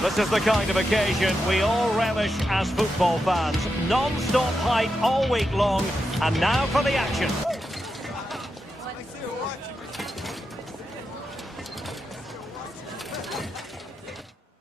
This is the kind of occasion we all relish as football fans. Non-stop hype all week long, and now for the action.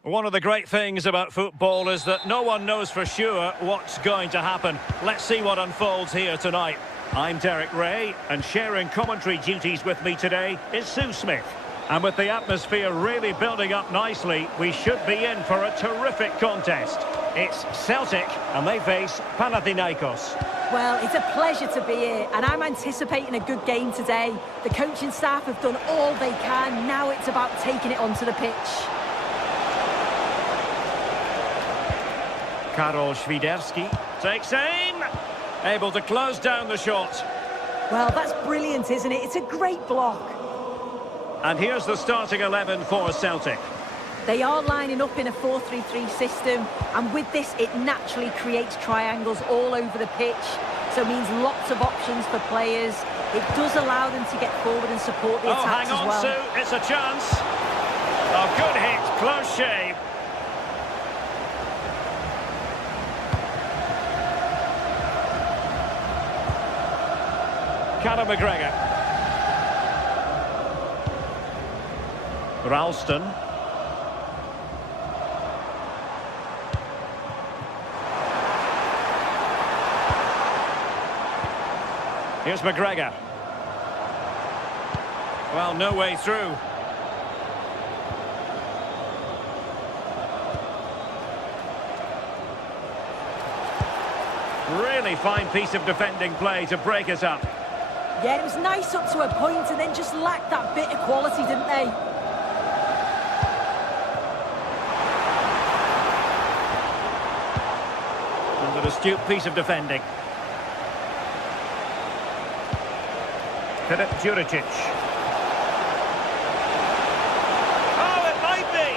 One of the great things about football is that no one knows for sure what's going to happen. Let's see what unfolds here tonight. I'm Derek Ray, and sharing commentary duties with me today is Sue Smith. And with the atmosphere really building up nicely, we should be in for a terrific contest. It's Celtic, and they face Panathinaikos. Well, it's a pleasure to be here, and I'm anticipating a good game today. The coaching staff have done all they can. Now it's about taking it onto the pitch. Karol Świderski takes aim, able to close down the shot. Well, that's brilliant, isn't it? It's a great block. And here's the starting 11 for Celtic. They are lining up in a 4-3-3 system, and with this, it naturally creates triangles all over the pitch, so it means lots of options for players. It does allow them to get forward and support the attacks as well. Hang on, Sue, it's a chance. Oh, good hit, close shave. Conor McGregor. Ralston. Here's McGregor. Well, no way through. Really fine piece of defending play to break it up. Yeah, it was nice up to a point, and then just lacked that bit of quality, didn't they? And an astute piece of defending. Filip Juricic. Oh, it might be!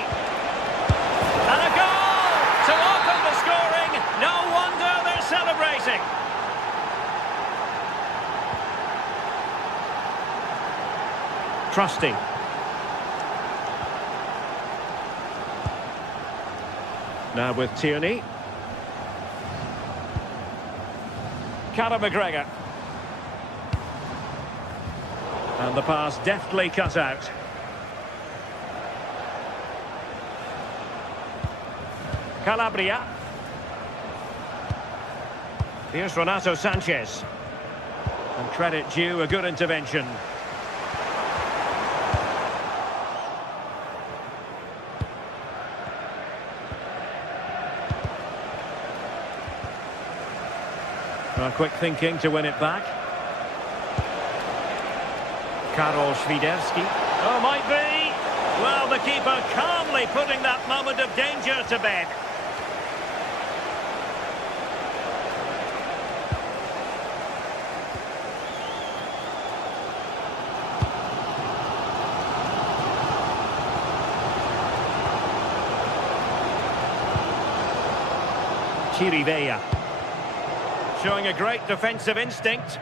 And a goal to open the scoring. No wonder they're celebrating. Trusty. Now with Tierney. Conor McGregor. And the pass deftly cut out. Calabria. Here's Renato Sanchez. And credit due, a good intervention. Quick thinking to win it back. Karol Świderski. Oh, might be. Well, the keeper calmly putting that moment of danger to bed. Chirivella. Showing a great defensive instinct.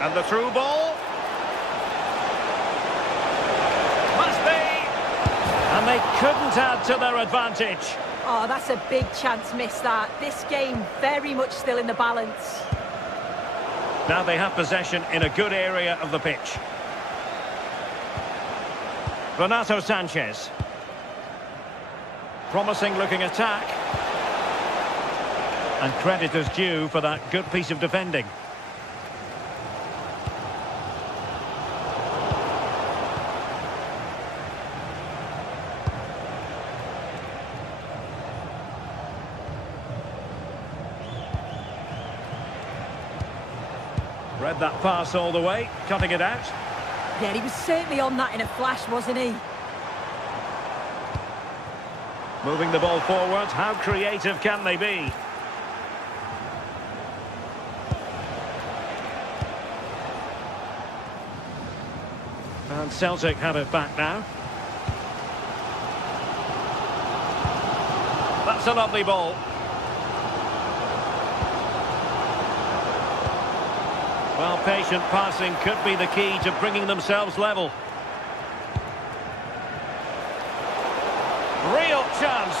And the through ball. Must be. And they couldn't add to their advantage. Oh, that's a big chance missed that. This game very much still in the balance. Now they have possession in a good area of the pitch. Renato Sanchez. Promising looking attack. And credit is due for that good piece of defending. Read that pass all the way, cutting it out. Yeah, he was certainly on that in a flash, wasn't he? Moving the ball forward, how creative can they be? And Celtic have it back now. That's a lovely ball. Well, patient passing could be the key to bringing themselves level. Real chance.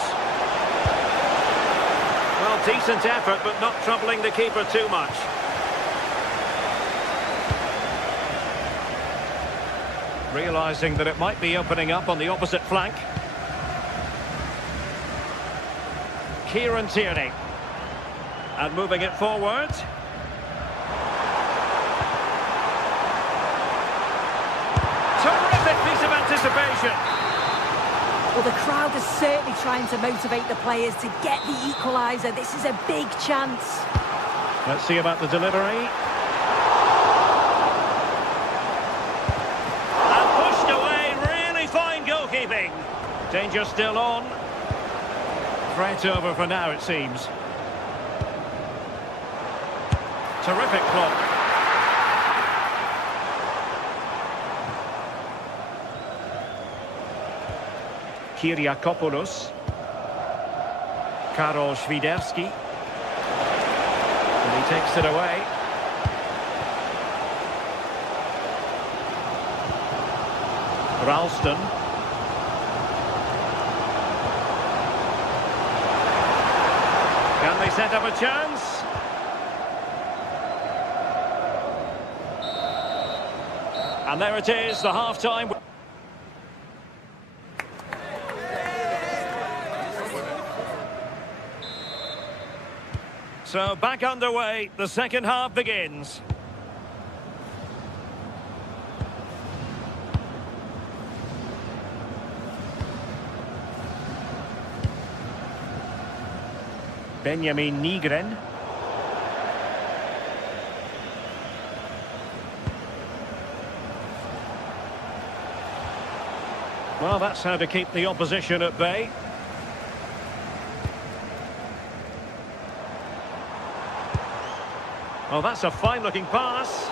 Well, decent effort, but not troubling the keeper too much. Realising that it might be opening up on the opposite flank. Kieran Tierney. And moving it forward. Terrific piece of anticipation. Well, the crowd is certainly trying to motivate the players to get the equaliser. This is a big chance. Let's see about the delivery. And pushed away. Really fine goalkeeping. Danger still on. Threat over for now, it seems. Terrific block. Kyriakopoulos. Karol Świderski. And he takes it away. Ralston. Can they set up a chance? And there it is, the half-time. So back underway, the second half begins. Benjamin Nygren. Well, that's how to keep the opposition at bay. Oh, that's a fine-looking pass.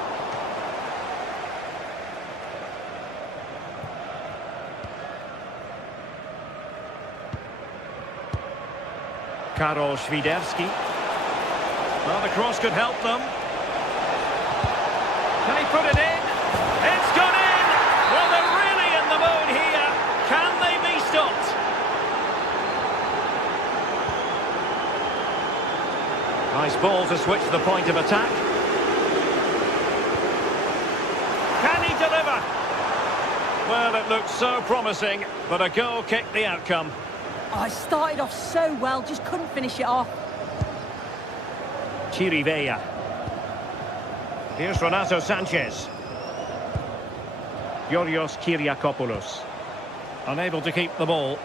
Karol Świderski. Well, the cross could help them. Can he put it in? It's gone in! Well, they're really in the mood here. Can they be stopped? Nice ball to switch the point of attack. Can he deliver? Well, it looked so promising, but a goal kicked the outcome. Oh, it started off so well, just couldn't finish it off. Chirivella. Here's Renato Sanchez. Yorios Kyriakopoulos. Unable to keep the ball.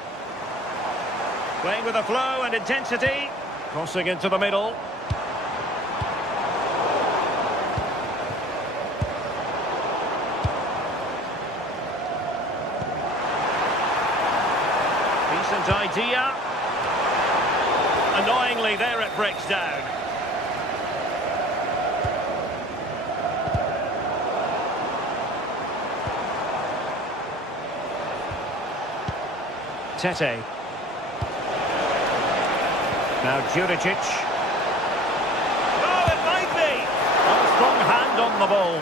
Playing with a flow and intensity. Crossing into the middle. Decent idea. Annoyingly, there it breaks down. Tete. Now Juricic. Oh, it might be! A strong hand on the ball.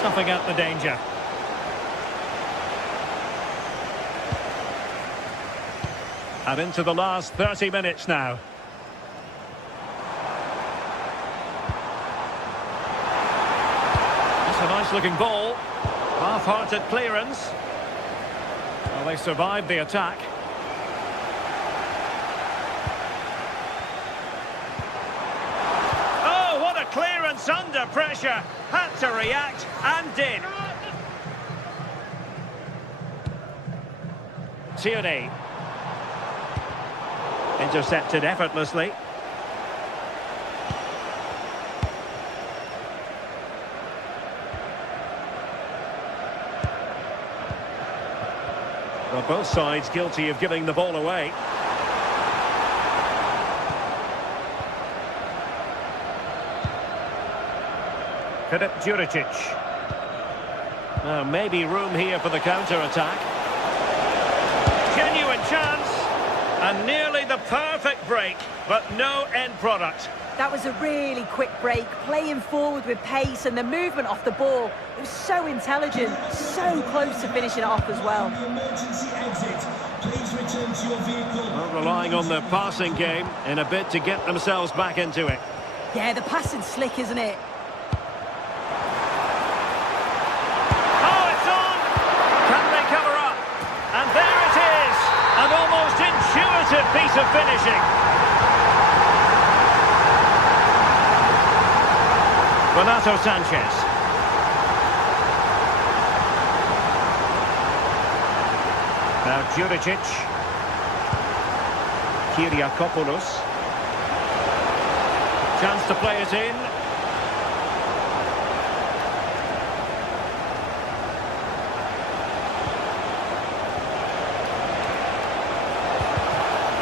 Snuffing out the danger. And into the last 30 minutes now. That's a nice looking ball. Half-hearted clearance. Well, they survived the attack. Oh, what a clearance under pressure. Had to react and did. Tierney. Intercepted effortlessly. Well, both sides guilty of giving the ball away. Filip Juricic. Now, maybe room here for the counter-attack. Genuine chance. And nearly the perfect break, but no end product. That was a really quick break, playing forward with pace, and the movement off the ball. It was so intelligent, so close to finishing it off as well. Well, relying on the passing game in a bid to get themselves back into it. Yeah, the passing's slick, isn't it? Oh, it's on! Can they cover up? And there it is! An almost intuitive piece of finishing. Renato Sanchez. Now Juricic. Kyriakopoulos. Chance to play it in.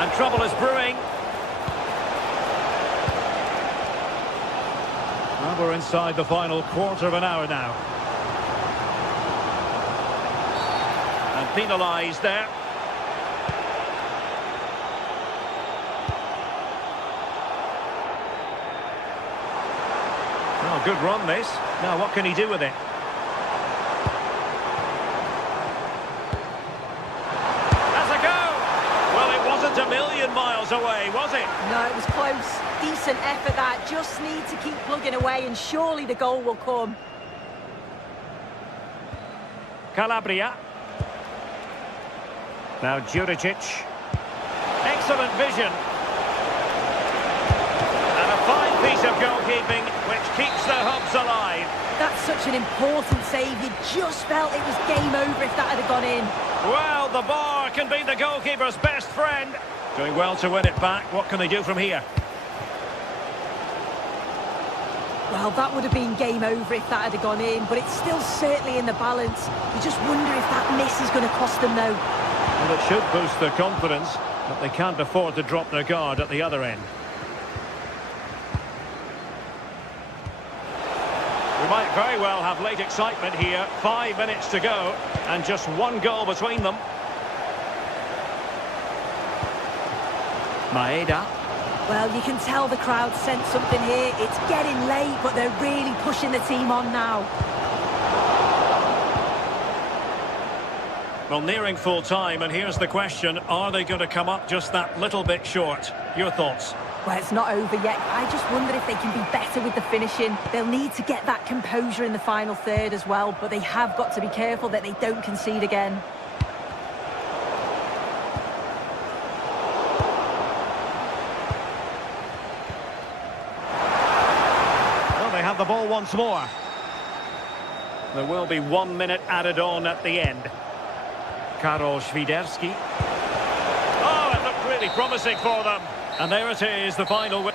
And trouble is brewing. Well, we're inside the final quarter of an hour now. And penalised there. Oh, good run this. Now what can he do with it? That's a go! Well, it wasn't a million miles away, was it? No, it was close. Decent effort that. Just need to keep plugging away and surely the goal will come. Calabria. Now Juricic. Excellent vision. And a fine piece of goalkeeping which keeps the hubs alive. That's such an important save. You just felt it was game over if that had gone in. Well, the bar can be the goalkeeper's best friend. Doing well to win it back. What can they do from here? Well, that would have been game over if that had gone in, but it's still certainly in the balance. You just wonder if that miss is going to cost them, though. Well, it should boost their confidence, but they can't afford to drop their guard at the other end. We might very well have late excitement here. 5 minutes to go, and just one goal between them. Maeda. Well, you can tell the crowd sense something here. It's getting late, but they're really pushing the team on now. Well, nearing full time, and here's the question. Are they going to come up just that little bit short? Your thoughts? Well, it's not over yet. I just wonder if they can be better with the finishing. They'll need to get that composure in the final third as well, but they have got to be careful that they don't concede again. They have the ball once more. There will be 1 minute added on at the end. Karol Świderski. Oh, it looked really promising for them. And there it is, the final win.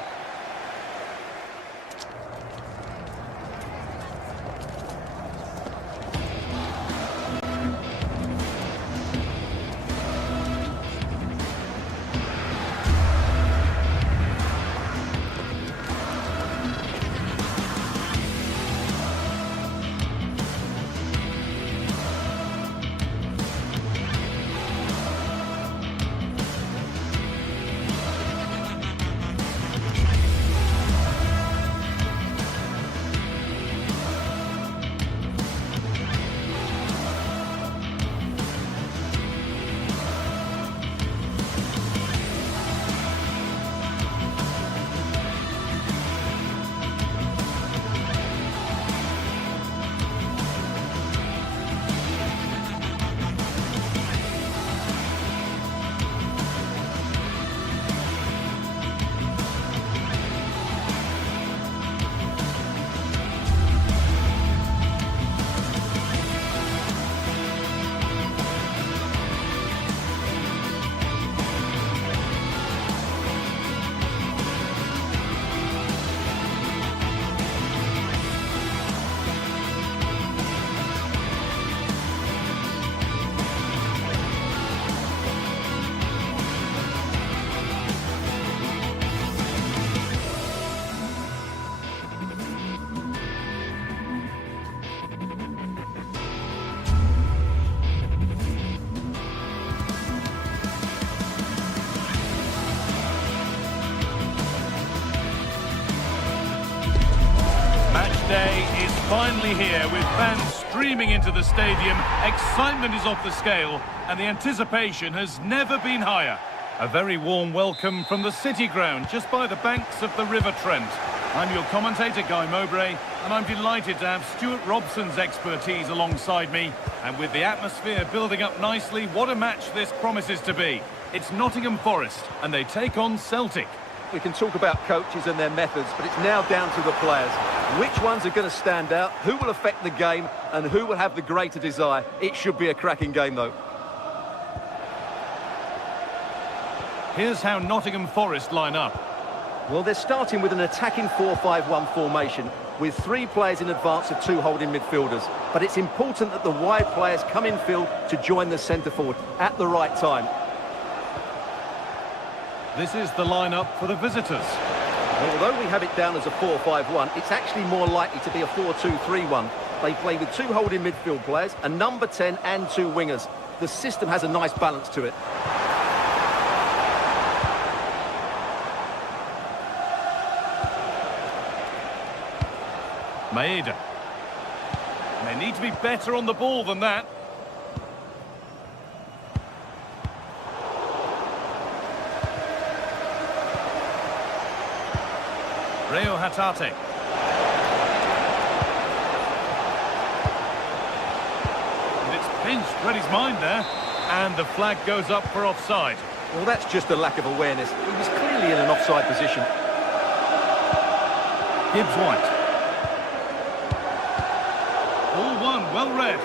finally here with fans streaming into the stadium. Excitement is off the scale and the anticipation has never been higher. A very warm welcome from the City Ground just by the banks of the River Trent. I'm your commentator, Guy Mowbray, and I'm delighted to have Stuart Robson's expertise alongside me. And with the atmosphere building up nicely, what a match this promises to be. It's Nottingham Forest and they take on Celtic. We can talk about coaches and their methods, but it's now down to the players. Which ones are going to stand out, who will affect the game, and who will have the greater desire. It should be a cracking game, though. Here's how Nottingham Forest line up. Well, they're starting with an attacking 4-5-1 formation, with 3 players in advance of 2 holding midfielders. But it's important that the wide players come in field to join the centre forward at the right time. This is the lineup for the visitors. Although we have it down as a 4-5-1, it's actually more likely to be a 4-2-3-1. They play with 2 holding midfield players, a number 10 and 2 wingers. The system has a nice balance to it. Maeda. They need to be better on the ball than that. Reo Hatate. And it's pinched, read his mind there. And the flag goes up for offside. Well, that's just a lack of awareness. He was clearly in an offside position. Gibbs-White. All one, well read.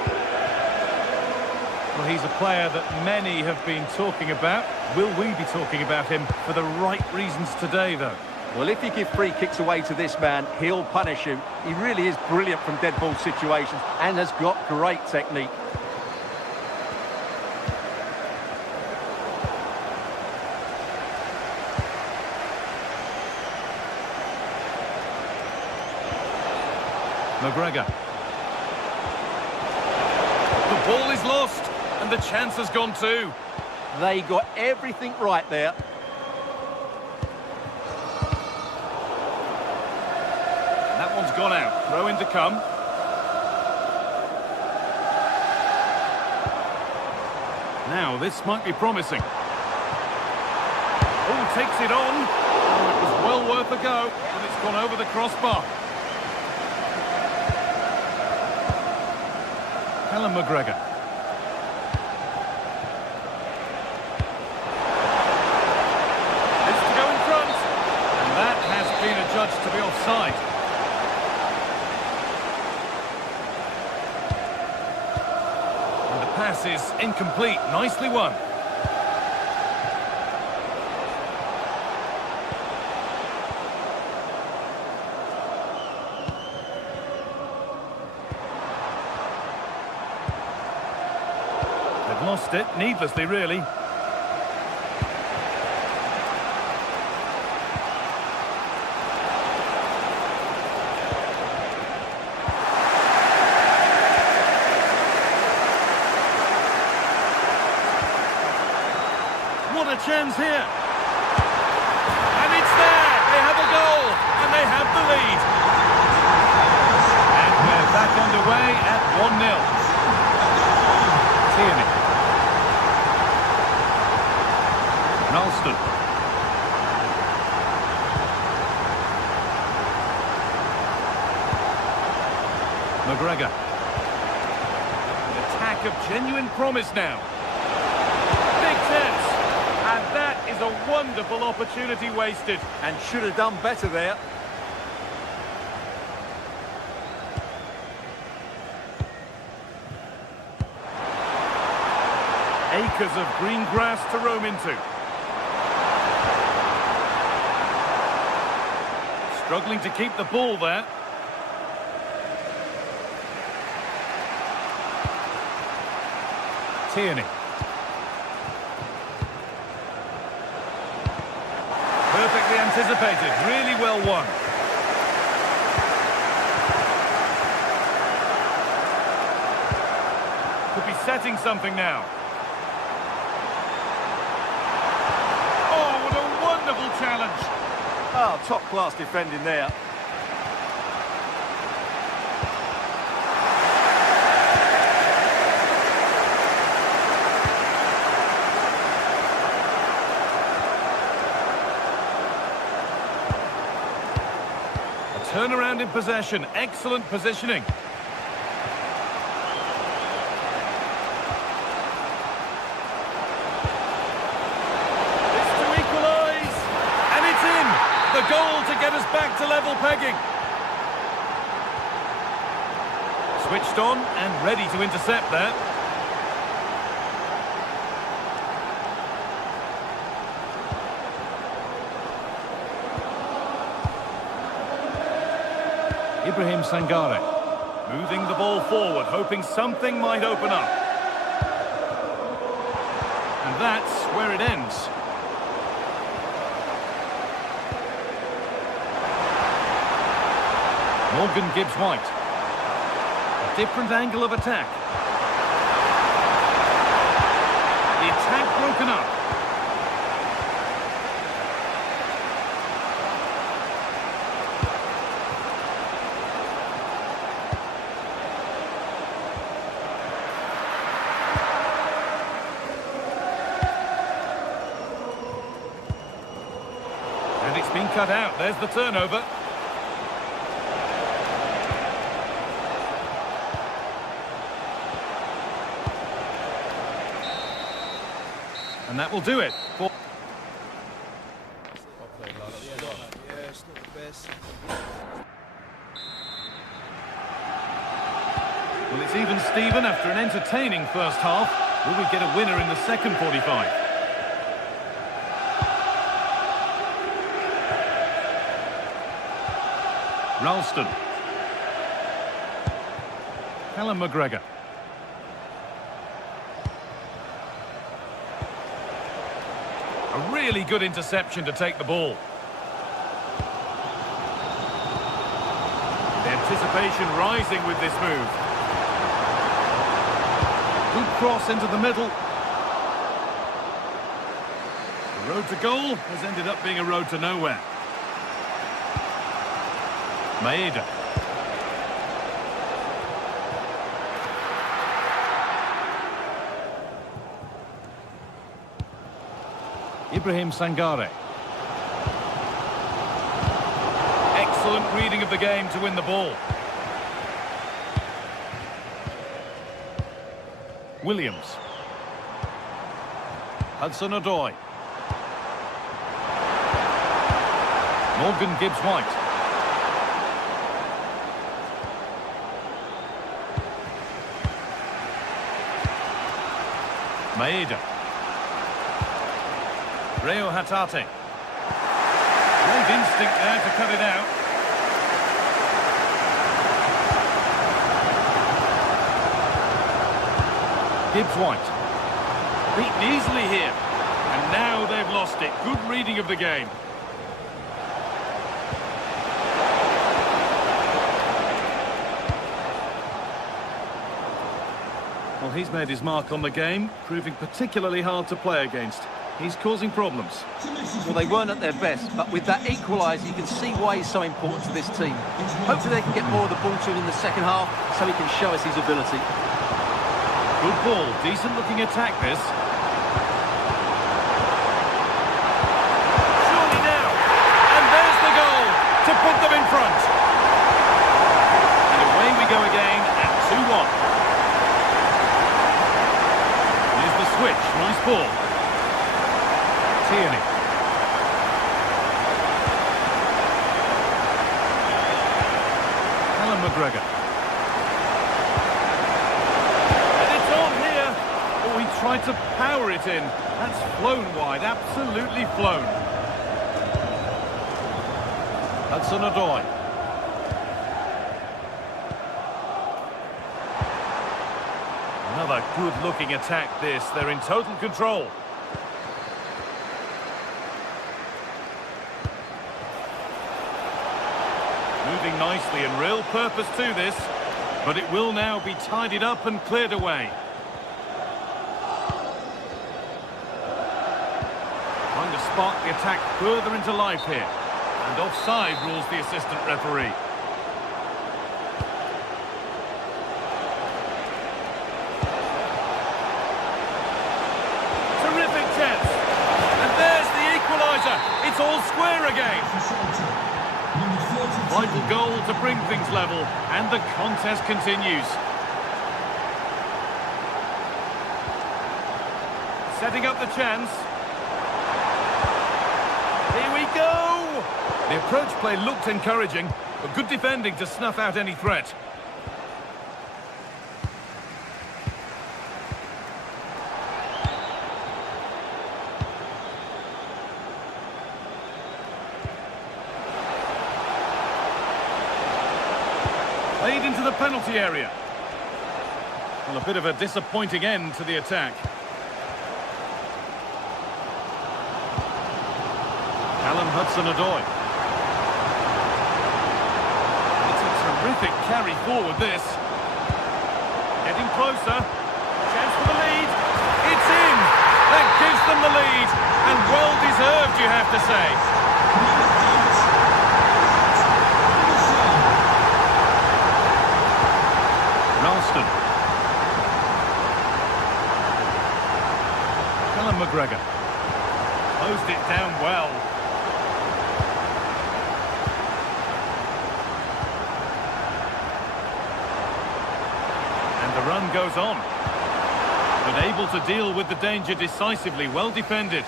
Well, he's a player that many have been talking about. Will we be talking about him for the right reasons today, though? Well, if you give free kicks away to this man, he'll punish you. He really is brilliant from dead ball situations and has got great technique. McGregor. The ball is lost and the chance has gone too. They got everything right there. That one's gone out. Throw in to come. Now, this might be promising. Oh, takes it on. Oh, it was well worth a go, but it's gone over the crossbar. Alan McGregor. It's to go in front. And that has been adjudged to be offside. Pass is incomplete. Nicely won. They've lost it needlessly, really. What a chance here. And it's there. They have a goal. And they have the lead. And we're back underway at 1-0. Tierney. Ralston. McGregor. An attack of genuine promise now. Big chance. And that is a wonderful opportunity wasted. And should have done better there. Acres of green grass to roam into. Struggling to keep the ball there. Tierney. Perfectly anticipated, really well won. Could be setting something now. Oh, what a wonderful challenge. Oh, top-class defending there. Turn around in possession. Excellent positioning. It's to equalise. And it's in. The goal to get us back to level pegging. Switched on and ready to intercept there. Ibrahim Sangare, moving the ball forward, hoping something might open up. And that's where it ends. Morgan Gibbs-White. A different angle of attack. The attack broken up. And it's been cut out. There's the turnover. And that will do it. Well, it's even Steven after an entertaining first half. Will we get a winner in the second 45? Ralston. Callum McGregor. A really good interception to take the ball. The anticipation rising with this move. Good cross into the middle. The road to goal has ended up being a road to nowhere. Maeda. Ibrahim Sangare. Excellent reading of the game to win the ball. Williams. Hudson-Odoi. Morgan Gibbs-White. Maeda. Reo Hatate. Great instinct there to cut it out. Gibbs-White. Beaten easily here. And now they've lost it. Good reading of the game. Well, he's made his mark on the game, proving particularly hard to play against. He's causing problems. Well, they weren't at their best, but with that equaliser, you can see why he's so important to this team. Hopefully they can get more of the ball to him in the second half, so he can show us his ability. Good ball, decent looking attack this. Surely now, and there's the goal to put them in front. And away we go again at 2-1. Here's the switch, nice ball. Tierney. Callum McGregor. And it's on here. Oh, he tried to power it in. That's flown wide, absolutely flown. Hudson-Odoi. Another good-looking attack this. They're in total control. Moving nicely and real purpose to this, but it will now be tidied up and cleared away. Trying to spark the attack further into life here. And offside rules the assistant referee. Terrific chance. And there's the equaliser. It's all square again. vital goal to bring things level, and the contest continues. Setting up the chance. Here we go! The approach play looked encouraging, but good defending to snuff out any threat. Played into the penalty area. Well, a bit of a disappointing end to the attack. Callum Hudson-Odoi. It's a terrific carry forward, this. Getting closer. Chance for the lead. It's in! That gives them the lead. And well-deserved, you have to say. Ralston. Callum McGregor. Closed it down well. And the run goes on. But able to deal with the danger decisively, well defended.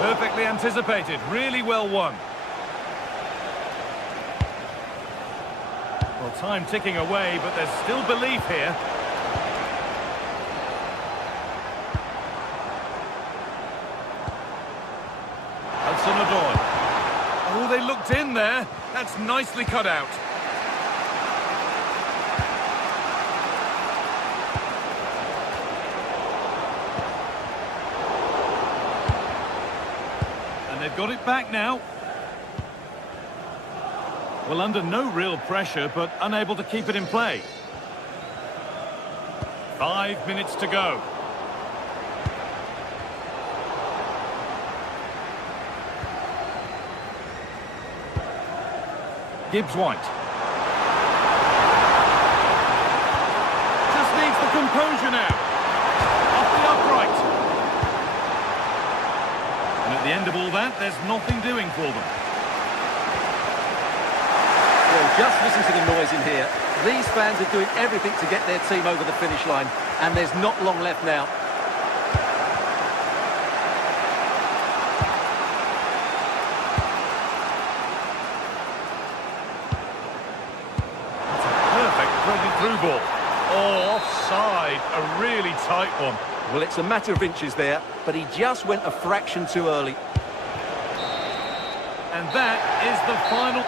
Perfectly anticipated, really well won. Well, time ticking away, but there's still belief here. Hudson-Odoi. Oh, they looked in there. That's nicely cut out. And they've got it back now. Well, under no real pressure, but unable to keep it in play. 5 minutes to go. Gibbs-White. Just needs the composure now. Off the upright. And at the end of all that, there's nothing doing for them. Well, just listen to the noise in here. These fans are doing everything to get their team over the finish line, and there's not long left now. That's a perfect threaded through ball. Oh, offside, a really tight one. Well, it's a matter of inches there, but he just went a fraction too early. And that is the final...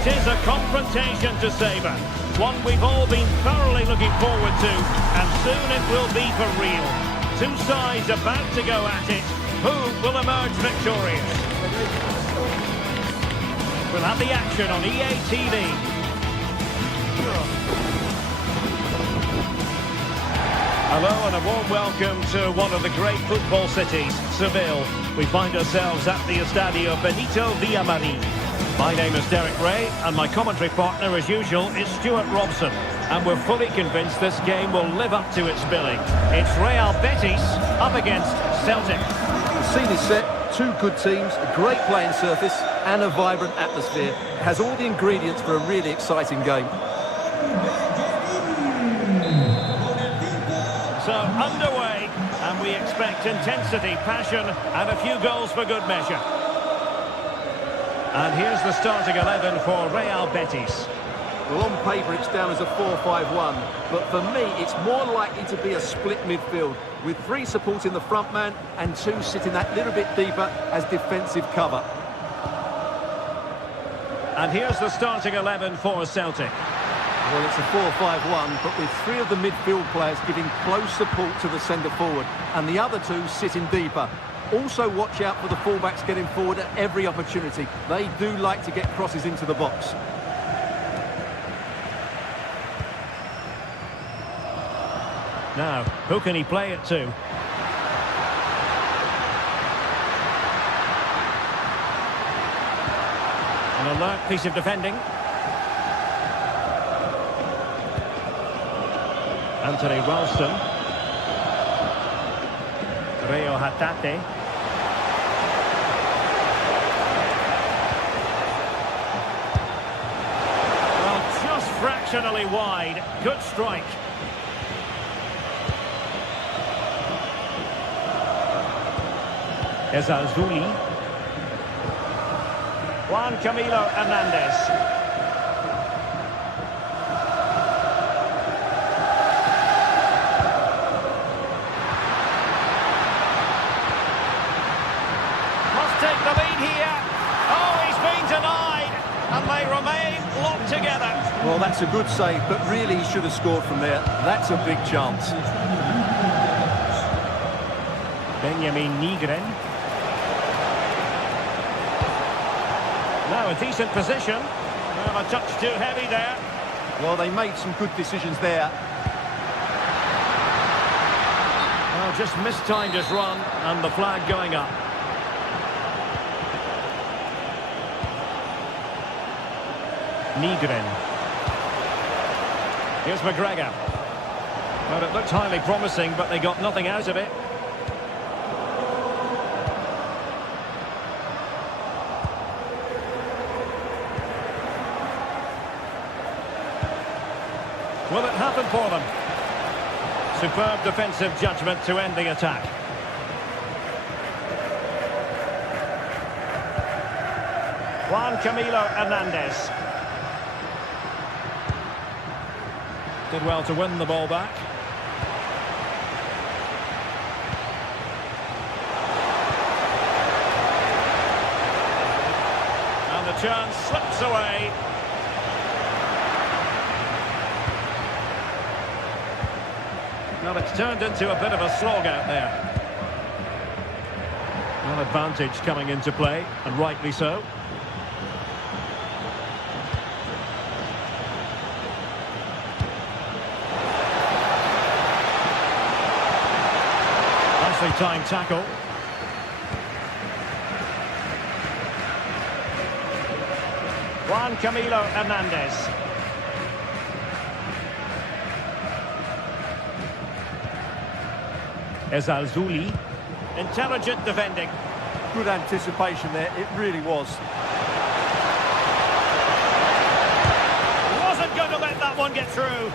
It is a confrontation to savour, one we've all been thoroughly looking forward to, and soon it will be for real. Two sides about to go at it. Who will emerge victorious? We'll have the action on EA TV. Hello and a warm welcome to one of the great football cities, Seville. We find ourselves at the Estadio Benito Villamarín. My name is Derek Ray, and my commentary partner, as usual, is Stuart Robson. And we're fully convinced this game will live up to its billing. It's Real Betis up against Celtic. The scene is set, two good teams, a great playing surface, and a vibrant atmosphere. It has all the ingredients for a really exciting game. So, underway, and we expect intensity, passion, and a few goals for good measure. And here's the starting 11 for Real Betis. Well, on paper, it's down as a 4-5-1, but for me, it's more likely to be a split midfield, with 3 supporting the front man and 2 sitting that little bit deeper as defensive cover. And here's the starting 11 for Celtic. Well, it's a 4-5-1, but with 3 of the midfield players giving close support to the centre-forward, and the other 2 sitting deeper. Also watch out for the fullbacks getting forward at every opportunity. They do like to get crosses into the box. Now, who can he play it to? An alert piece of defending. Anthony Ralston. Reo Hatate. Well, just fractionally wide. Good strike. Ezalzouli. Juan Camilo Hernandez. Take the lead here. Oh, he's been denied, and they remain locked together. Well, that's a good save, but really he should have scored from there. That's a big chance. Benjamin Nygren. Now a decent position. Well, a touch too heavy there. Well, they made some good decisions there. Well, just mistimed his run, and the flag going up. Nygren. Here's McGregor. Well, it looked highly promising, but they got nothing out of it. Will it happen for them? Superb defensive judgment to end the attack. Juan Camilo Hernandez. Did well to win the ball back. And the chance slips away. Well, it's turned into a bit of a slog out there. Well, advantage coming into play, and rightly so. Time tackle. Juan Camilo Hernandez. Ezalzouli. Intelligent defending. Good anticipation there, it really was. Wasn't going to let that one get through.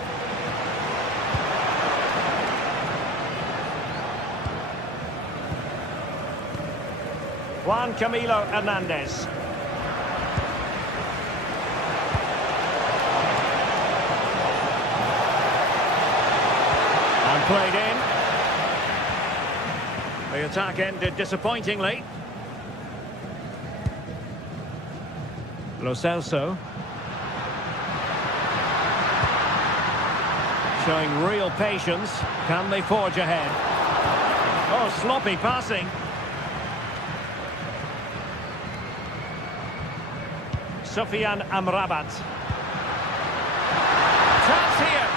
Juan Camilo Hernandez. And played in. The attack ended disappointingly. Lo Celso. Showing real patience. Can they forge ahead? Oh, sloppy passing. Sofian Amrabat. Chance here.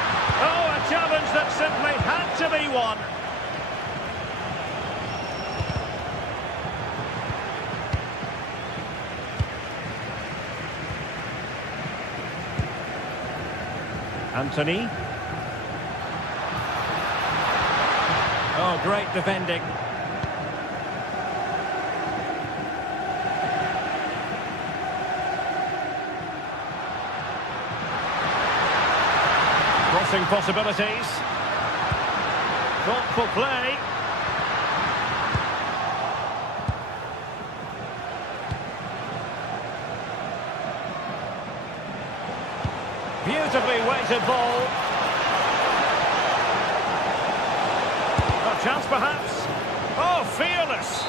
Oh, a challenge that simply had to be won. Anthony. Oh, great defending. Crossing possibilities. Thoughtful play. Beautifully weighted ball. A chance perhaps. Oh, fearless.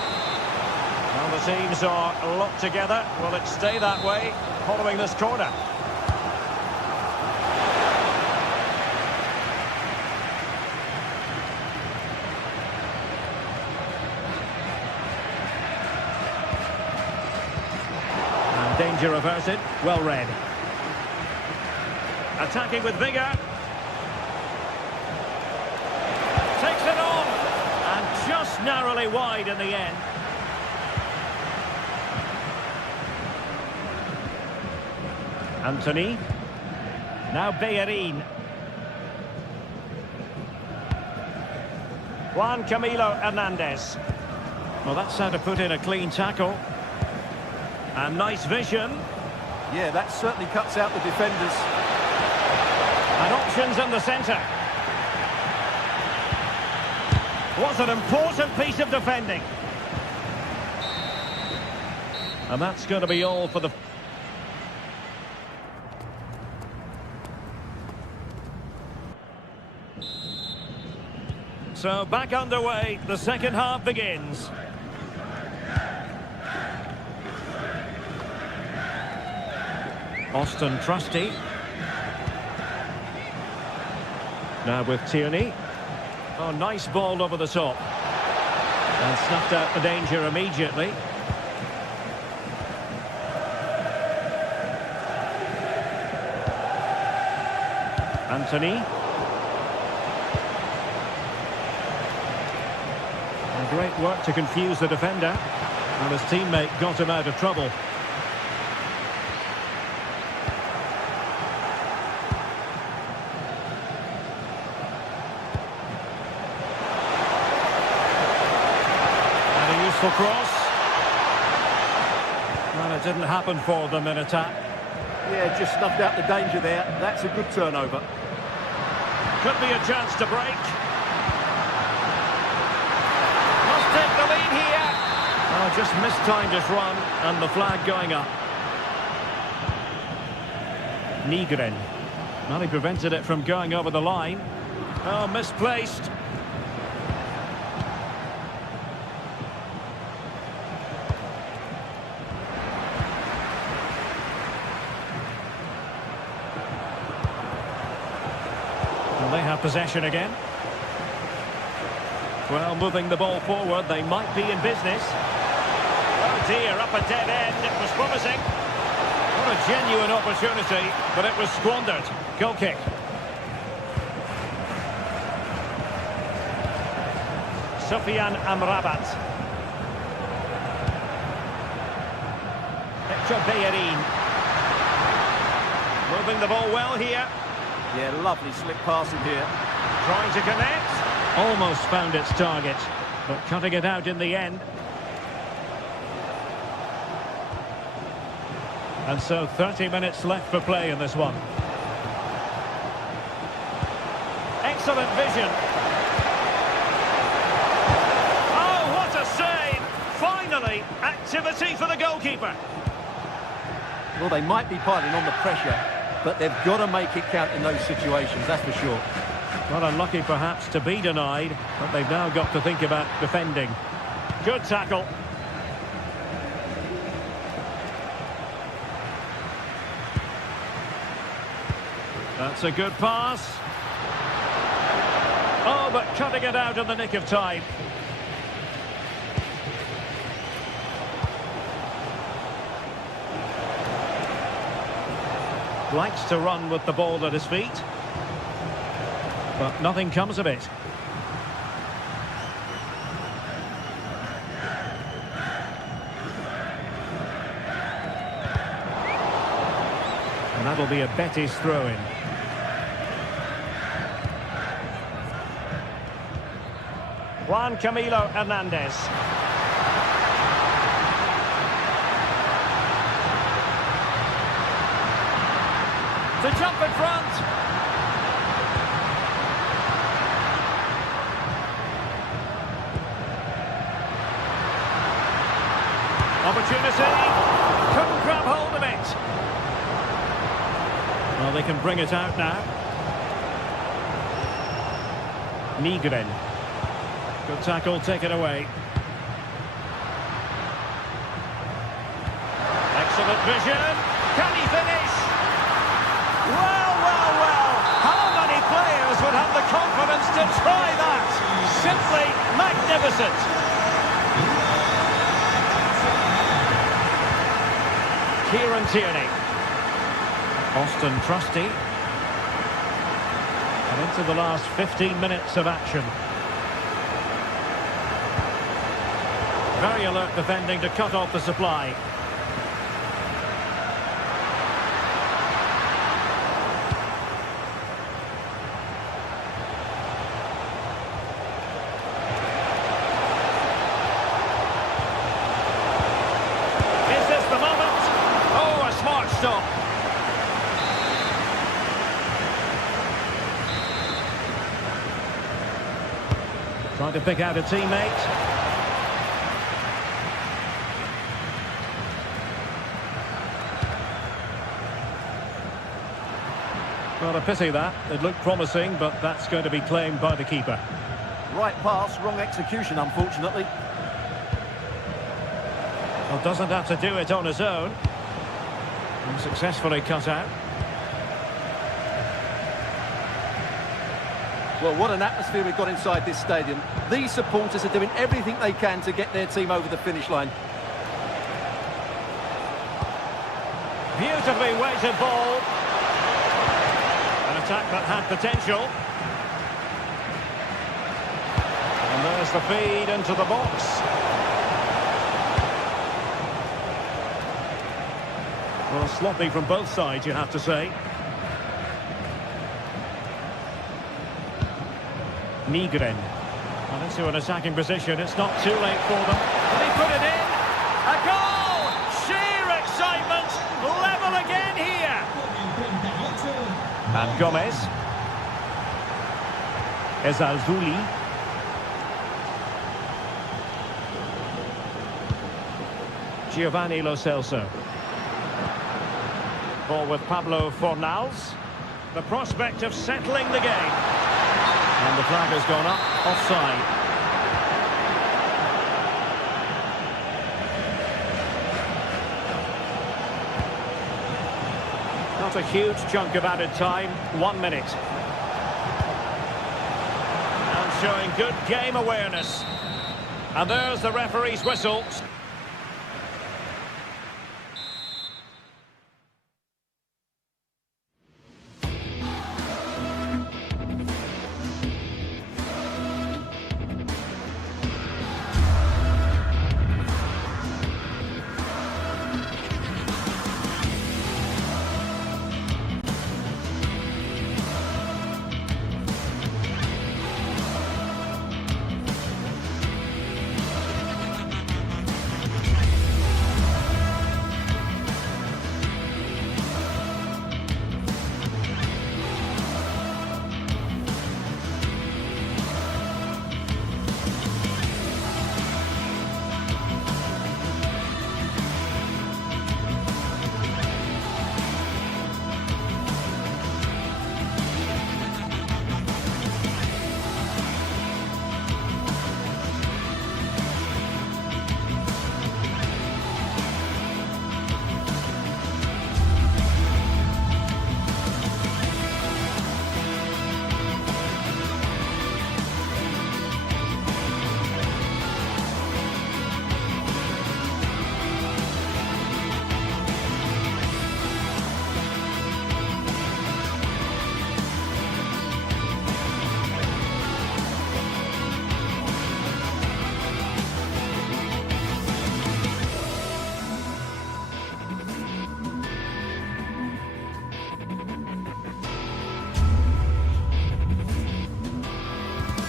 Well, the teams are locked together. Will it stay that way following this corner? And danger averted. Well read. Attacking with vigour. Takes it on. And just narrowly wide in the end. Anthony. Now Bellerin. Juan Camilo Hernandez. Well, that's how to put in a clean tackle. And nice vision. Yeah, that certainly cuts out the defenders. And options in the centre. What an important piece of defending. And that's going to be all for the... So back underway, the second half begins. Austin Trusty. Now with Tierney. Oh, nice ball over the top. And snuffed out the danger immediately. Anthony. And great work to confuse the defender. And his teammate got him out of trouble. Cross. Well, it didn't happen for them in attack. Yeah, just snuffed out the danger there. That's a good turnover. Could be a chance to break. Must take the lead here. Oh, just mistimed his run and the flag going up. Nygren. Well, he prevented it from going over the line. Oh, misplaced. They have possession again. Well, moving the ball forward, they might be in business. Oh dear, up a dead end. It was promising. What a genuine opportunity, but it was squandered. Goal kick. Sofiane Amrabat. Hector Bellerin. Moving the ball well here. Yeah, lovely slick passing here. Trying to connect. Almost found its target, but cutting it out in the end. And so 30 minutes left for play in this one. Excellent vision. Oh, what a save! Finally, activity for the goalkeeper. Well, they might be piling on the pressure, but they've got to make it count in those situations, that's for sure. Well, unlucky perhaps to be denied, but they've now got to think about defending. Good tackle. That's a good pass. Oh, but cutting it out in the nick of time. Likes to run with the ball at his feet, but nothing comes of it. And that'll be a Betis throw-in. Juan Camilo Hernandez. To jump in front. Well, they can bring it out now. Nygren. Good tackle, taken away. Excellent vision. Can he finish? Well, well, well. How many players would have the confidence to try that? Simply magnificent. Kieran Tierney. Austin Trusty. And into the last 15 minutes of action. Very alert defending to cut off the supply. Is this the moment? Oh, a smart stop. Trying to pick out a teammate. Well, a pity that. It looked promising, but that's going to be claimed by the keeper. Right pass, wrong execution, unfortunately. Well, doesn't have to do it on his own. And successfully cut out. Well, what an atmosphere we've got inside this stadium. These supporters are doing everything they can to get their team over the finish line. Beautifully weighted ball. An attack that had potential. And there's the feed into the box. Well, sloppy from both sides, you have to say. Nygren. Well, into an attacking position. It's not too late for them. Can he put it in? A goal! Sheer excitement! Level again here! And Gomez. Ezalzouli. Giovanni Lo Celso. Ball with Pablo Fornals. The prospect of settling the game. And the flag has gone up, offside. Not a huge chunk of added time, 1 minute. And showing good game awareness. And there's the referee's whistle.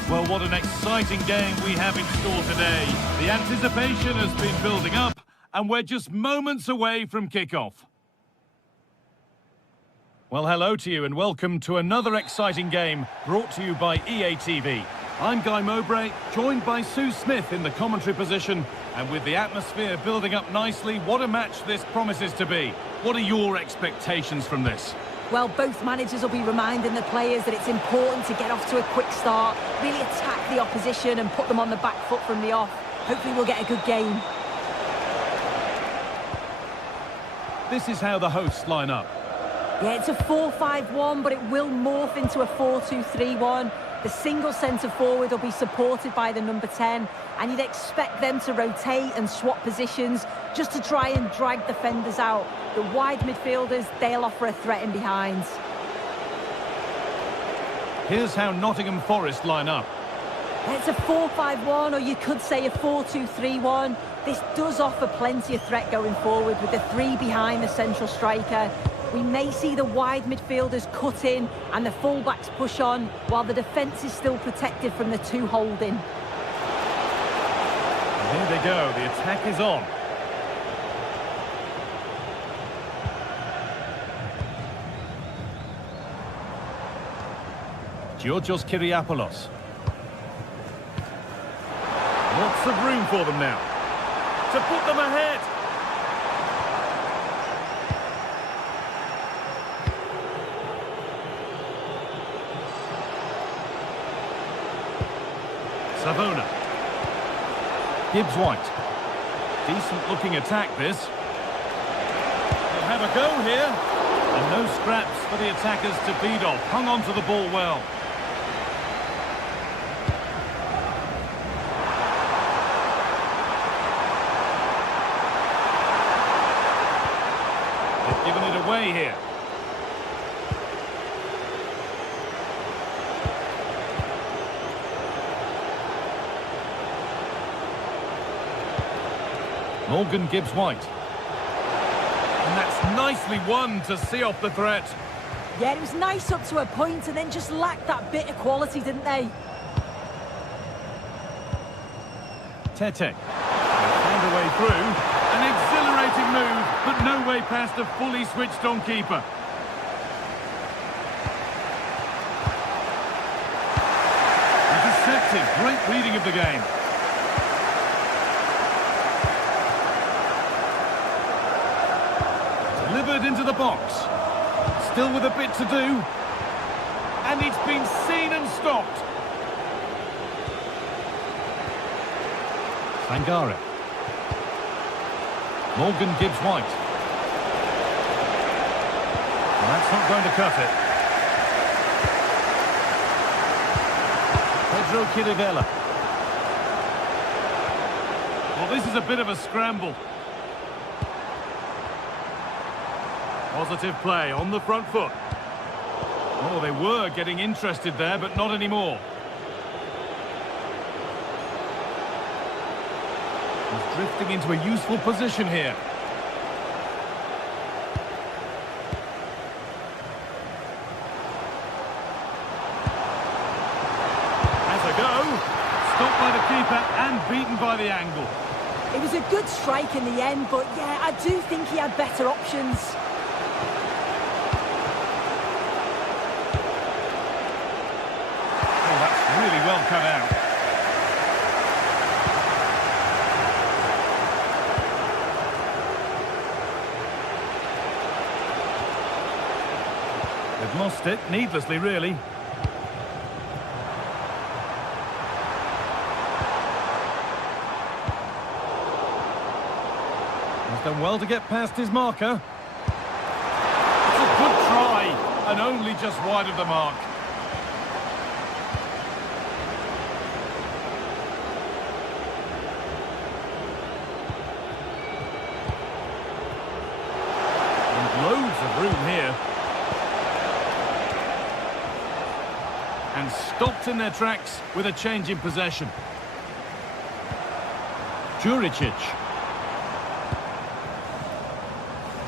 Well, what an exciting game we have in store today. The anticipation has been building up, and we're just moments away from kick-off. Well, hello to you and welcome to another exciting game brought to you by EA TV. I'm Guy Mowbray, joined by Sue Smith in the commentary position, and with the atmosphere building up nicely, what a match this promises to be. What are your expectations from this? Well, both managers will be reminding the players that it's important to get off to a quick start, really attack the opposition and put them on the back foot from the off. Hopefully we'll get a good game. This is how the hosts line up. Yeah, it's a 4-5-1, but it will morph into a 4-2-3-1. The single centre-forward will be supported by the number 10, and you'd expect them to rotate and swap positions just to try and drag defenders out. The wide midfielders, they'll offer a threat in behind. Here's how Nottingham Forest line up. It's a 4-5-1, or you could say a 4-2-3-1. This does offer plenty of threat going forward with the three behind the central striker. We may see the wide midfielders cut in and the fullbacks push on, while the defence is still protected from the two holding. Here they go, the attack is on. Georgios Kyriapoulos. Lots of room for them now to put them ahead. Savona. Gibbs White. Decent looking attack this. They'll have a go here. And no scraps for the attackers to beat off. Hung on to the ball well. They've given it away here. Morgan Gibbs-White. And that's nicely won to see off the threat. Yeah, it was nice up to a point and then just lacked that bit of quality, didn't they? Tete. Found a way through. An exhilarating move, but no way past a fully switched-on keeper. Intercepted. Great reading of the game. Delivered into the box. Still with a bit to do. And it's been seen and stopped. Sangare. Morgan Gibbs-White. That's not going to cut it. Pedro Chirivella. Well, this is a bit of a scramble. Positive play on the front foot. Oh, they were getting interested there, but not anymore. He's drifting into a useful position here. Has a go. Stopped by the keeper and beaten by the angle. It was a good strike in the end, but yeah, I do think he had better options. Really well cut out. They've lost it, needlessly really. He's done well to get past his marker. It's a good try, and only just wide of the mark. Loads of room here. And stopped in their tracks with a change in possession. Juricic.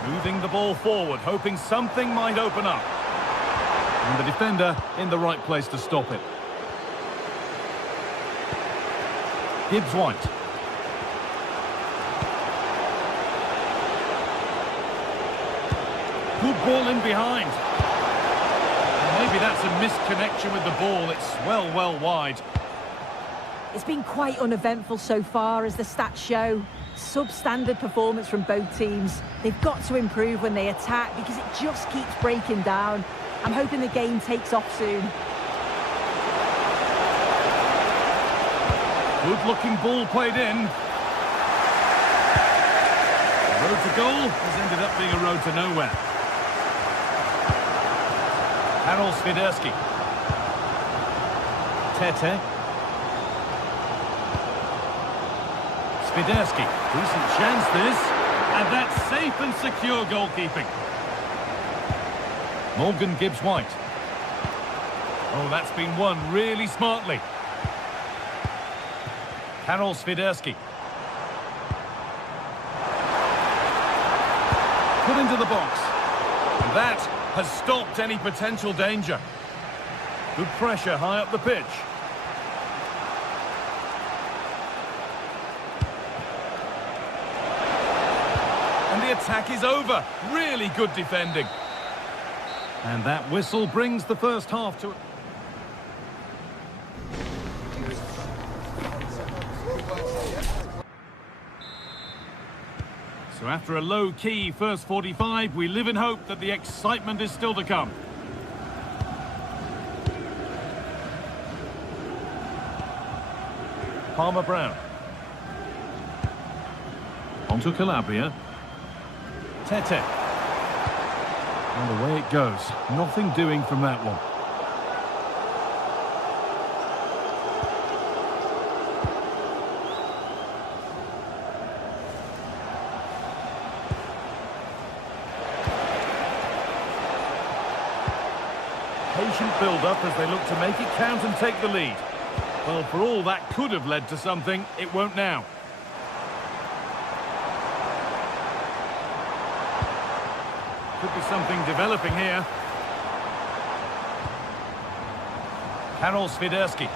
Moving the ball forward, hoping something might open up. And the defender in the right place to stop it. Gibbs-White. Good ball in behind. Maybe that's a misconnection with the ball. It's well wide. It's been quite uneventful so far, as the stats show. substandard performance from both teams. They've got to improve when they attack because it just keeps breaking down. I'm hoping the game takes off soon. Good-looking ball played in. The road to goal has ended up being a road to nowhere. Karol Swiderski. Tete. Swiderski. Decent chance this. And that's safe and secure goalkeeping. Morgan Gibbs-White. Oh, that's been won really smartly. Karol Swiderski. Put into the box. And that has stopped any potential danger. Good pressure high up the pitch. And the attack is over. Really good defending. And that whistle brings the first half to... So after a low-key first 45, we live in hope that the excitement is still to come. Palmer Brown. Onto Calabria. Tete. And away it goes. Nothing doing from that one. Patient build-up as they look to make it count and take the lead. Well, for all that could have led to something, it won't now. Could be something developing here. Karol Swiderski.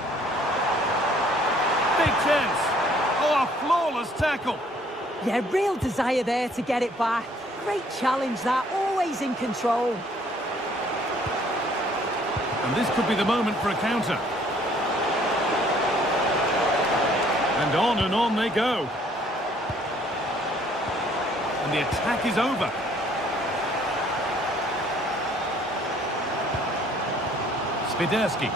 Big chance. Oh, a flawless tackle. Yeah, real desire there to get it back. Great challenge that, always in control. And this could be the moment for a counter. And on they go. And the attack is over. Swiderski.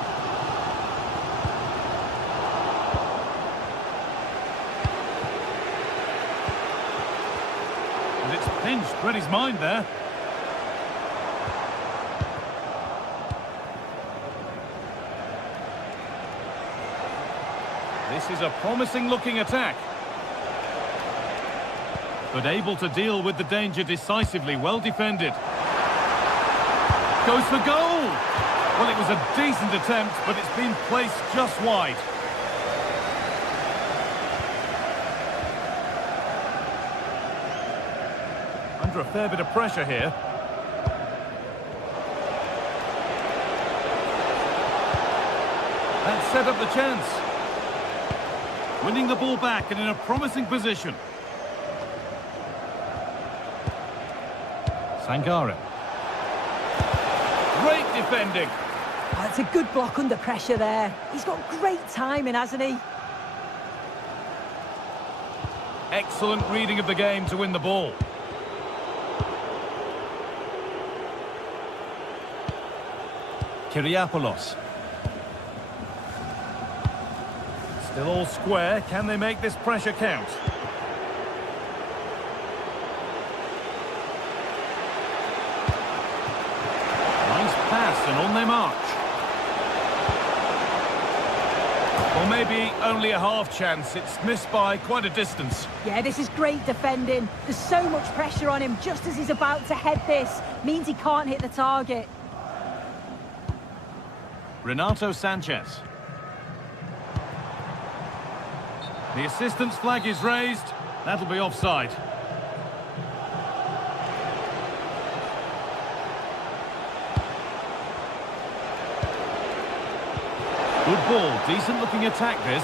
And it's pinched, read his mind there. This is a promising-looking attack. But able to deal with the danger decisively, well defended. Goes for goal! Well, it was a decent attempt, but it's been placed just wide. Under a fair bit of pressure here. That set up the chance. Winning the ball back and in a promising position. Sangare. Great defending. Oh, it's a good block under pressure there. He's got great timing, hasn't he? Excellent reading of the game to win the ball. Kyriapoulos. Still all square. Can they make this pressure count? Nice pass and on they march. Or maybe only a half chance. It's missed by quite a distance. Yeah, this is great defending. There's so much pressure on him just as he's about to head this. Means he can't hit the target. Renato Sanchez. The assistant's flag is raised. That'll be offside. Good ball. Decent looking attack this.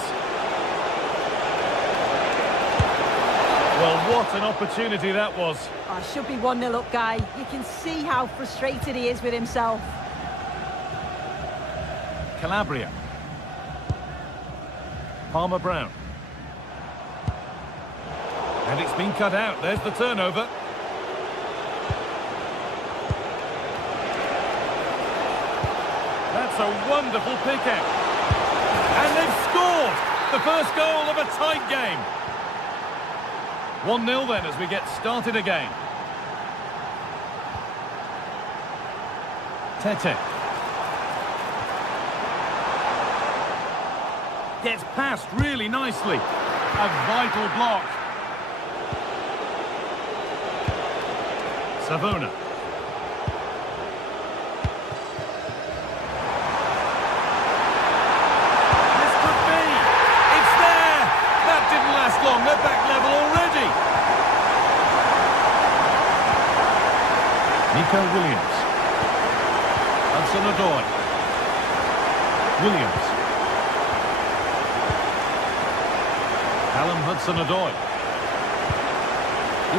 Well, what an opportunity that was. Oh, should be 1-0 up, Guy. You can see how frustrated he is with himself. Calabria. And it's been cut out. There's the turnover. That's a wonderful pick-out. And they've scored! The first goal of a tight game. 1-0 then as we get started again. Tete. Gets past really nicely. A vital block. Savona. This could be. It's there. That didn't last long. They're back level already. Nico Williams. Hudson-Odoi. Williams. Callum Hudson-Odoi.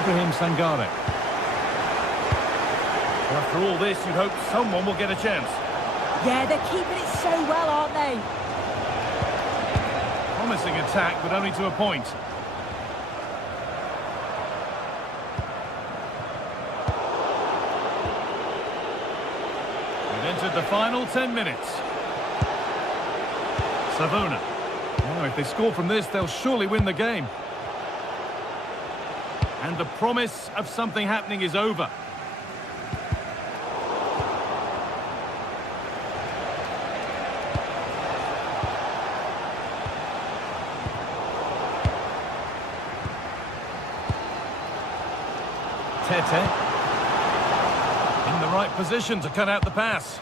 Ibrahim Sangare. After all this, you'd hope someone will get a chance. Yeah, they're keeping it so well, aren't they? Promising attack, but only to a point. We've entered the final 10 minutes. Savona. Oh, if they score from this, they'll surely win the game. And the promise of something happening is over. Tete. In the right position to cut out the pass.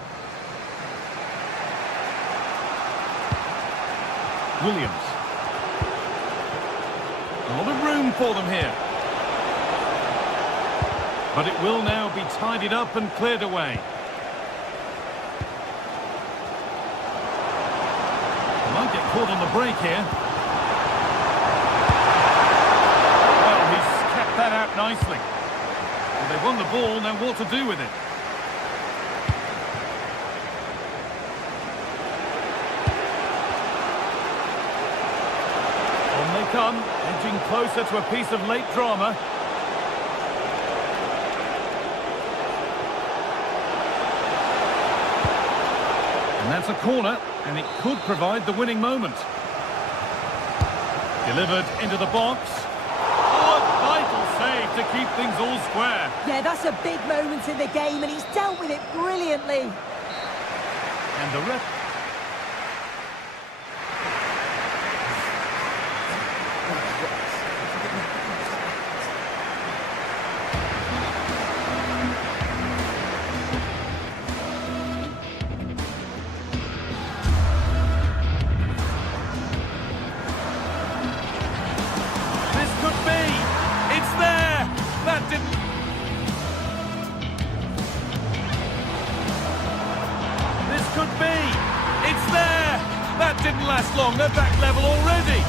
Williams. A lot of room for them here. But it will now be tidied up and cleared away. They might get caught on the break here. Well, he's kept that out nicely. And they've won the ball, now what to do with it? On they come, edging closer to a piece of late drama. And that's a corner, and it could provide the winning moment. Delivered into the box. Oh, a vital save to keep things all square. Yeah, that's a big moment in the game, and he's dealt with it brilliantly. And the ref... Didn't last long, they're back level already.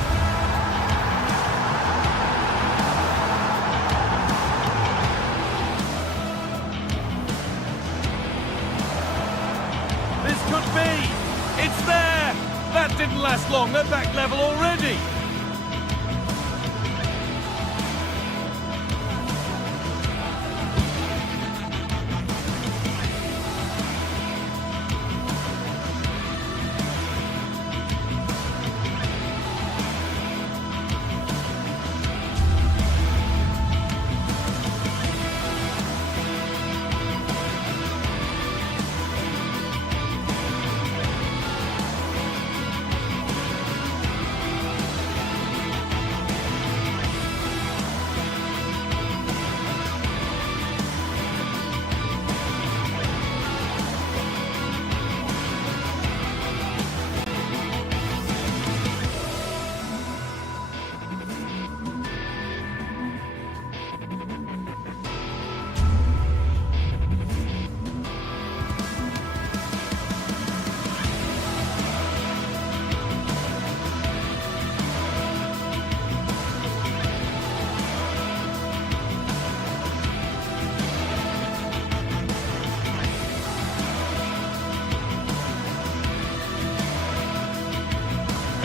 This could be. It's there. That didn't last long, they're back level already.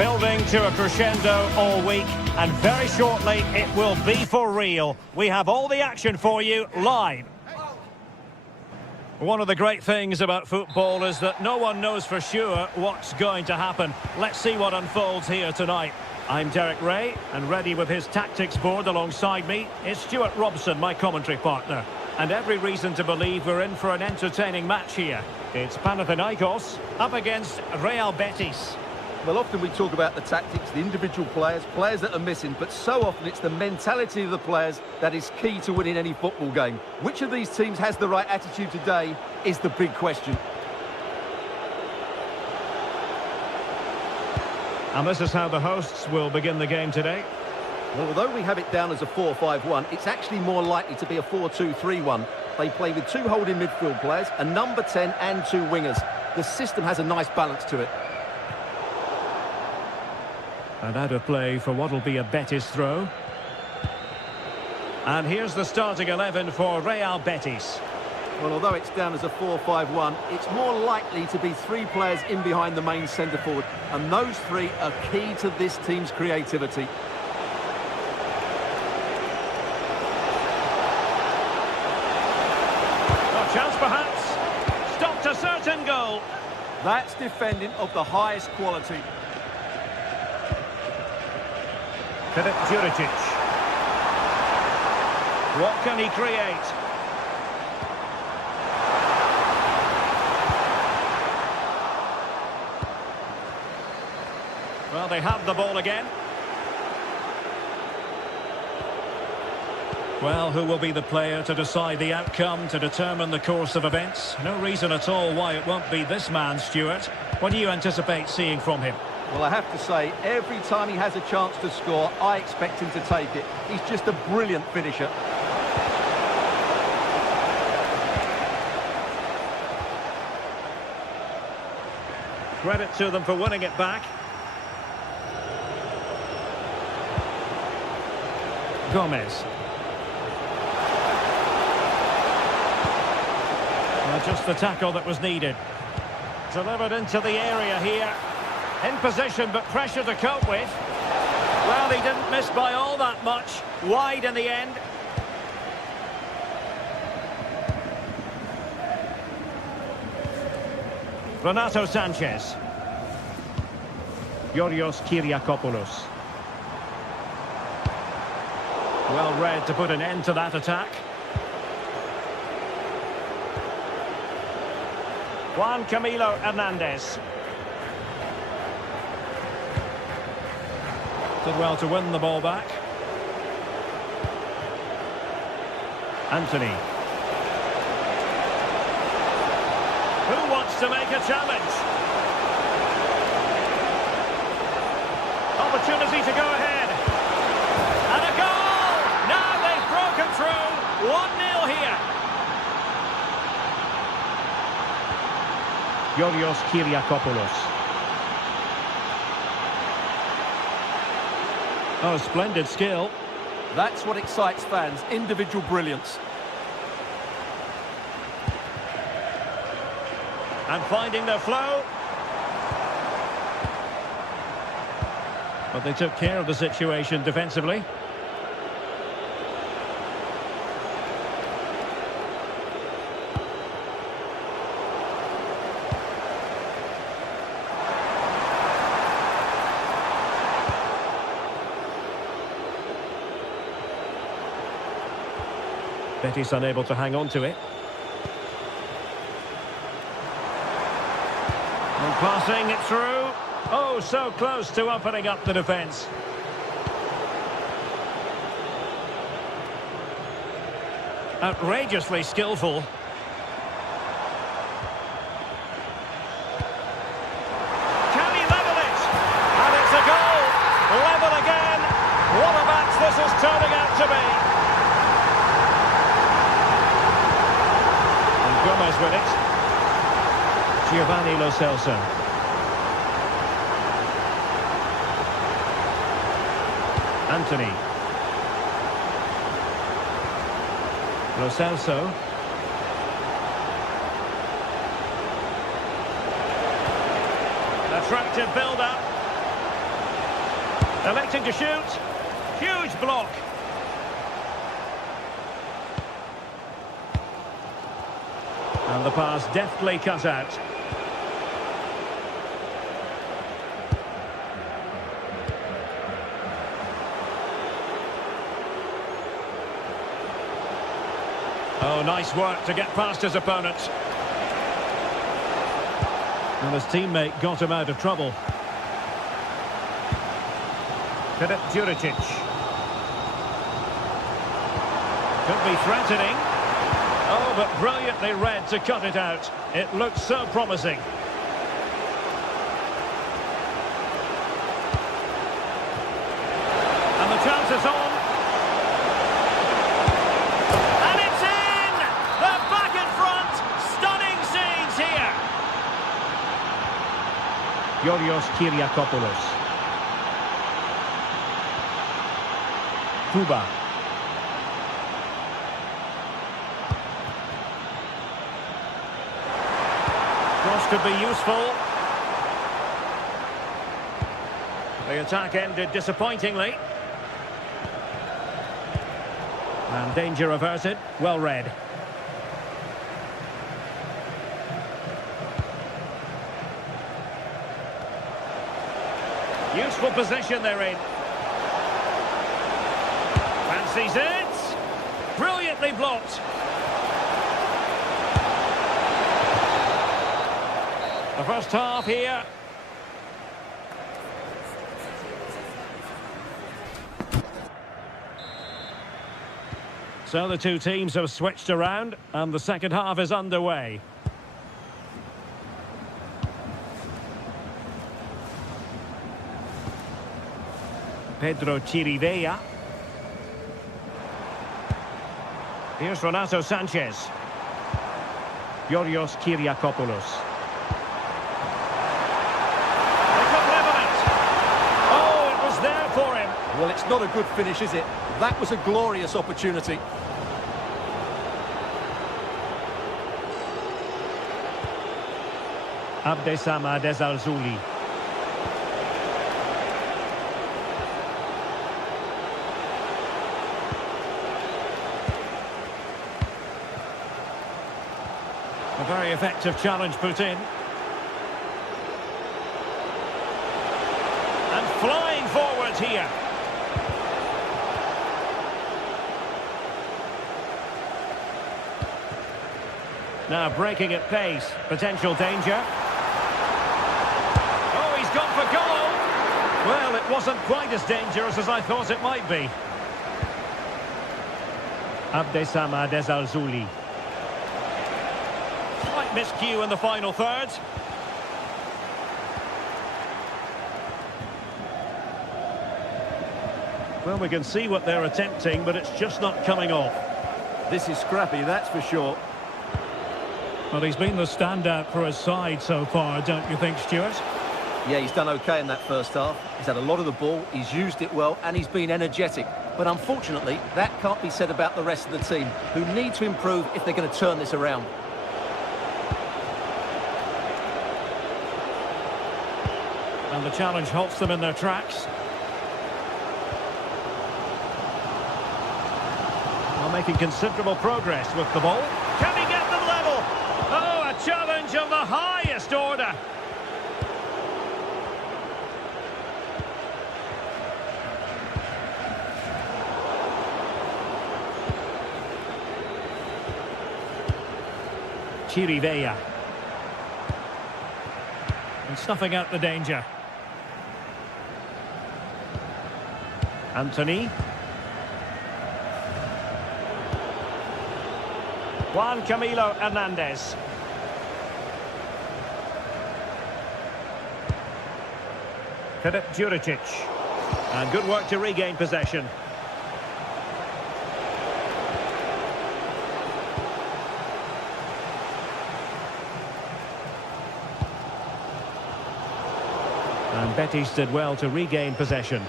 Building to a crescendo all week, and very shortly it will be for real. We have all the action for you live. One of the great things about football is that no one knows for sure what's going to happen. Let's see what unfolds here tonight. I'm Derek Ray, and ready with his tactics board alongside me is Stuart Robson, my commentary partner. And every reason to believe we're in for an entertaining match here. It's Panathinaikos up against Real Betis. Well, often we talk about the tactics, the individual players that are missing, but so often it's the mentality of the players that is key to winning any football game. Which of these teams has the right attitude today is the big question. And this is how the hosts will begin the game today. Well, although we have it down as a 4-5-1, it's actually more likely to be a 4-2-3-1. They play with two holding midfield players, a number 10 and two wingers. The system has a nice balance to it. And out of play for what will be a Betis throw. And here's the starting 11 for Real Betis. Well, although it's down as a 4-5-1, it's more likely to be three players in behind the main centre-forward. And those three are key to this team's creativity. Chance perhaps. Stopped a certain goal. That's defending of the highest quality. Filip Juricic. What can he create? Well, they have the ball again. Well, who will be the player to decide the outcome, to determine the course of events? No reason at all why it won't be this man, Stuart. What do you anticipate seeing from him? Well, I have to say, every time he has a chance to score, I expect him to take it. He's just a brilliant finisher. Credit to them for winning it back. Gomez. Just the tackle that was needed. Delivered into the area here. In position, but pressure to cope with. Well, he didn't miss by all that much. Wide in the end. Renato Sanchez. Yorios Kyriakopoulos. Well read to put an end to that attack. Juan Camilo Hernandez. Did well to win the ball back. Anthony. Who wants to make a challenge? Opportunity to go ahead. And a goal! Now they've broken through. 1-0 here. Yorios Kyriakopoulos. Oh, splendid skill. That's what excites fans, individual brilliance. And finding their flow. But they took care of the situation defensively. Betis unable to hang on to it. And passing it through. Oh, so close to opening up the defence. Outrageously skillful. Can he level it? And it's a goal. Level again. What a match this is turning out to be. Gomez with it. Giovanni Lo Celso. Anthony. Lo Celso. Attractive build-up. Electing to shoot. Huge block. And the pass deftly cut out. Oh, nice work to get past his opponent. And his teammate got him out of trouble. Philip Juricic. Could be threatening. Oh, but brilliantly read to cut it out. It looked so promising. And the chance is on. And it's in! They're back in front! Stunning scenes here! Yorios Kyriakopoulos. Kuba. Cross could be useful. The attack ended disappointingly. And danger averted. Well read. Useful position they're in. Fancies it. Brilliantly blocked. The first half here. So the two teams have switched around and the second half is underway. Pedro Chirivella. Here's Renato Sanchez. Yorios Kyriakopoulos. They could level it. Oh, it was there for him. Well, it's not a good finish, is it? That was a glorious opportunity. Abdessamad Ezalzouli. A very effective challenge put in. And flying forward here. Now breaking at pace. Potential danger. Oh, he's gone for goal. Well, it wasn't quite as dangerous as I thought it might be. Abdessamad Ezalzouli. Slight miscue in the final third. Well, we can see what they're attempting, but it's just not coming off. This is scrappy, that's for sure. Well, he's been the standout for his side so far, don't you think, Stuart? Yeah, he's done okay in that first half. He's had a lot of the ball, he's used it well, and he's been energetic. But unfortunately, that can't be said about the rest of the team, who need to improve if they're going to turn this around. And the challenge halts them in their tracks. Well, making considerable progress with the ball. Can he get them level? Oh, a challenge of the highest order. Chirivella. And snuffing out the danger. Anthony. Juan Camilo Hernandez. Philip Juricic. And good work to regain possession. And Betis did well to regain possession.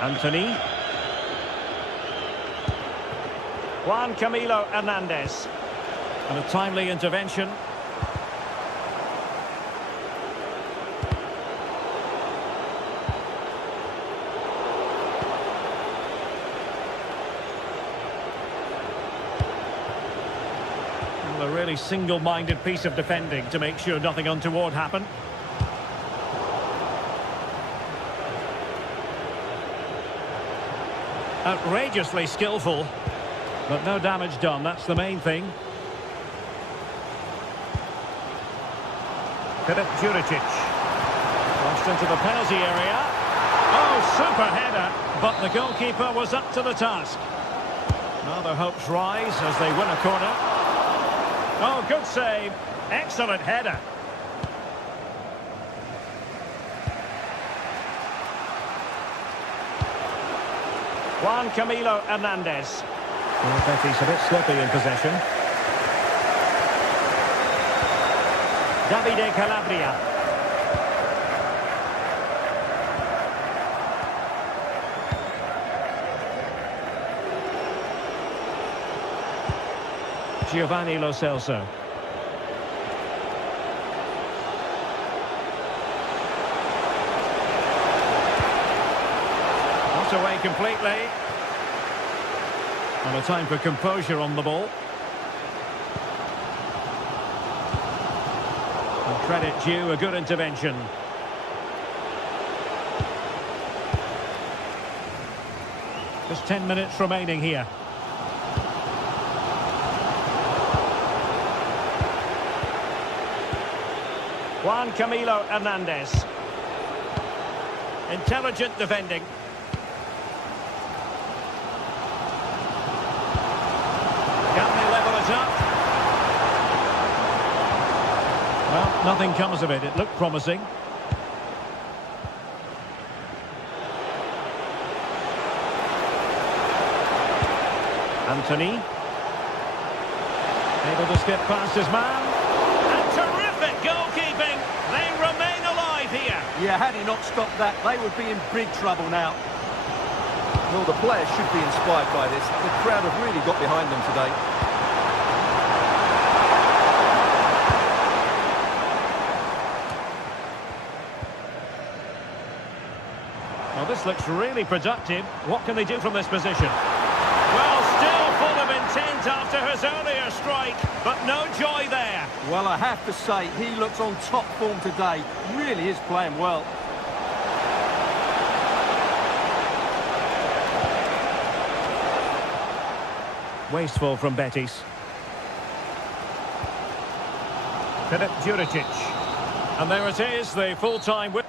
Anthony. Juan Camilo Hernandez. And a timely intervention. Well, a really single-minded piece of defending to make sure nothing untoward happened. Outrageously skillful, but no damage done, that's the main thing. Juricic. Crossed into the penalty area. Oh, super header, but the goalkeeper was up to the task. Now their hopes rise as they win a corner. Oh, good save. Excellent header. Juan Camilo Hernandez. Well, Betis a bit sloppy in possession. Davide Calabria. Giovanni Lo Celso. Not away completely. And a time for composure on the ball. And credit due, a good intervention. Just 10 minutes remaining here. Juan Camilo Hernandez. Intelligent defending. Can they level it up? Well, nothing comes of it. It looked promising. Anthony. Able to skip past his man. And terrific goalkeeping. They remain alive here. Yeah, had he not stopped that, they would be in big trouble now. Well, the players should be inspired by this. The crowd have really got behind them today. Well, this looks really productive. What can they do from this position? Well, still full of intent after his earlier strike, but no joy there. Well, I have to say, he looks on top form today. Really is playing well. Wasteful from Betis. Juricic. And there it is, the full-time win.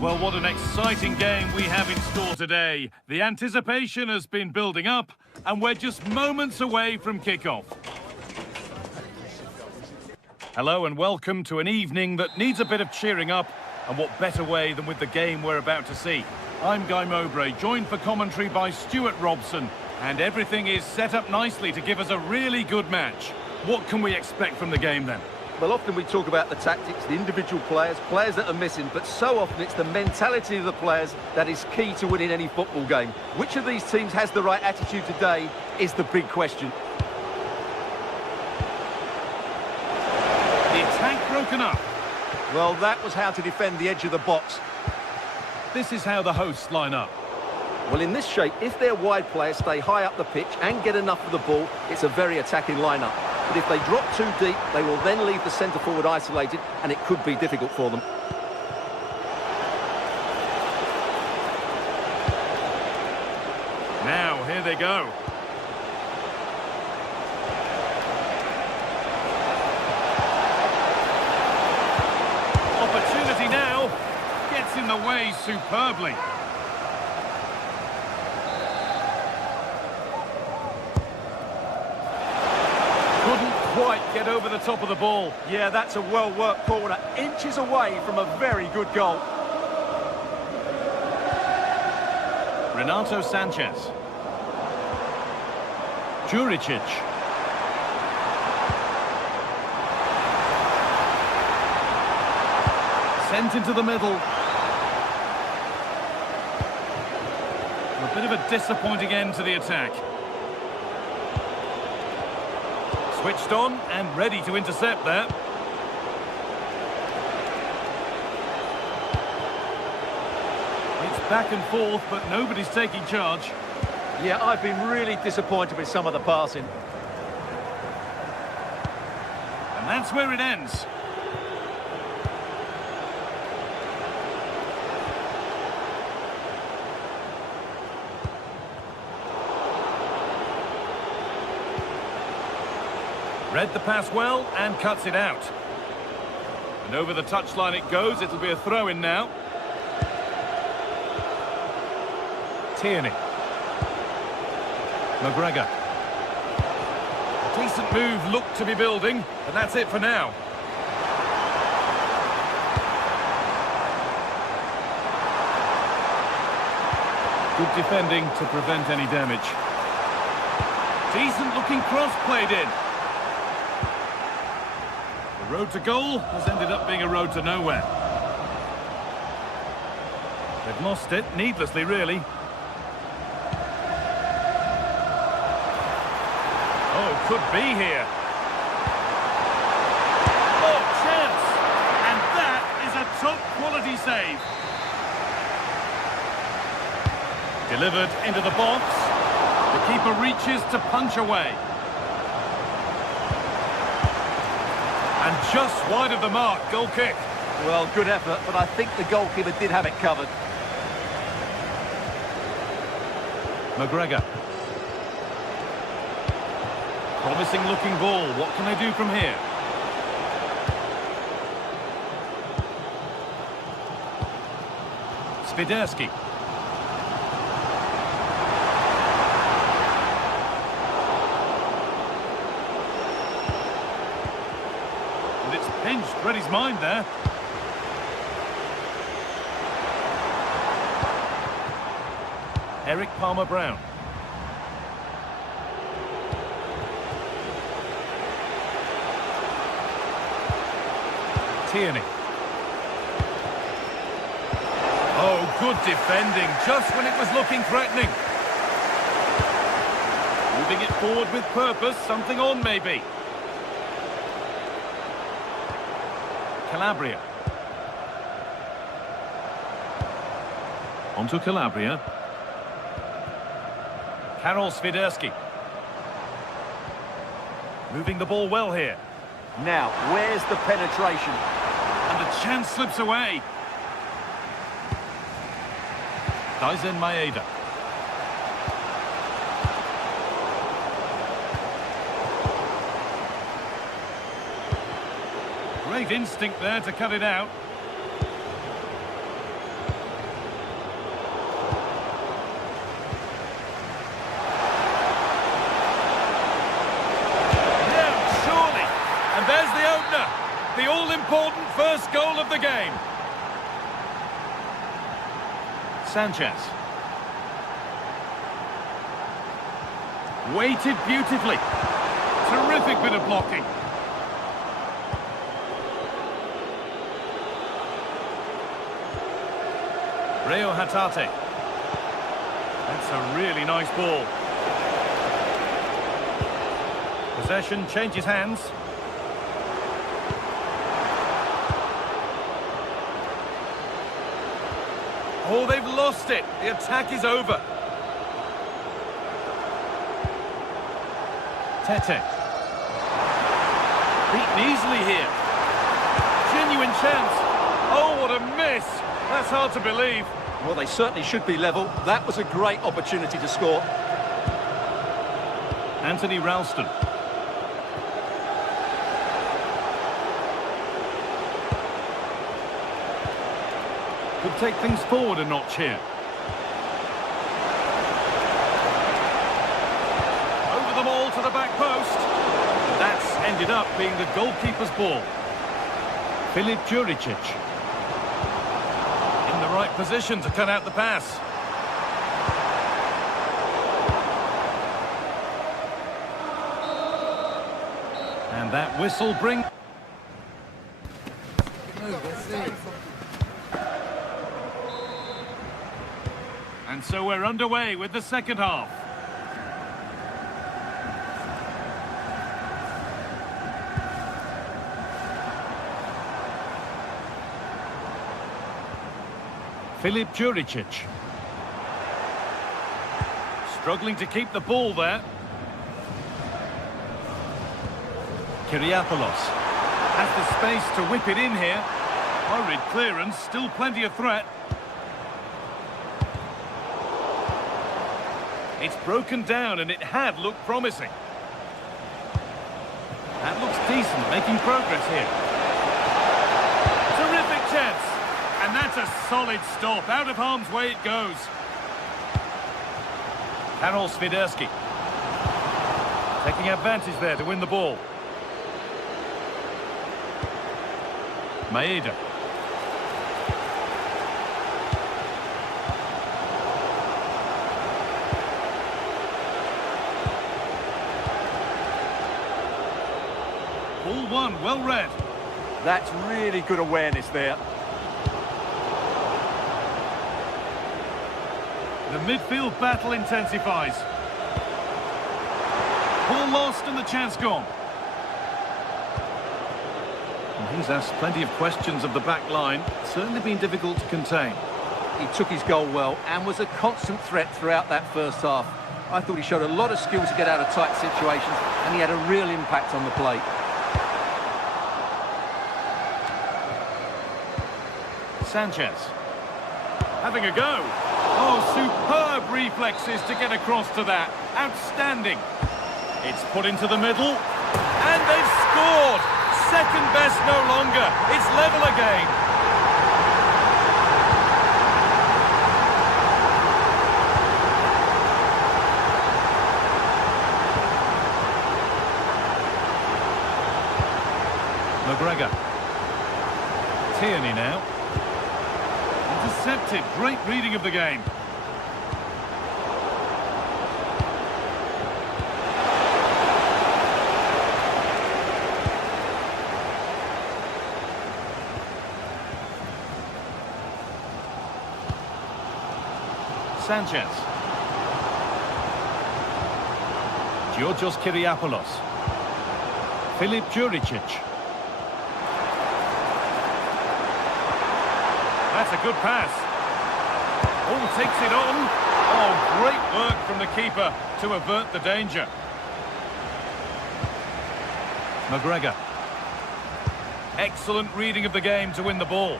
Well, what an exciting game we have in store today. The anticipation has been building up, and we're just moments away from kickoff. Hello and welcome to an evening that needs a bit of cheering up, and what better way than with the game we're about to see. I'm Guy Mowbray, joined for commentary by Stuart Robson, and everything is set up nicely to give us a really good match. What can we expect from the game then? Well, often we talk about the tactics, the individual players that are missing, but so often it's the mentality of the players that is key to winning any football game. Which of these teams has the right attitude today is the big question. The attack broken up. Well, that was how to defend the edge of the box. This is how the hosts line up. Well, in this shape, if their wide players stay high up the pitch and get enough of the ball, it's a very attacking lineup. But if they drop too deep, they will then leave the centre-forward isolated, and it could be difficult for them. Now, here they go. Opportunity now. Gets in the way superbly. Couldn't quite get over the top of the ball. Yeah, that's a well-worked corner, inches away from a very good goal. Renato Sanchez. Juricic. Sent into the middle. A bit of a disappointing end to the attack. Switched on and ready to intercept there. It's back and forth, but nobody's taking charge. Yeah, I've been really disappointed with some of the passing. And that's where it ends. Read the pass well and cuts it out. And over the touchline it goes. It'll be a throw-in now. Tierney. McGregor. A decent move looked to be building, but that's it for now. Good defending to prevent any damage. Decent looking cross played in. The road to goal has ended up being a road to nowhere. They've lost it, needlessly really. Oh, could be here. Oh, chance! And that is a top-quality save. Delivered into the box. The keeper reaches to punch away. And just wide of the mark, goal kick. Well, good effort, but I think the goalkeeper did have it covered. McGregor. Promising looking ball. What can they do from here? Swiderski. And it's pinched. Read his mind there. Eric Palmer-Brown. Tierney. Oh, good defending, just when it was looking threatening. Moving it forward with purpose, something on maybe. Calabria. Onto Calabria. Karol Swiderski. Moving the ball well here. Now, where's the penetration? And the chance slips away. Daisen Maeda. Great instinct there to cut it out. Yeah, surely. And there's the opener. the all-important first goal of the game. Sanchez. Weighted beautifully. Terrific bit of blocking. Reo Hatate. That's a really nice ball. Possession changes hands. Oh, they've lost it. The attack is over. Tete. Beaten easily here. Genuine chance. Oh, what a miss. That's hard to believe. Well, they certainly should be level. That was a great opportunity to score. Anthony Ralston. Could take things forward a notch here. Over the ball to the back post. That's ended up being the goalkeeper's ball. Filip Juricic. In the right position to cut out the pass. And that whistle brings... And so we're underway with the second half. Filip Juricic. Struggling to keep the ball there. Kyriapoulos has the space to whip it in here. Hurried clearance, still plenty of threat. It's broken down and it had looked promising. That looks decent, making progress here. Terrific chance. And that's a solid stop. Out of harm's way it goes. Karol Swiderski. Taking advantage there to win the ball. Maeda. Ball one, well read. That's really good awareness there. The midfield battle intensifies. Ball lost and the chance gone. And he's asked plenty of questions of the back line. Certainly been difficult to contain. He took his goal well and was a constant threat throughout that first half. I thought he showed a lot of skill to get out of tight situations, and he had a real impact on the plate. Sanchez. Having a go. Oh, superb reflexes to get across to that. Outstanding. It's put into the middle. And they've scored. Second best no longer. It's level again. McGregor. Tierney now. Intercepted. Great reading of the game. Sanchez. Georgios Kyriapoulos. Filip Juricic. That's a good pass. Oh, takes it on. Oh, great work from the keeper to avert the danger. McGregor. Excellent reading of the game to win the ball.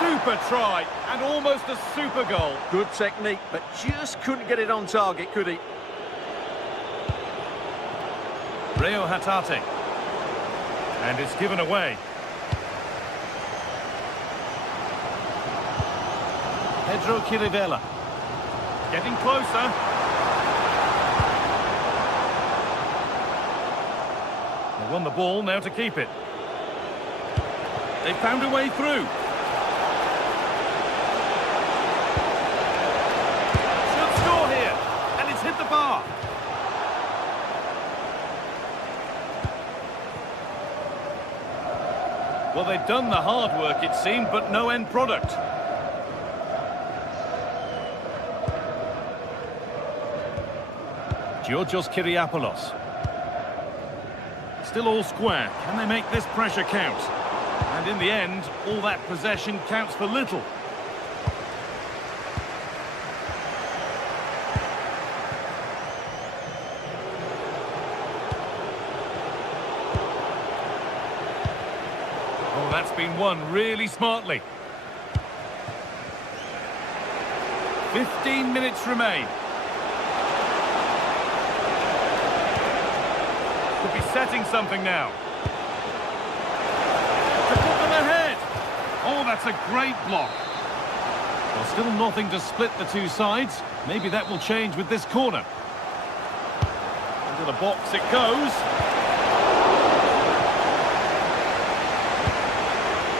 Super try, and almost a super goal. Good technique, but just couldn't get it on target, could he? Reo Hatate. And it's given away. Pedro Chirivella. Getting closer. won the ball, now to keep it. They found a way through. Should score here, and it's hit the bar. Well, they've done the hard work, it seemed, but no end product. Georgios Kyriapoulos. Still all square. Can they make this pressure count? And in the end, all that possession counts for little. Oh, that's been won really smartly. 15 minutes remain. Could be setting something now. To put them ahead. Oh, that's a great block. Well, still nothing to split the two sides. Maybe that will change with this corner. Into the box it goes.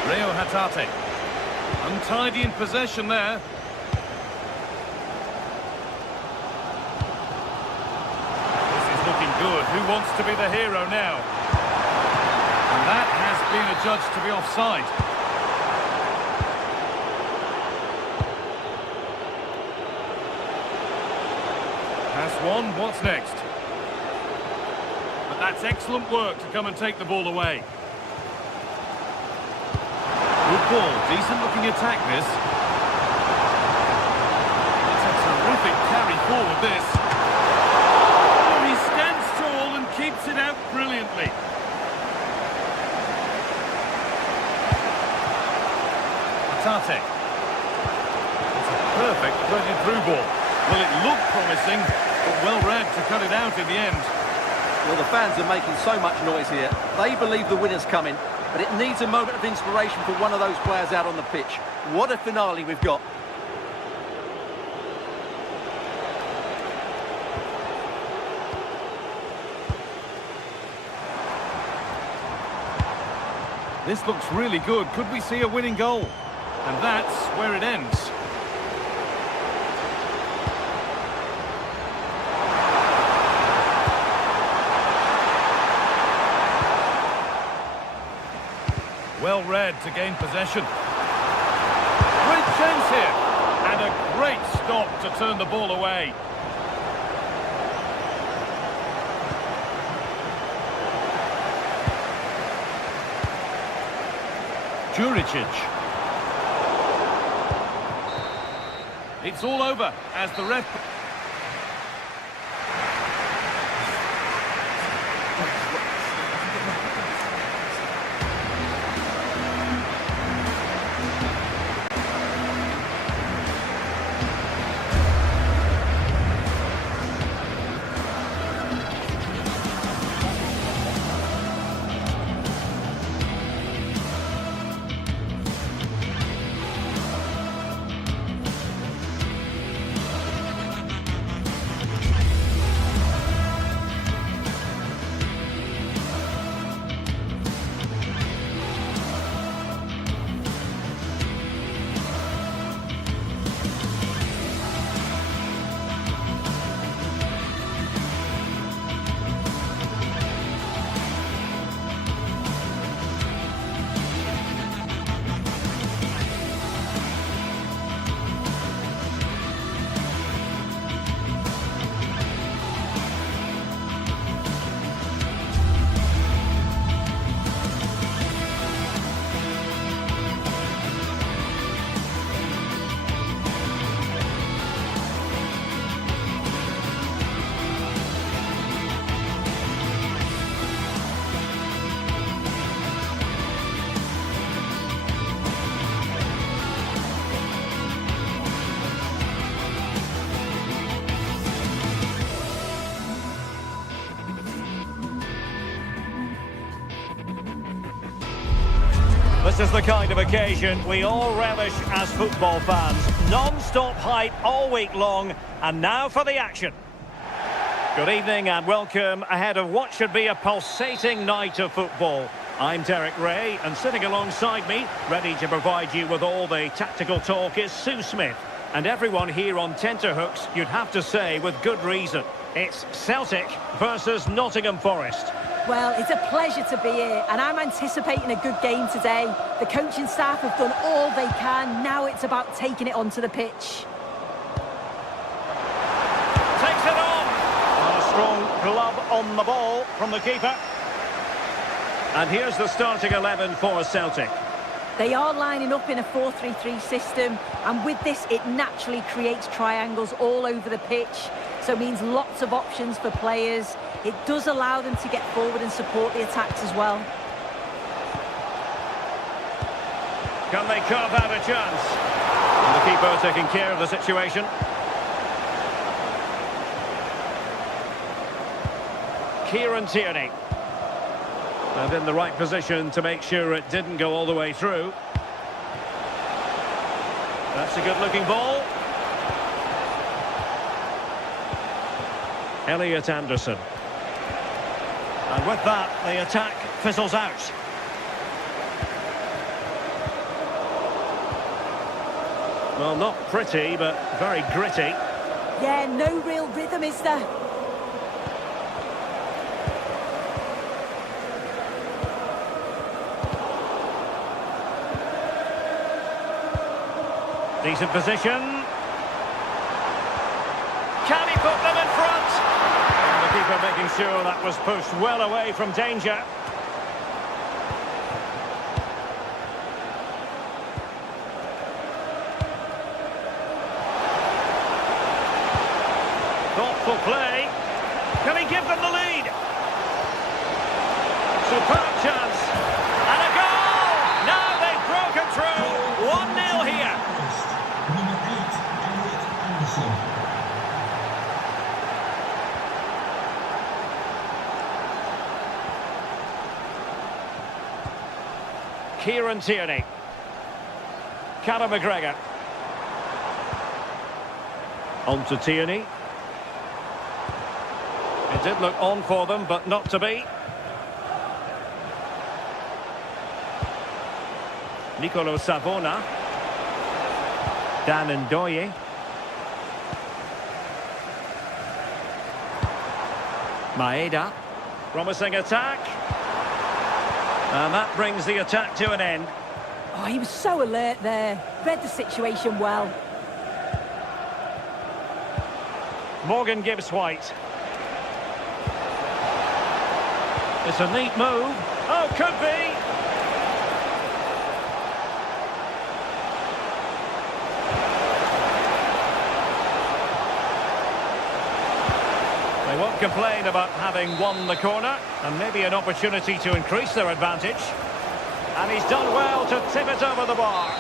Rio Hatate. Untidy in possession there. Good. Who wants to be the hero now? And that has been adjudged to be offside. Pass one, what's next? But that's excellent work to come and take the ball away. Good ball, decent looking attack this. It's a terrific carry forward this. Keeps it out brilliantly. Hatate. It's a perfect threaded through ball. Well, it looked promising, but well read to cut it out in the end. Well, the fans are making so much noise here. They believe the winner's coming, but it needs a moment of inspiration for one of those players out on the pitch. What a finale we've got. This looks really good. Could we see a winning goal? And that's where it ends. Well read to gain possession. Great chance here. And a great stop to turn the ball away. Juricic. It's all over as the ref... This is the kind of occasion we all relish as football fans. Non-stop hype all week long, and now for the action. Good evening and welcome ahead of what should be a pulsating night of football. I'm Derek Ray, and sitting alongside me, ready to provide you with all the tactical talk, is Sue Smith. And everyone here on tenterhooks, you'd have to say with good reason. It's Celtic versus Nottingham Forest. Well, it's a pleasure to be here, and I'm anticipating a good game today. The coaching staff have done all they can. Now it's about taking it onto the pitch. Takes it on. A strong glove on the ball from the keeper. And here's the starting 11 for Celtic. They are lining up in a 4-3-3 system, and with this, it naturally creates triangles all over the pitch. So it means lots of options for players. It does allow them to get forward and support the attacks as well. Can they carve out a chance? And the keeper taking care of the situation. Kieran Tierney. And in the right position to make sure it didn't go all the way through. That's a good-looking ball. Elliot Anderson. And with that, the attack fizzles out. Well, not pretty, but very gritty. Yeah, no real rhythm, is there? Decent position. Can he put them in front? And the keeper making sure that was pushed well away from danger. Thoughtful play. Can he give them the lead? Superb chance. And a goal! Now they've broken through. 1-0 here. Kieran Tierney. Callum McGregor. On to Tierney. It did look on for them, but not to be. Nicolo Savona. Dan Ndoye. Maeda. Promising attack. And that brings the attack to an end. Oh, he was so alert there. Read the situation well. Morgan Gibbs-White. It's a neat move. Oh, could be. They won't complain about having won the corner, and maybe an opportunity to increase their advantage. And he's done well to tip it over the bar.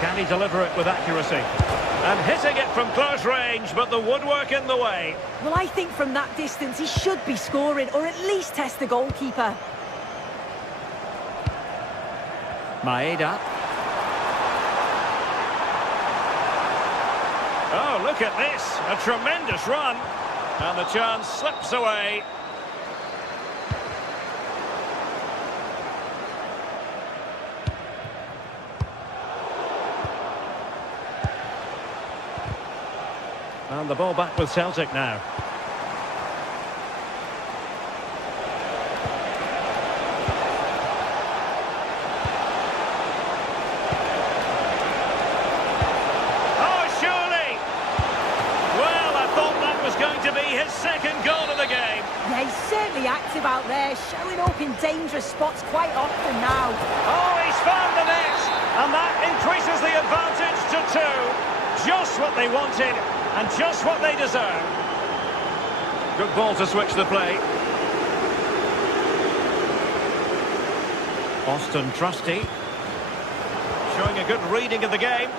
Can he deliver it with accuracy? And hitting it from close range, but the woodwork in the way. Well, I think from that distance he should be scoring, or at least test the goalkeeper. Maeda. Oh, look at this. A tremendous run. And the chance slips away. And the ball back with Celtic now. Oh, surely! Well, I thought that was going to be his second goal of the game. Yeah, he's certainly active out there, showing up in dangerous spots quite often now. Oh, he's found the net! And that increases the advantage to 2. Just what they wanted. And just what they deserve. Good ball to switch the play. Austin Trusty. Showing a good reading of the game.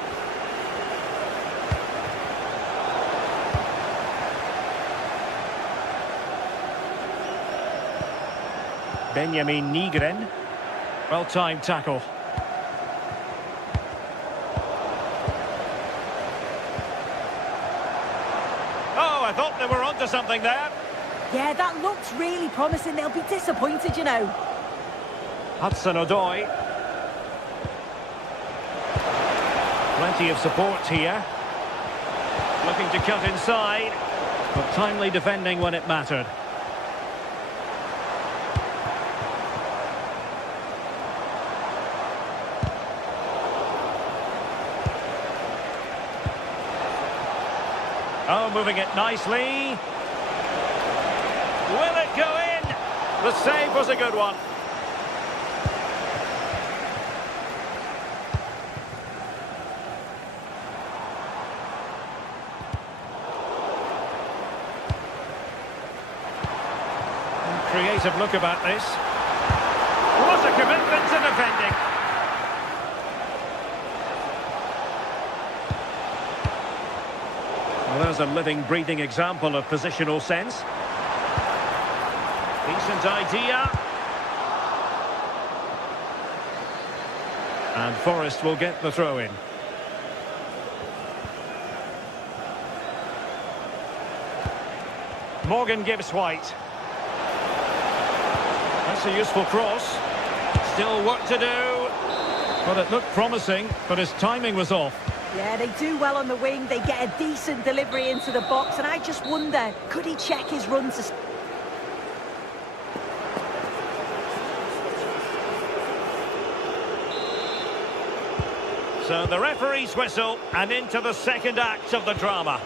Benjamin Nygren. Well-timed tackle. I thought they were onto something there. Yeah, that looks really promising. They'll be disappointed, you know. Hudson-Odoi. Plenty of support here. Looking to cut inside, but timely defending when it mattered. Oh, moving it nicely. Will it go in? The save was a good one. Creative look about this. What a commitment to defending. Well, there's a living, breathing example of positional sense. Decent idea. And Forrest will get the throw in. Morgan gives White. That's a useful cross. Still work to do. Well, it looked promising, but his timing was off. Yeah, they do well on the wing. They get a decent delivery into the box, and I just wonder, could he check his run to... So the referee's whistle, and into the second act of the drama.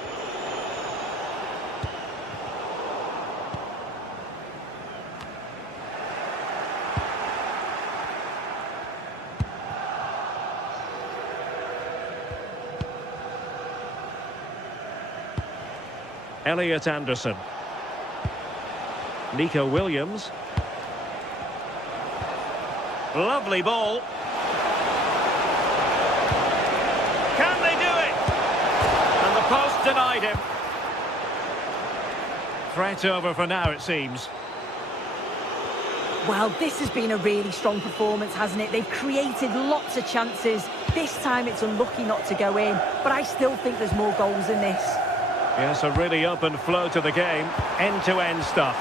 Elliot Anderson. Nico Williams. Lovely ball. Can they do it? And the post denied him. Threat over for now, it seems. Well, this has been a really strong performance, hasn't it? They've created lots of chances. This time it's unlucky not to go in, but I still think there's more goals in this. Yes, a really open flow to the game. End-to-end stuff.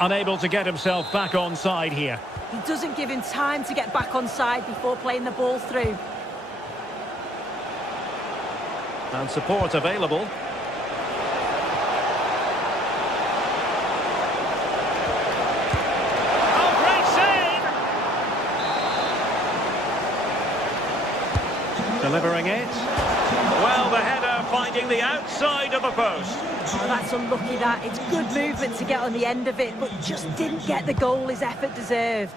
Unable to get himself back on side here. He doesn't give him time to get back on side before playing the ball through. And support available. Delivering it. Well, the header finding the outside of the post. Oh, that's unlucky, that. It's good movement to get on the end of it, but just didn't get the goal his effort deserved.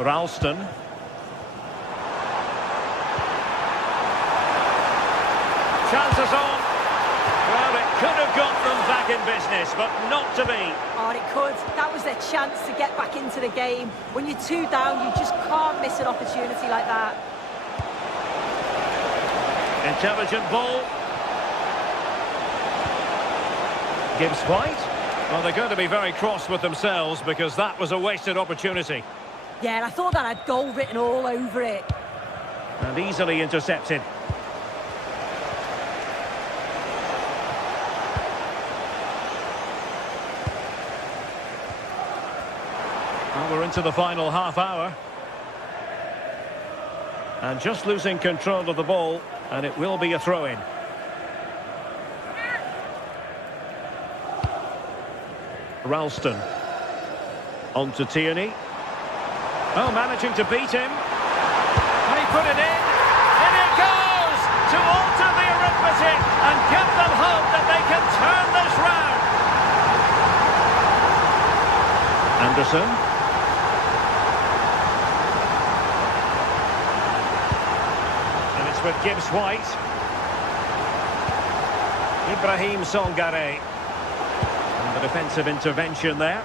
Ralston. Chances on. Well, it could have got them back in business, but not to be. Oh, it could. That was their chance to get back into the game. When you're 2 down, you just can't miss an opportunity like that. Intelligent ball. Gibbs White. Well, they're going to be very cross with themselves because that was a wasted opportunity. Yeah, and I thought that had goal written all over it. And easily intercepted. Well, we're into the final half hour. And just losing control of the ball, and it will be a throw-in. Ralston. On to Tierney. Oh, managing to beat him. And he put it in. In it goes! To alter the arithmetic and give them hope that they can turn this round. Anderson. With Gibbs White. Ibrahim Songare. And the defensive intervention there.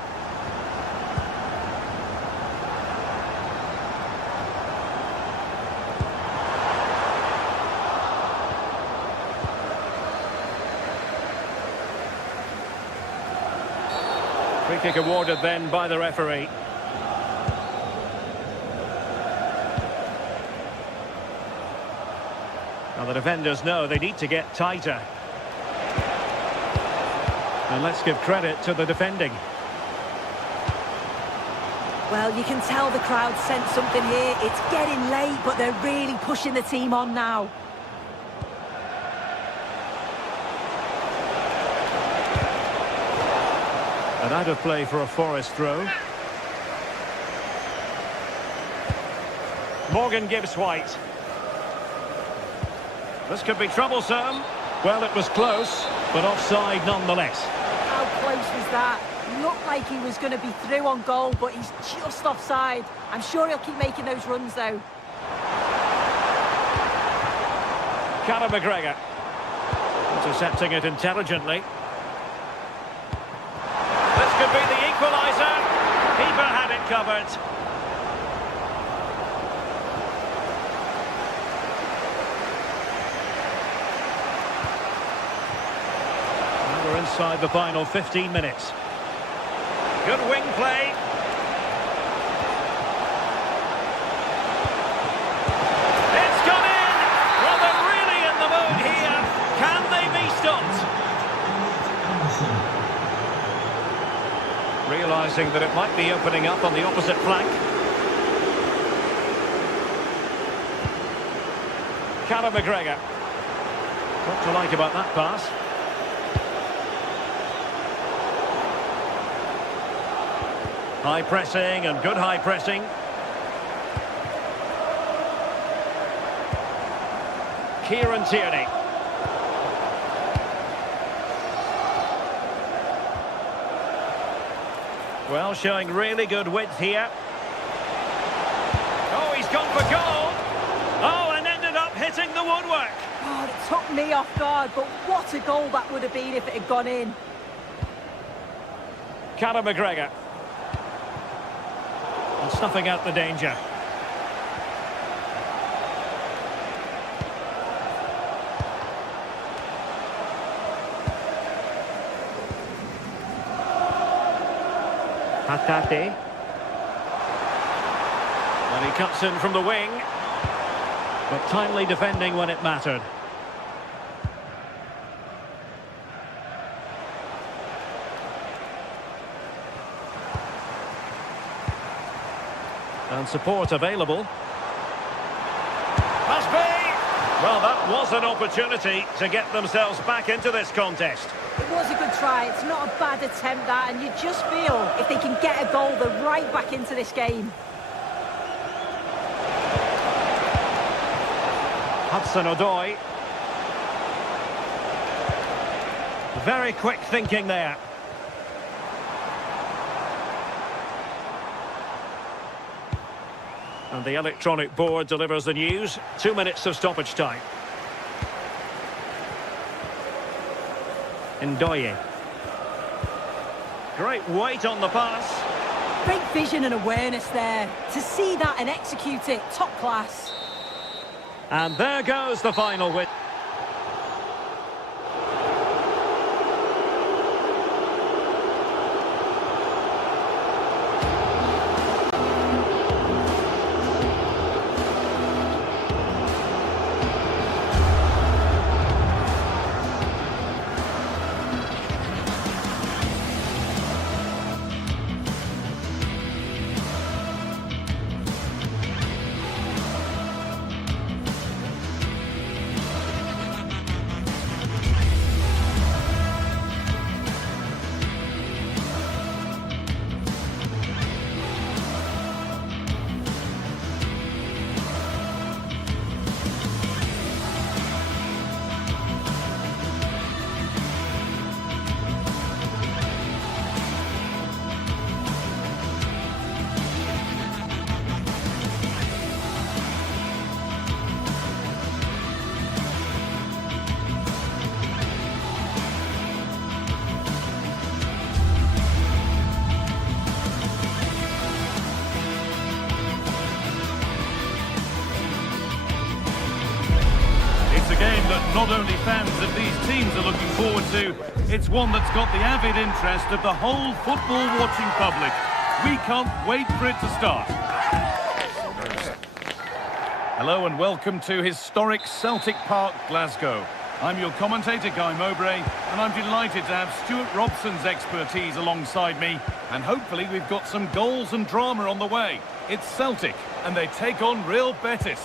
Free Free kick awarded then by the referee. Now the defenders know they need to get tighter. And let's give credit to the defending. Well, you can tell the crowd sense something here. It's getting late, but they're really pushing the team on now. And out of play for a Forest throw. Morgan gives White. This could be troublesome. Well, it was close, but offside nonetheless. How close was that? Looked like he was going to be through on goal, but he's just offside. I'm sure he'll keep making those runs, though. Callum McGregor. Intercepting it intelligently. This could be the equaliser. Keeper had it covered. We're inside the final 15 minutes. Good wing play. It's gone in! Well, they're really in the mood here. Can they be stopped? Realising that it might be opening up on the opposite flank. Callum McGregor. What to like about that pass? High pressing and good high pressing. Kieran Tierney. Well, showing really good width here. Oh, he's gone for goal. Oh, and ended up hitting the woodwork. Oh, it took me off guard, but what a goal that would have been if it had gone in. Callum McGregor. And snuffing out the danger. Hatate. And he cuts in from the wing. But timely defending when it mattered. And support available. Must be! Well, that was an opportunity to get themselves back into this contest. It was a good try. It's not a bad attempt, that, and you just feel if they can get a goal, they're right back into this game. Hudson-Odoi. Very quick thinking there. And the electronic board delivers the news. 2 minutes of stoppage time. Ndoye. Great weight on the pass. Great vision and awareness there. To see that and execute it, top class. And there goes the final win. It's a game that not only fans of these teams are looking forward to, It's one that's got the avid interest of the whole football-watching public. We can't wait for it to start. Hello and welcome to historic Celtic Park, Glasgow. I'm your commentator, Guy Mowbray, and I'm delighted to have Stuart Robson's expertise alongside me, and hopefully we've got some goals and drama on the way. It's Celtic, and they take on Real Betis.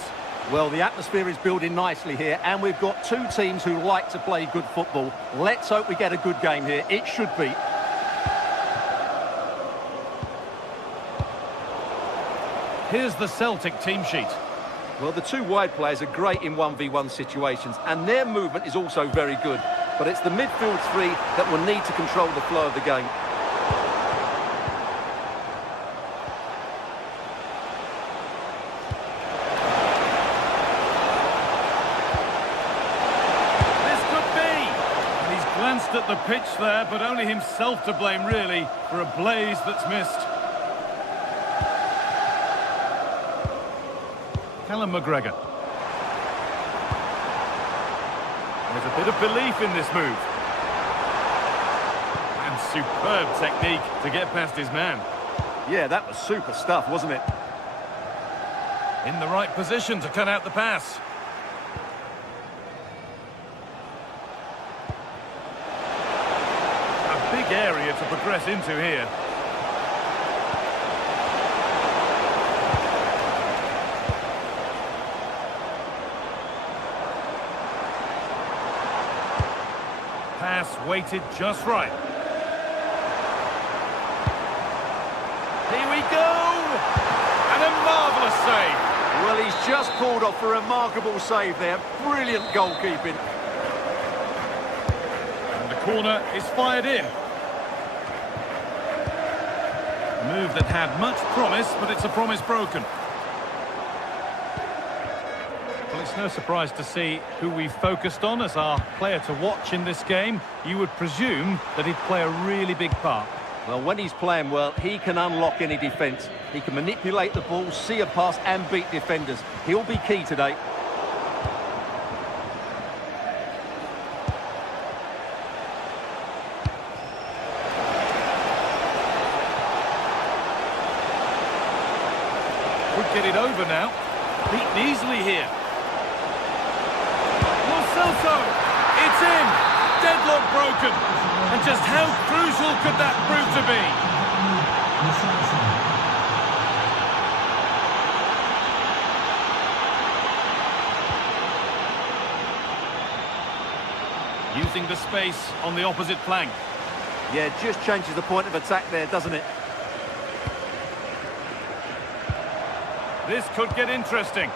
Well, the atmosphere is building nicely here, and we've got two teams who like to play good football. Let's hope we get a good game here. It should be. Here's the Celtic team sheet. Well, the two wide players are great in 1v1 situations, and their movement is also very good. But it's the midfield three that will need to control the flow of the game. This could be! And he's glanced at the pitch there, but only himself to blame, really, for a blaze that's missed. Callum McGregor. There's a bit of belief in this move. And superb technique to get past his man. Yeah, that was super stuff, wasn't it? In the right position to cut out the pass. A big area to progress into here. Pass weighted just right. Here we go! And a marvellous save. Well, he's just pulled off a remarkable save there. Brilliant goalkeeping. And the corner is fired in. A move that had much promise, but it's a promise broken. Well, it's no surprise to see who we focused on as our player to watch in this game. You would presume that he'd play a really big part. Well, when he's playing well, he can unlock any defence. He can manipulate the ball, see a pass and beat defenders. He'll be key today. Could get it over now. Beaten easily here. Celso, it's in, deadlock broken, and just how crucial could that prove to be? Using the space on the opposite flank. Yeah, just changes the point of attack there, doesn't it? This could get interesting.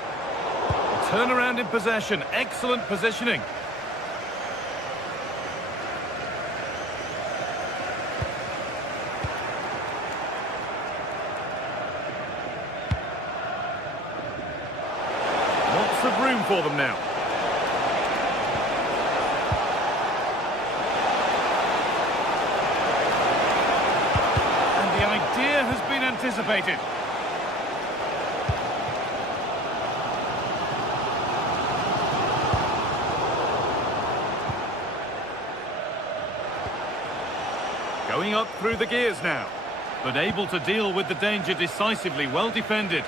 Turnaround in possession, excellent positioning. Lots of room for them now. And the idea has been anticipated. Going up through the gears now, but able to deal with the danger decisively, well defended.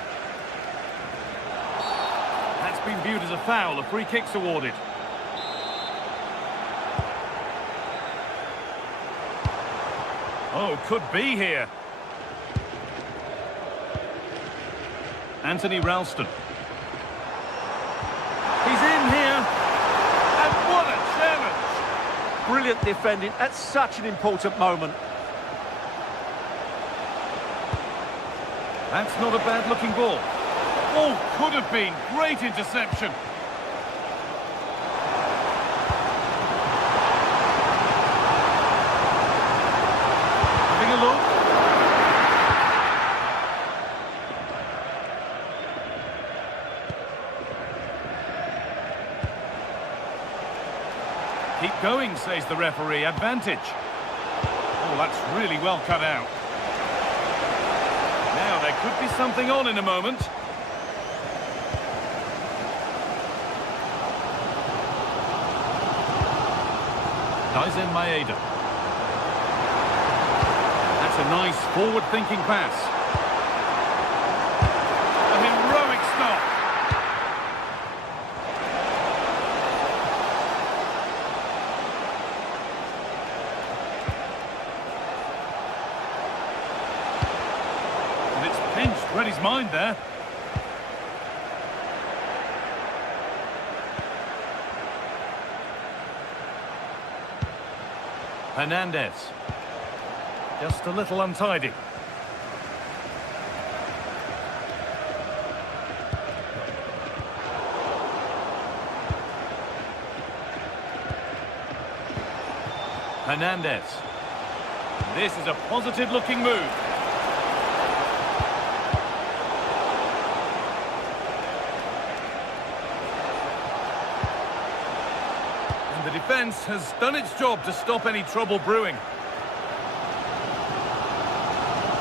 That's been viewed as a foul, a free kick's awarded. Oh, could be here. Anthony Ralston. He's in here, and what a challenge! Brilliant defending at such an important moment. That's not a bad-looking ball. Oh, could have been. Great interception. Having a look. Keep going, says the referee. Advantage. Oh, that's really well cut out. Now, there could be something on in a moment. Daisen Maeda. Nice forward-thinking pass. A heroic stop. And it's pinched, read his mind there. Hernandez. Just a little untidy. Hernandez. This is a positive-looking move. And the defence has done its job to stop any trouble brewing.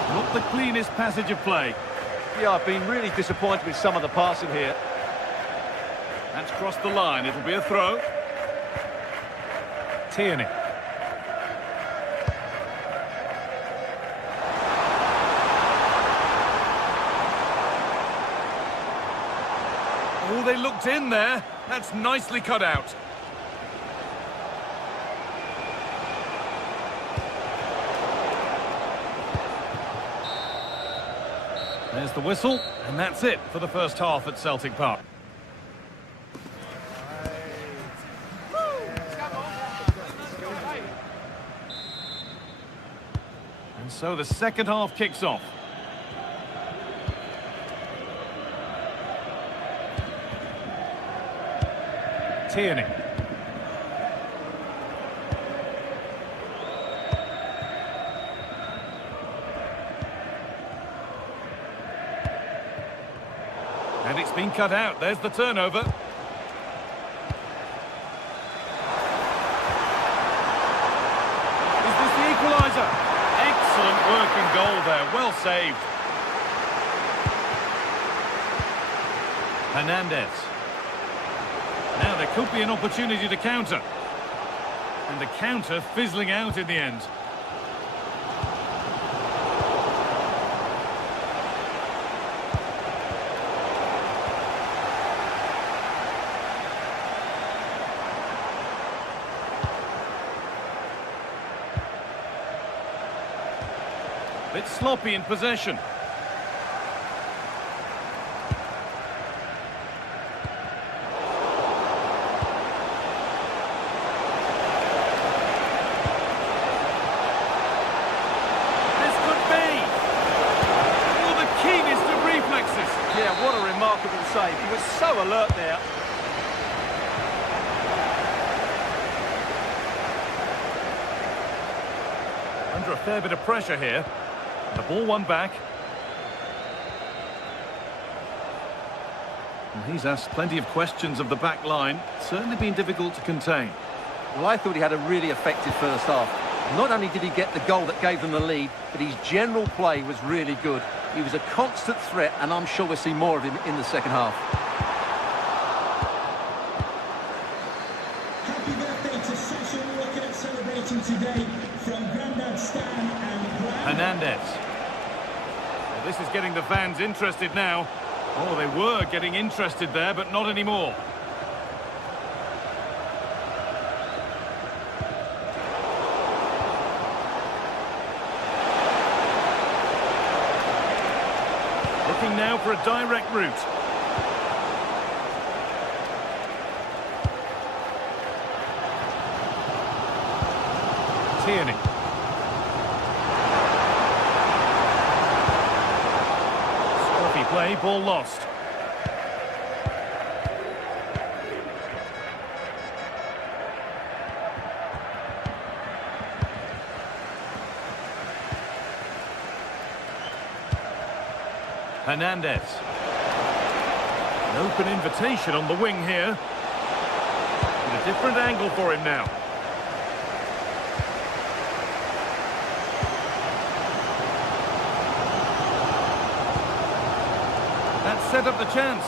Not the cleanest passage of play. Yeah, I've been really disappointed with some of the passing here. That's crossed the line. It'll be a throw. Tierney. Oh, they looked in there. That's nicely cut out. There's the whistle, and that's it for the first half at Celtic Park. And so the second half kicks off. Tierney. And it's been cut out. There's the turnover. Is this the equaliser? Excellent working goal there. Well saved. Hernandez. Now there could be an opportunity to counter. And the counter fizzling out in the end. Bit sloppy in possession. This could be. Oh, the keenest of reflexes. Yeah, what a remarkable save. He was so alert there. Under a fair bit of pressure here. The ball won back. And he's asked plenty of questions of the back line. Certainly been difficult to contain. Well, I thought he had a really effective first half. Not only did he get the goal that gave them the lead, but his general play was really good. He was a constant threat, and I'm sure we'll see more of him in the second half. Happy birthday to Sasha Walker, celebrating today from Grandad Stan and Hernandez. Well, this is getting the fans interested now. Oh, they were getting interested there, but not anymore. Looking now for a direct route. Tierney. Scruffy play, ball lost. Hernandez. An open invitation on the wing here. And a different angle for him now. That set up the chance.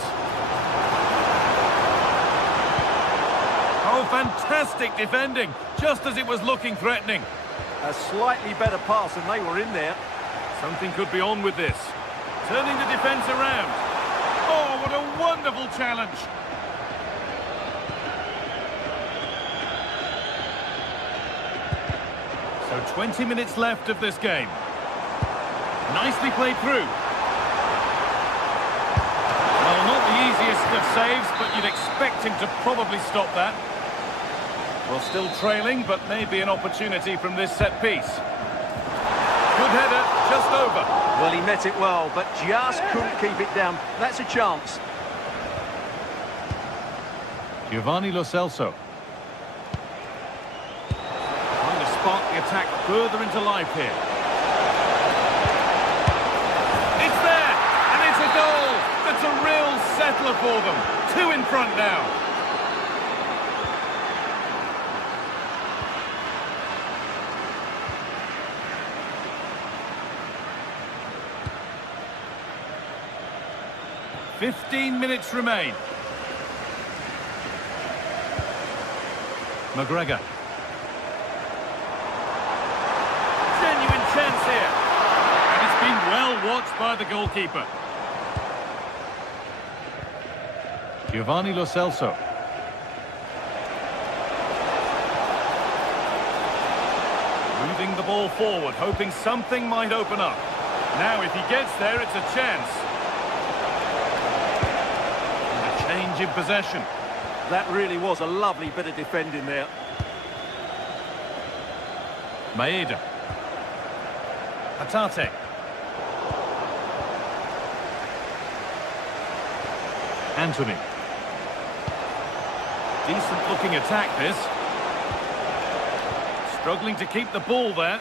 Oh, fantastic defending, just as it was looking threatening. A slightly better pass, and they were in there. Something could be on with this. Turning the defence around. Oh, what a wonderful challenge. So 20 minutes left of this game. Nicely played through. Well, not the easiest of saves, but you'd expect him to probably stop that. Well, still trailing, but maybe an opportunity from this set piece. Good header, just over. Well, he met it well, but just couldn't keep it down. That's a chance. Giovanni Lo Celso. Trying to spark the attack further into life here. It's there, and it's a goal. That's a real settler for them. 2 in front now. "15 minutes remain. McGregor. Genuine chance here. And it's been well watched by the goalkeeper. Giovanni Lo Celso. Moving the ball forward, hoping something might open up. Now, if he gets there, it's a chance. Change in possession. That really was a lovely bit of defending there. Maeda. Hatate. Anthony. Decent looking attack this. Struggling to keep the ball there.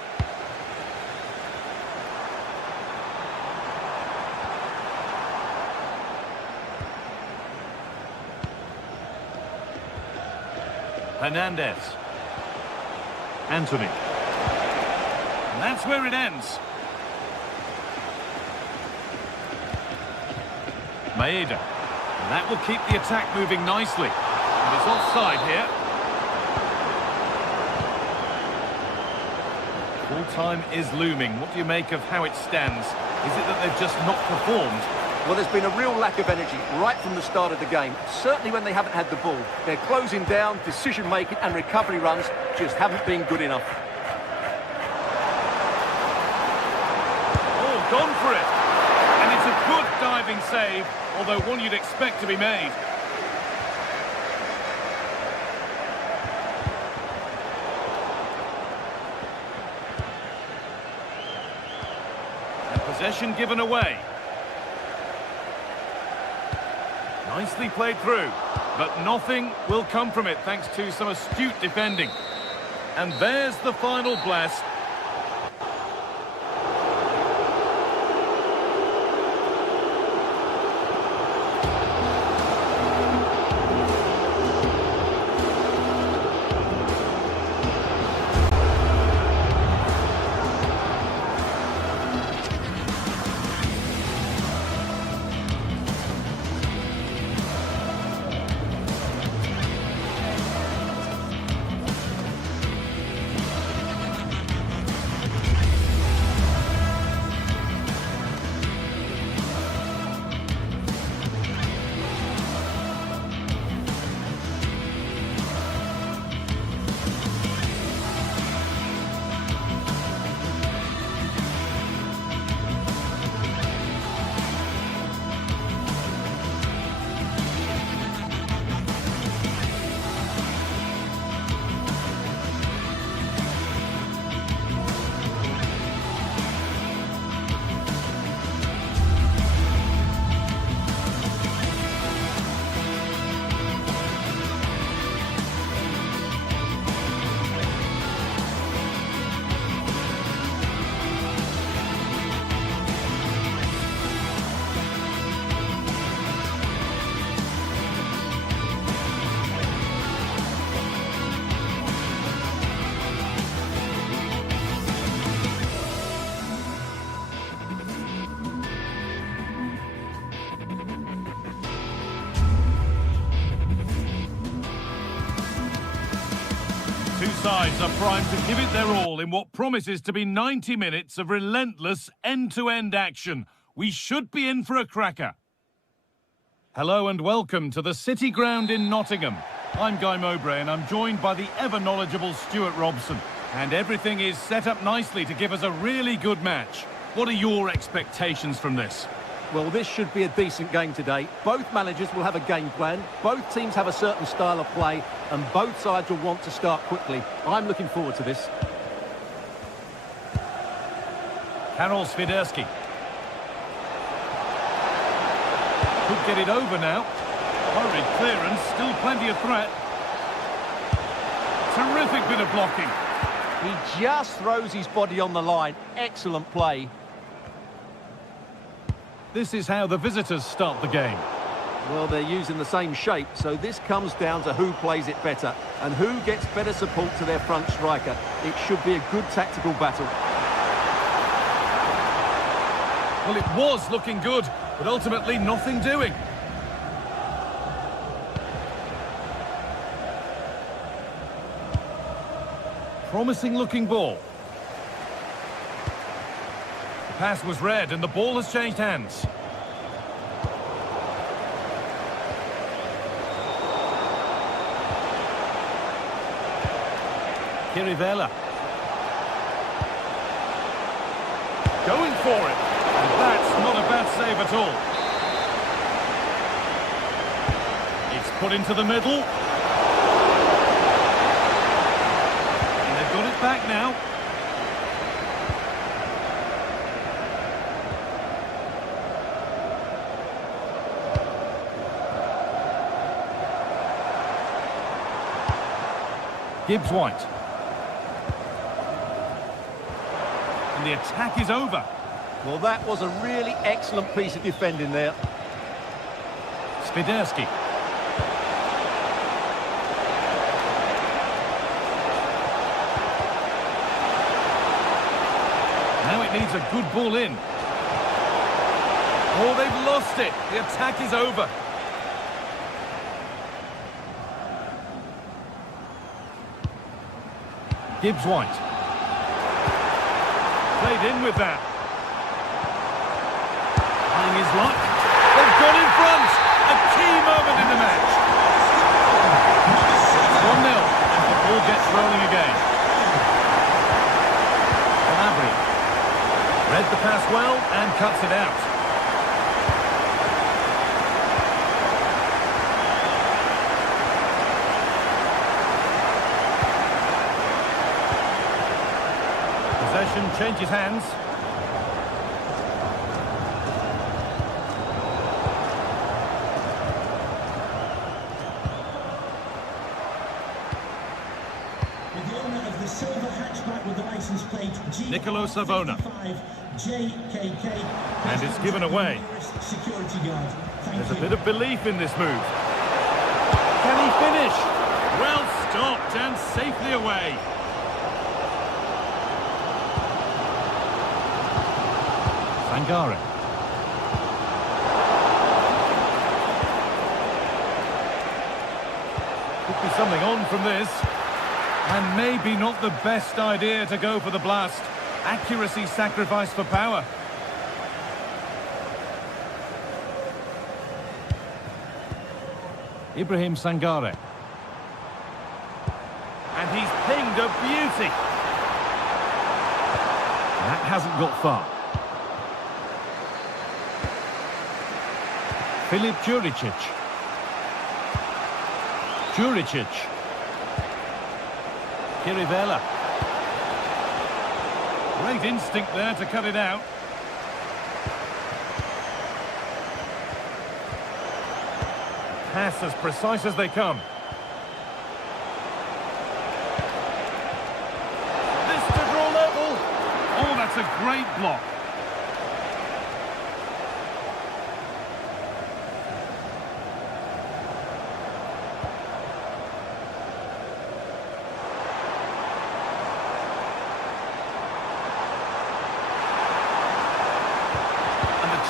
Hernandez. Anthony. And that's where it ends. Maeda. And that will keep the attack moving nicely. And it's offside here. Full time is looming. What do you make of how it stands? Is it that they've just not performed? Well, there's been a real lack of energy right from the start of the game. Certainly when they haven't had the ball. They're closing down, decision-making and recovery runs just haven't been good enough. Oh, gone for it. And it's a good diving save, although one you'd expect to be made. And possession given away. Nicely played through, but nothing will come from it thanks to some astute defending. And there's the final blast. sides are primed to give it their all in what promises to be 90 minutes of relentless end-to-end action. We should be in for a cracker. Hello and welcome to the City Ground in Nottingham. I'm Guy Mowbray and I'm joined by the ever-knowledgeable Stuart Robson. And everything is set up nicely to give us a really good match. What are your expectations from this? Well, this should be a decent game today. Both managers will have a game plan. Both teams have a certain style of play, and both sides will want to start quickly. I'm looking forward to this. Karol Swiderski. Could get it over now. Hurried clearance, still plenty of threat. Terrific bit of blocking. He just throws his body on the line. Excellent play. This is how the visitors start the game. Well, they're using the same shape, so this comes down to who plays it better and who gets better support to their front striker. It should be a good tactical battle. Well, it was looking good, but ultimately nothing doing. Promising looking ball. The pass was read and the ball has changed hands. Kirivela. Going for it. And that's not a bad save at all. It's put into the middle. And they've got it back now. Gibbs-White. And the attack is over. Well, that was a really excellent piece of defending there. Swiderski. Now it needs a good ball in. Oh, they've lost it. The attack is over. Gibbs-White. Played in with that. Trying his luck. They've got in front. A key moment in the match. 1-0. The ball gets rolling again. Calabria. Read the pass well and cuts it out. Possession changes hands. With the owner of the silver hatchback with the license plate Nicolo Savona. JKK. And it's given away. Security guard. There's a bit of belief in this move. Can he finish? Well stopped and safely away. Sangare. Could be something on from this. And maybe not the best idea to go for the blast. Accuracy sacrificed for power. Ibrahim Sangare. And he's pinged a beauty. That hasn't got far. Filip Juricic. Juricic. Kirivela. Great instinct there to cut it out. Pass as precise as they come. This to draw level. Oh, that's a great block.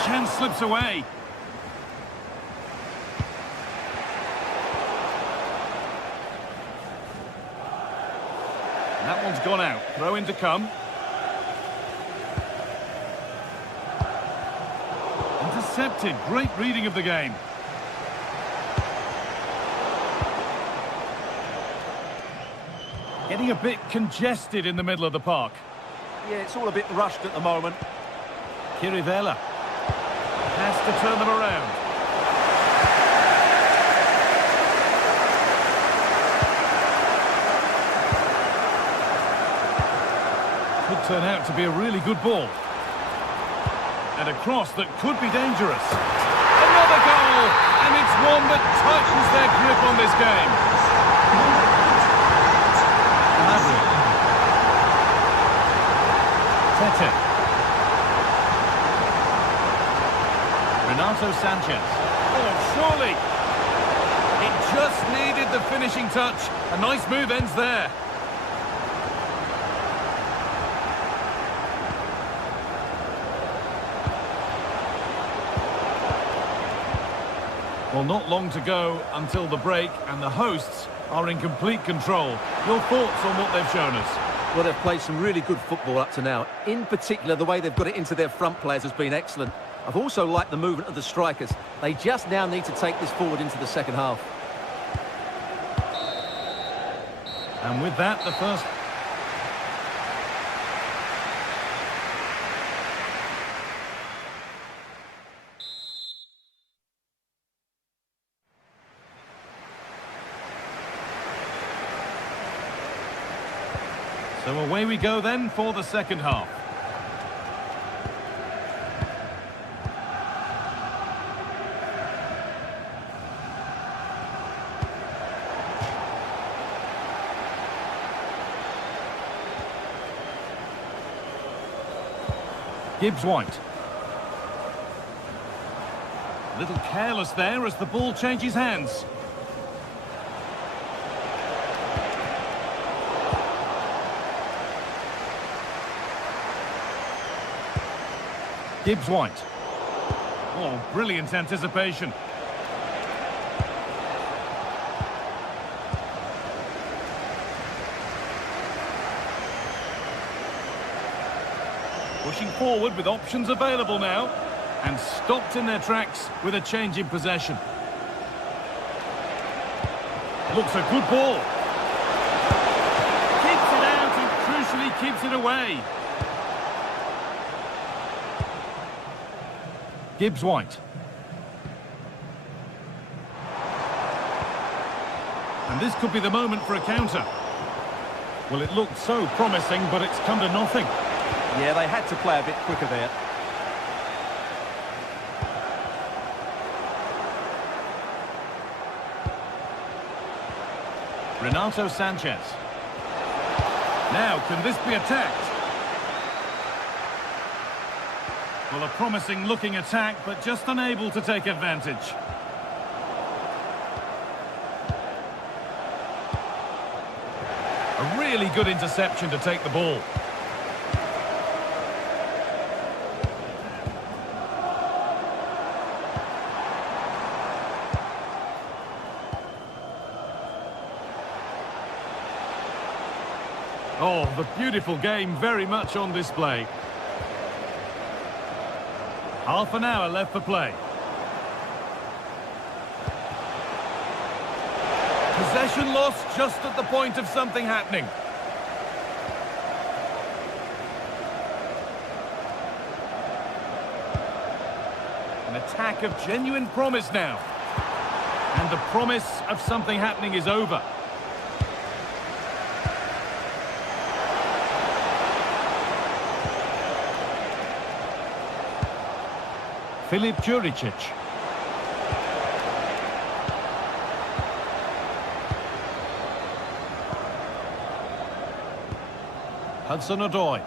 Chance slips away. ball's gone out. Throw in to come. Intercepted. Great reading of the game. Getting a bit congested in the middle of the park. Yeah, it's all a bit rushed at the moment. Kirivella has to turn them around. Could turn out to be a really good ball. And a cross that could be dangerous. Another goal! And it's one that tightens their grip on this game. Tete. Renato Sanchez. Oh, surely! It just needed the finishing touch. A nice move ends there. Well, not long to go until the break, and the hosts are in complete control. Your thoughts on what they've shown us? Well, they've played some really good football up to now. In particular, the way they've got it into their front players has been excellent. I've also liked the movement of the strikers. They just now need to take this forward into the second half. And with that, the first... So away we go then for the second half. Gibbs-White. A little careless there as the ball changes hands. Gibbs-White. Oh, brilliant anticipation. Pushing forward with options available now. And stopped in their tracks with a change in possession. Looks a good ball. Keeps it out and crucially keeps it away. Gibbs-White. And this could be the moment for a counter. Well, it looked so promising, but it's come to nothing. Yeah, they had to play a bit quicker there. Renato Sanchez. Now, can this be attacked? Well, a promising looking attack, but just unable to take advantage. A really good interception to take the ball. Oh, the beautiful game very much on display. Half an hour left for play. Possession lost just at the point of something happening. An attack of genuine promise now. And the promise of something happening is over. Filip Juricic. Hudson-Odoi.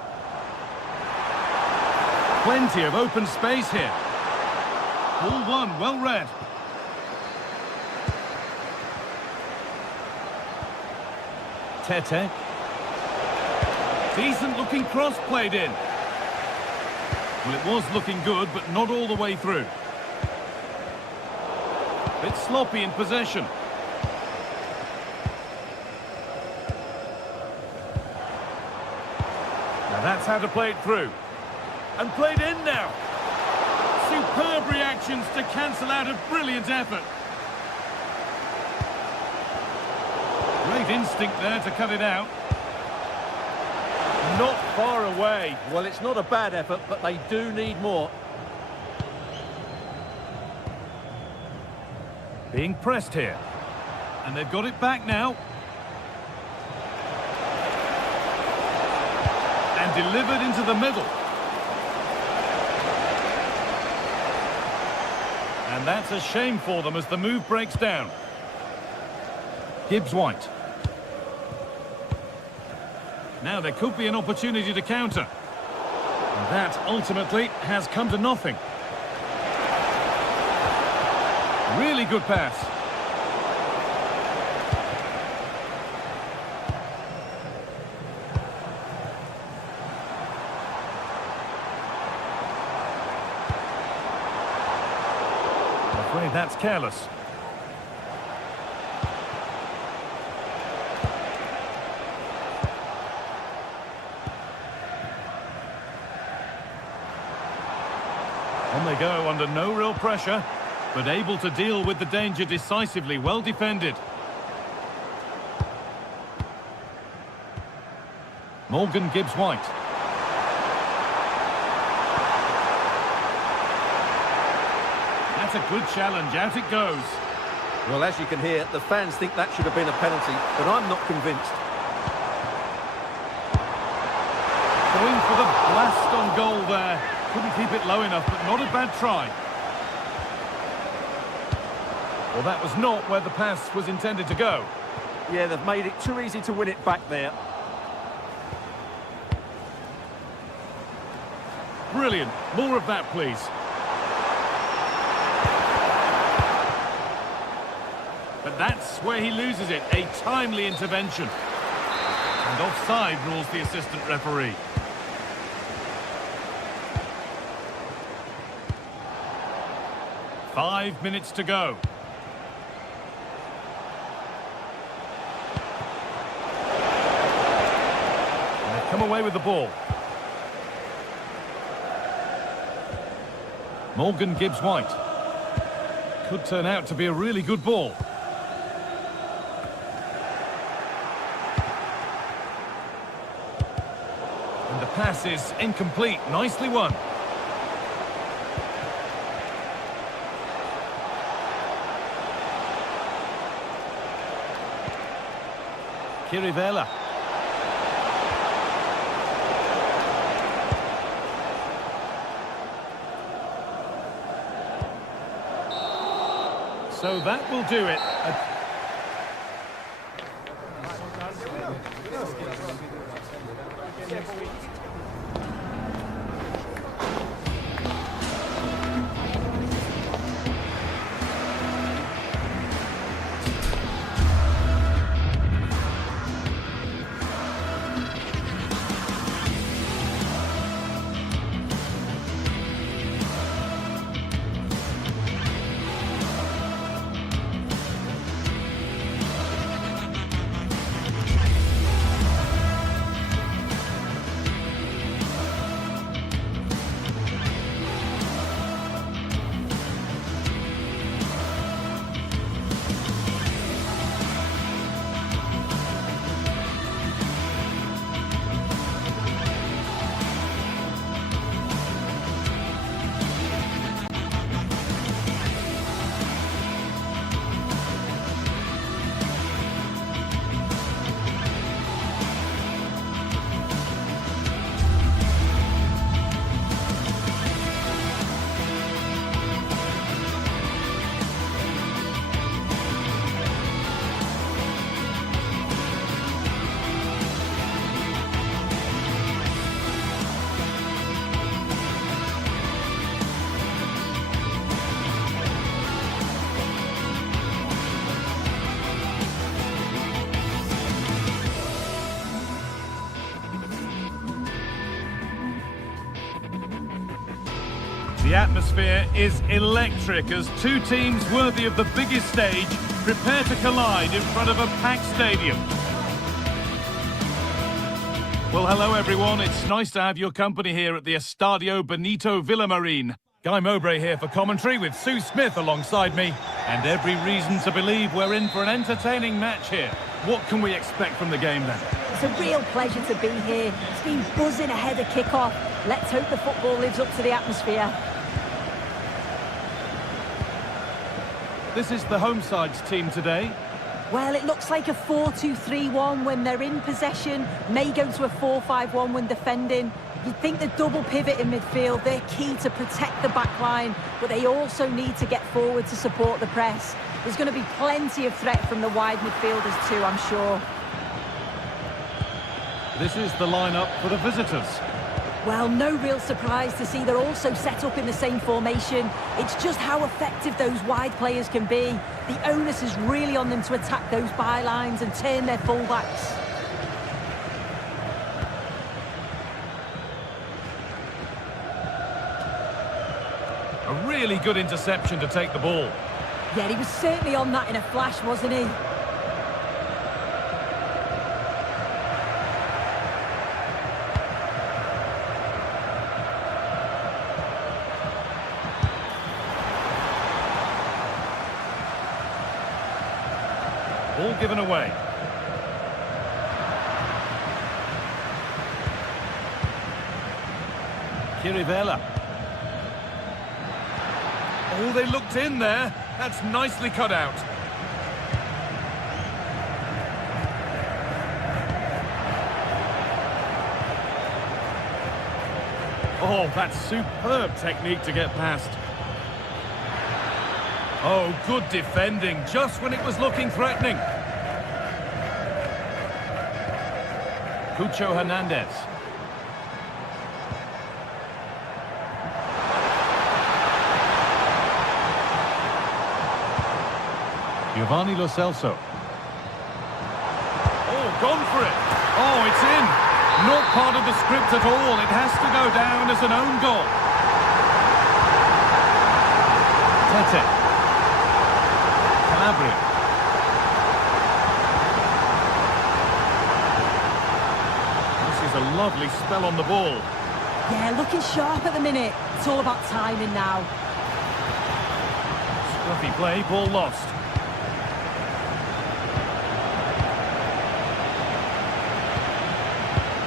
Plenty of open space here. Ball one, well read. Tete. Decent looking cross played in. Well, it was looking good, but not all the way through. Bit sloppy in possession. That's how to play it through. And played in now. Superb reactions to cancel out a brilliant effort. Great instinct there to cut it out. Not far away. Well, it's not a bad effort, but they do need more. Being pressed here. And they've got it back now. And delivered into the middle. And that's a shame for them as the move breaks down. Gibbs-White. Now there could be an opportunity to counter. And that ultimately has come to nothing. Really good pass. I'm afraid that's careless. On they go under no real pressure, but able to deal with the danger decisively. Well defended. Morgan Gibbs-White. That's a good challenge. Out it goes. Well, as you can hear, the fans think that should have been a penalty, but I'm not convinced. Going for the blast on goal there. Couldn't keep it low enough, but not a bad try. Well, that was not where the pass was intended to go. Yeah, they've made it too easy to win it back there. Brilliant. More of that, please. But that's where he loses it. A timely intervention. And offside rules the assistant referee. Five minutes to go. And they've come away with the ball. Morgan Gibbs-White. Could turn out to be a really good ball. And the pass is incomplete. Nicely won. Kirivela. So that will do it. The atmosphere is electric as two teams worthy of the biggest stage prepare to collide in front of a packed stadium. Well, hello everyone. It's nice to have your company here at the Estadio Benito Villamarín. Guy Mowbray here for commentary with Sue Smith alongside me. And every reason to believe we're in for an entertaining match here. What can we expect from the game then? It's a real pleasure to be here. It's been buzzing ahead of kick-off. Let's hope the football lives up to the atmosphere. This is the home side's team today. Well, it looks like a 4-2-3-1 when they're in possession. May go to a 4-5-1 when defending. You'd think the double pivot in midfield, they're key to protect the back line, but they also need to get forward to support the press. There's going to be plenty of threat from the wide midfielders too, I'm sure. This is the lineup for the visitors. Well, no real surprise to see they're also set up in the same formation. It's just how effective those wide players can be. The onus is really on them to attack those bylines and turn their fullbacks. A really good interception to take the ball. Yeah, he was certainly on that in a flash, wasn't he? Ball given away. Kirivella. Oh, they looked in there. That's nicely cut out. Oh, that's superb technique to get past. Oh, good defending, just when it was looking threatening. Cucho Hernandez. Giovanni Lo Celso. Oh, gone for it. Oh, it's in. Not part of the script at all. It has to go down as an own goal. Tete. Calabria. This is a lovely spell on the ball. Yeah, looking sharp at the minute. It's all about timing now. Scruffy play, ball lost.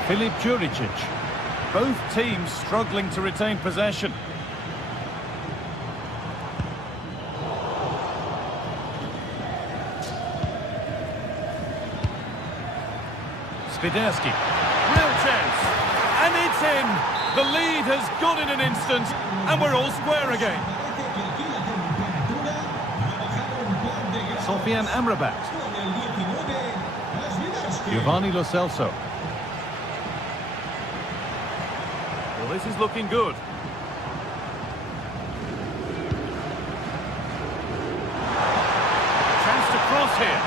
Filip Juricic. Both teams struggling to retain possession. Swiderski. Real chance. And it's in. The lead has gone in an instant. And we're all square again. Sofian Amrabat. Giovanni Lo Celso. Well, this is looking good. Chance to cross here.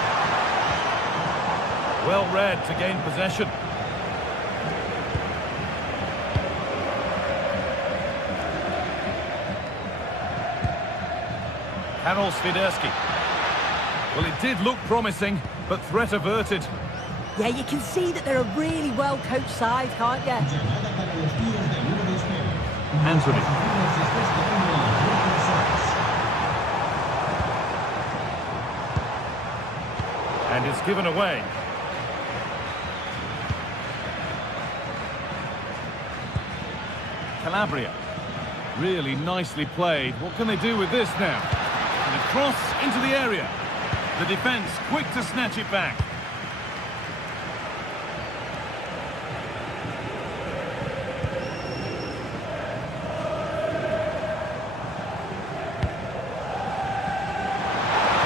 Well read to gain possession. Karol Swiderski. Well, it did look promising, but threat averted. Yeah, you can see that they're a really well-coached side, can't you? Anthony. And it's given away. Calabria. Really nicely played. What can they do with this now? And a cross into the area. The defence quick to snatch it back.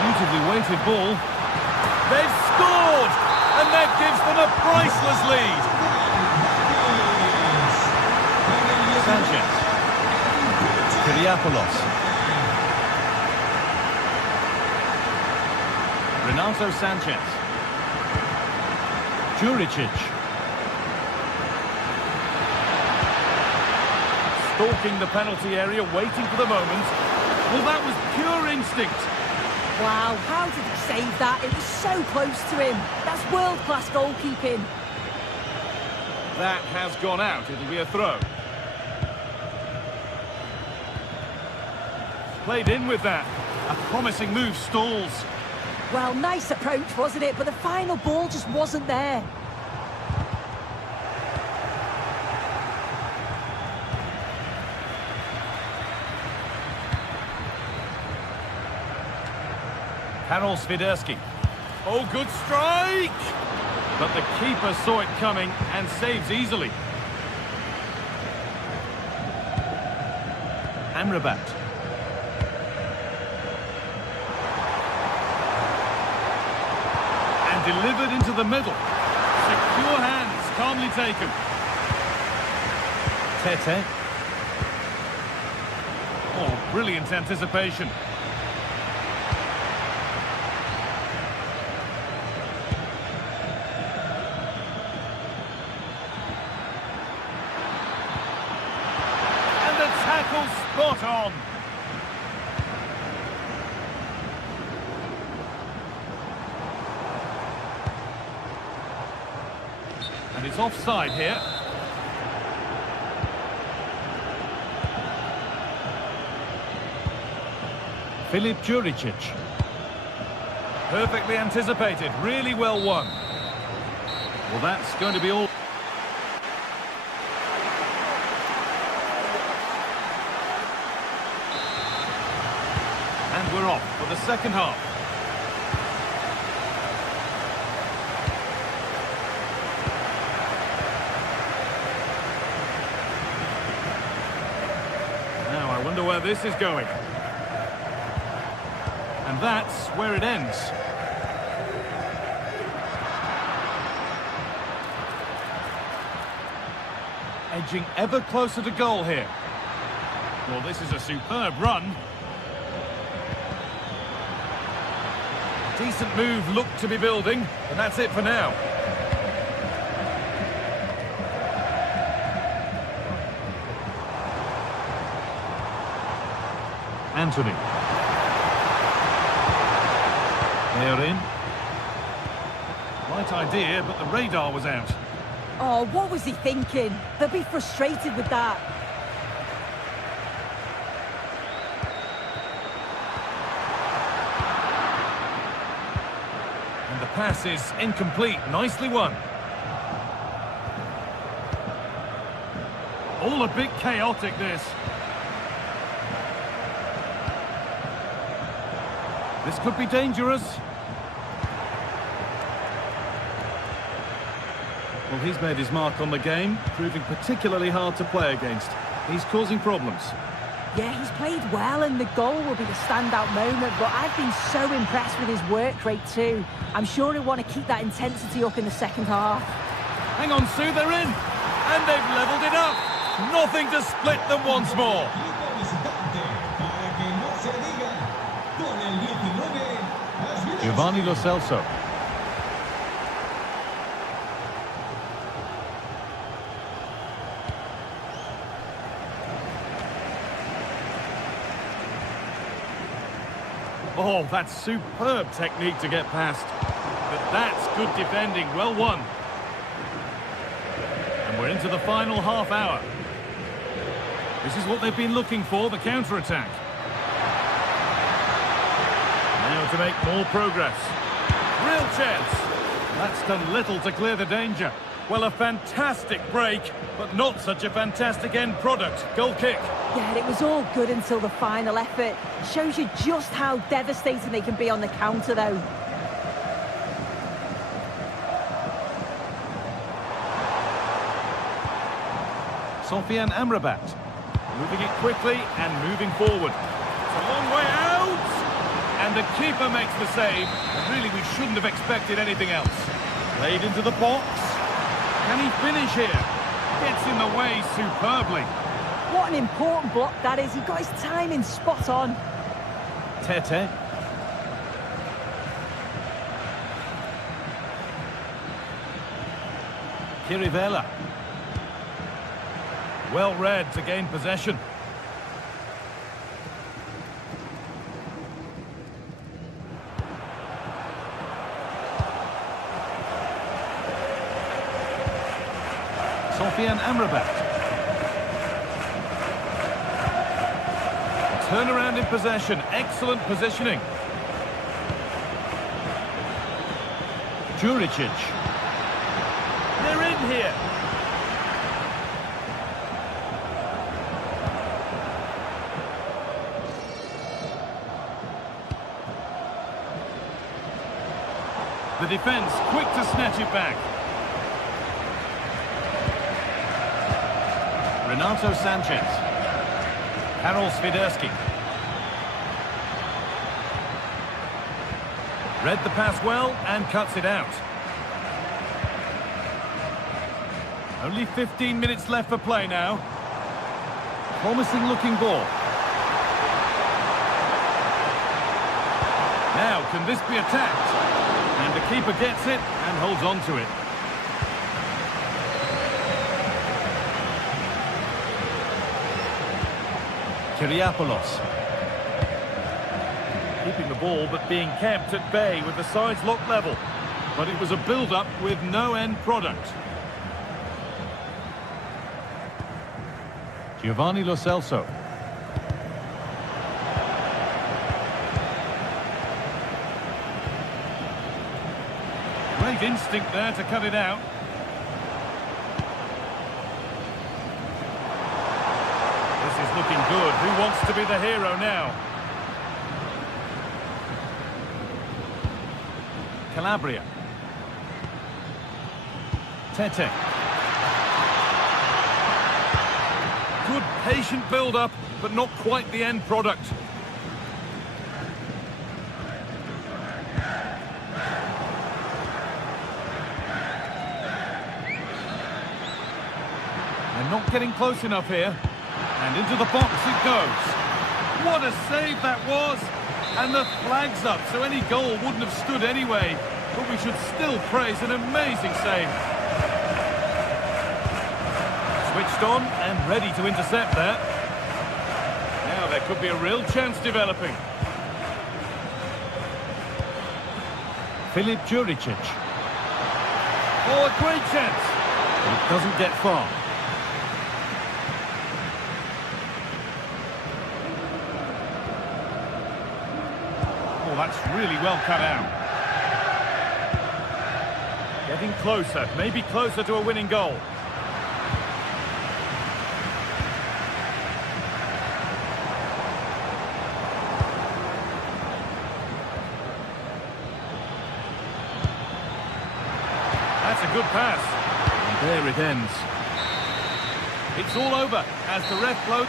Beautifully weighted ball. They've scored! And that gives them a priceless lead. Sanchez. Kyriapoulos. Renato Sanchez. Juricic. Stalking the penalty area, waiting for the moment. Well, that was pure instinct. Wow, how did he save that? It was so close to him. That's world-class goalkeeping. That has gone out. It'll be a throw. Played in with that. A promising move stalls. Well, nice approach, wasn't it? But the final ball just wasn't there. Karol Swiderski. Oh, good strike! But the keeper saw it coming and saves easily. Amrabat. And delivered into the middle. Secure hands, calmly taken. Tete. Oh, brilliant anticipation. Spot on. And it's offside here. Filip Juricic. Perfectly anticipated, really well won. Well, that's going to be all. And we're off for the second half. Now I wonder where this is going. And that's where it ends. Edging ever closer to goal here. Well, this is a superb run. Decent move looked to be building, and that's it for now. Anthony. They're in. Right idea, but the radar was out. Oh, what was he thinking? They'll be frustrated with that. And the pass is incomplete. Nicely won. All a bit chaotic, this. This could be dangerous. Well, he's made his mark on the game, proving particularly hard to play against. He's causing problems. Yeah, he's played well, and the goal will be the standout moment, but I've been so impressed with his work rate too. I'm sure he'll want to keep that intensity up in the second half. Hang on, Sue, they're in! And they've levelled it up! Nothing to split them once more! Giovanni Lo Celso. Oh, that's superb technique to get past. But that's good defending, well won. And we're into the final half hour. This is what they've been looking for, the counter-attack. Now to make more progress. Real chance. That's done little to clear the danger. Well, a fantastic break, but not such a fantastic end product. Goal kick. Yeah, it was all good until the final effort. Shows you just how devastating they can be on the counter, though. Sofian Amrabat. Moving it quickly and moving forward. It's a long way out! And the keeper makes the save. And really, we shouldn't have expected anything else. Played into the box. Can he finish here? Gets in the way superbly. What an important block that is. He got his timing spot on. Tete. Chirivella. Well read to gain possession. Safian Amrabat. Turnaround in possession, excellent positioning. Juricic. They're in here. The defence quick to snatch it back. Renato Sanchez. Karol Swiderski. Read the pass well and cuts it out. Only 15 minutes left for play now. Promising looking ball. Now, can this be attacked? And the keeper gets it and holds on to it. Kyriapoulos. Keeping the ball but being kept at bay with the sides locked level. But it was a build-up with no end product. Giovanni Lo Celso. Great instinct there to cut it out. This is looking good. Who wants to be the hero now? Calabria. Tete. Good patient build-up, but not quite the end product. They're not getting close enough here. And into the box it goes. What a save that was! And the flag's up, so any goal wouldn't have stood anyway. But we should still praise an amazing save. Switched on and ready to intercept there. Now there could be a real chance developing. Filip Juricic. Oh, a great chance. But it doesn't get far. Oh, that's really well cut out. Getting closer, maybe closer to a winning goal. That's a good pass. And there it ends. It's all over as the ref blows.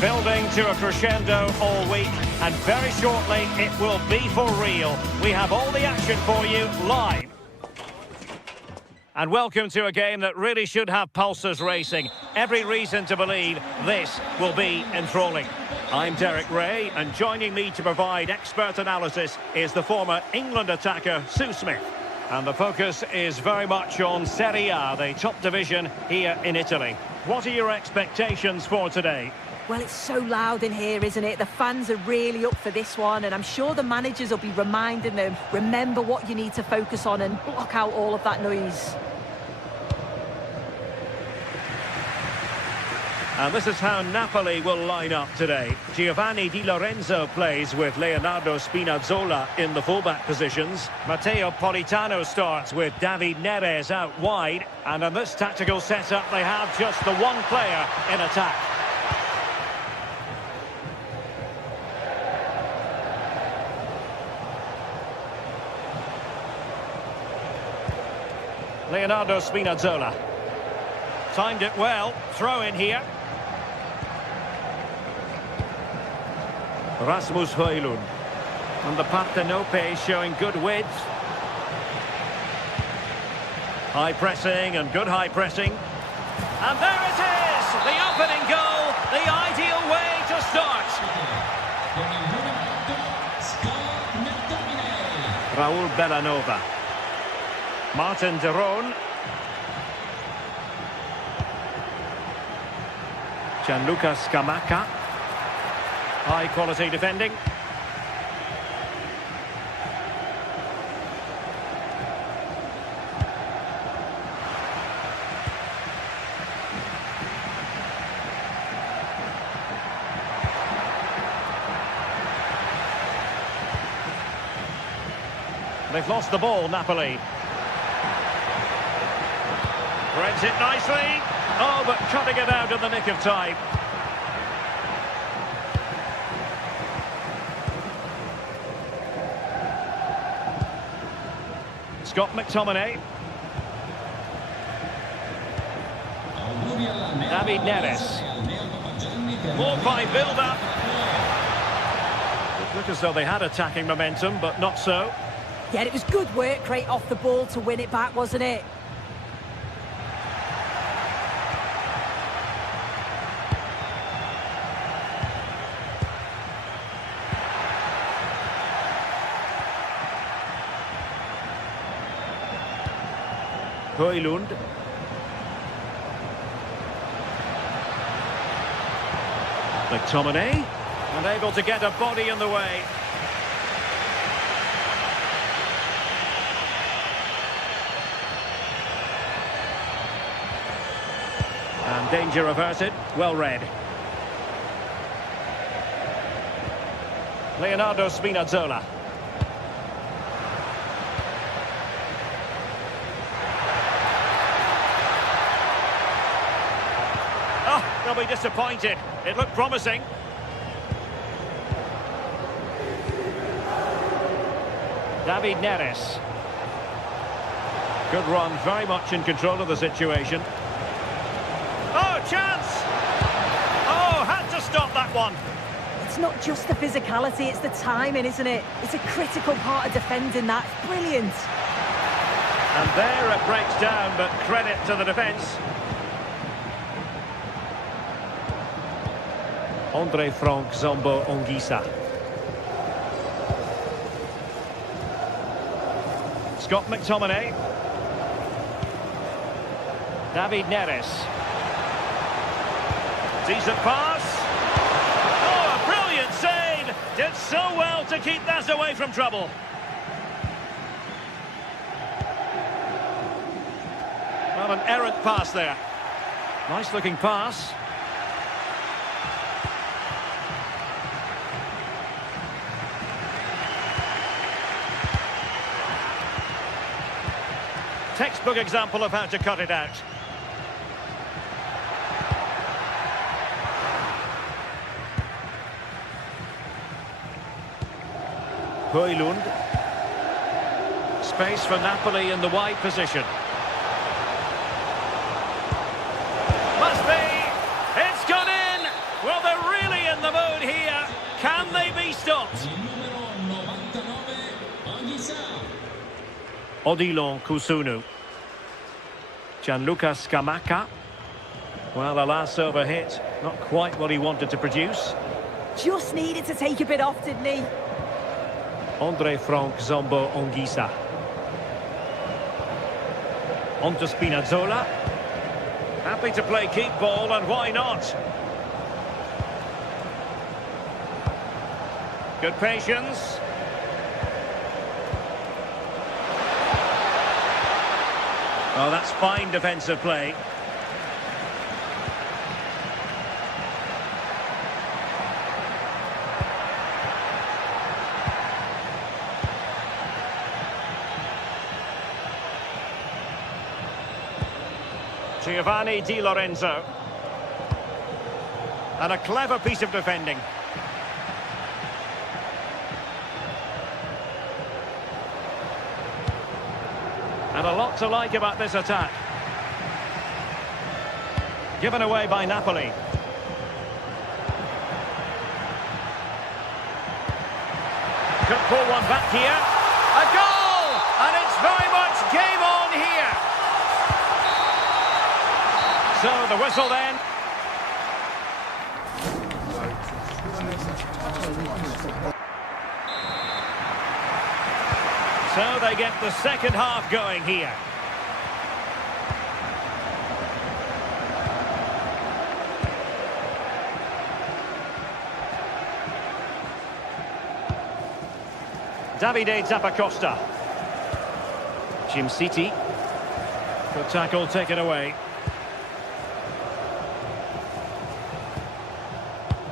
Building to a crescendo all week, and very shortly it will be for real. We have all the action for you live. And welcome to a game that really should have pulses racing. Every reason to believe this will be enthralling. I'm Derek Ray, and joining me to provide expert analysis is the former England attacker, Sue Smith. And the focus is very much on Serie A, the top division here in Italy. What are your expectations for today? Well, it's so loud in here, isn't it? The fans are really up for this one, and I'm sure the managers will be reminding them, remember what you need to focus on and block out all of that noise. And this is how Napoli will line up today. Giovanni Di Lorenzo plays with Leonardo Spinazzola in the fullback positions. Matteo Politano starts with David Neres out wide. And in this tactical setup, they have just the one player in attack. Leonardo Spinazzola. Timed it well. Throw in here. Rasmus Højlund. And the Partenope showing good width. High pressing and good high pressing. And there it is! The opening goal, the ideal way to start. Raul Bellanova. Martin de Roon. Gianluca Scamacca. High quality defending. They've lost the ball, Napoli. Threads it nicely. Oh, but cutting it out in the nick of time. Scott McTominay. David Neres. More by build-up. It looked as though they had attacking momentum, but not so. Yeah, it was good work, great off the ball to win it back, wasn't it? Højlund. McTominay. Unable to get a body in the way. And danger averted. Well read. Leonardo Spinazzola. They'll be disappointed. It looked promising. David Neres. Good run, very much in control of the situation. Oh, chance! Oh, had to stop that one. It's not just the physicality, it's the timing, isn't it? It's a critical part of defending that. Brilliant. And there it breaks down, but credit to the defence. Andre Frank Zombo Ongisa. Scott McTominay. David Neres. Decent pass. Oh, a brilliant save. Did so well to keep that away from trouble. Well, an errant pass there. Nice looking pass. Textbook example of how to cut it out. Højlund. Space for Napoli in the wide position. Must be! It's gone in! Well, they're really Odilon Kusunu. Gianluca Scamacca. Well, the last over hit, not quite what he wanted to produce. Just needed to take a bit off, didn't he? Andre Frank Zombo Ongisa. On to Spinazzola. Happy to play keep ball, and why not? Good patience. Oh, that's fine defensive play. Giovanni Di Lorenzo. And a clever piece of defending. And a lot to like about this attack. Given away by Napoli. Could pull one back here. A goal! And it's very much game on here. So the whistle then. So they get the second half going here. Davide Zappacosta. Jim City. Good tackle taken away.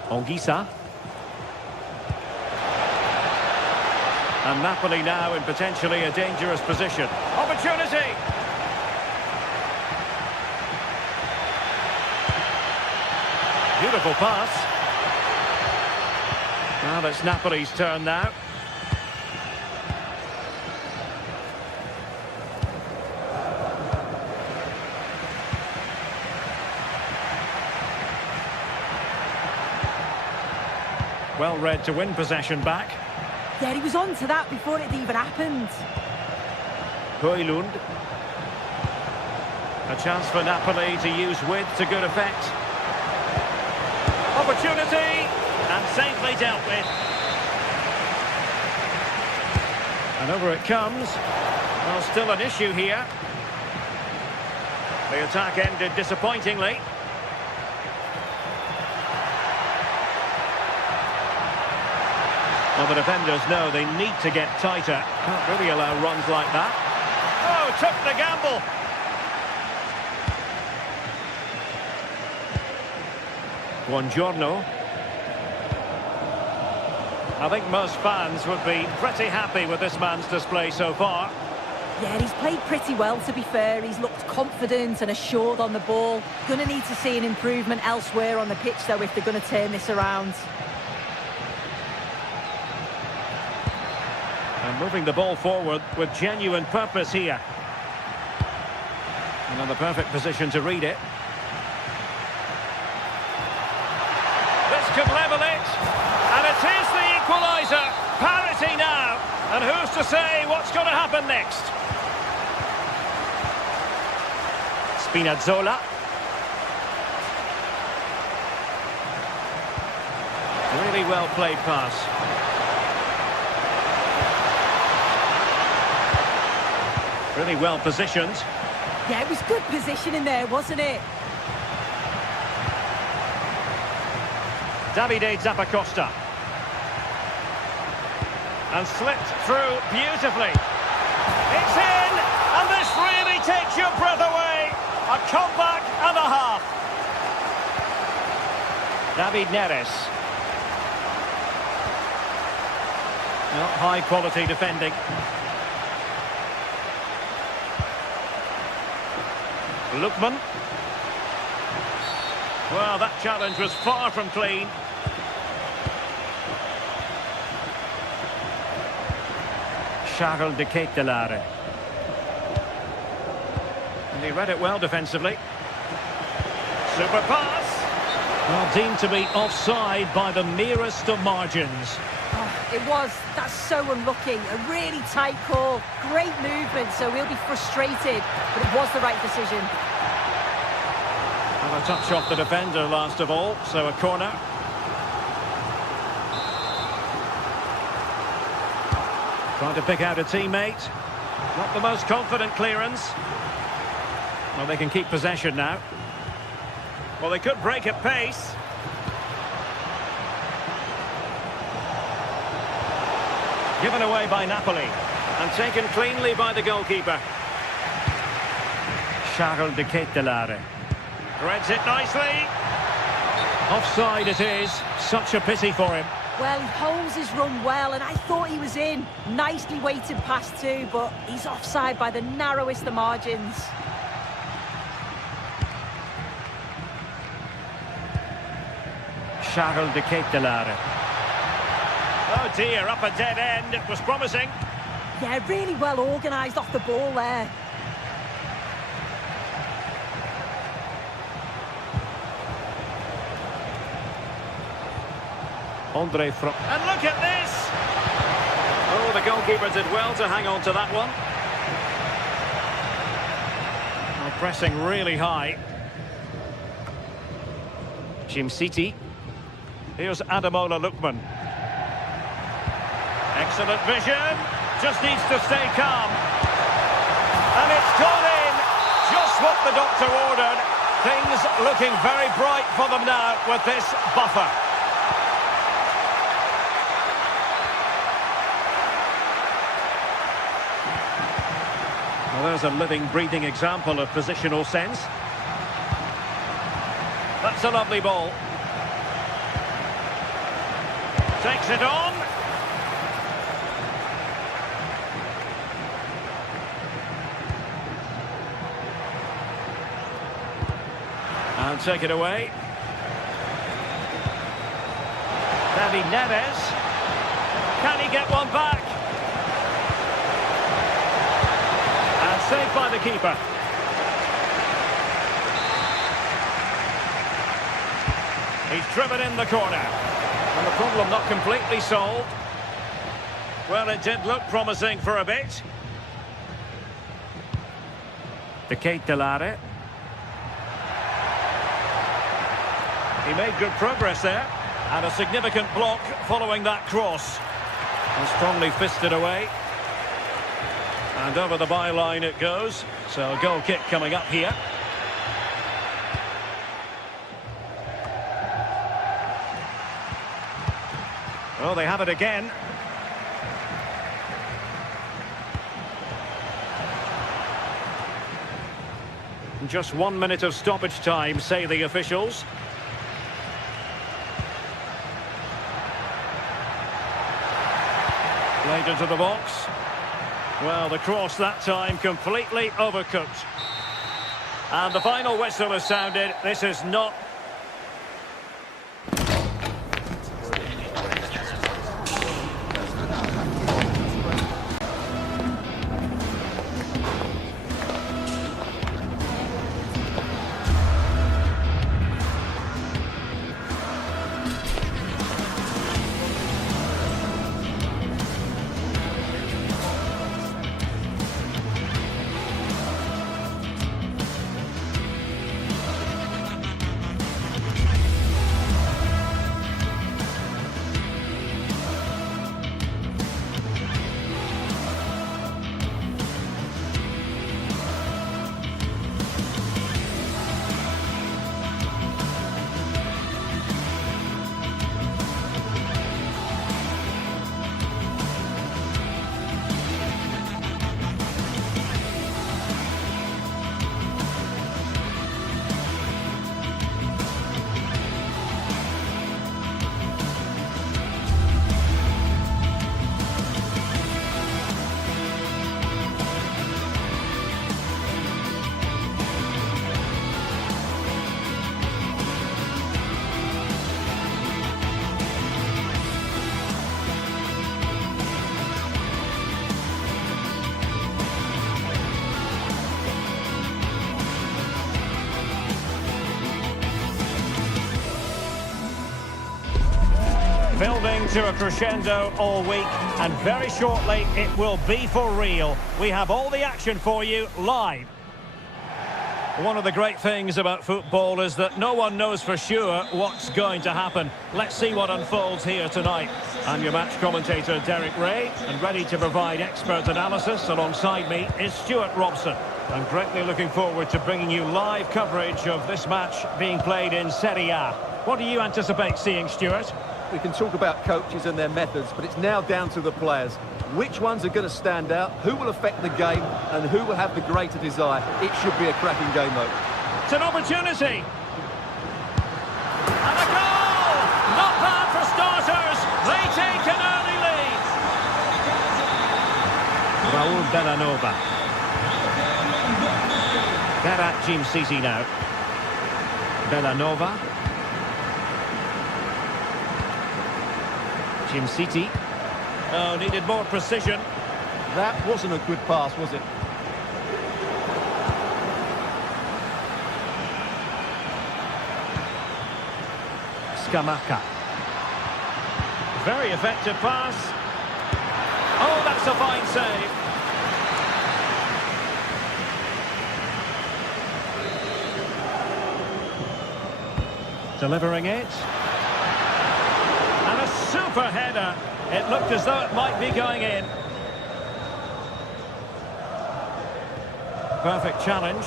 Ongisa. And Napoli now in potentially a dangerous position. Opportunity! Beautiful pass. Well, it's Napoli's turn now. Well read to win possession back. Yeah, he was on to that before it even happened. Højlund. A chance for Napoli to use width to good effect. Opportunity! And safely dealt with. And over it comes. Well, still an issue here. The attack ended disappointingly. Well, the defenders know they need to get tighter. Can't really allow runs like that. Oh, took the gamble. Buongiorno. I think most fans would be pretty happy with this man's display so far. Yeah, he's played pretty well, to be fair. He's looked confident and assured on the ball. Going to need to see an improvement elsewhere on the pitch, though, if they're going to turn this around. And moving the ball forward with genuine purpose here. And in the perfect position to read it. This could level it. And it is the equaliser. Parity now. And who's to say what's going to happen next? Spinazzola. Really well played pass. Really well positioned. Yeah, it was good positioning there, wasn't it? Davide Zappacosta. And slipped through beautifully. It's in! And this really takes your breath away. A comeback and a half. David Neres. Not high quality defending. Lookman. Well, that challenge was far from clean. Charles de Ketelaere. And he read it well defensively. Super pass. Well, deemed to be offside by the merest of margins. Oh, It was. That's so unlucky. A really tight call. Great movement, so he'll be frustrated. But it was the right decision. And a touch off the defender last of all, so a corner. Trying to pick out a teammate. Not the most confident clearance. Well, they can keep possession now. Well, they could break at pace. Given away by Napoli. And taken cleanly by the goalkeeper. Charles de Ketelaere. Threads it nicely. Offside it is. Such a pity for him. Well, he holds his run well, and I thought he was in. Nicely weighted pass too, but he's offside by the narrowest of margins. Charles de Ketelaere. Oh dear, up a dead end. It was promising. Yeah, really well organised off the ball there. And look at this! Oh, the goalkeeper did well to hang on to that one. Oh, pressing really high. Jim City. Here's Ademola Lookman. Excellent vision. Just needs to stay calm. And it's gone in. Just what the doctor ordered. Things looking very bright for them now with this buffer. Well, there's a living, breathing example of positional sense. That's a lovely ball. Takes it on. And take it away. David Neves. Can he get one back? And saved by the keeper. He's driven in the corner. And the problem not completely solved. Well, it did look promising for a bit. De Ketelaere. He made good progress there. And a significant block following that cross. And strongly fisted away. And over the byline it goes. So a goal kick coming up here. Oh, they have it again. Just 1 minute of stoppage time, say the officials. Played into the box. Well, the cross that time completely overcooked. And the final whistle has sounded. This is not... Building to a crescendo all week, and very shortly it will be for real. We have all the action for you live. One of the great things about football is that no one knows for sure what's going to happen. Let's see what unfolds here tonight. I'm your match commentator, Derek Ray, and ready to provide expert analysis. Alongside me is Stuart Robson. I'm greatly looking forward to bringing you live coverage of this match being played in Serie A. What do you anticipate seeing, Stuart? We can talk about coaches and their methods, but it's now down to the players. Which ones are going to stand out, who will affect the game, and who will have the greater desire? It should be a cracking game, though. It's an opportunity. And a goal! Not bad for starters. They take an early lead. Raul Bellanova. They're at Jim City now. Bellanova. Jim City. Oh, needed more precision. That wasn't a good pass, was it? Scamacca. Very effective pass. Oh, that's a fine save. Delivering it. And a super header. It looked as though it might be going in. Perfect challenge.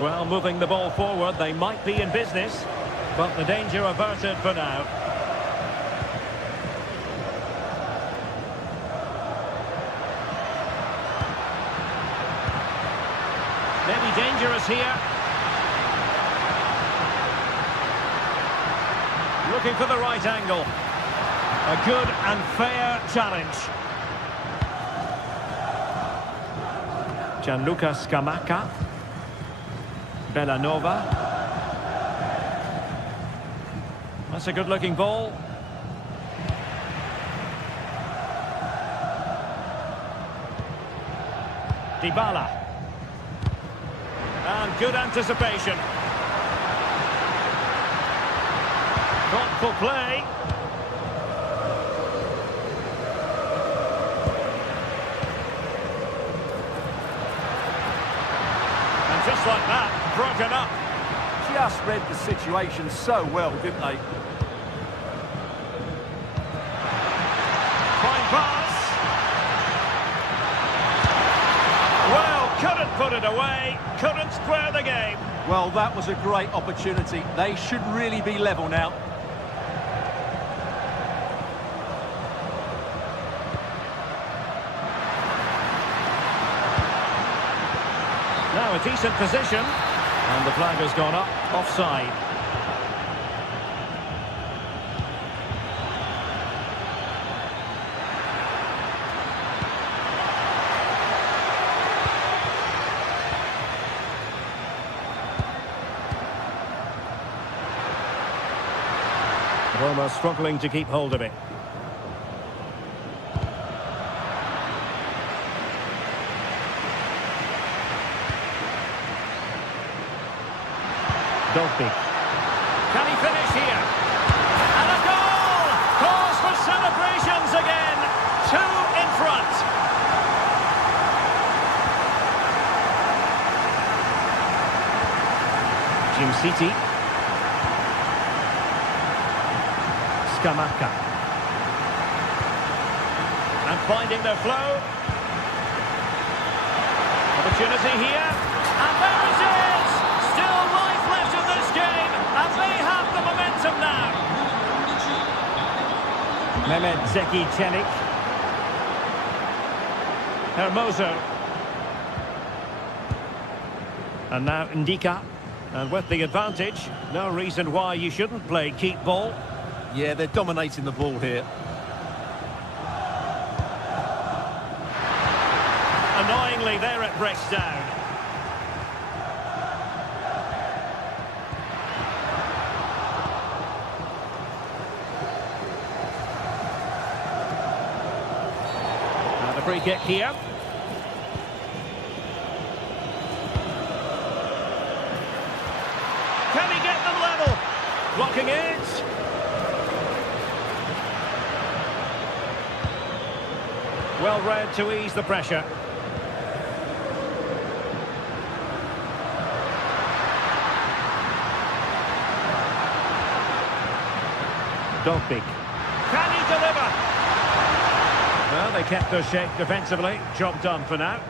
Well, moving the ball forward, they might be in business, but the danger averted for now. Maybe dangerous here. Looking for the right angle. A good and fair challenge. Gianluca Scamacca. Bellanova. That's a good-looking ball. Dybala. And good anticipation. Thoughtful play. And just like that, broken up. Just read the situation so well, didn't they? Fine pass. Well, couldn't put it away, couldn't square the game. Well, that was a great opportunity. They should really be level now. Now a decent position, and the flag has gone up, offside. Roma struggling to keep hold of it. Dolby. Can he finish here? And a goal! Calls for celebrations again. 2 in front. Jim City. Scamacca. And finding their flow. Opportunity here. And there it is! Still life left in this game, and they have the momentum now. Mehmet Zeki Çelik. Hermoso. And now Ndika. And with the advantage, no reason why you shouldn't play keep ball. Yeah, they're dominating the ball here. Annoyingly, there it breaks down. And a free kick here. Can he get them level? blocking it. Well read to ease the pressure. Dogbig. Can he deliver? Well, they kept their shape defensively. Job done for now.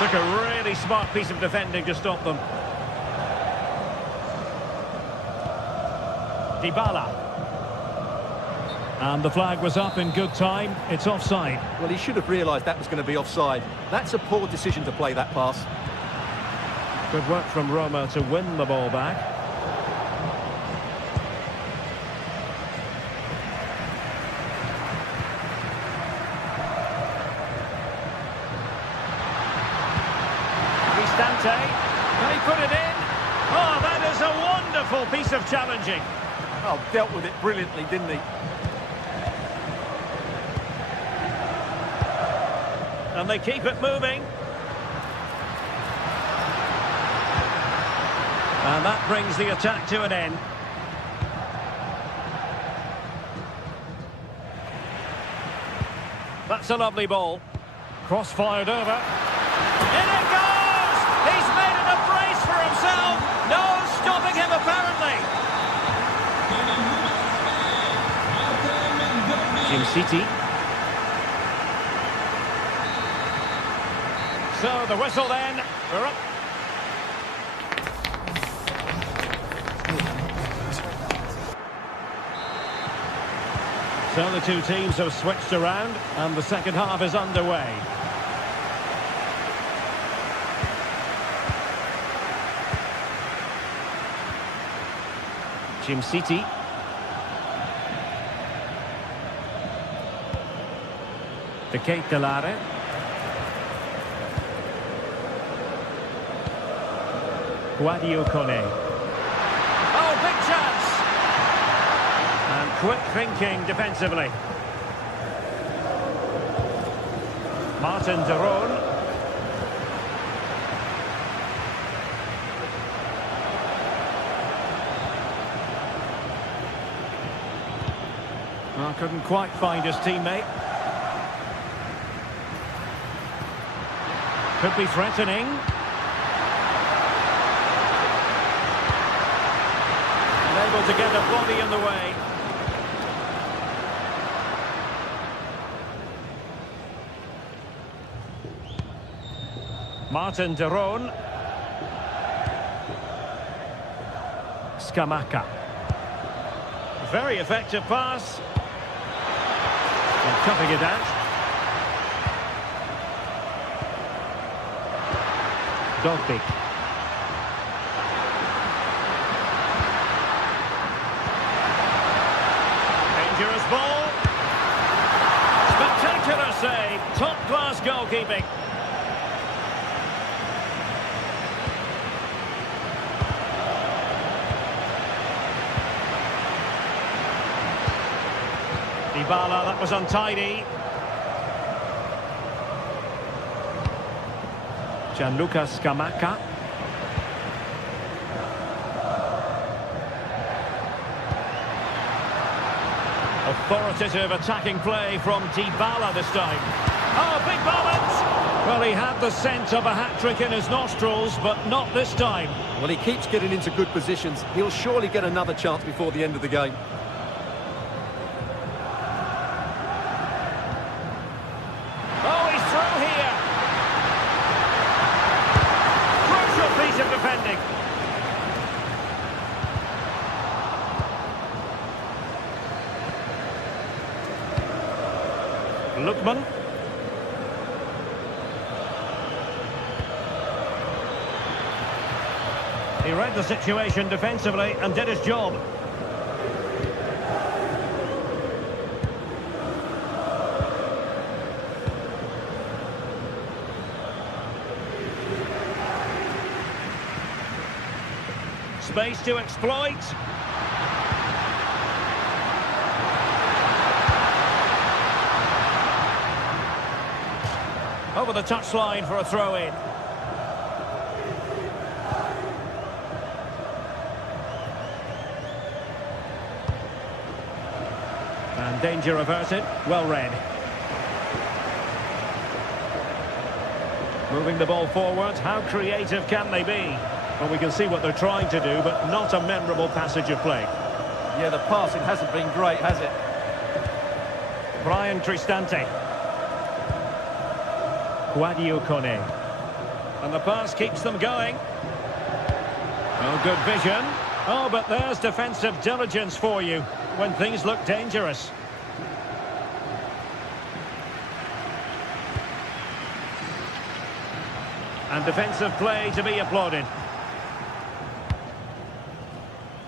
Took a really smart piece of defending to stop them. Dybala. And the flag was up in good time. It's offside. Well, he should have realised that was going to be offside. That's a poor decision to play that pass. Good work from Roma to win the ball back. Cristante. Can he put it in? Oh, that is a wonderful piece of challenging. Oh, dealt with it brilliantly, didn't he? And they keep it moving. And that brings the attack to an end. That's a lovely ball. Cross fired over. In it goes! He's made it a brace for himself. No stopping him, apparently. Jim City. So the whistle then. We're up. So the two teams have switched around and the second half is underway. Jim City. De Ketelare. Guadio Kone. Oh, big chance! And quick thinking defensively. Martin de Roon. Well, couldn't quite find his teammate. Could be threatening. Able to get a body in the way. Martin de Roon. Scamacca. Very effective pass. And cutting it out. Dogbig. Dangerous ball. Spectacular save. Top-class goalkeeping. Dybala, that was untidy. Gianluca Scamacca. Authoritative attacking play from Dybala this time. Oh, big moment! Well, he had the scent of a hat-trick in his nostrils, but not this time. Well, he keeps getting into good positions. He'll surely get another chance before the end of the game. Oh, he's through here. Crucial piece of defending. Lookman. He read the situation defensively and did his job. Space to exploit. Over the touchline for a throw-in. Danger averted. Well read. Moving the ball forward. How creative can they be? Well, we can see what they're trying to do, but not a memorable passage of play. Yeah, the passing hasn't been great, has it? Brian Cristante. Guadio Kone. And the pass keeps them going. Oh, good vision. Oh, but there's defensive diligence for you when things look dangerous. And defensive play to be applauded.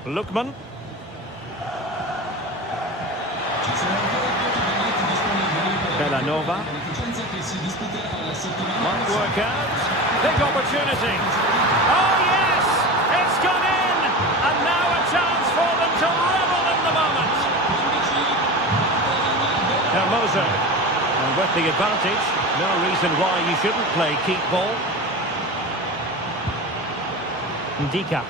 Lookman. Bellanova. Might work out. Big opportunity. Oh, yes! It's gone in! And now a chance for them to revel in the moment. Now Moser. And with the advantage, no reason why you shouldn't play keep ball. Ndika.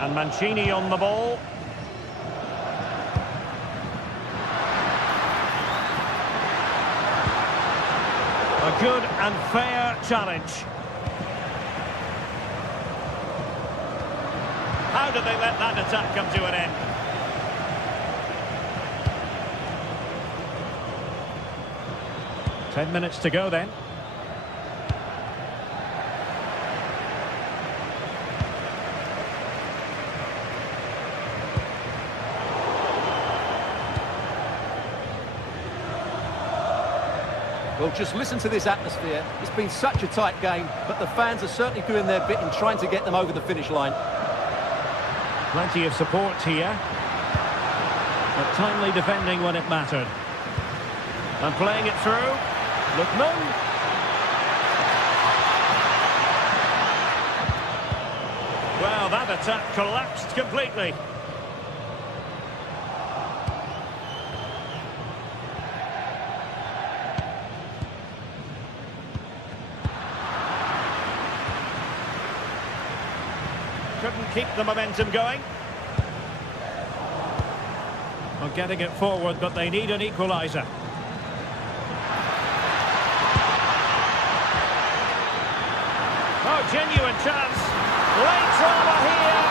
And Mancini on the ball. A good and fair challenge. How did they let that attack come to an end? Ten minutes to go then. Well, just listen to this atmosphere. It's been such a tight game, but the fans are certainly doing their bit in trying to get them over the finish line. Plenty of support here. But timely defending when it mattered. And playing it through. Lookman. Well, that attack collapsed completely. Couldn't keep the momentum going. Well, getting it forward, but they need an equaliser. Oh, genuine chance. Late drama here.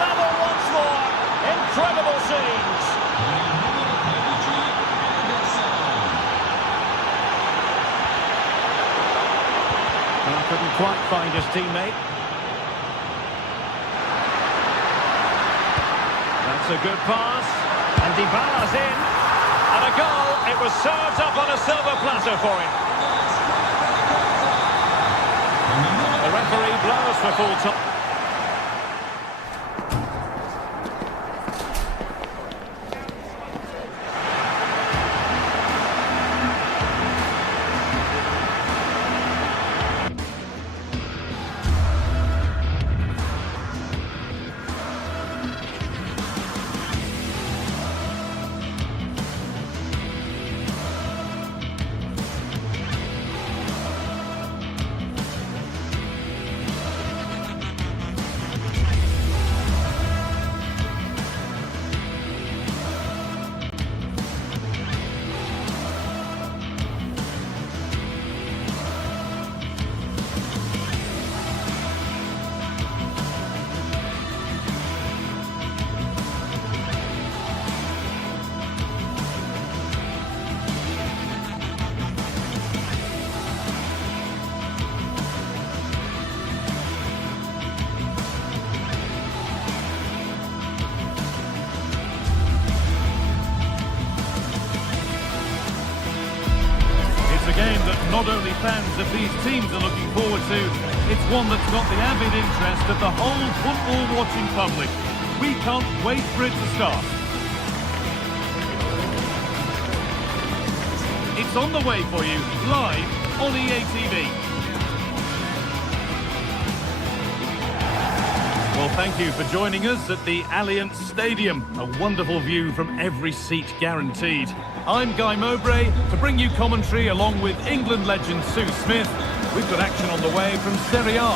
Level once more. Incredible scenes. Well, couldn't quite find his teammate. That's a good pass. And Dybala's in. And a goal. It was served up on a silver platter for him. The referee blows for full time. A game that not only fans of these teams are looking forward to, it's one that's got the avid interest of the whole football-watching public. We can't wait for it to start. It's on the way for you, live on EA TV. Well, thank you for joining us at the Allianz Stadium. A wonderful view from every seat guaranteed. I'm Guy Mowbray to bring you commentary along with England legend Sue Smith. We've got action on the way from Serie A.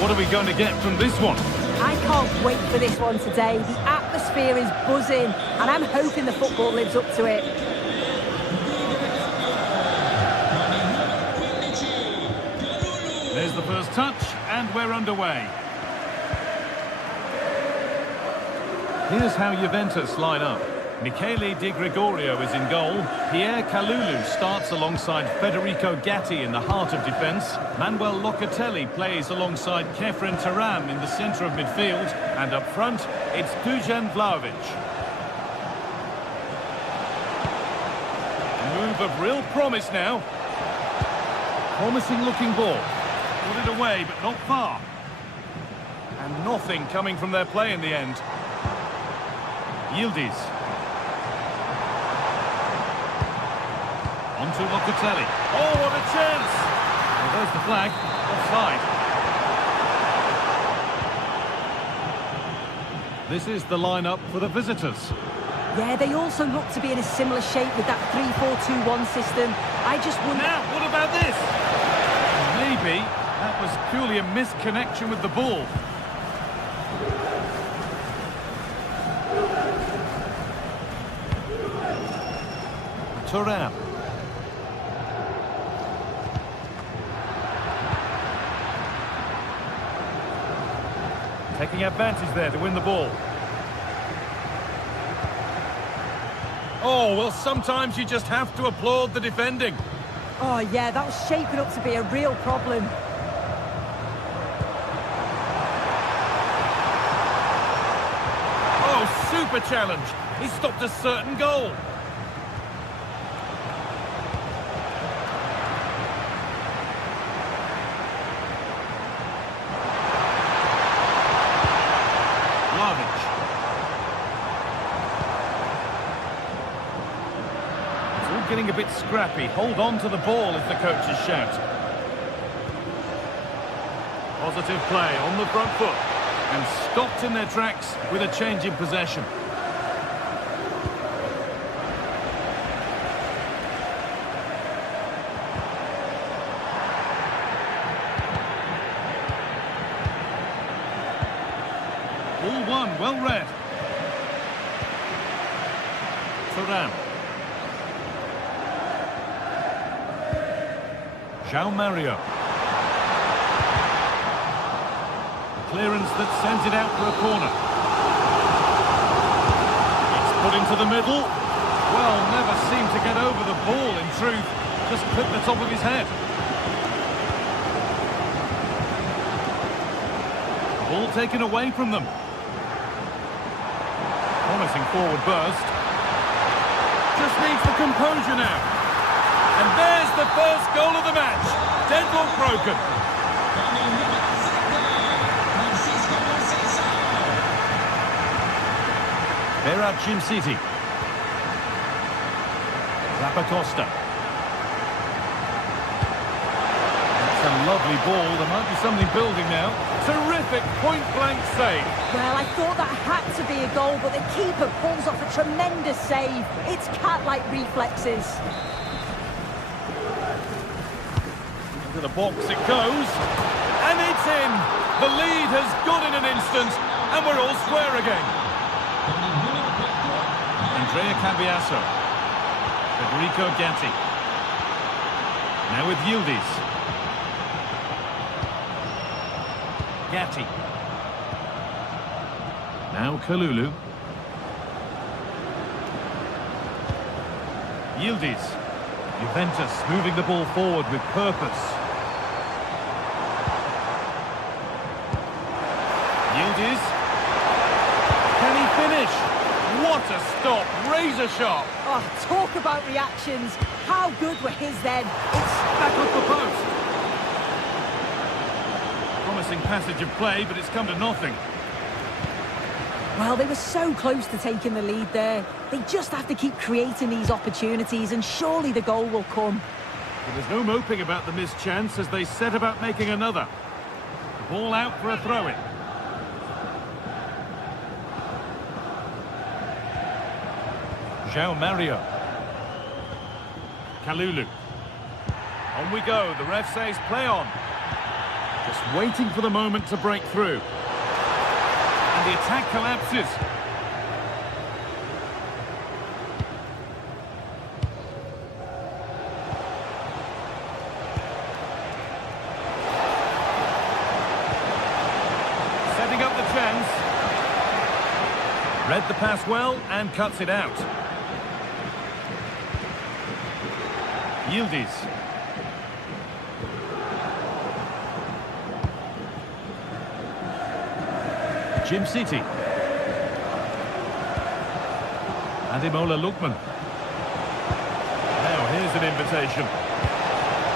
What are we going to get from this one? I can't wait for this one today. The atmosphere is buzzing, and I'm hoping the football lives up to it. There's the first touch, and we're underway. Here's how Juventus line up. Michele Di Gregorio is in goal. Pierre Kalulu starts alongside Federico Gatti in the heart of defence. Manuel Locatelli plays alongside Kefren Turam in the centre of midfield. And up front, it's Dusan Vlahovic. A move of real promise now. Promising looking ball. Put it away, but not far. And nothing coming from their play in the end. Yildiz. On to Locatelli. Oh, what a chance! Well, there's the flag. Offside. This is the lineup for the visitors. Yeah, they also look to be in a similar shape with that 3-4-2-1 system. I just wonder... Now, what about this? Maybe that was purely a misconnection with the ball. Turam. Taking advantage there to win the ball. Oh, well, sometimes you just have to applaud the defending. Oh, yeah, that was shaping up to be a real problem. Oh, super challenge. He stopped a certain goal. Getting a bit scrappy. Hold on to the ball is the coach's shout. Positive play on the front foot. And stopped in their tracks with a change in possession. Ball one, well read. Turam. João Mario. Clearance that sends it out for a corner. It's put into the middle. Well, never seemed to get over the ball in truth. Just clipped the top of his head. Ball taken away from them. Promising forward burst. Just needs the composure now. And there's the first goal of the match. Deadlock broken. Berat Jim City. Zappacosta. That's a lovely ball. There might be something building now. Terrific point-blank save. Well, I thought that had to be a goal, but the keeper pulls off a tremendous save. It's cat-like reflexes. To the box it goes, and it's in. The lead has gone in an instant, and we're all square again. Andrea Cambiasso, Federico Gatti. Now with Yildiz. Gatti. Now Kalulu. Yildiz. Juventus moving the ball forward with purpose. Yildiz. Can he finish? What a stop. Razor sharp. Oh, talk about reactions. How good were his then? It's back off the post. Promising passage of play, but it's come to nothing. Well, they were so close to taking the lead there. They just have to keep creating these opportunities, and surely the goal will come. But there's no moping about the missed chance as they set about making another. The ball out for a throw-in. João Mario. Kalulu. On we go. The ref says play on. Just waiting for the moment to break through. And the attack collapses. Read the pass well and cuts it out. Yildiz. Jim City. Ademola Lookman. Now here's an invitation.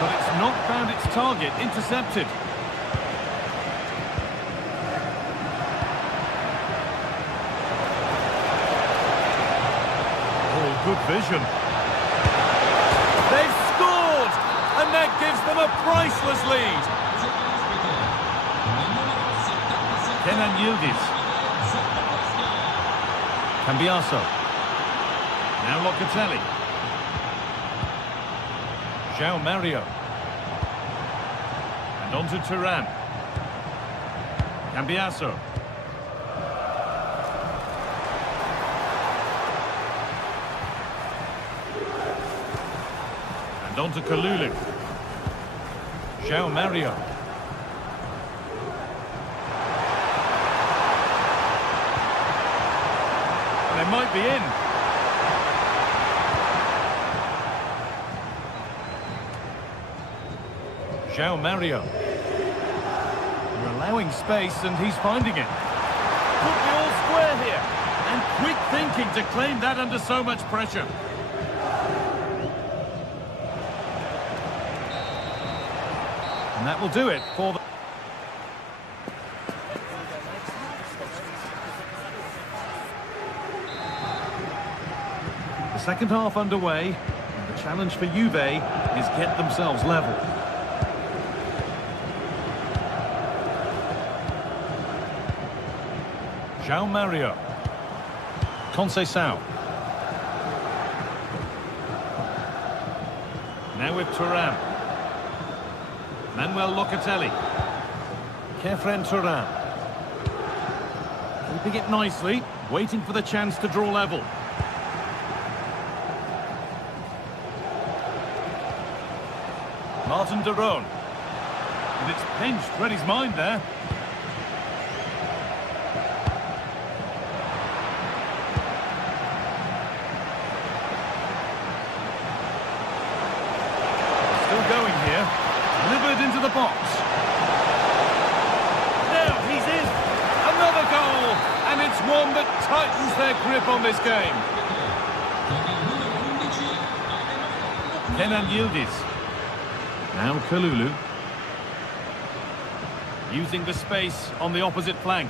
But it's not found its target. Intercepted. Oh, good vision. They've scored! And that gives them a priceless lead. Kenan Yildiz. Cambiaso. Now Locatelli. João Mario. And on to Turan. Cambiaso. And on to Kalulu. João Mario. They might be in. João Mario. They're allowing space and he's finding it. Put the all square here. And quick thinking to claim that under so much pressure. And that will do it for the... The second half underway, and the challenge for Juve is get themselves level. João Mario. Conceição. Now with Turan. Manuel Locatelli. Kefren Turan. Keeping it nicely, waiting for the chance to draw level. Martin de Roon. And it's pinched, read his mind there. Still going here. Delivered into the box. Now he's in. Another goal. And it's one that tightens their grip on this game. Kenan Yildiz. Now Kalulu. Using the space on the opposite flank.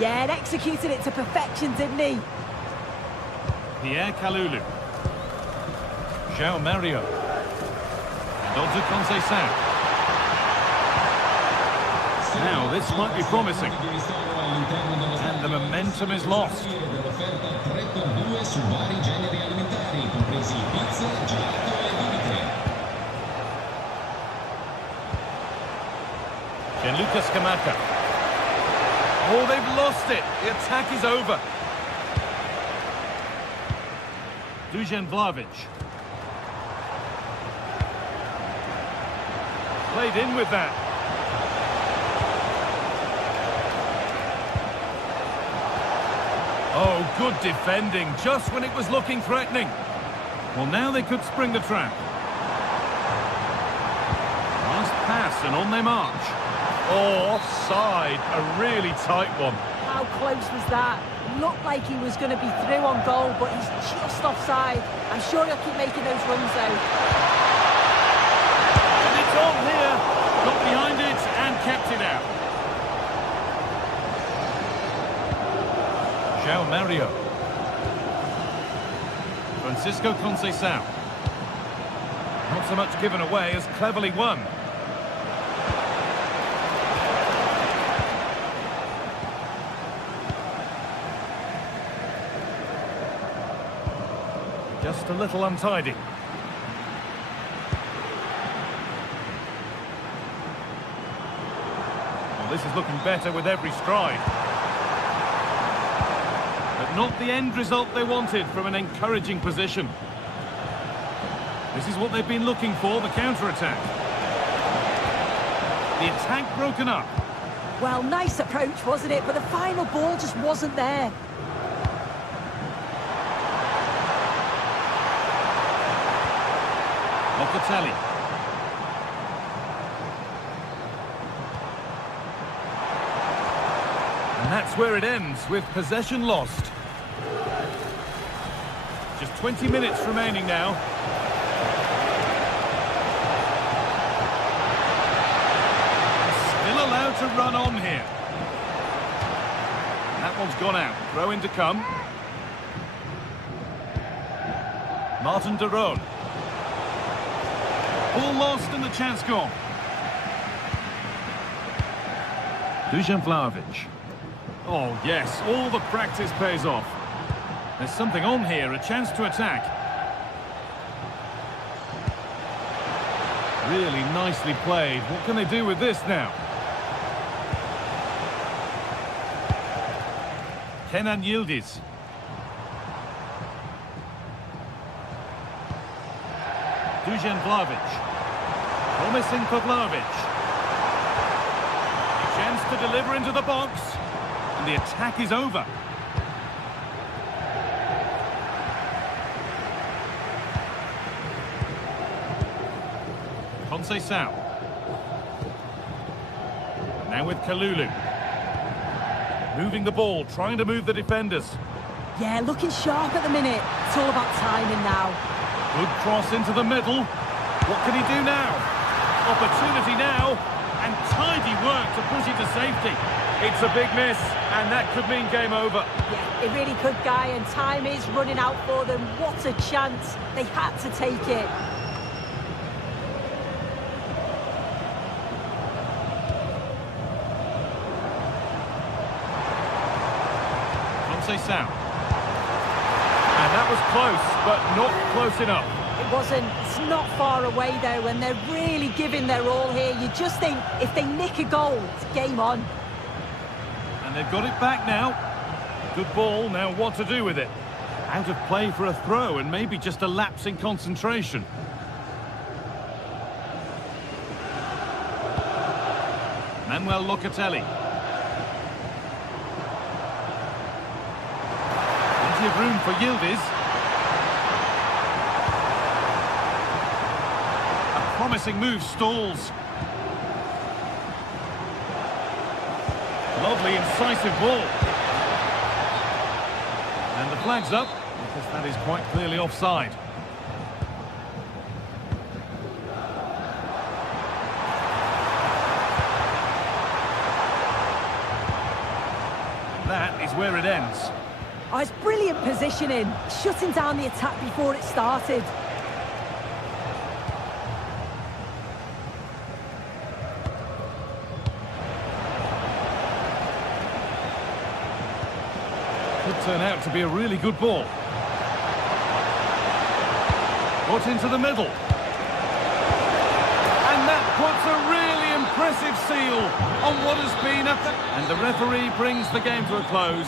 Yeah, and executed it to perfection, didn't he? Pierre Kalulu. João Mario. And on to Conceição. Now this might be promising. And the momentum is lost. Gianluca Scamacca. Oh, they've lost it. The attack is over. Dusan Vlahovic. Played in with that. Oh, good defending, just when it was looking threatening. Well, now they could spring the trap. Last pass and on they march. Oh, offside, a really tight one. How close was that? Looked like he was going to be through on goal, but he's just offside. I'm sure he'll keep making those runs, though. And it's on here. Got behind it and kept it out. João Mario. Francisco Conceição. Not so much given away as cleverly won. Just a little untidy. Well, this is looking better with every stride. But not the end result they wanted from an encouraging position. This is what they've been looking for, the counter-attack. The attack broken up. Well, nice approach, wasn't it? But the final ball just wasn't there. Locatelli. And that's where it ends, with possession lost. Just 20 minutes remaining now. Still allowed to run on here. That one's gone out. Throw in to come. Martin de Roon. Ball lost and the chance gone. Dusan Vlahovic. Oh yes, all the practice pays off. There's something on here, a chance to attack. Really nicely played. What can they do with this now? Kenan Yildiz. Dusan Vlahovic. Promising for Vlahovic. A chance to deliver into the box. And the attack is over. Conceição. Now with Kalulu. Moving the ball, trying to move the defenders. Yeah, looking sharp at the minute. It's all about timing now. Good cross into the middle. What can he do now? Opportunity now. And tidy work to push it to safety. It's a big miss, and that could mean game over. Yeah, it really could, Guy, and time is running out for them. What a chance. They had to take it. Conceição. And that was close, but not close enough. It wasn't. It's not far away, though, and they're really giving their all here. You just think if they nick a goal, it's game on. And they've got it back now. Good ball, now what to do with it? Out of play for a throw, and maybe just a lapse in concentration. Manuel Locatelli. Plenty of room for Yildiz. A promising move stalls. Lovely, incisive ball. And the flag's up, because that is quite clearly offside. That is where it ends. Oh, it's brilliant positioning, shutting down the attack before it started. Could turn out to be a really good ball. Put into the middle. And that puts a really impressive seal on what has been a... And the referee brings the game to a close.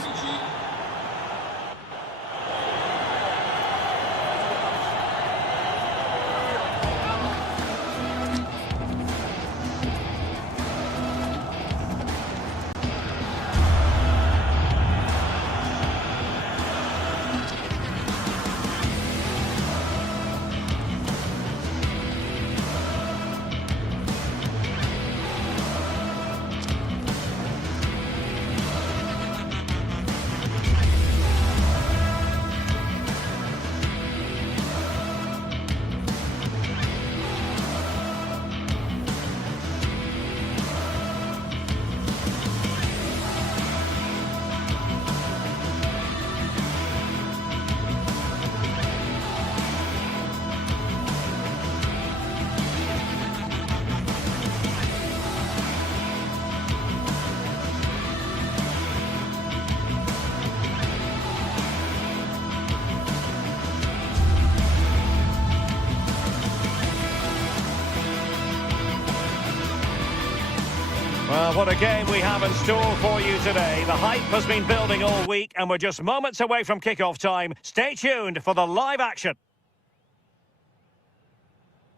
Well, what a game we have in store for you today. The hype has been building all week, and we're just moments away from kick-off time. Stay tuned for the live action.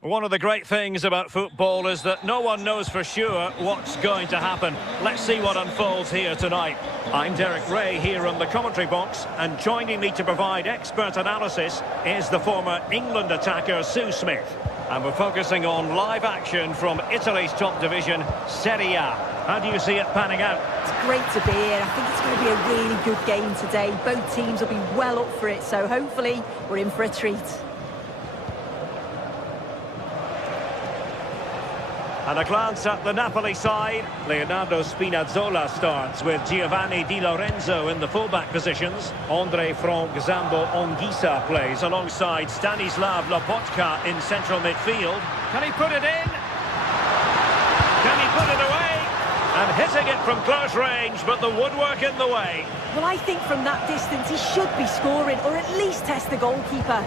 One of the great things about football is that no one knows for sure what's going to happen. Let's see what unfolds here tonight. I'm Derek Ray here on the commentary box, and joining me to provide expert analysis is the former England attacker Sue Smith. And we're focusing on live action from Italy's top division, Serie A. How do you see it panning out? It's great to be here. I think it's going to be a really good game today. Both teams will be well up for it, so hopefully we're in for a treat. And a glance at the Napoli side. Leonardo Spinazzola starts with Giovanni Di Lorenzo in the fullback positions. Andre Frank Zambo Onguisa plays alongside Stanislav Lobotka in central midfield. Can he put it in? Can he put it away? And hitting it from close range, but the woodwork in the way. Well, I think from that distance he should be scoring, or at least test the goalkeeper.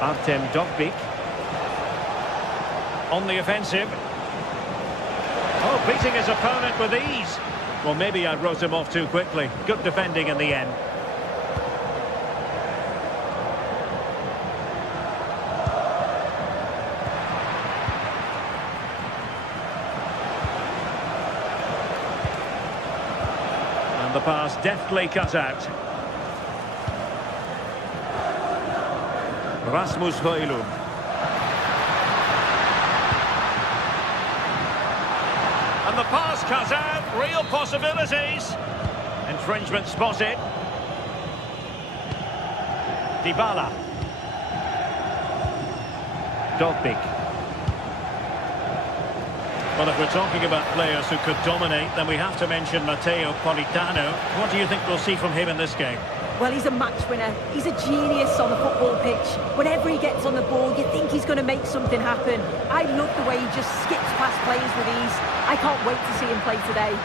Artem Dovbyk on the offensive. Oh, beating his opponent with ease. Well, maybe I wrote him off too quickly. Good defending in the end. And the pass deftly cut out. Rasmus Højlund. And the pass cut out, real possibilities. Infringement spotted. Dybala. Dovbyk. Well, if we're talking about players who could dominate, then we have to mention Matteo Politano. What do you think we'll see from him in this game? Well, he's a match winner. He's a genius on the football pitch. Whenever he gets on the ball, you think he's going to make something happen. I love the way he just skips past players with ease. I can't wait to see him play today.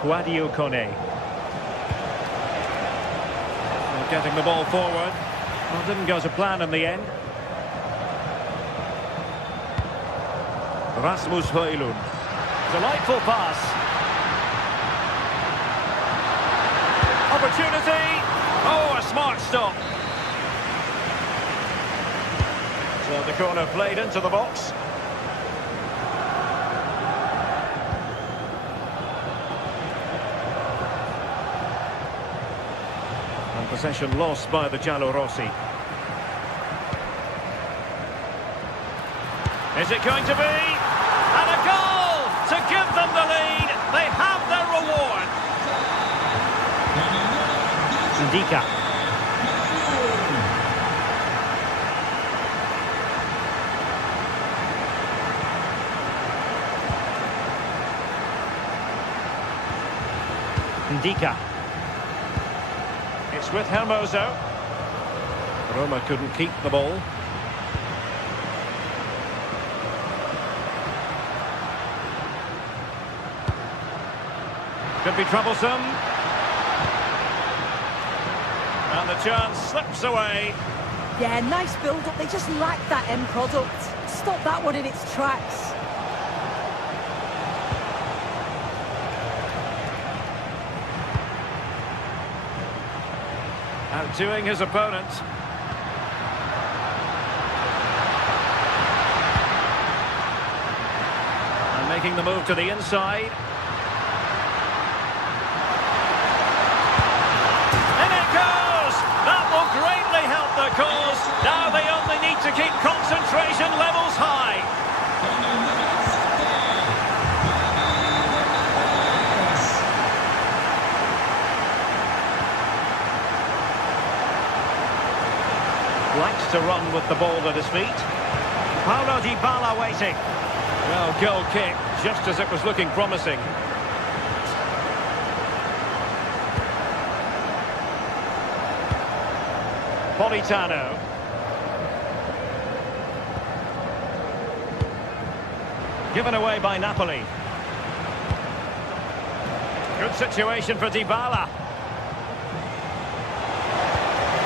Guadio Kone. Well, getting the ball forward. Well, didn't go to plan in the end. Rasmus Højlund. Delightful pass. Opportunity. Oh, a smart stop. So the corner played into the box. And possession lost by the Giallorossi. Is it going to be? And a goal to give them the lead. They have their reward. Ndika. Ndika. It's with Hermoso. Roma couldn't keep the ball. Could be troublesome. And the chance slips away. Yeah, nice build-up. They just lack that end product. Stop that one in its tracks. Outdoing his opponent. And making the move to the inside. Greatly help the cause. Now they only need to keep concentration levels high. Likes to run with the ball at his feet. Paulo Dybala waiting. Well, goal kick, just as it was looking promising. Politano. Given away by Napoli. Good situation for Dybala.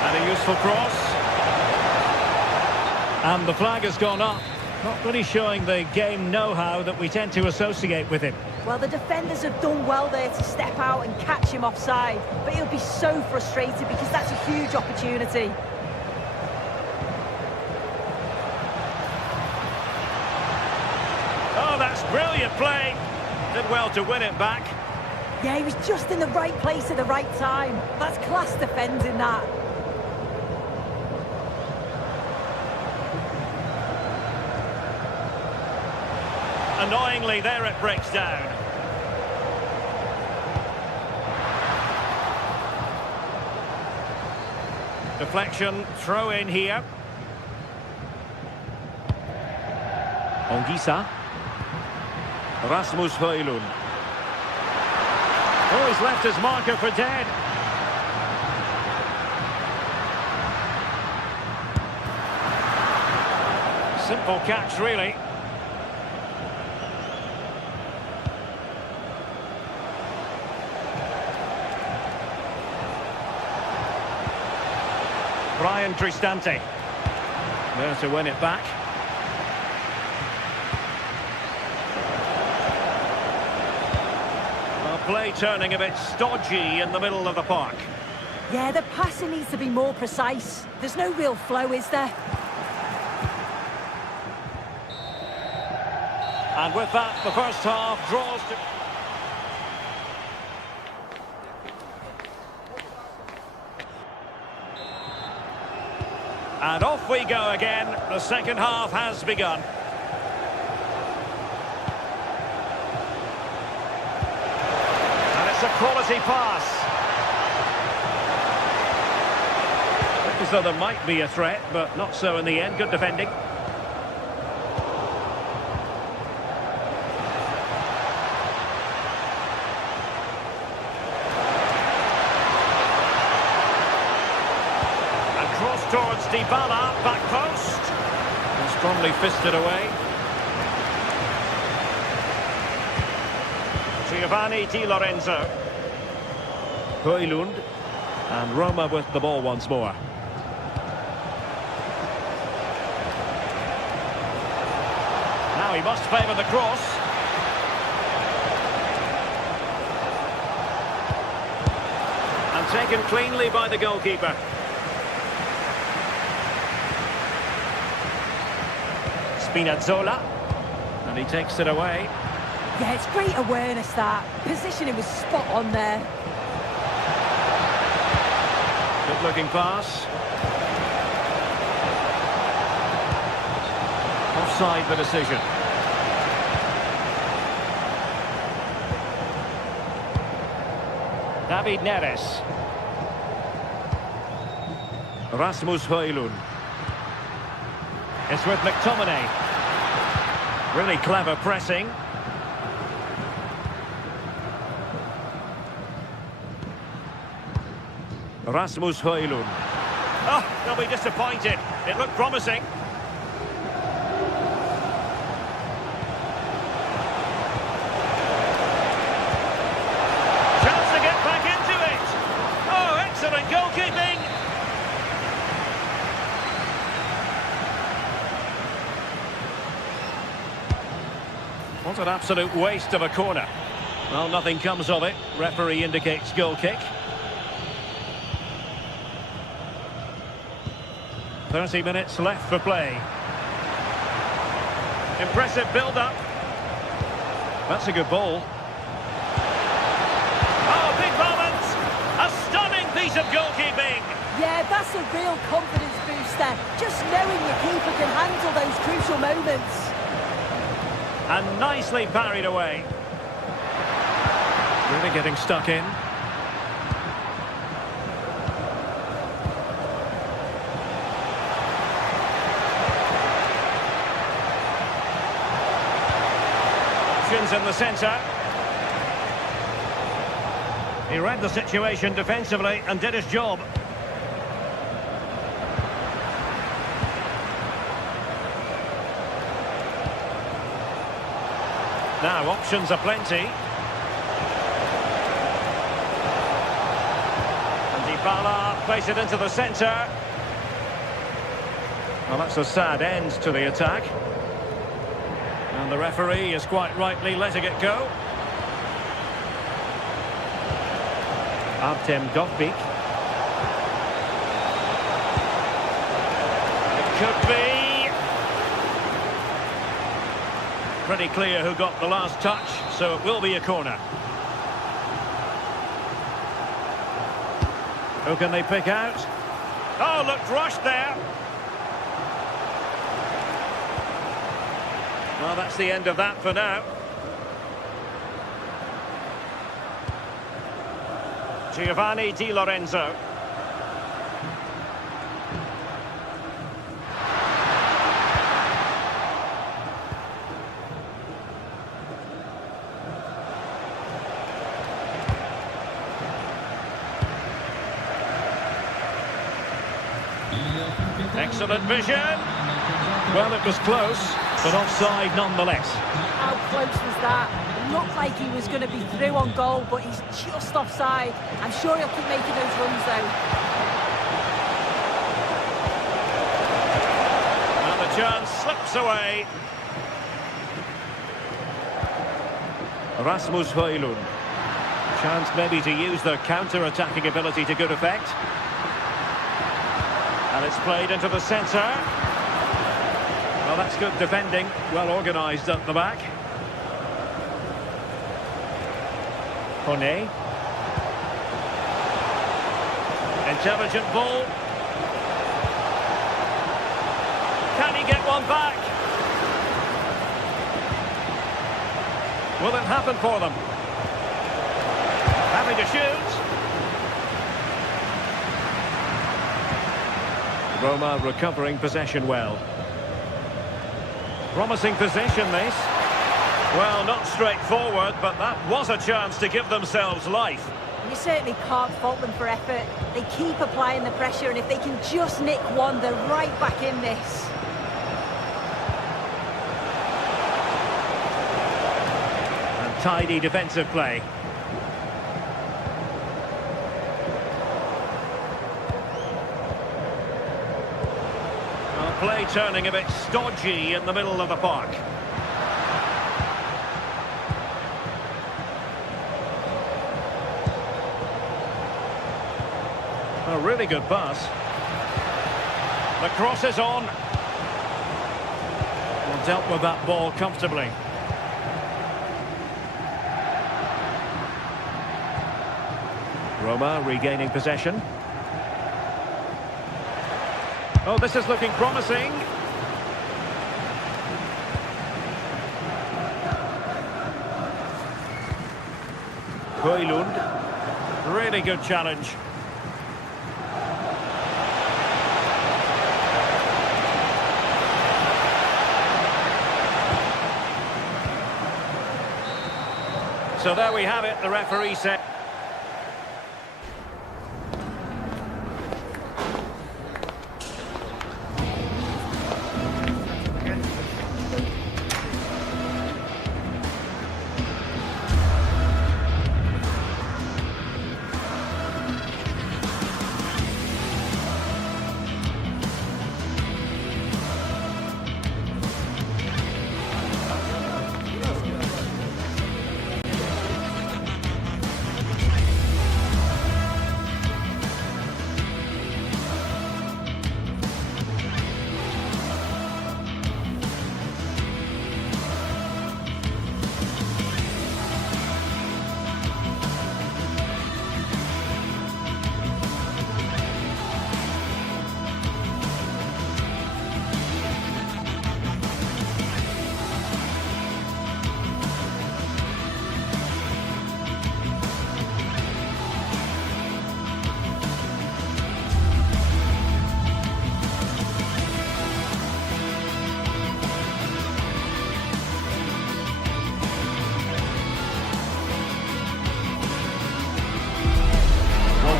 And a useful cross. And the flag has gone up. Not really showing the game know-how that we tend to associate with him. Well, the defenders have done well there to step out and catch him offside. But he'll be so frustrated because that's a huge opportunity. Oh, that's brilliant play. Did well to win it back. Yeah, he was just in the right place at the right time. That's class defending, that. Annoyingly, there it breaks down. Deflection, throw in here. Ongisa. Rasmus Højlund. Oh, he's left his marker for dead. Simple catch, really. Brian Cristante. There to win it back. Play turning a bit stodgy in the middle of the park. Yeah, the passing needs to be more precise. There's no real flow, is there? And with that, the first half draws to... And off we go again. The second half has begun. A quality pass. Looked as though there might be a threat, but not so in the end. Good defending. And cross towards Dybala, back post. And strongly fisted away. Giovanni Di Lorenzo. Højlund. And Roma with the ball once more. Now he must favour the cross. And taken cleanly by the goalkeeper. Spinazzola. And he takes it away. Yeah, it's great awareness, that. Positioning was spot on there. Good looking pass. Offside the decision. David Neres. Rasmus Højlund. It's with McTominay. Really clever pressing. Rasmus Højlund. Oh, they'll be disappointed. It looked promising. Chance to get back into it. Oh, excellent goalkeeping. What an absolute waste of a corner. Well, nothing comes of it. Referee indicates goal kick. 30 minutes left for play. Impressive build-up. That's a good ball. Oh, big moment! A stunning piece of goalkeeping! Yeah, that's a real confidence booster. Just knowing your keeper can handle those crucial moments. And nicely parried away. Really getting stuck in. In the centre. He read the situation defensively and did his job. Now options are plenty. And Dybala plays it into the centre. Well, that's a sad end to the attack. And the referee is quite rightly letting it go. Artem Dovbyk. It could be. pretty clear who got the last touch, so it will be a corner. Who can they pick out? Oh, looked rushed there. Well, that's the end of that for now. Giovanni Di Lorenzo. Excellent vision. Well, it was close, but offside nonetheless. How close was that? It looked like he was going to be through on goal, but he's just offside. I'm sure he'll keep making those runs, though. And the chance slips away. Rasmus Højlund. Chance maybe to use their counter-attacking ability to good effect. And it's played into the centre. Well, that's good defending. Well organised at the back. Kone. Intelligent ball. Can he get one back? Will it happen for them? Having to shoot. Roma recovering possession well. Promising possession, this. Well, not straightforward, but that was a chance to give themselves life. You certainly can't fault them for effort. They keep applying the pressure, and if they can just nick one, they're right back in this. And tidy defensive play. Play turning a bit stodgy in the middle of the park. A really good pass. The cross is on. Well, dealt with that ball comfortably. Roma regaining possession. Oh, this is looking promising. Højlund. Really good challenge. So there we have it, the referee said.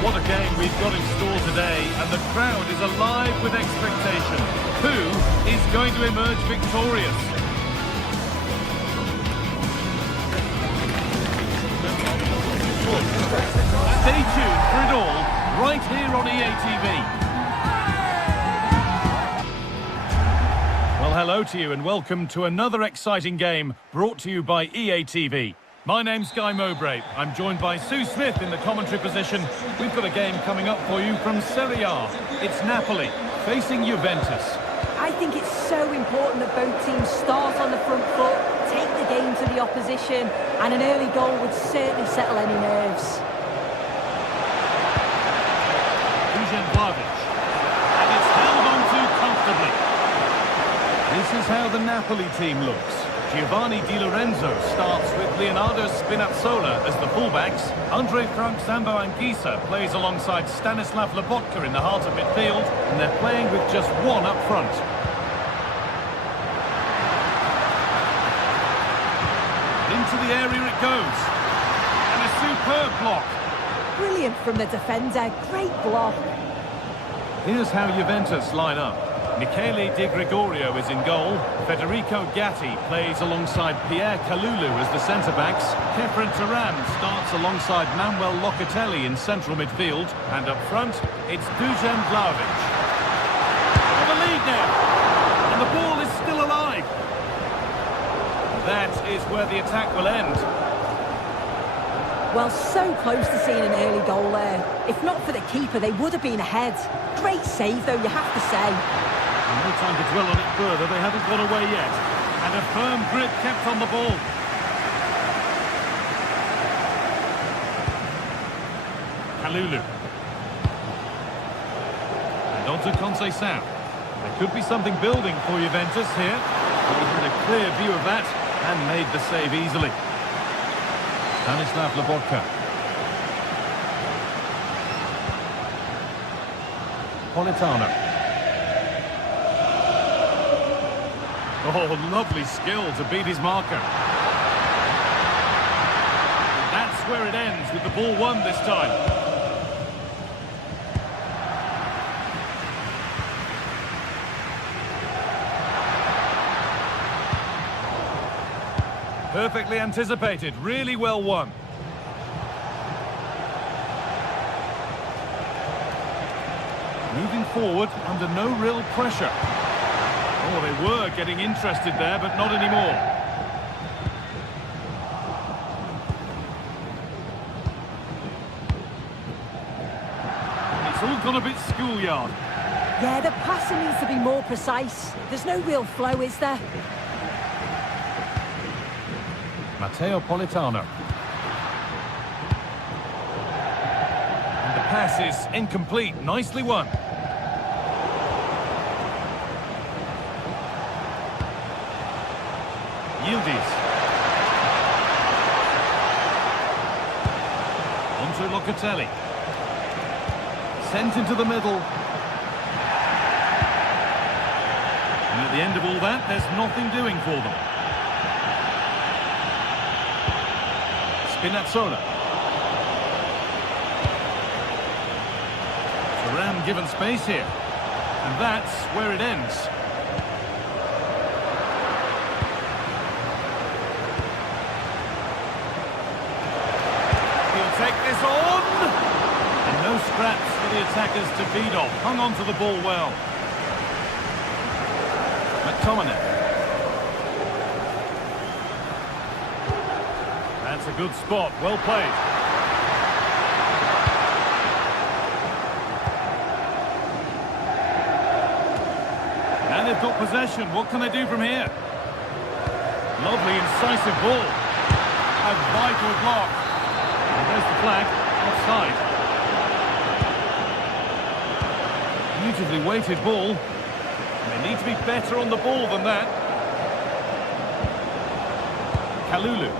What a game we've got in store today, and the crowd is alive with expectation. Who is going to emerge victorious? Stay tuned for it all, right here on EA TV. Well, hello to you and welcome to another exciting game brought to you by EA TV. My name's Guy Mowbray. I'm joined by Sue Smith in the commentary position. We've got a game coming up for you from Serie A. It's Napoli facing Juventus. I think it's so important that both teams start on the front foot, take opposition, and an early goal would certainly settle any nerves. And it's held on to comfortably. This is how the Napoli team looks. Giovanni Di Lorenzo starts with Leonardo Spinazzola as the fullbacks. Andre Frank Zambo Anguissa plays alongside Stanislav Lobotka in the heart of midfield, and they're playing with just one up front. Into the area it goes. And a superb block. Brilliant from the defender, great block. Here's how Juventus line up. Michele Di Gregorio is in goal. Federico Gatti plays alongside Pierre Kalulu as the centre-backs. Kefren Turan starts alongside Manuel Locatelli in central midfield. And up front, it's Dusan Vlahovic. For the lead now. And the ball is still alive. That is where the attack will end. Well, so close to seeing an early goal there. If not for the keeper, they would have been ahead. Great save, though, you have to say. No time to dwell on it further. They haven't got away yet. And a firm grip kept on the ball. Kalulu. And on to Conceição. There could be something building for Juventus here. But he had a clear view of that and made the save easily. Stanislav Lobotka. Politano. Oh, lovely skill to beat his marker. That's where it ends, with the ball won this time. Perfectly anticipated, really well won. Moving forward under no real pressure. Oh, they were getting interested there, but not anymore. It's all gone a bit schoolyard. Yeah, the passing needs to be more precise. There's no real flow, is there? Matteo Politano. And the pass is incomplete. Nicely won. Yildiz. Onto Locatelli. Sent into the middle. And at the end of all that, there's nothing doing for them. Spinazzola. Turan given space here. And that's where it ends. Take this on, and no scraps for the attackers to feed off. Hung on to the ball well. McTominay. That's a good spot, well played. And they've got possession. What can they do from here? Lovely, incisive ball. A vital block. There's the flag, offside. Beautifully weighted ball. They need to be better on the ball than that. Kalulu.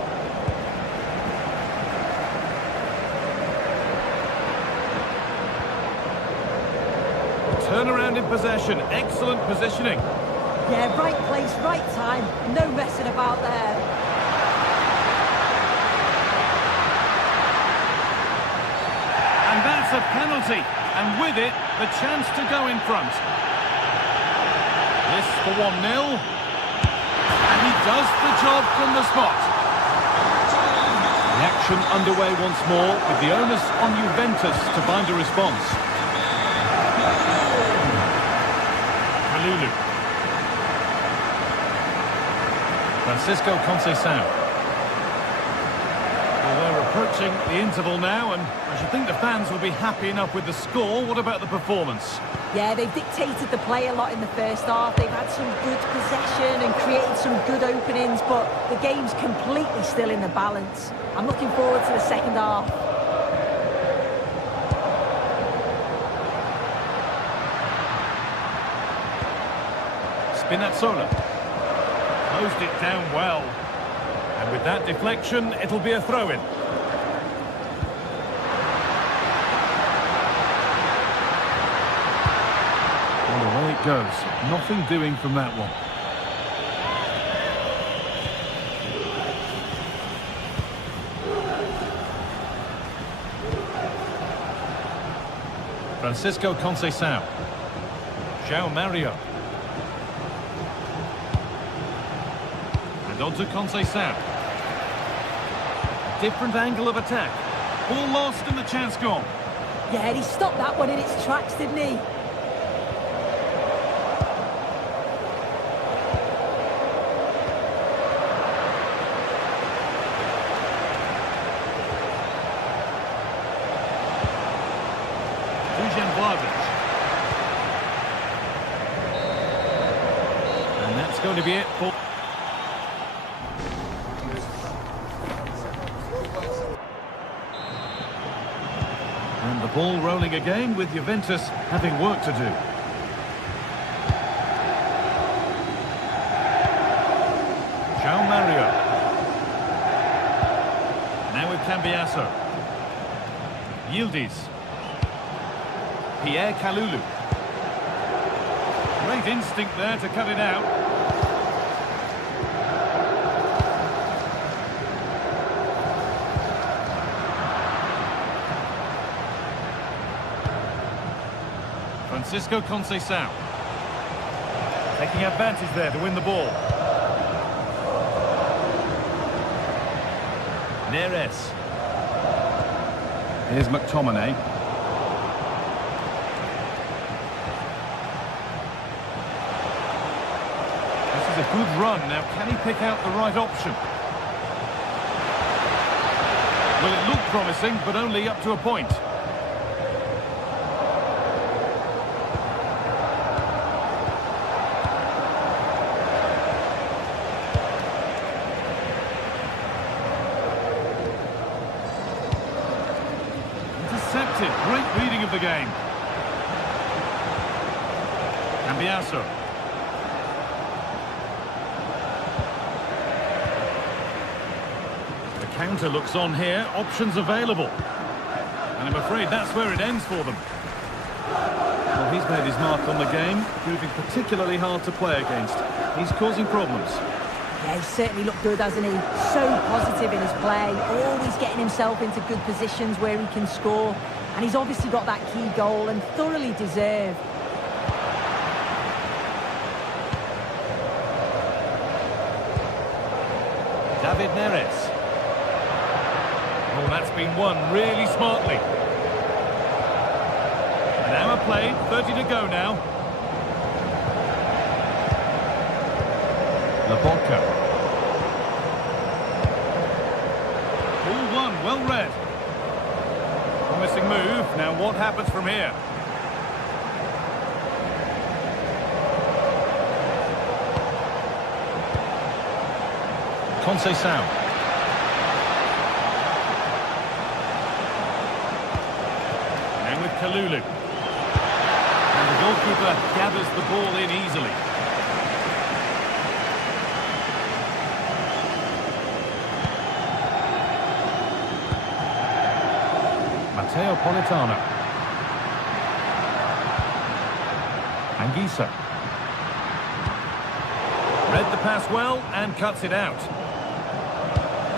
Turnaround in possession, excellent positioning. Yeah, right place, right time. No messing about there. And that's a penalty, and with it, the chance to go in front. This for 1-0. And he does the job from the spot. The action underway once more, with the onus on Juventus to find a response. Kalulu. Francisco Conceição. Well, they're approaching the interval now, and I should think the fans will be happy enough with the score. What about the performance? Yeah, they've dictated the play a lot in the first half. They've had some good possession and created some good openings, but the game's completely still in the balance. I'm looking forward to the second half. Spinazzola closed it down well. And with that deflection, it'll be a throw-in. Well, away it goes. Nothing doing from that one. Francisco Conceição. João Mario. And on to Conceição. Different angle of attack. Ball lost and the chance gone. Yeah, he stopped that one in its tracks, didn't he? And that's going to be it for... And the ball rolling again with Juventus having work to do. João Mario. Now with Cambiasso. Yildiz. Pierre Kalulu. Great instinct there to cut it out. Francisco Conceição. Taking advantage there to win the ball. Neres. Here's McTominay. A good run. Now, can he pick out the right option? Well, it looked promising, but only up to a point. Intercepted. Great reading of the game. Cambiasso. Counter looks on here, options available. And I'm afraid that's where it ends for them. Well, he's made his mark on the game, proving particularly hard to play against. He's causing problems. Yeah, he's certainly looked good, hasn't he? So positive in his play, always getting himself into good positions where he can score. And he's obviously got that key goal and thoroughly deserved. David Neres. Oh, that's been won really smartly. An hour played, 30 to go now. Laporca. Ball won, well read. Promising move. Now what happens from here? Conceição. Kalulu. And the goalkeeper gathers the ball in easily. Matteo Politano. Anguissa. Read the pass well and cuts it out.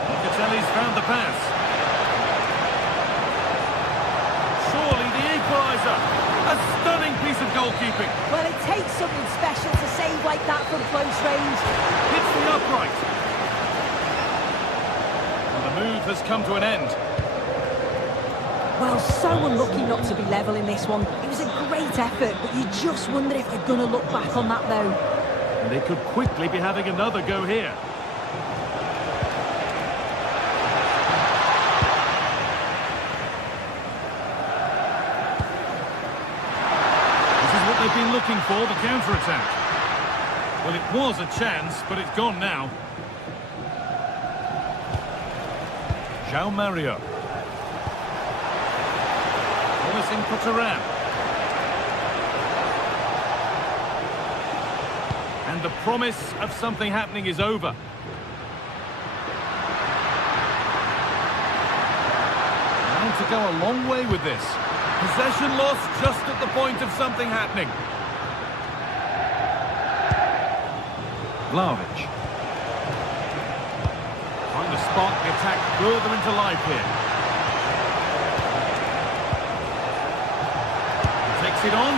Locatelli's found the pass. Surely the equaliser. A stunning piece of goalkeeping. Well, it takes something special to save like that from close range. Hits the upright. And the move has come to an end. Well, so unlucky not to be level in this one. It was a great effort, but you just wonder if they're going to look back on that, though. And they could quickly be having another go here. looking for the counter-attack. Well, it was a chance, but it's gone now. João Mario. Promising for Turan. And the promise of something happening is over. Now to go a long way with this. Possession lost just at the point of something happening. Vlahovic. Trying to spark the attack further into life here. Takes it on.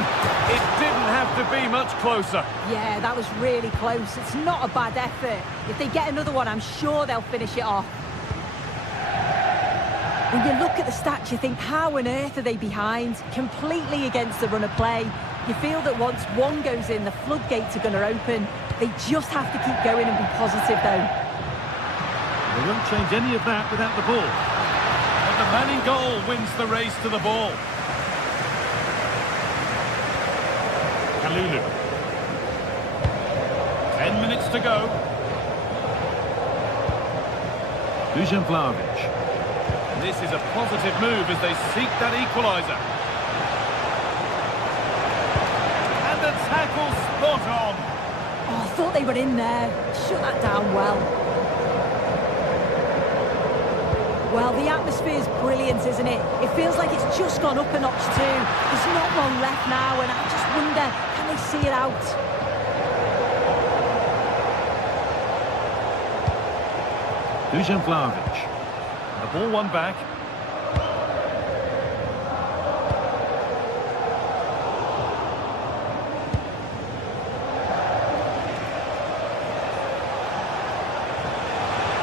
It didn't have to be much closer. Yeah, that was really close. It's not a bad effort. If they get another one, I'm sure they'll finish it off. When you look at the stats, you think, how on earth are they behind? Completely against the run of play. You feel that once one goes in, the floodgates are going to open. They just have to keep going and be positive, though. They won't change any of that without the ball. But the man in goal wins the race to the ball. Kalulu. 10 minutes to go. Dusan Vlahovic. This is a positive move as they seek that equaliser. And the tackle spot on. Oh, I thought they were in there. Shut that down well. Well, the atmosphere's brilliant, isn't it? It feels like it's just gone up a notch too. There's not long left now, and I just wonder, can they see it out? Dusan Vlahovic. The ball won back.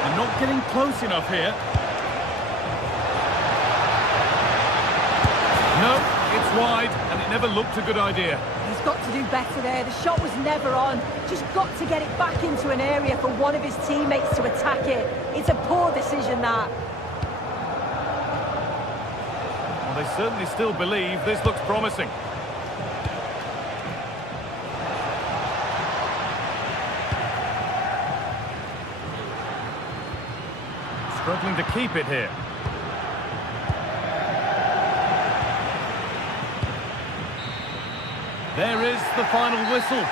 They're not getting close enough here. No, it's wide, and it never looked a good idea. He's got to do better there. The shot was never on. Just got to get it back into an area for one of his teammates to attack it. It's a poor decision, that. Well, they certainly still believe this looks promising. Struggling to keep it here. There is the final whistle.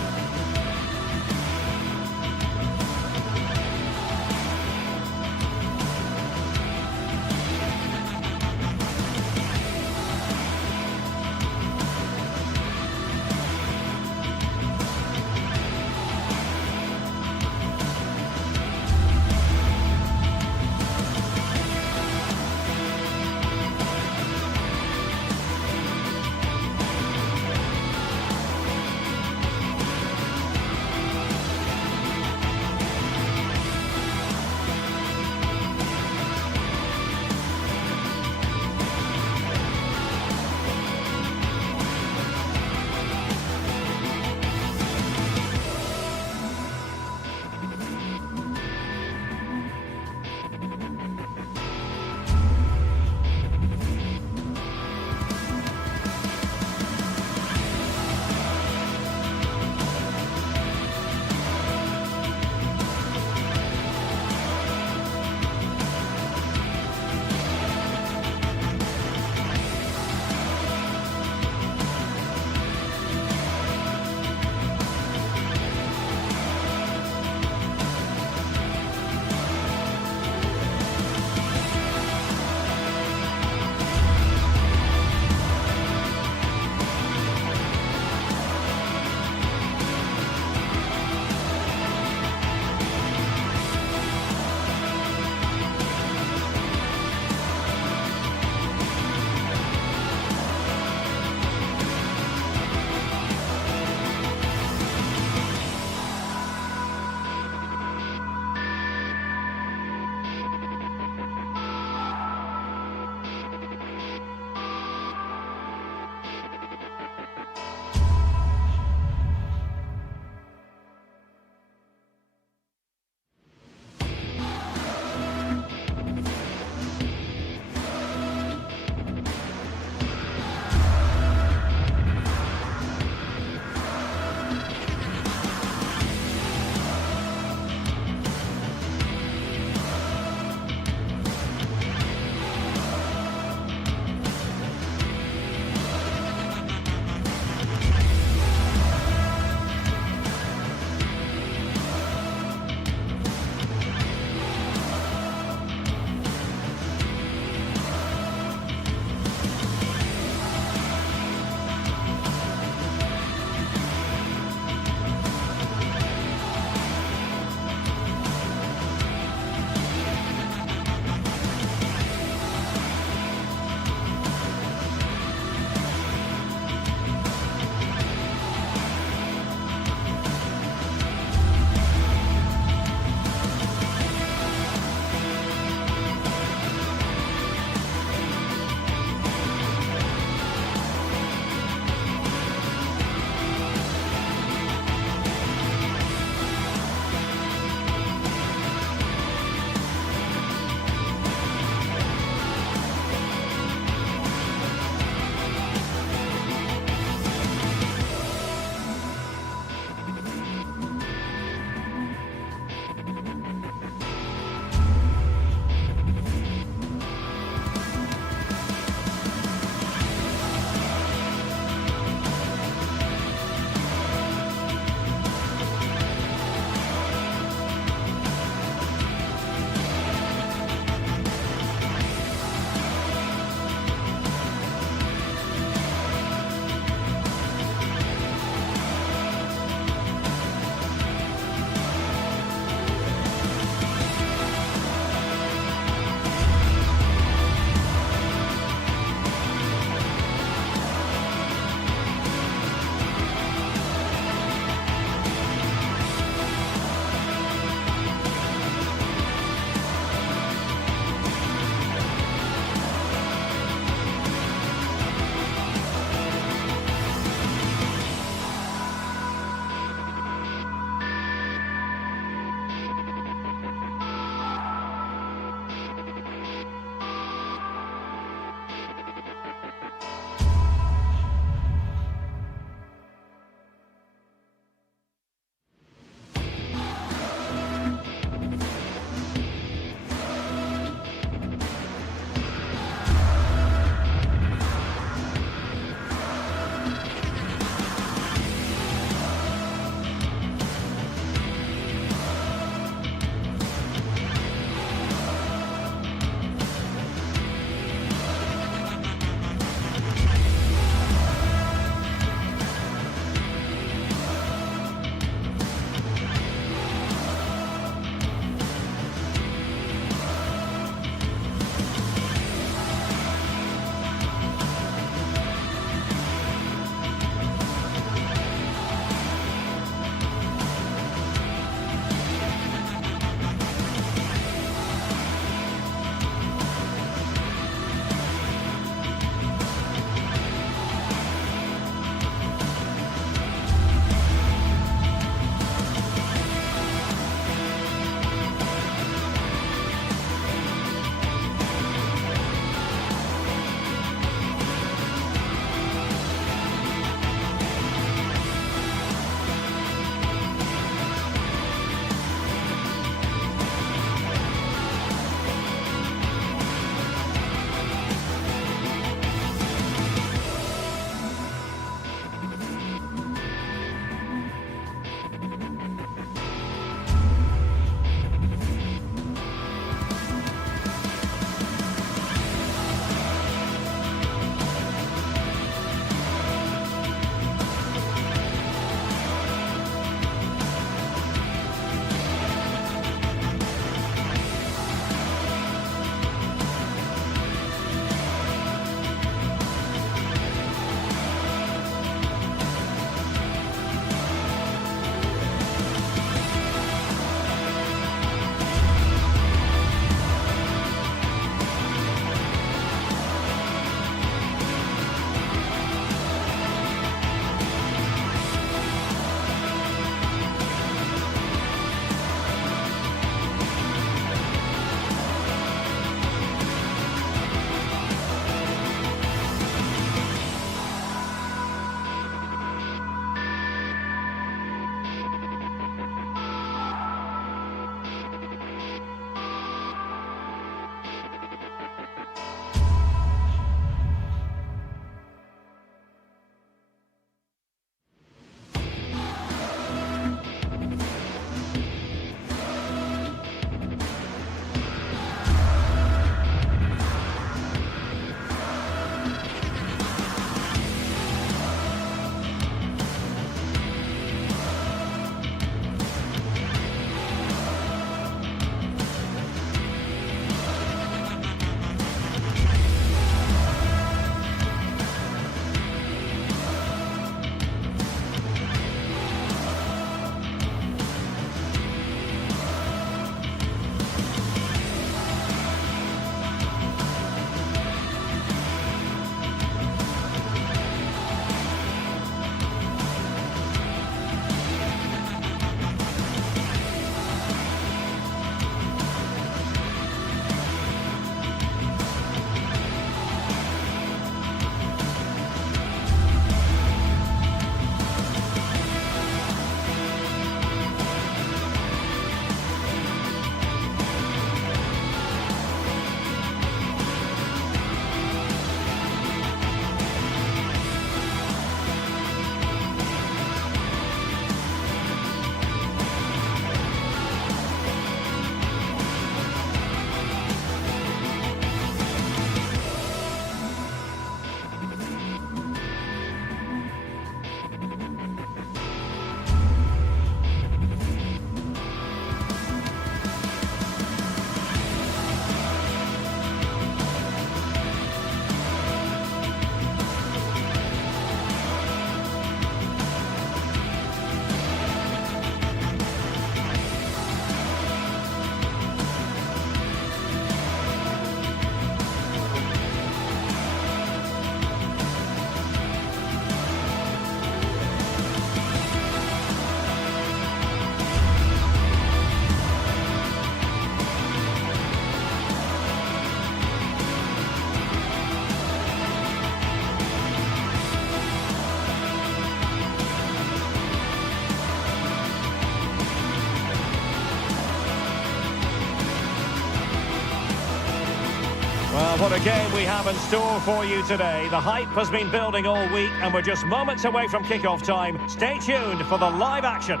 what a game we have in store for you today. The hype has been building all week and we're just moments away from kick-off time. Stay tuned for the live action.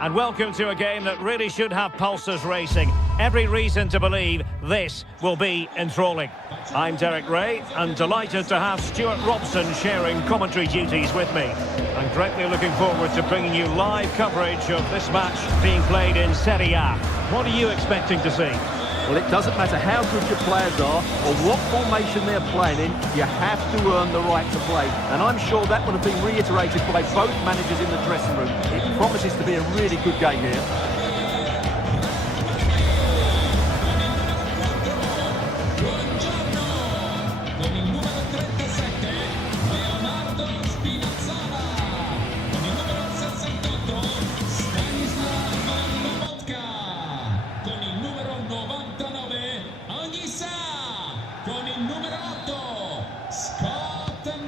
And welcome to a game that really should have pulses racing. Every reason to believe this will be enthralling. I'm Derek Ray and delighted to have Stuart Robson sharing commentary duties with me. I'm greatly looking forward to bringing you live coverage of this match being played in Serie A. What are you expecting to see? Well, it doesn't matter how good your players are or what formation they're playing in, you have to earn the right to play. And I'm sure that would have been reiterated by both managers in the dressing room. It promises to be a really good game here.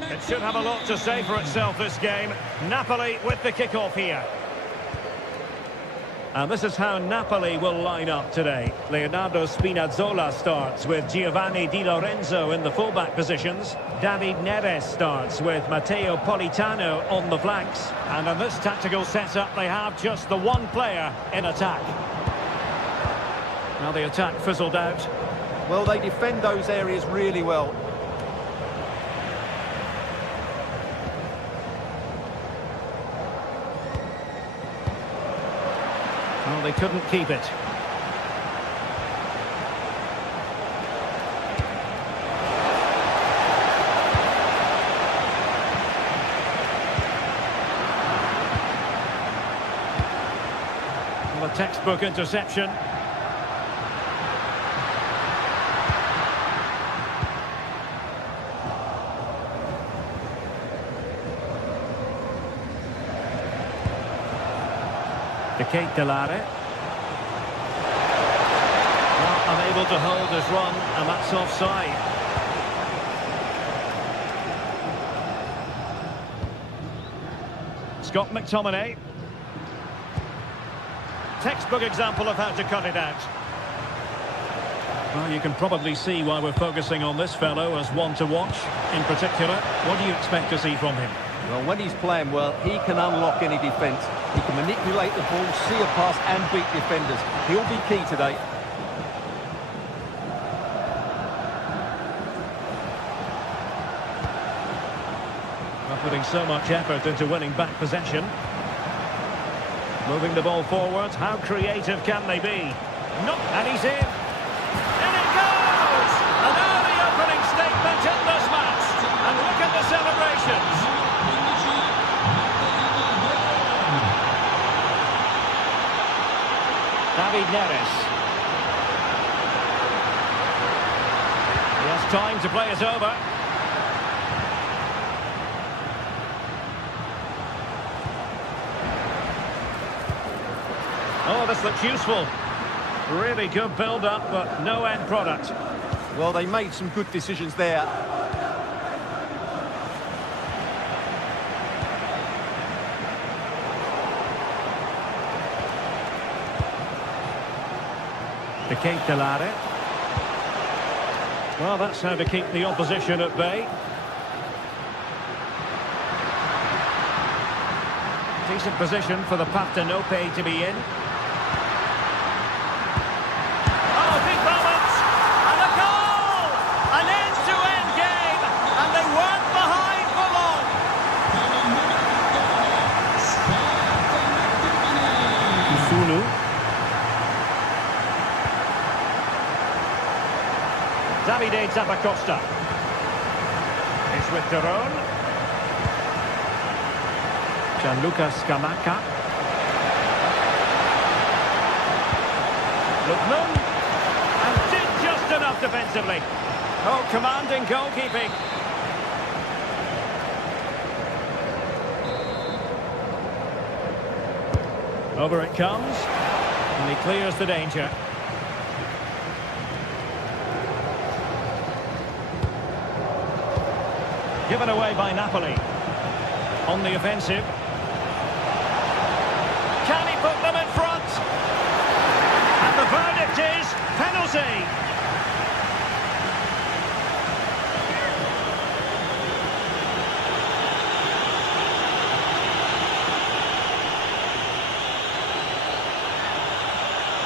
It should have a lot to say for itself, this game. Napoli with the kick-off here. And this is how Napoli will line up today. Leonardo Spinazzola starts with Giovanni Di Lorenzo in the fullback positions. David Neres starts with Matteo Politano on the flanks. And in this tactical setup, they have just the one player in attack. Now the attack fizzled out. Well, they defend those areas really well. Well, they couldn't keep it. Well, a textbook interception. Kate Delare. Well, unable to hold his run, and that's offside. Scott McTominay. Textbook example of how to cut it out. Well, you can probably see why we're focusing on this fellow as one to watch. In particular, what do you expect to see from him? Well, when he's playing well, he can unlock any defence. He can manipulate the ball, see a pass and beat defenders. He'll be key today. Well, putting so much effort into winning back possession. Moving the ball forward. How creative can they be? No, and he's in. In it goes! An early opening statement in this match. And look at the celebrations. David Neres. He has time to play it over. Oh, this looks useful. Really good build-up, but no end product. Well, they made some good decisions there. Kate Delare. Well, that's how to keep the opposition at bay. Decent position for the Partenope to be in. Oh, big moment! And a goal! An end-to-end game! And they weren't behind for long! Usulu. Davide Zappacosta. It's with Daron. Gianluca Scamacca. Lookman. And did just enough defensively. Oh, commanding goalkeeping. Over it comes. And he clears the danger. Given away by Napoli. On the offensive. Can he put them in front? And the verdict is penalty.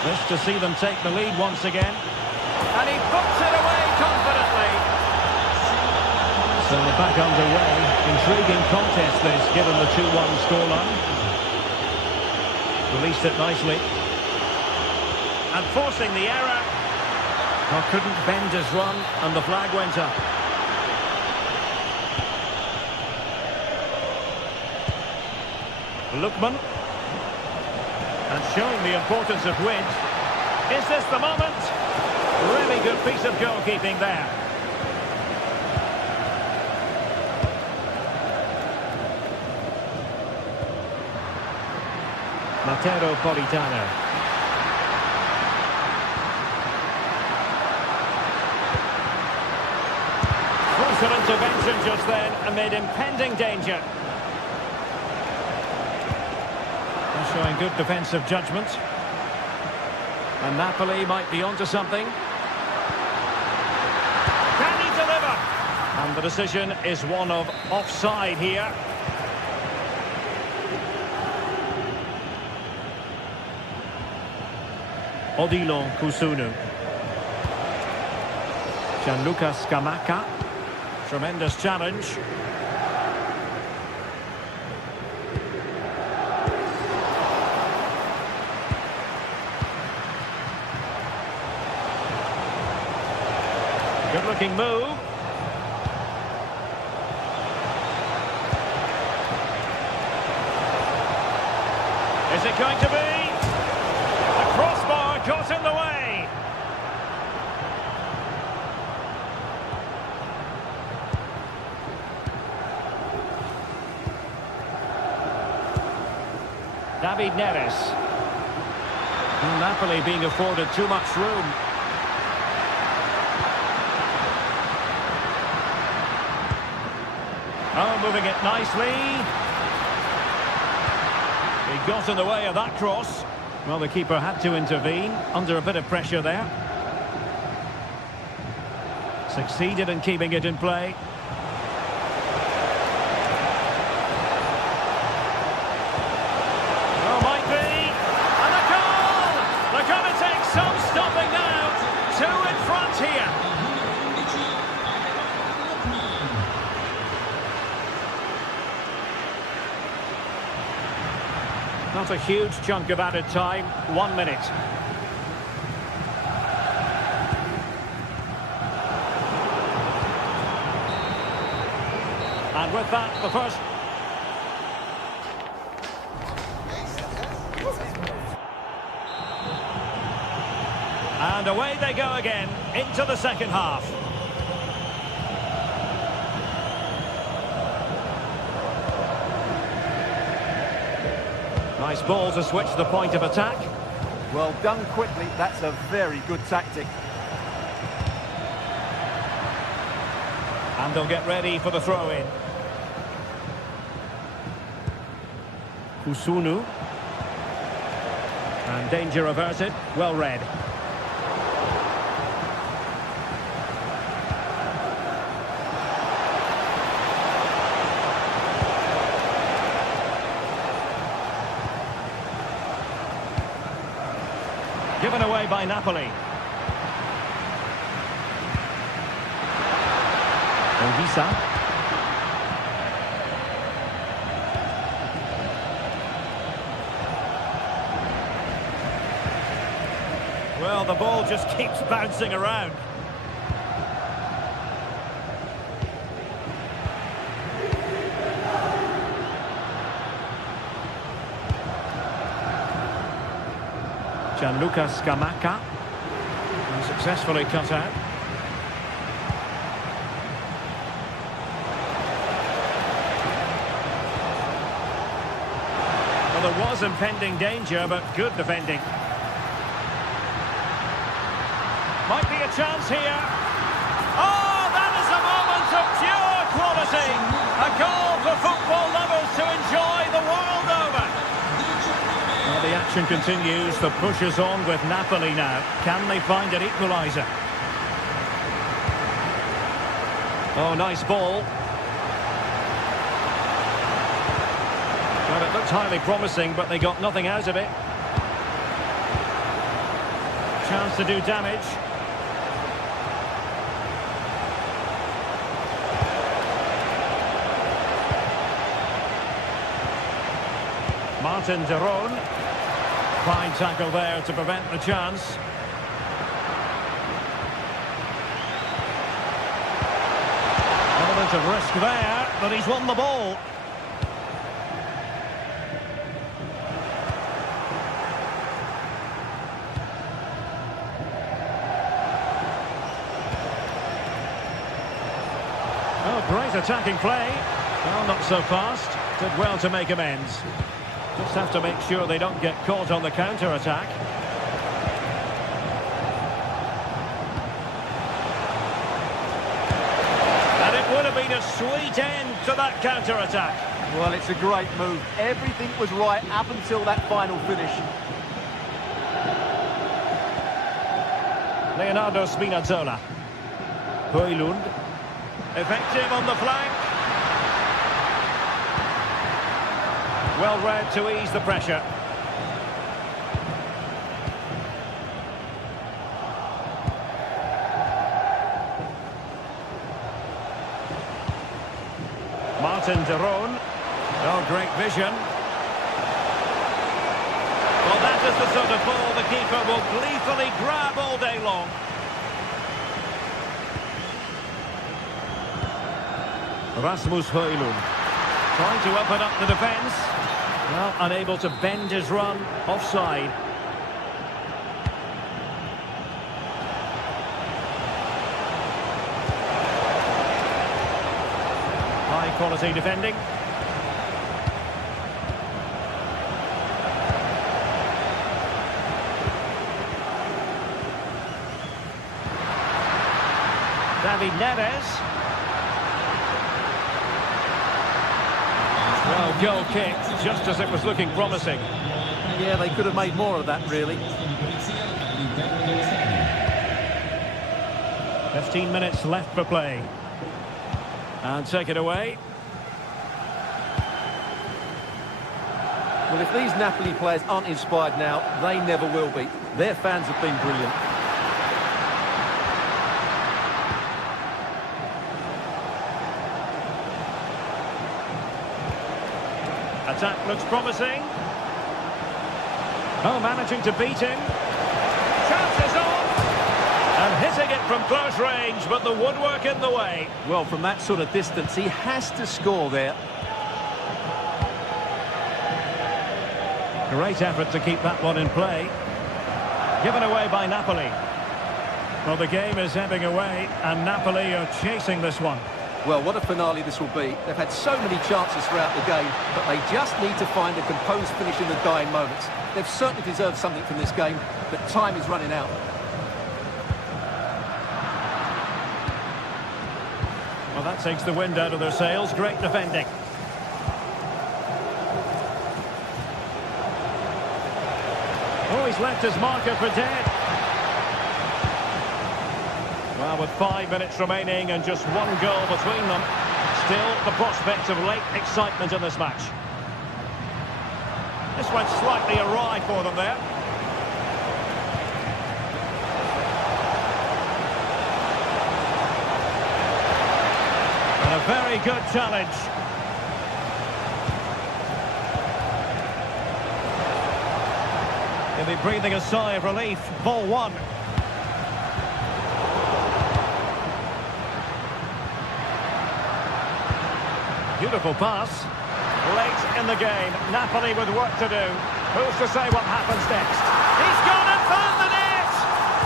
Just to see them take the lead once again. And he puts it away confidently. So they're back underway. Intriguing contest this, given the 2-1 scoreline. Released it nicely. And forcing the error. Oh, couldn't bend his run, and the flag went up. Lookman. And showing the importance of wins. Is this the moment? Really good piece of goalkeeping there. Matteo Politano. Crucial intervention just then amid impending danger. They're showing good defensive judgment. And Napoli might be onto something. Can he deliver? And the decision is one of offside here. Odilon Kusunu. Gianluca Scamacca. Tremendous challenge. Good looking move. Is it going to be? The crossbar got in the way. David Neres. Napoli being afforded too much room. Oh, moving it nicely. He got in the way of that cross. Well, the keeper had to intervene, under a bit of pressure there. Succeeded in keeping it in play. Oh, might be. And a goal! They're going to take some stopping now. 2 in front here. Not a huge chunk of added time, 1 minute. And with that, the first... And away they go again, into the second half. Nice ball to switch the point of attack. Well done quickly, that's a very good tactic. And they'll get ready for the throw-in. Kusunu. And danger averted, well read. Given away by Napoli. Ovisa. Well, the ball just keeps bouncing around. Gianluca Scamacca. And successfully cut out. Well, there was impending danger, but good defending. Might be a chance here. Oh, that is a moment of pure quality. A goal for football lovers to enjoy the world over. Well, the action continues. The push is on with Napoli now. Can they find an equaliser? Oh, nice ball. Well, it looked highly promising, but they got nothing out of it. chance to do damage. Martin de Roon. Fine tackle there to prevent the chance. Element of risk there, but he's won the ball. Oh, great attacking play. Well, not so fast. Did well to make amends. Just have to make sure they don't get caught on the counter-attack. And it would have been a sweet end to that counter-attack. Well, it's a great move. Everything was right up until that final finish. Leonardo Spinazzola. Højlund. Effective on the flank. Well read to ease the pressure. Martin de Roon. Oh, great vision. Well, that is the sort of ball the keeper will gleefully grab all day long. Rasmus Højlund. Trying to open up the defence. Well, unable to bend his run. Offside. High quality defending. David Neres. Well, goal kicked just as it was looking promising. Yeah, they could have made more of that, really. 15 minutes left for play. And take it away. Well, if these Napoli players aren't inspired now, they never will be. Their fans have been brilliant. Attack looks promising. Oh, managing to beat him. Chances on! And hitting it from close range, but the woodwork in the way. Well, from that sort of distance, he has to score there. Great effort to keep that one in play. Given away by Napoli. Well, the game is ebbing away, and Napoli are chasing this one. Well, what a finale this will be. They've had so many chances throughout the game, but they just need to find a composed finish in the dying moments. They've certainly deserved something from this game, but time is running out. Well, that takes the wind out of their sails. Great defending. Oh, he's left his marker for dead. Well, with 5 minutes remaining and just one goal between them, still the prospect of late excitement in this match. This went slightly awry for them there. And a very good challenge. He'll be breathing a sigh of relief. Ball one. Beautiful pass. Late in the game. Napoli with work to do. Who's to say what happens next? He's gone and found the net!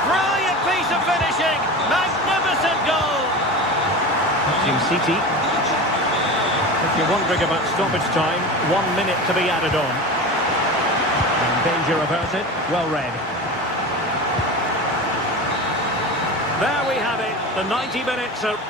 Brilliant piece of finishing! Magnificent goal! Team City. If you're wondering about stoppage time, 1 minute to be added on. And danger averted. Well read. There we have it. The 90 minutes are...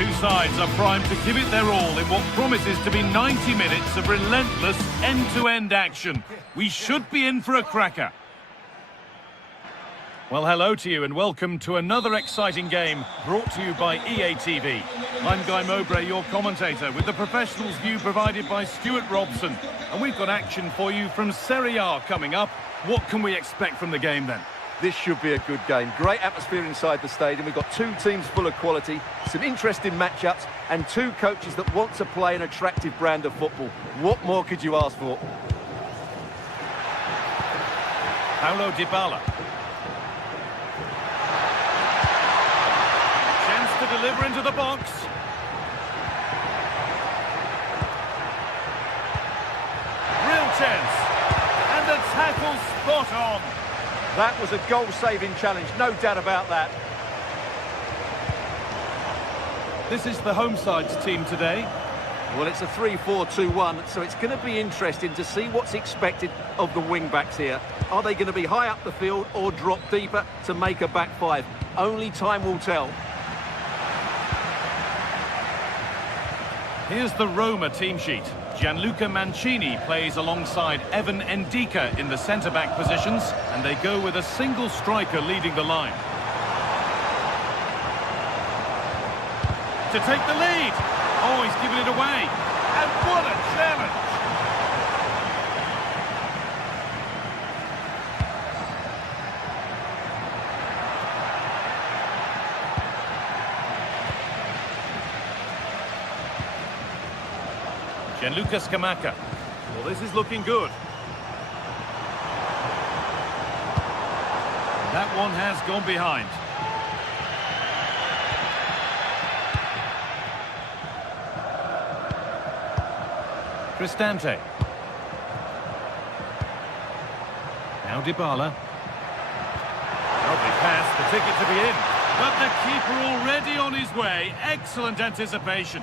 Two sides are primed to give it their all in what promises to be 90 minutes of relentless end-to-end action. We should be in for a cracker. Well, hello to you and welcome to another exciting game brought to you by EA TV. I'm Guy Mowbray, your commentator, with the professionals' view provided by Stuart Robson. And we've got action for you from Serie A coming up. What can we expect from the game then? This should be a good game. Great atmosphere inside the stadium. We've got two teams full of quality, some interesting matchups, and two coaches that want to play an attractive brand of football. What more could you ask for? Paulo Dybala. Chance to deliver into the box. Real chance. And the tackle spot on. That was a goal-saving challenge, no doubt about that. This is the home side's team today. Well, it's a 3-4-2-1, so it's going to be interesting to see what's expected of the wing-backs here. Are they going to be high up the field or drop deeper to make a back five? Only time will tell. Here's the Roma team sheet. Gianluca Mancini plays alongside Evan Ndika in the centre-back positions, and they go with a single striker leading the line. To take the lead. Oh, he's given it away. And what a challenge! Gianluca Scamacca. Well, this is looking good. That one has gone behind. Cristante. Now Dybala. Lovely pass, the ticket to be in. But the keeper already on his way. Excellent anticipation.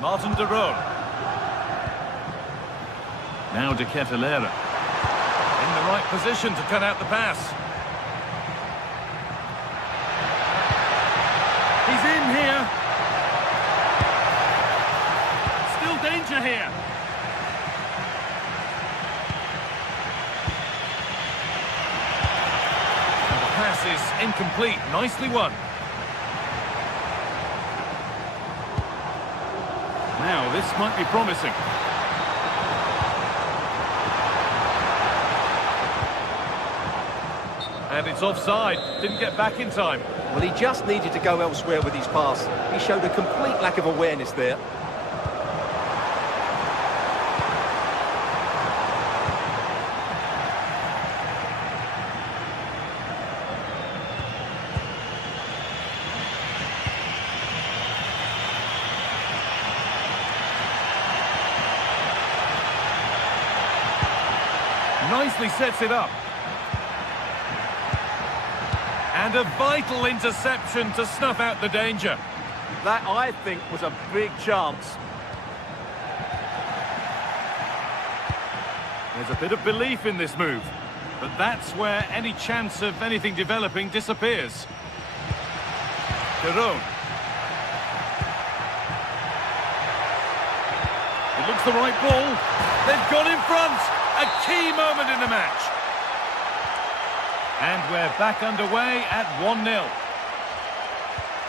Martin de Roon. Now De Ketelaere. In the right position to cut out the pass. He's in here. Still danger here. And the pass is incomplete. Nicely won. Now, this might be promising. And it's offside. Didn't get back in time. Well, he just needed to go elsewhere with his pass. He showed a complete lack of awareness there. Nicely sets it up. And a vital interception to snuff out the danger. That, I think, was a big chance. There's a bit of belief in this move. But that's where any chance of anything developing disappears. De Roon. It looks the right ball. They've gone in front. A key moment in the match. And we're back underway at 1-0.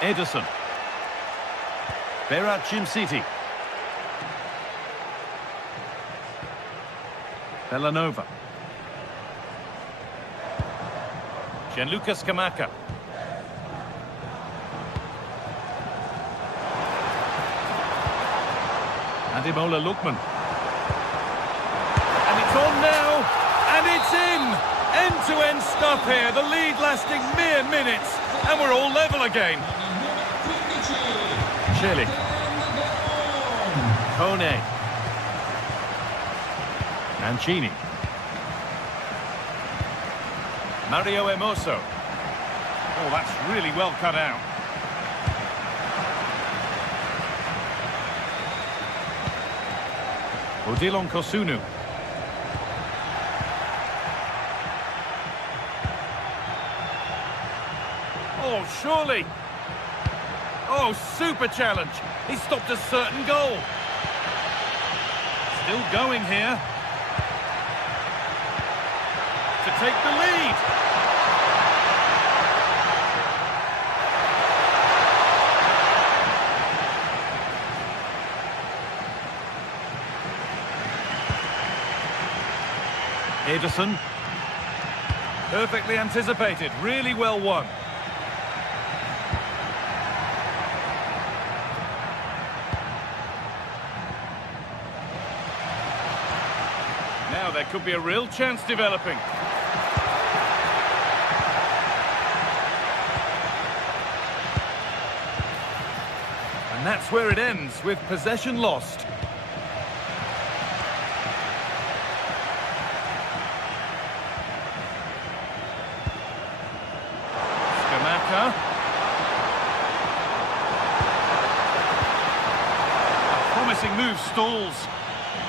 Ederson. Berat City. Bellanova. Gianluca Scamacca. Ademola Lookman. And it's on now, and it's in! End-to-end stuff here, the lead lasting mere minutes, and we're all level again. Chile. Kone. Mancini. Mario Hermoso. Oh, that's really well cut out. Odilon Kosunu. Oh, surely. Oh, super challenge. He stopped a certain goal. Still going here. To take the lead. Ederson. Perfectly anticipated, really well won. Now there could be a real chance developing. And that's where it ends, with possession lost. A promising move stalls.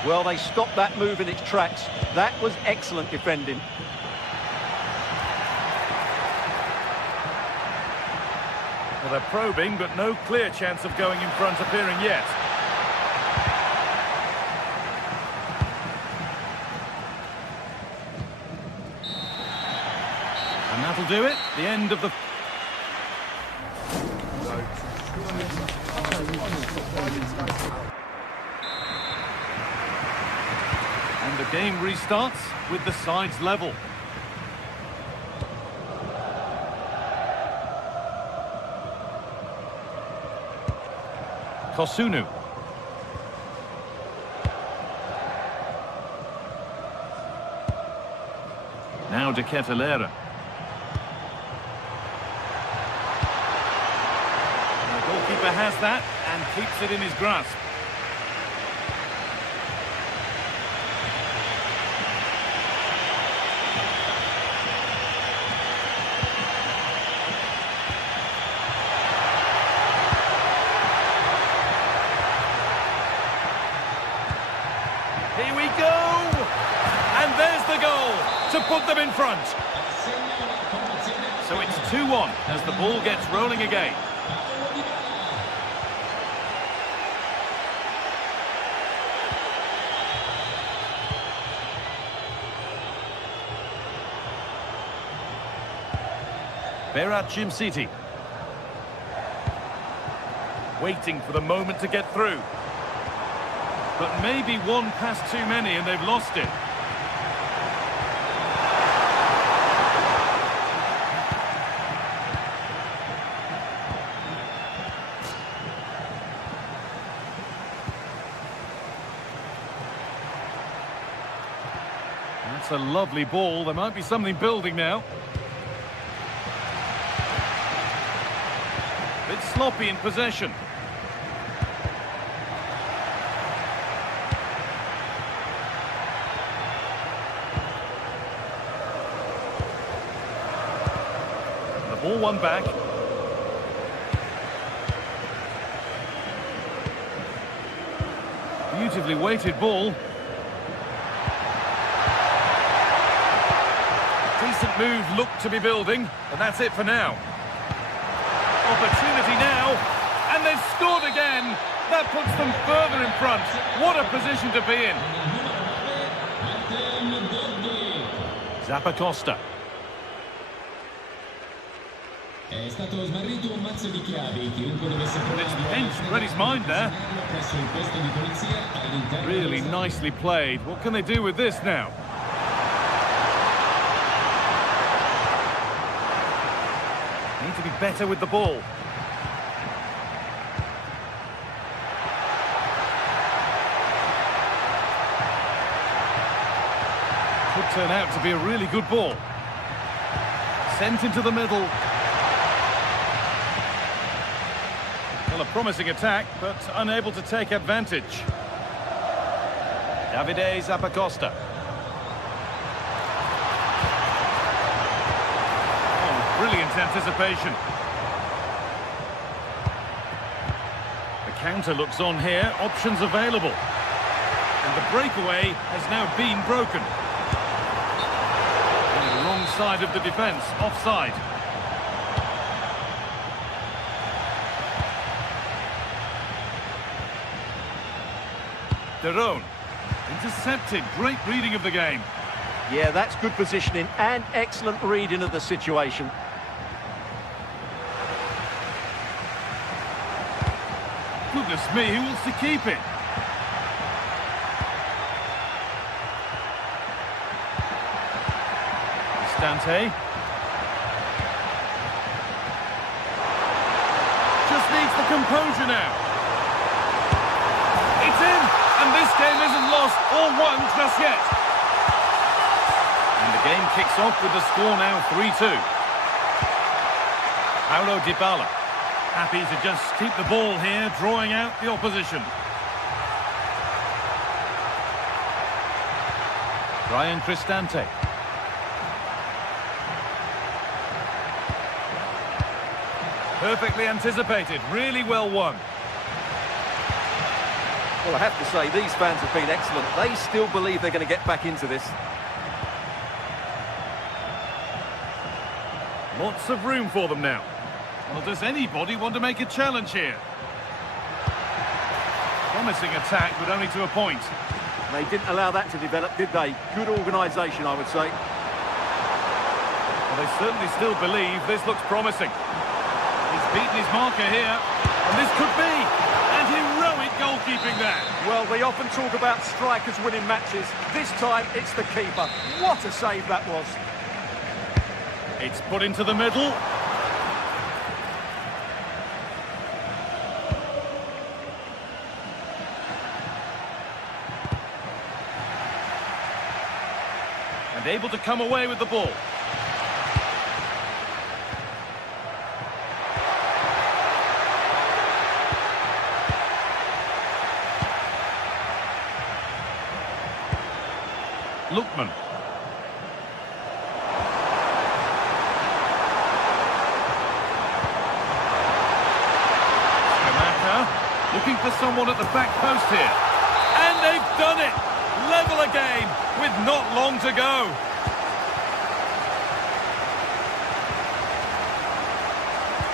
Well, they stopped that move in its tracks. That was excellent defending. Well, they're probing, but no clear chance of going in front appearing yet. And that'll do it. The end of the... And the game restarts with the sides level. Kosunu. Now De Ketelaere. The goalkeeper has that and keeps it in his grasp. Here we go! And there's the goal to put them in front. So it's 2-1 as the ball gets rolling again. Berat City. Waiting for the moment to get through. But maybe one pass too many and they've lost it. That's a lovely ball. There might be something building now. Bit sloppy in possession. Ball won back. Beautifully weighted ball. Decent move looked to be building, and that's it for now. Opportunity now, and they've scored again. That puts them further in front. What a position to be in. Zappacosta. È stato smarrito un mazzo di chiavi. Chiunque dovesse provarlo read his mind there. Presso il posto di polizia all'interno. Really nicely played. What can they do with this now? Need to be better with the ball. Could turn out to be a really good ball. Sent into the middle. Well, a promising attack, but unable to take advantage. Davide Zappacosta. Oh, brilliant anticipation. The counter looks on here, options available. And the breakaway has now been broken. On the wrong side of the defence, offside. Derone. Intercepted. Great reading of the game. Yeah, that's good positioning and excellent reading of the situation. Goodness me, who wants to keep it? Dante. Just needs the composure now. It's in, and this game isn't lost or won just yet. And the game kicks off with the score now 3-2. Paulo Dybala. Happy to just keep the ball here, drawing out the opposition. Brian Cristante. Perfectly anticipated, really well won. Well, I have to say, these fans have been excellent. They still believe they're going to get back into this. Lots of room for them now. Well, does anybody want to make a challenge here? Promising attack, but only to a point. They didn't allow that to develop, did they? Good organisation, I would say. Well, they certainly still believe this looks promising. He's beaten his marker here, and this could be. And heroic goalkeeping there. Well, we often talk about strikers winning matches. This time, it's the keeper. What a save that was. It's put into the middle. And able to come away with the ball. Lookman. Looking for someone at the back post here. And they've done it! Level again with not long to go.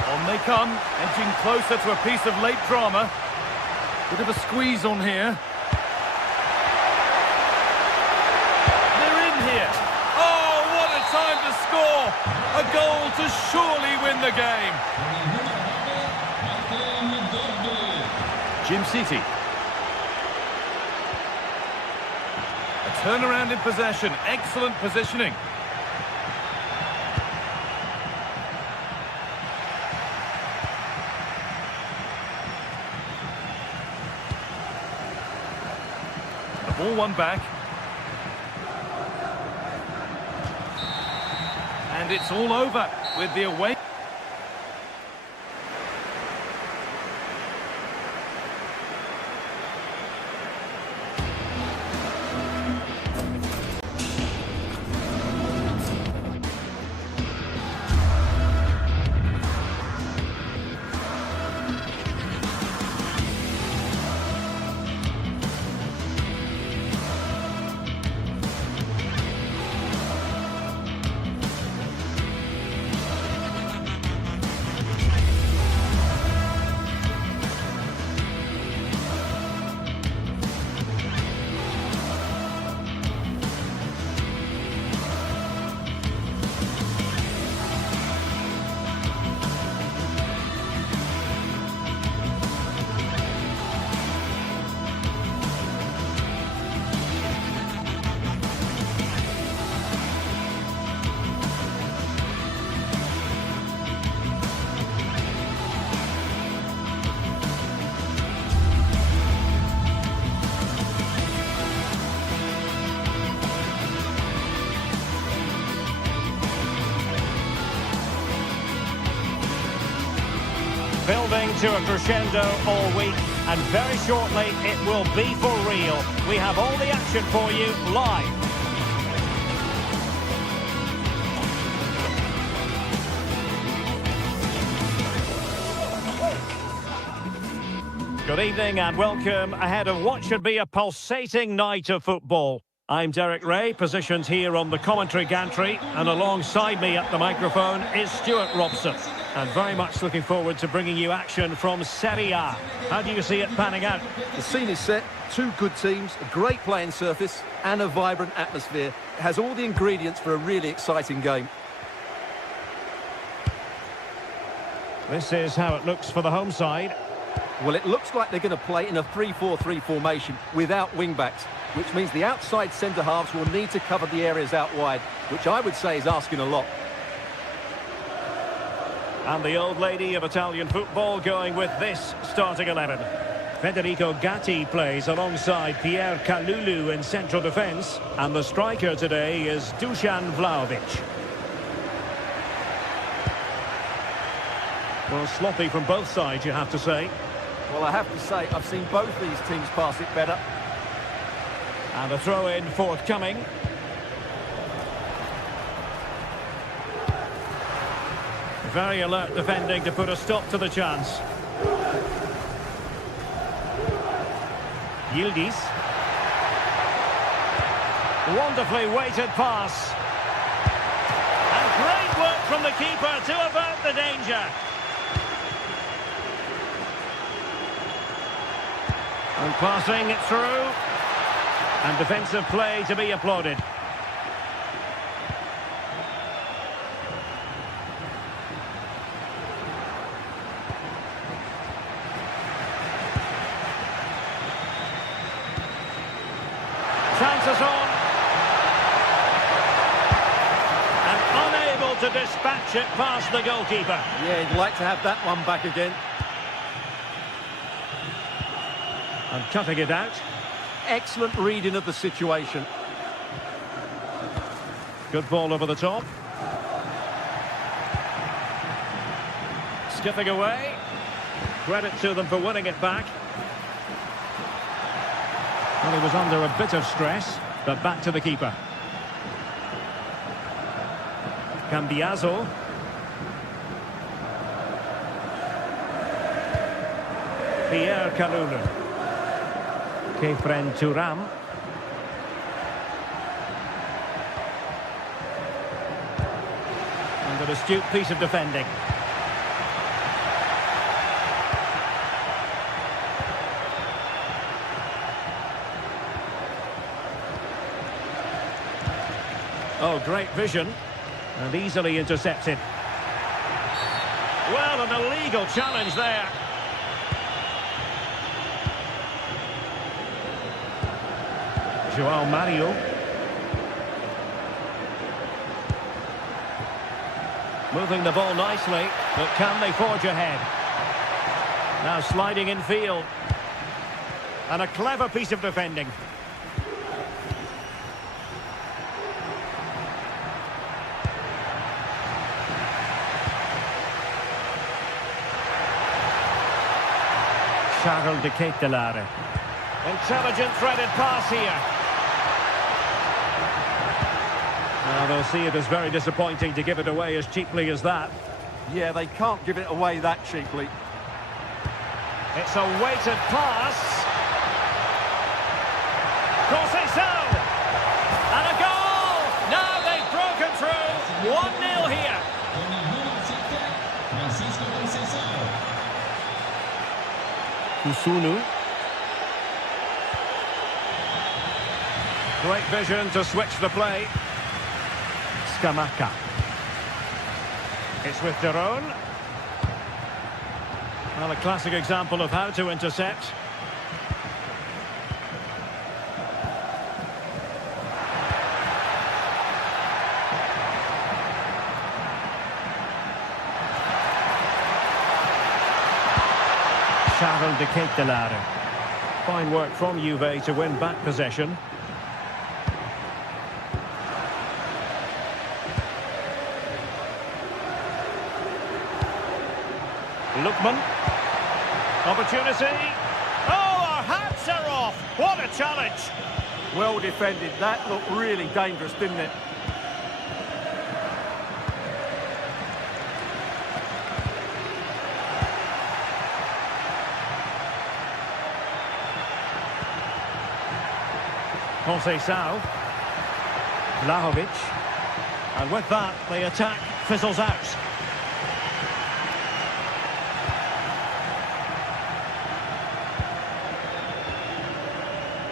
On they come, edging closer to a piece of late drama. Bit of a squeeze on here. They're in here. Oh, what a time to score! A goal to surely win the game. Jim City. A turnaround in possession. Excellent positioning. The ball won back. And it's all over with the away. Building to a crescendo all week, and very shortly it will be for real. We have all the action for you live. Good evening and welcome ahead of what should be a pulsating night of football. I'm Derek Ray, positioned here on the commentary gantry, and alongside me at the microphone is Stuart Robson. And very much looking forward to bringing you action from Serie A. How do you see it panning out? The scene is set, two good teams, a great playing surface and a vibrant atmosphere. It has all the ingredients for a really exciting game. This is how it looks for the home side. Well, it looks like they're going to play in a 3-4-3 formation without wing-backs, which means the outside centre-halves will need to cover the areas out wide, which I would say is asking a lot. And the old lady of Italian football going with this starting 11. Federico Gatti plays alongside Pierre Kalulu in central defence, and the striker today is Dusan Vlahovic. Well, sloppy from both sides, you have to say. Well, I have to say, I've seen both these teams pass it better. And a throw-in forthcoming. Very alert defending to put a stop to the chance. Yildiz. Wonderfully weighted pass. And great work from the keeper to avert the danger. And passing it through. And defensive play to be applauded. Chances on. And unable to dispatch it past the goalkeeper. Yeah, he'd like to have that one back again. And cutting it out. Excellent reading of the situation. Good ball over the top. Skipping away. Credit to them for winning it back. Well, he was under a bit of stress, but back to the keeper. Cambiaso. Pierre Kalulu. Kefren Turam. And an astute piece of defending. Oh, great vision. And easily intercepted. Well, an illegal challenge there. Joao Mario. Moving the ball nicely, but can they forge ahead? Now sliding in field. And a clever piece of defending. Charles de Ketelare. Intelligent threaded pass here. Now they'll see it as very disappointing to give it away as cheaply as that. Yeah, they can't give it away that cheaply. It's a weighted pass. Conceição! And a goal! Now they've broken through. 1-0 here. Kusunu. Great vision to switch the play. Scamacca. It's with Daron. Well, a classic example of how to intercept. Charles de Ketelare. Fine work from Juve to win back possession. Lookman. Opportunity. Oh, our hats are off. What a challenge. Well defended. That looked really dangerous, didn't it? Conceição. Vlahovic. And with that, the attack fizzles out.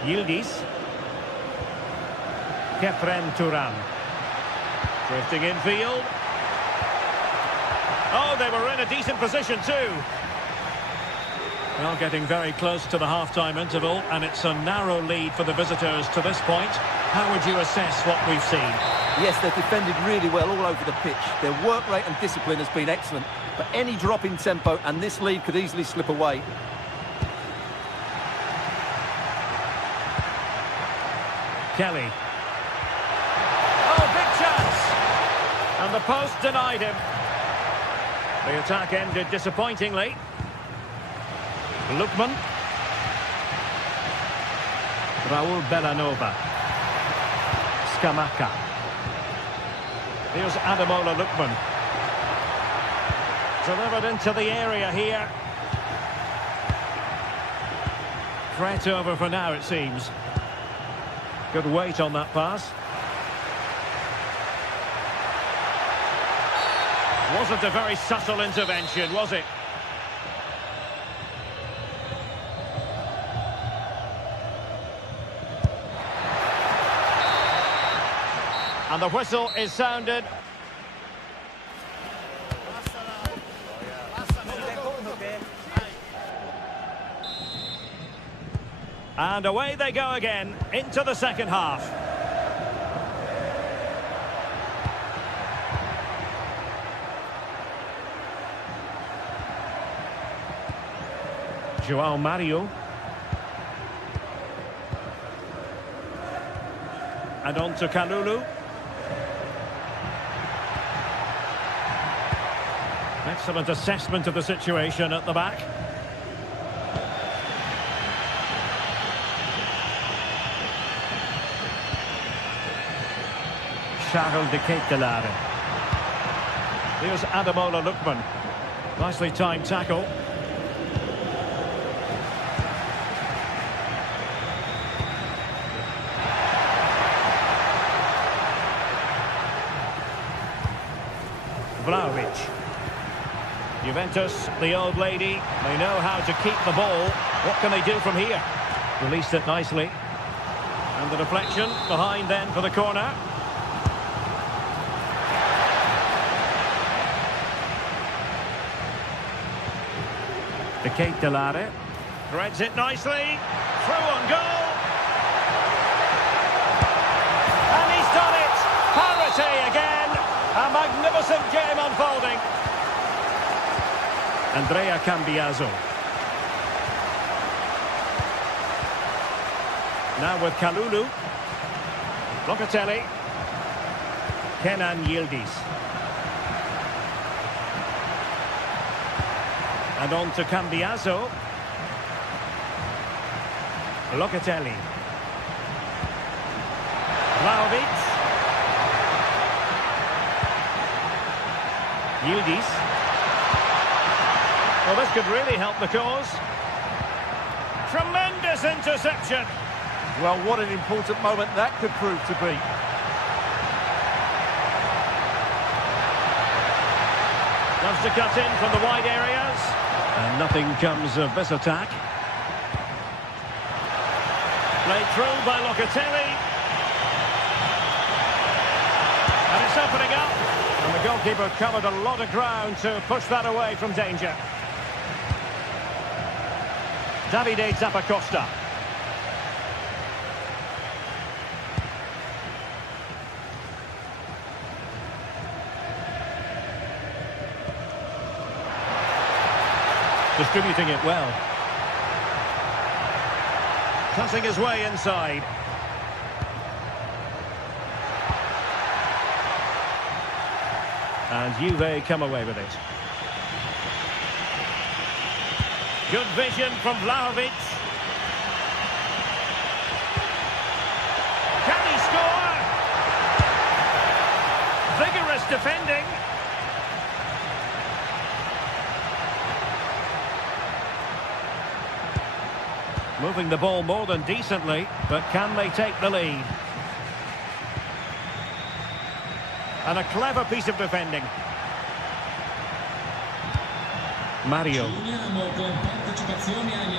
Yildiz. Kefren Turan. Drifting infield. Oh, they were in a decent position too. Well, getting very close to the half-time interval, and it's a narrow lead for the visitors to this point. How would you assess what we've seen? Yes, they've defended really well all over the pitch. Their work rate and discipline has been excellent. But any drop in tempo and this lead could easily slip away. Kelly. Oh, big chance! And the post denied him. The attack ended disappointingly. Lukman. Raul Bellanova. Scamacca. Here's Ademola Lookman. Delivered into the area here. Threat over for now, it seems. Good weight on that pass. Wasn't a very subtle intervention, was it? And the whistle is sounded. And away they go again, into the second half. João Mario. And on to Kalulu. Excellent assessment of the situation at the back. Charles de Ketelare. Here's Ademola Lookman. Nicely timed tackle. Vlahovic. Juventus, the old lady, they know how to keep the ball. What can they do from here? Released it nicely. And the deflection behind then for the corner. De Ketelare. Threads it nicely. Through on goal. And he's done it. Parity again. A magnificent game unfolding. Andrea Cambiaso. Now with Kalulu. Locatelli. Kenan Yildiz. And on to Cambiaso. Locatelli. Vlahovic. Yildiz. Well, this could really help the cause. Tremendous interception. Well, what an important moment that could prove to be. Loves to cut in from the wide areas. And nothing comes of this attack. Played through by Locatelli. And it's opening up. And the goalkeeper covered a lot of ground to push that away from danger. Davide Zappacosta. Distributing it well. Cutting his way inside. And Juve come away with it. Good vision from Vlahovic. Can he score? Vigorous defending. Moving the ball more than decently, but can they take the lead? And a clever piece of defending. Mario.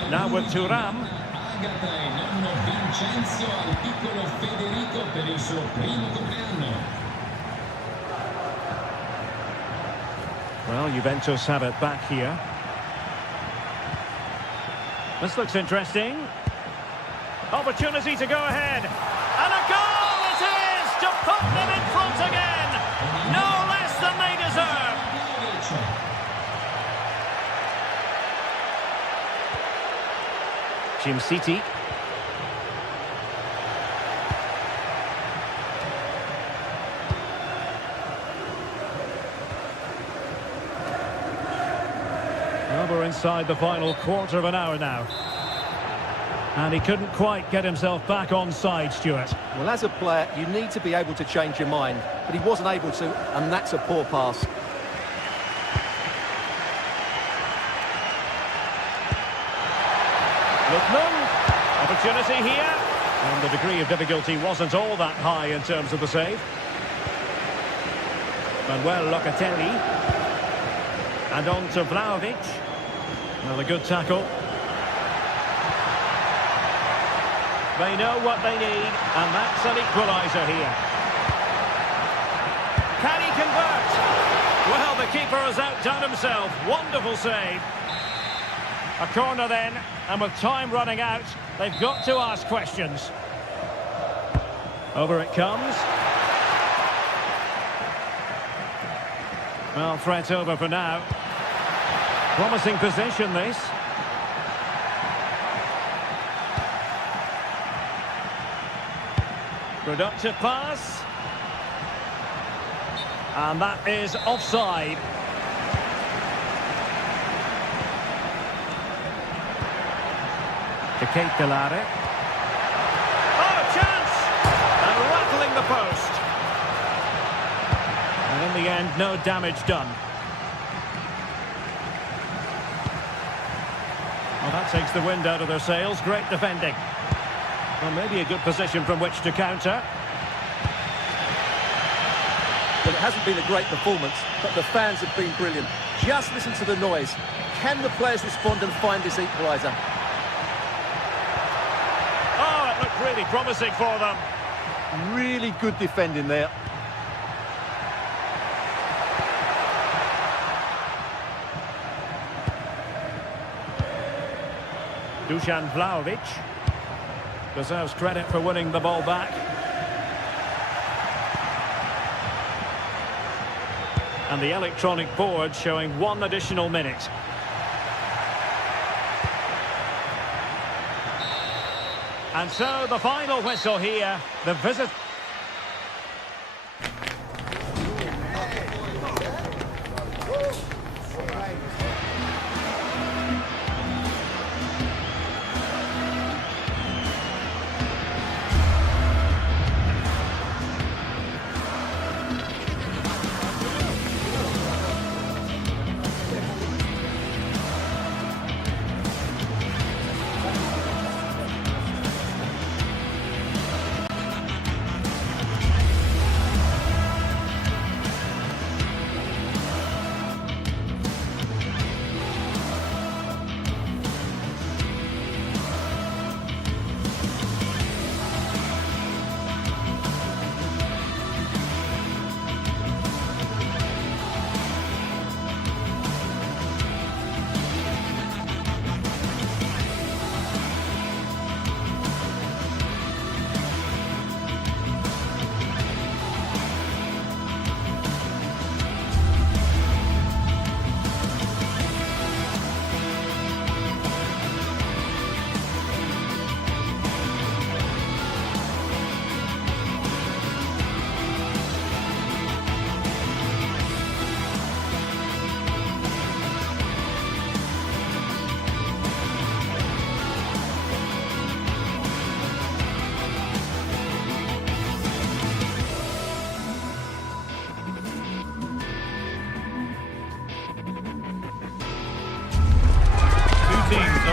Now with Thuram. Well, Juventus have it back here. This looks interesting. Opportunity to go ahead. And a goal it is to put them in front again. No less than they deserve. Jim City. Well, we're inside the final quarter of an hour now. And he couldn't quite get himself back on side, Stuart. Well, as a player, you need to be able to change your mind, but he wasn't able to, and that's a poor pass. Lookman, opportunity here. And the degree of difficulty wasn't all that high in terms of the save. Manuel Locatelli. And on to Vlahovic. Another good tackle. They know what they need, and that's an equaliser here. Can he convert? Well, the keeper has outdone himself. Wonderful save. A corner then, and with time running out, they've got to ask questions. Over it comes. Well, threat over for now. Promising position, this. Productive pass. And that is offside. To Kate Delare. Oh, chance! And rattling the post. And in the end, no damage done. Well, that takes the wind out of their sails. Great defending. Well, maybe a good position from which to counter. Well, it hasn't been a great performance, but the fans have been brilliant. Just listen to the noise. Can the players respond and find this equaliser? Oh, it looked really promising for them. Really good defending there. Dusan Vlahovic deserves credit for winning the ball back. And the electronic board showing 1 additional minute. And so the final whistle here. The visit.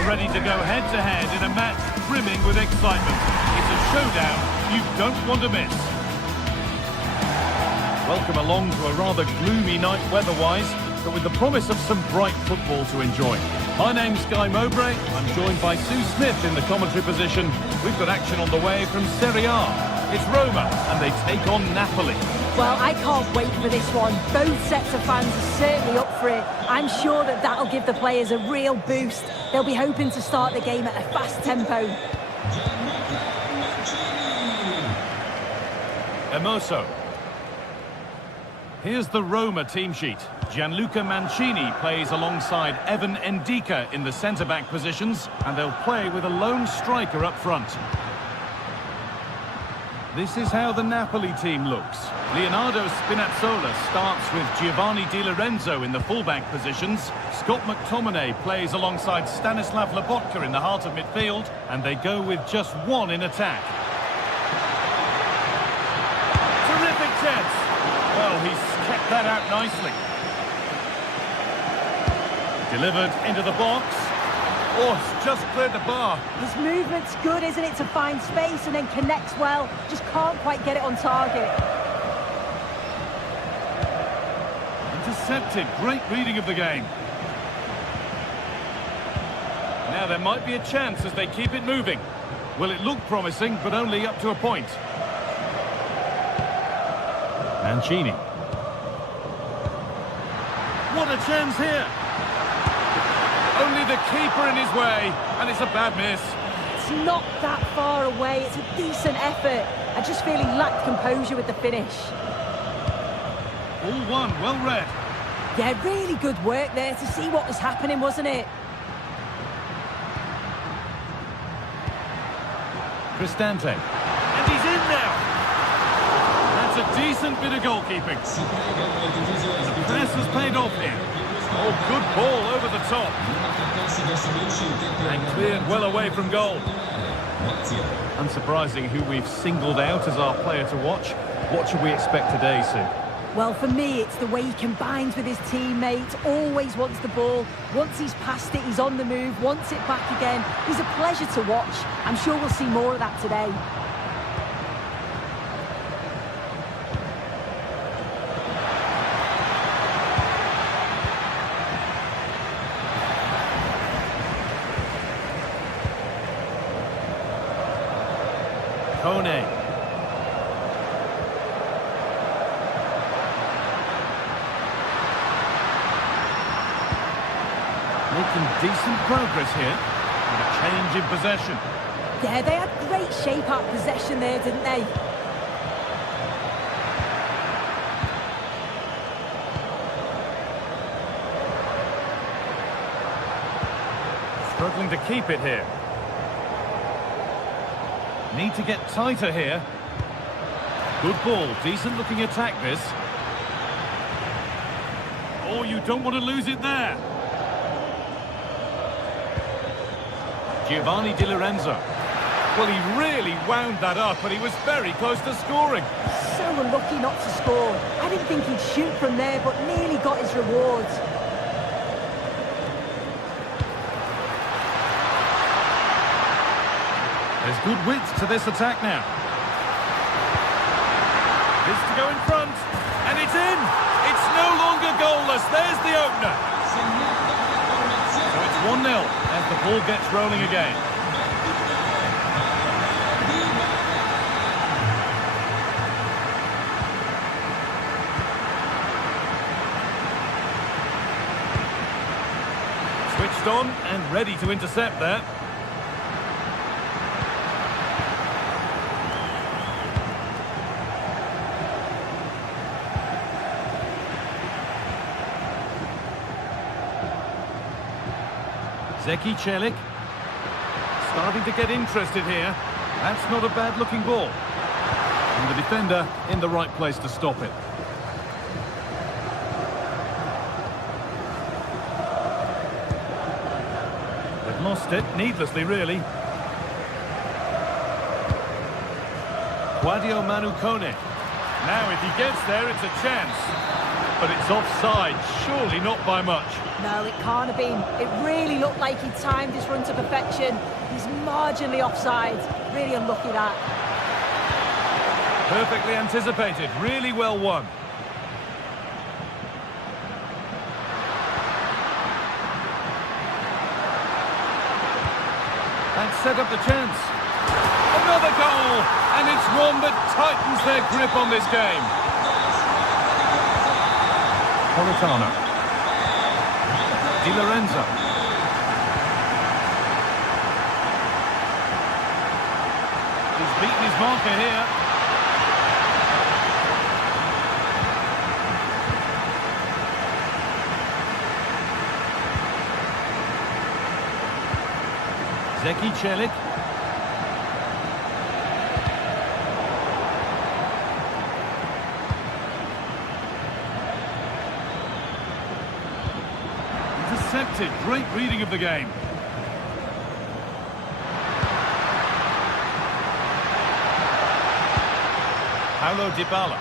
Ready to go head-to-head in a match brimming with excitement. It's a showdown you don't want to miss. Welcome along to a rather gloomy night weather-wise, but with the promise of some bright football to enjoy. My name's Guy Mowbray. I'm joined by Sue Smith in the commentary position. We've got action on the way from Serie A. It's Roma, and they take on Napoli. Well, I can't wait for this one. Both sets of fans are certainly up for it. I'm sure that that'll give the players a real boost. They'll be hoping to start the game at a fast tempo. Emoso. Here's the Roma team sheet. Gianluca Mancini plays alongside Evan Ndika in the centre-back positions, and they'll play with a lone striker up front. This is how the Napoli team looks. Leonardo Spinazzola starts with Giovanni Di Lorenzo in the full-back positions. Scott McTominay plays alongside Stanislav Lobotka in the heart of midfield, and they go with just one in attack. Terrific chance. Well, he's kept that out nicely. Delivered into the box. Oh, it's just cleared the bar. His movement's good, isn't it, to find space and then connects well. Just can't quite get it on target. Intercepted. Great reading of the game. Now there might be a chance as they keep it moving. Well, it looked promising, but only up to a point. Mancini. What a chance here. Only the keeper in his way, and it's a bad miss. It's not that far away. It's a decent effort. I just feel he lacked composure with the finish. All one, well read. Yeah, really good work there to see what was happening, wasn't it? Cristante. And he's in now. That's a decent bit of goalkeeping. The press has paid off here. Oh, good ball over the top. And cleared well away from goal. Unsurprising who we've singled out as our player to watch. What should we expect today, Sue? Well, for me, it's the way he combines with his teammates, always wants the ball. Once he's passed it, he's on the move, wants it back again. He's a pleasure to watch. I'm sure we'll see more of that today. Kone. Making decent progress here. And a change in possession. Yeah, they had great shape out possession there, didn't they? Struggling to keep it here. Need to get tighter here. Good ball, decent looking attack this. Oh, you don't want to lose it there. Giovanni Di Lorenzo. Well, he really wound that up, but he was very close to scoring. So unlucky not to score. I didn't think he'd shoot from there, but nearly got his rewards. There's good width to this attack now. This to go in front, and it's in! It's no longer goalless, there's the opener. So it's 1-0 as the ball gets rolling again. Switched on and ready to intercept there. Zeki Celik, starting to get interested here. That's not a bad-looking ball. And the defender in the right place to stop it. They've lost it, needlessly, really. Guadio Manu Kone. Now, if he gets there, it's a chance. But it's offside, surely not by much. No, it can't have been. It really looked like he timed his run to perfection. He's marginally offside. Really unlucky that. Perfectly anticipated, really well won. And set up the chance. Another goal! And it's one that tightens their grip on this game. Politano. Di Lorenzo. He's beaten his marker here. Zeki Çelik. Intercepted. Great reading of the game. Paulo Dybala.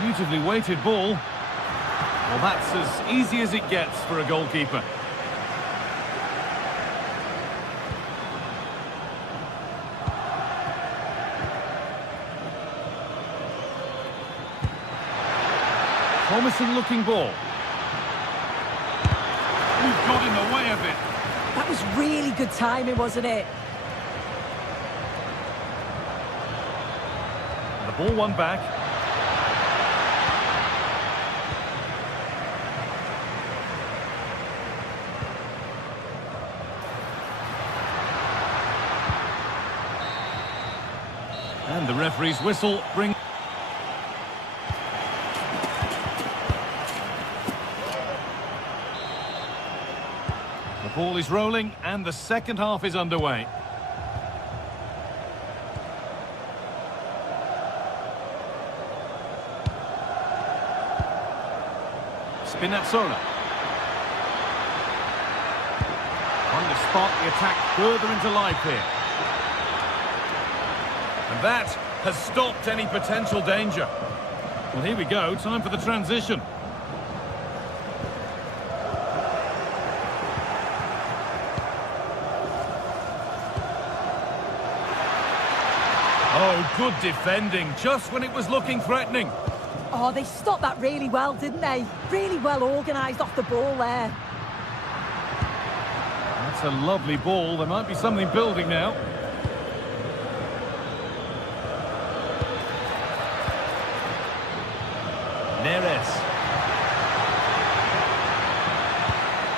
Beautifully weighted ball. Well, that's as easy as it gets for a goalkeeper. Promising looking ball. We've got in the way of it. That was really good timing, wasn't it? The ball won back. And the referee's whistle brings... The ball is rolling and the second half is underway. Spinazzola. On the spot, the attack further into life here. And that has stopped any potential danger. Well, here we go, time for the transition. Oh, good defending, just when it was looking threatening. Oh, they stopped that really well, didn't they? Really well organised off the ball there. That's a lovely ball. There might be something building now. Neres.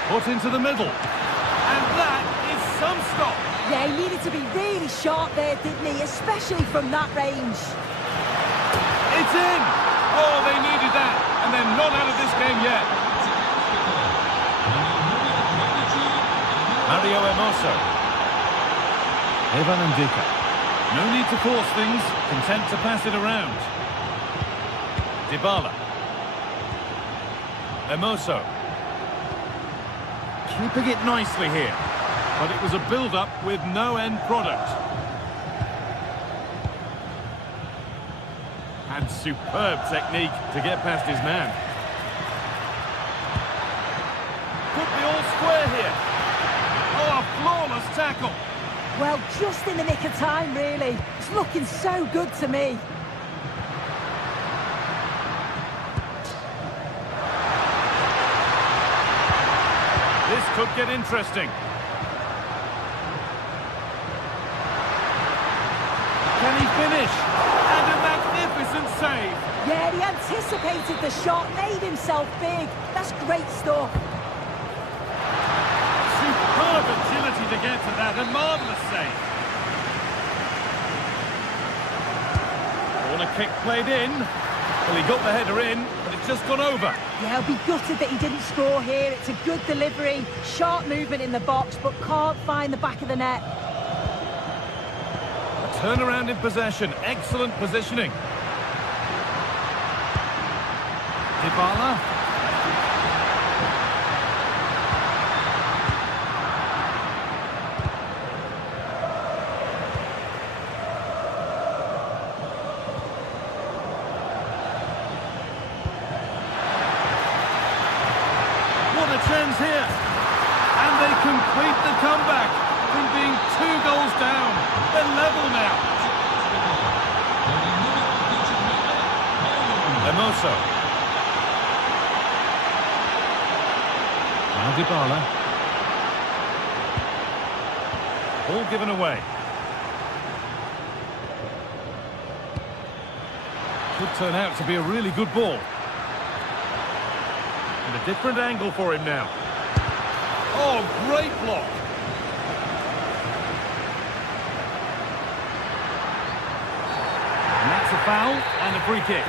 Put into the middle. And that is some stop. Yeah, he needed to be really sharp there, didn't he? Especially from that range. It's in! Oh, they needed that. And they're not out of this game yet. Mario Hermoso. Evan Ndika. No need to force things. Content to pass it around. Dybala. Hermoso. Keeping it nicely here. But it was a build-up with no end product. And superb technique to get past his man. Could be all square here. Oh, a flawless tackle. Well, just in the nick of time, really. It's looking so good to me. This could get interesting. Can he finish? And a magnificent save. Yeah, he anticipated the shot, made himself big. That's great stuff. Superb agility to get to that. A marvellous save. Corner kick played in. Well, he got the header in, but it's just gone over. Yeah, I'll be gutted that he didn't score here. It's a good delivery, sharp movement in the box, but can't find the back of the net. Turnaround in possession, excellent positioning. Dybala. What a chance here. And they complete the comeback from being 2 goals down. They're level now. Hermoso. Dybala. Ball given away. Could turn out to be a really good ball. And a different angle for him now. Oh, great block. And that's a foul and a free kick.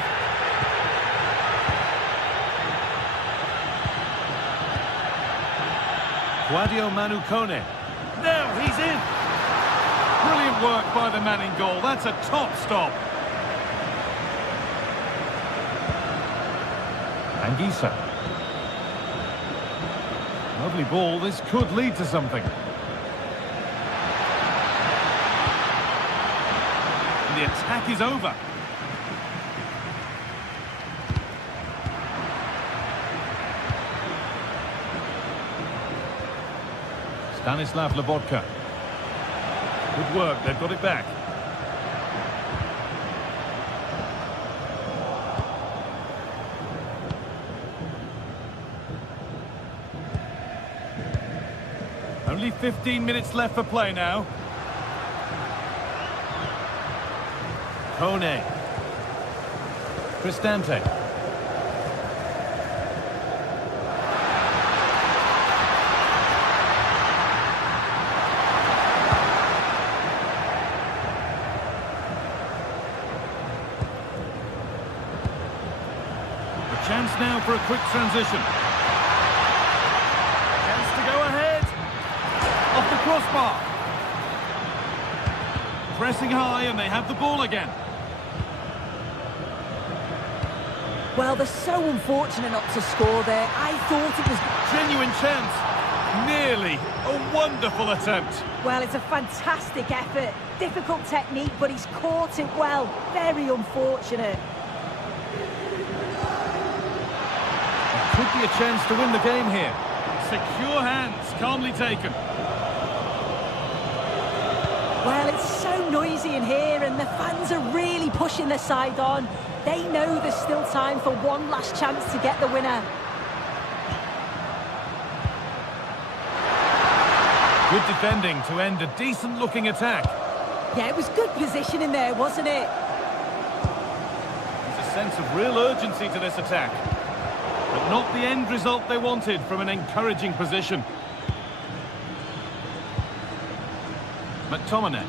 Guadio Manu Kone. Now he's in. Brilliant work by the man in goal. That's a top stop. Anguissa. Lovely ball. This could lead to something. And the attack is over. Stanislav Lobotka. Good work, they've got it back. Only 15 minutes left for play now. Kone. Cristante. Chance now for a quick transition. Chance to go ahead. Off the crossbar. Pressing high and they have the ball again. Well, they're so unfortunate not to score there. I thought it was... Genuine chance. Nearly. A wonderful attempt. Well, it's a fantastic effort. Difficult technique, but he's caught it well. Very unfortunate. Could be a chance to win the game here. Secure hands, calmly taken. Well, it's so noisy in here and the fans are really pushing their side on. They know there's still time for one last chance to get the winner. Good defending to end a decent-looking attack. Yeah, it was good positioning there, wasn't it? There's a sense of real urgency to this attack. But not the end result they wanted from an encouraging position. McTominay.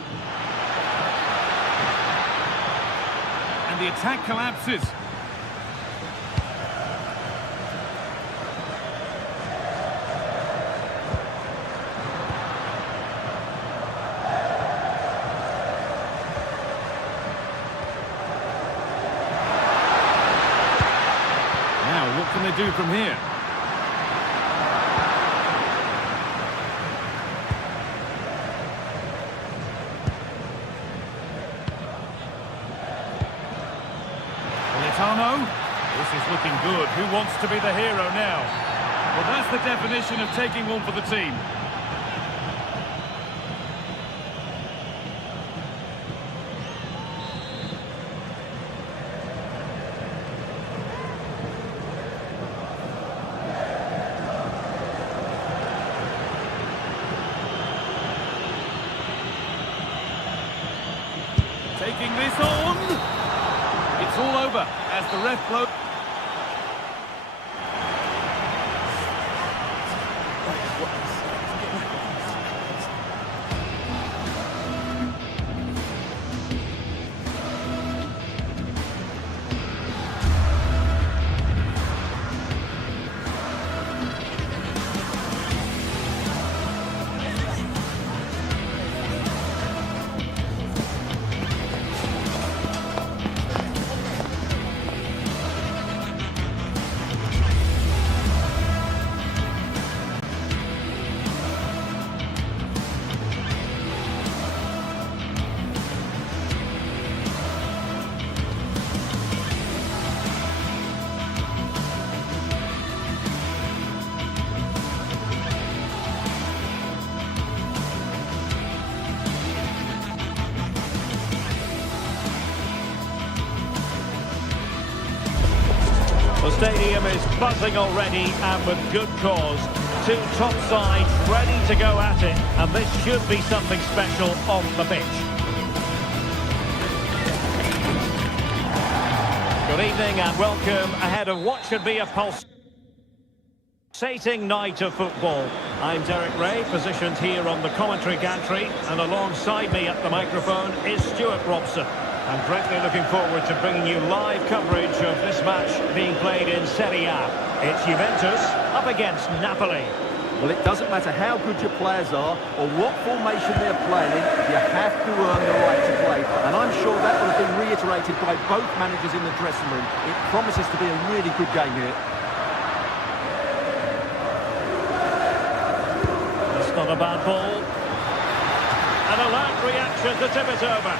And the attack collapses. What can they do from here? Politano. This is looking good. Who wants to be the hero now? Well, that's the definition of taking one for the team. Taking this on. It's all over as the ref blows. The stadium is buzzing already, and with good cause. two top sides ready to go at it, and this should be something special on the pitch. Good evening and welcome ahead of what should be a pulsating night of football. I'm Derek Ray, positioned here on the commentary gantry, and alongside me at the microphone is Stuart Robson. I'm greatly looking forward to bringing you live coverage of this match being played in Serie A. It's Juventus up against Napoli. Well, it doesn't matter how good your players are or what formation they're playing in, you have to earn the right to play. And I'm sure that will have been reiterated by both managers in the dressing room. It promises to be a really good game here. That's not a bad ball. An alert reaction to tip it over.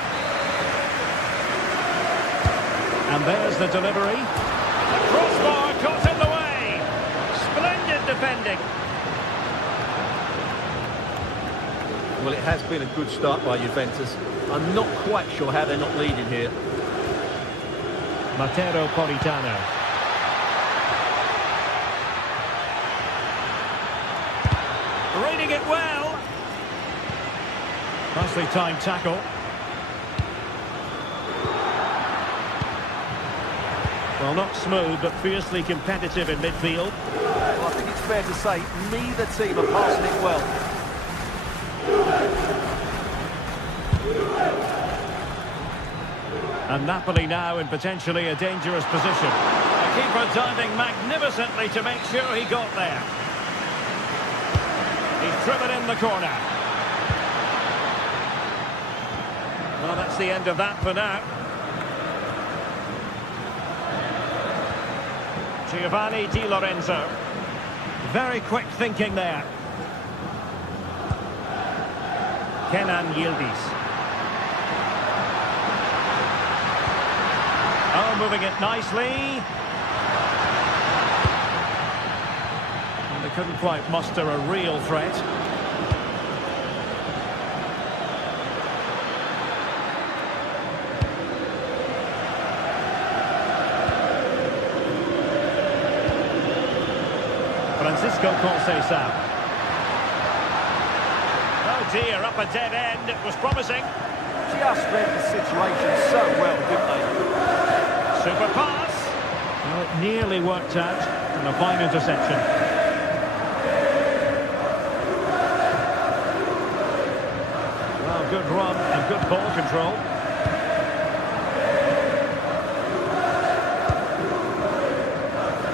And there's the delivery. The crossbar caught in the way. Splendid defending. Well, it has been a good start by Juventus. I'm not quite sure how they're not leading here. Matteo Politano. Reading it well. Nicely timed tackle. Well, not smooth, but fiercely competitive in midfield. Well, I think it's fair to say neither team are passing it well. And Napoli now in potentially a dangerous position. The keeper diving magnificently to make sure he got there. He's driven in the corner. Well, that's the end of that for now. Giovanni Di Lorenzo. Very quick thinking there. Kenan Yildiz. Oh, moving it nicely. And they couldn't quite muster a real threat. Francisco Conceição. Oh dear, up a dead end. It was promising. Just read the situation so well, didn't they? Super pass. Well, it nearly worked out. And a fine interception. Well, good run and good ball control.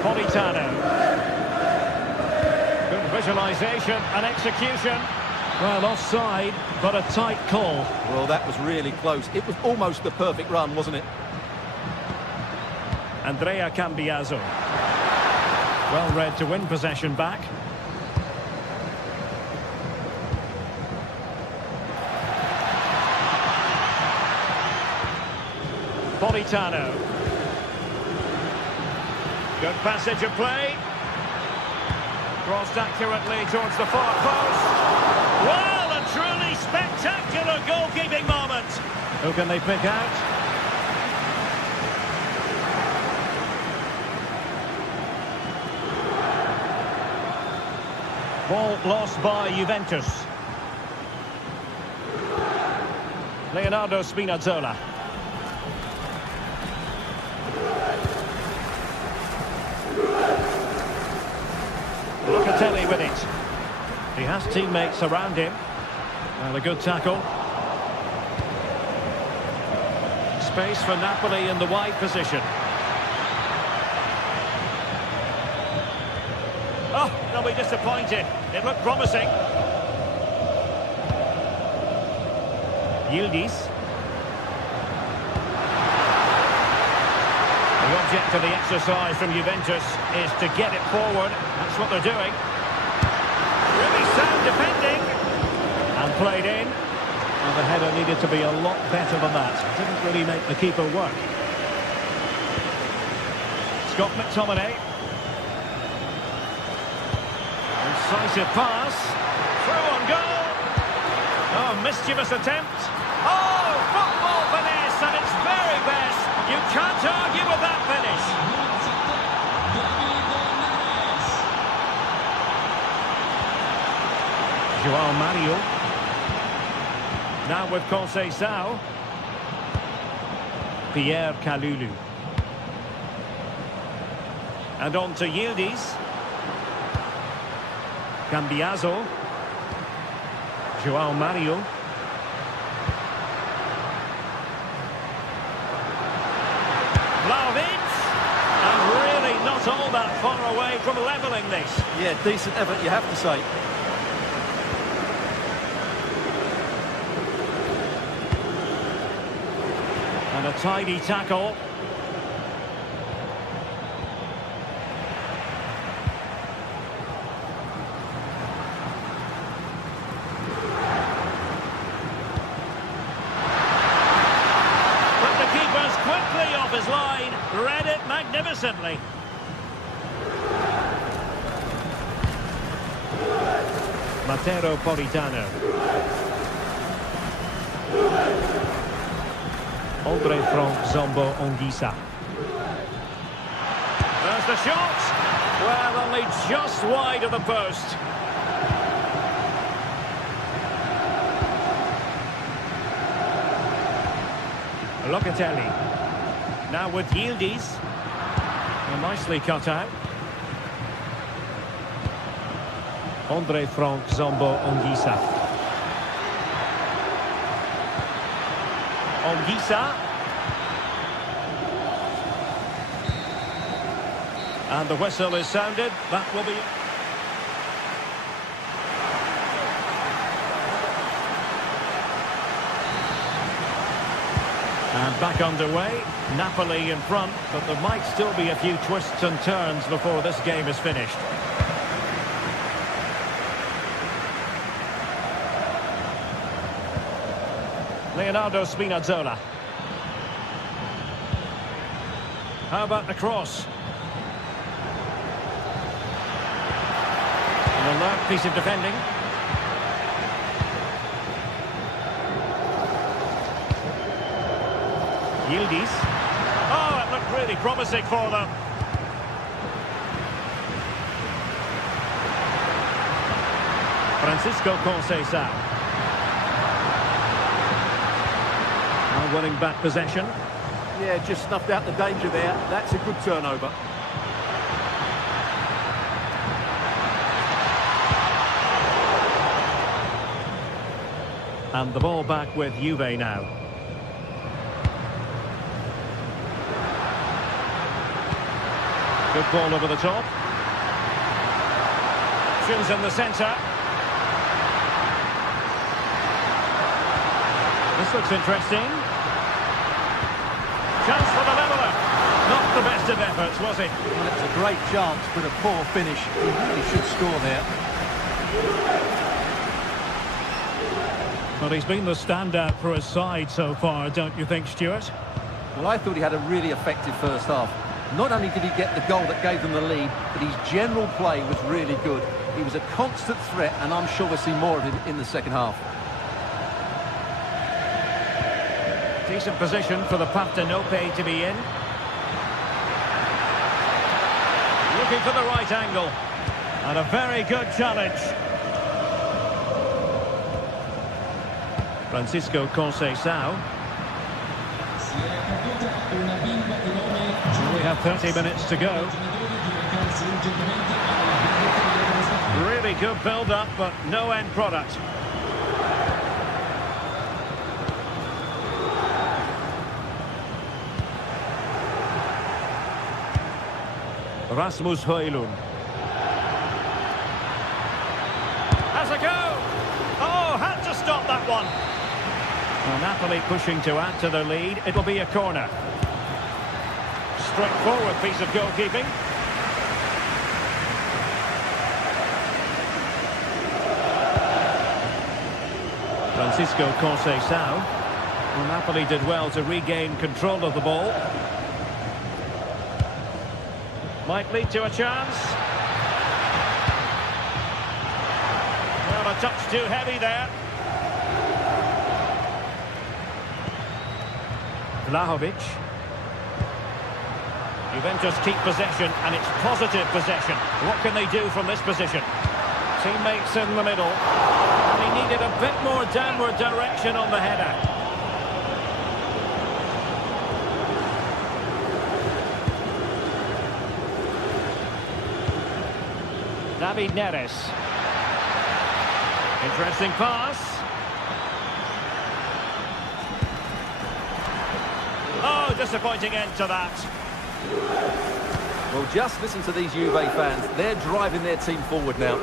Politano. Visualisation and execution. Well, offside, but a tight call. Well, that was really close. It was almost the perfect run, wasn't it? Andrea Cambiaso. Well read to win possession back. Politano. Good passage of play. Crossed accurately towards the far post. Well, a truly spectacular goalkeeping moment. Who can they pick out? Ball lost by Juventus. Leonardo Spinazzola. Locatelli with it. He has teammates around him. Well, a good tackle. Space for Napoli in the wide position. Oh, they'll be disappointed. It looked promising. Yildiz. The object of the exercise from Juventus is to get it forward. That's what they're doing. Really sound defending. And played in. Well, the header needed to be a lot better than that. Didn't really make the keeper work. Scott McTominay. Incisive pass. Through on goal. Oh, mischievous attempt. Oh, football finesse at its very best. You can't argue with that finish. João Mario. Now with Conceição. Pierre Kalulu. And on to Yildiz. Cambiaso. João Mario. Vlahovic. And really not all that far away from levelling this. Yeah, decent effort, you have to say. And a tidy tackle. But the keeper's quickly off his line. Read it magnificently. Matero Politano. Andre Frank Zombo Ongisa. There's the shot. Well, only just wide of the post. Locatelli. Now with Yildiz. Nicely cut out. Andre Frank Zombo Ongisa. Ongisa. And the whistle is sounded. That will be... And back underway. Napoli in front, but there might still be a few twists and turns before this game is finished. Leonardo Spinazzola. How about the cross? An alert piece of defending. Yildiz. Oh, it looked really promising for them. Francisco Conceição. Now winning back possession. Yeah, just snuffed out the danger there. That's a good turnover. And the ball back with Juve now. Good ball over the top. Options in the centre. This looks interesting. Chance for the leveller. Not the best of efforts, was it? Well, it was a great chance, but a poor finish. He really should score there. Well, he's been the standout for his side so far, don't you think, Stuart? Well, I thought he had a really effective first half. Not only did he get the goal that gave them the lead, but his general play was really good. He was a constant threat, and I'm sure we'll see more of him in the second half. Decent position for the Partenope to be in. Looking for the right angle. And a very good challenge. Francisco Conceição. We have 30 minutes to go. Really good build-up, but no end product. Rasmus Højlund. Has a go! Oh, had to stop that one. Well, Napoli pushing to add to their lead. It'll be a corner. Straightforward piece of goalkeeping. Francisco Conceição. Well, Napoli did well to regain control of the ball. Might lead to a chance. Well, a touch too heavy there. Vlahovic. Juventus keep possession, and it's positive possession. What can they do from this position? Teammates in the middle. needed a bit more downward direction on the header. David Neres. Interesting pass. Oh, disappointing end to that. Well, just listen to these Juve fans. They're driving their team forward now.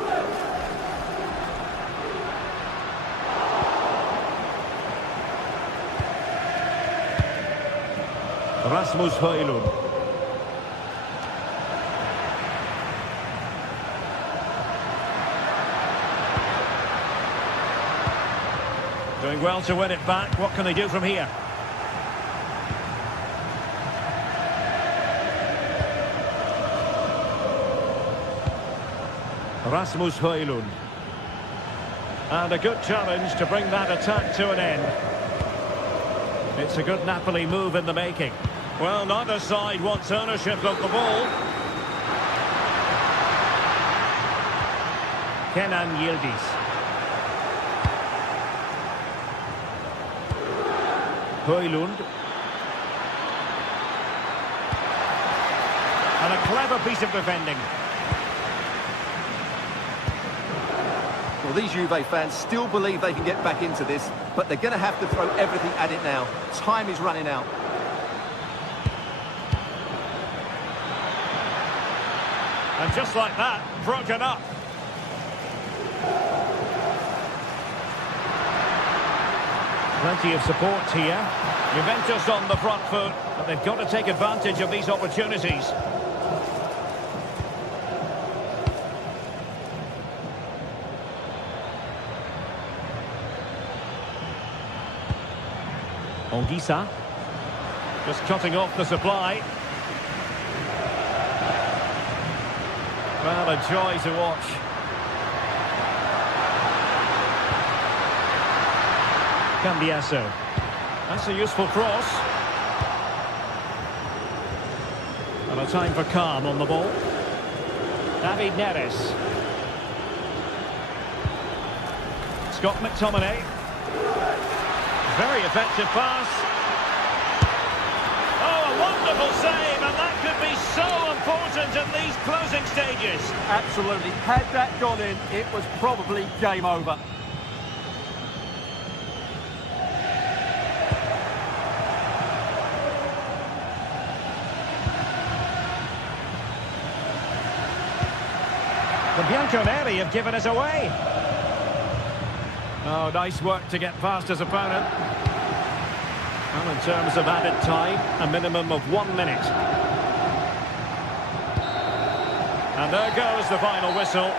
Rasmus Højlund. Doing well to win it back. What can they do from here? Rasmus Højlund. And a good challenge to bring that attack to an end. It's a good Napoli move in the making. Well, neither side wants ownership of the ball. Kenan Yildiz. Højlund. And a clever piece of defending. Well, these Juve fans still believe they can get back into this, but they're going to have to throw everything at it now. Time is running out. And just like that, broken up. Plenty of support here. Juventus on the front foot, but they've got to take advantage of these opportunities. Ongisa. Just cutting off the supply. Well, a joy to watch. Cambiasso. That's a useful cross. And a time for calm on the ball. David Neres. Scott McTominay. Very effective pass. Oh, a wonderful save, and that could be so important in these closing stages. Absolutely. Had that gone in, it was probably game over. The Bianconeri have given us away. Oh, nice work to get past his opponent. Well, in terms of added time, a minimum of 1 minute. And there goes the final whistle.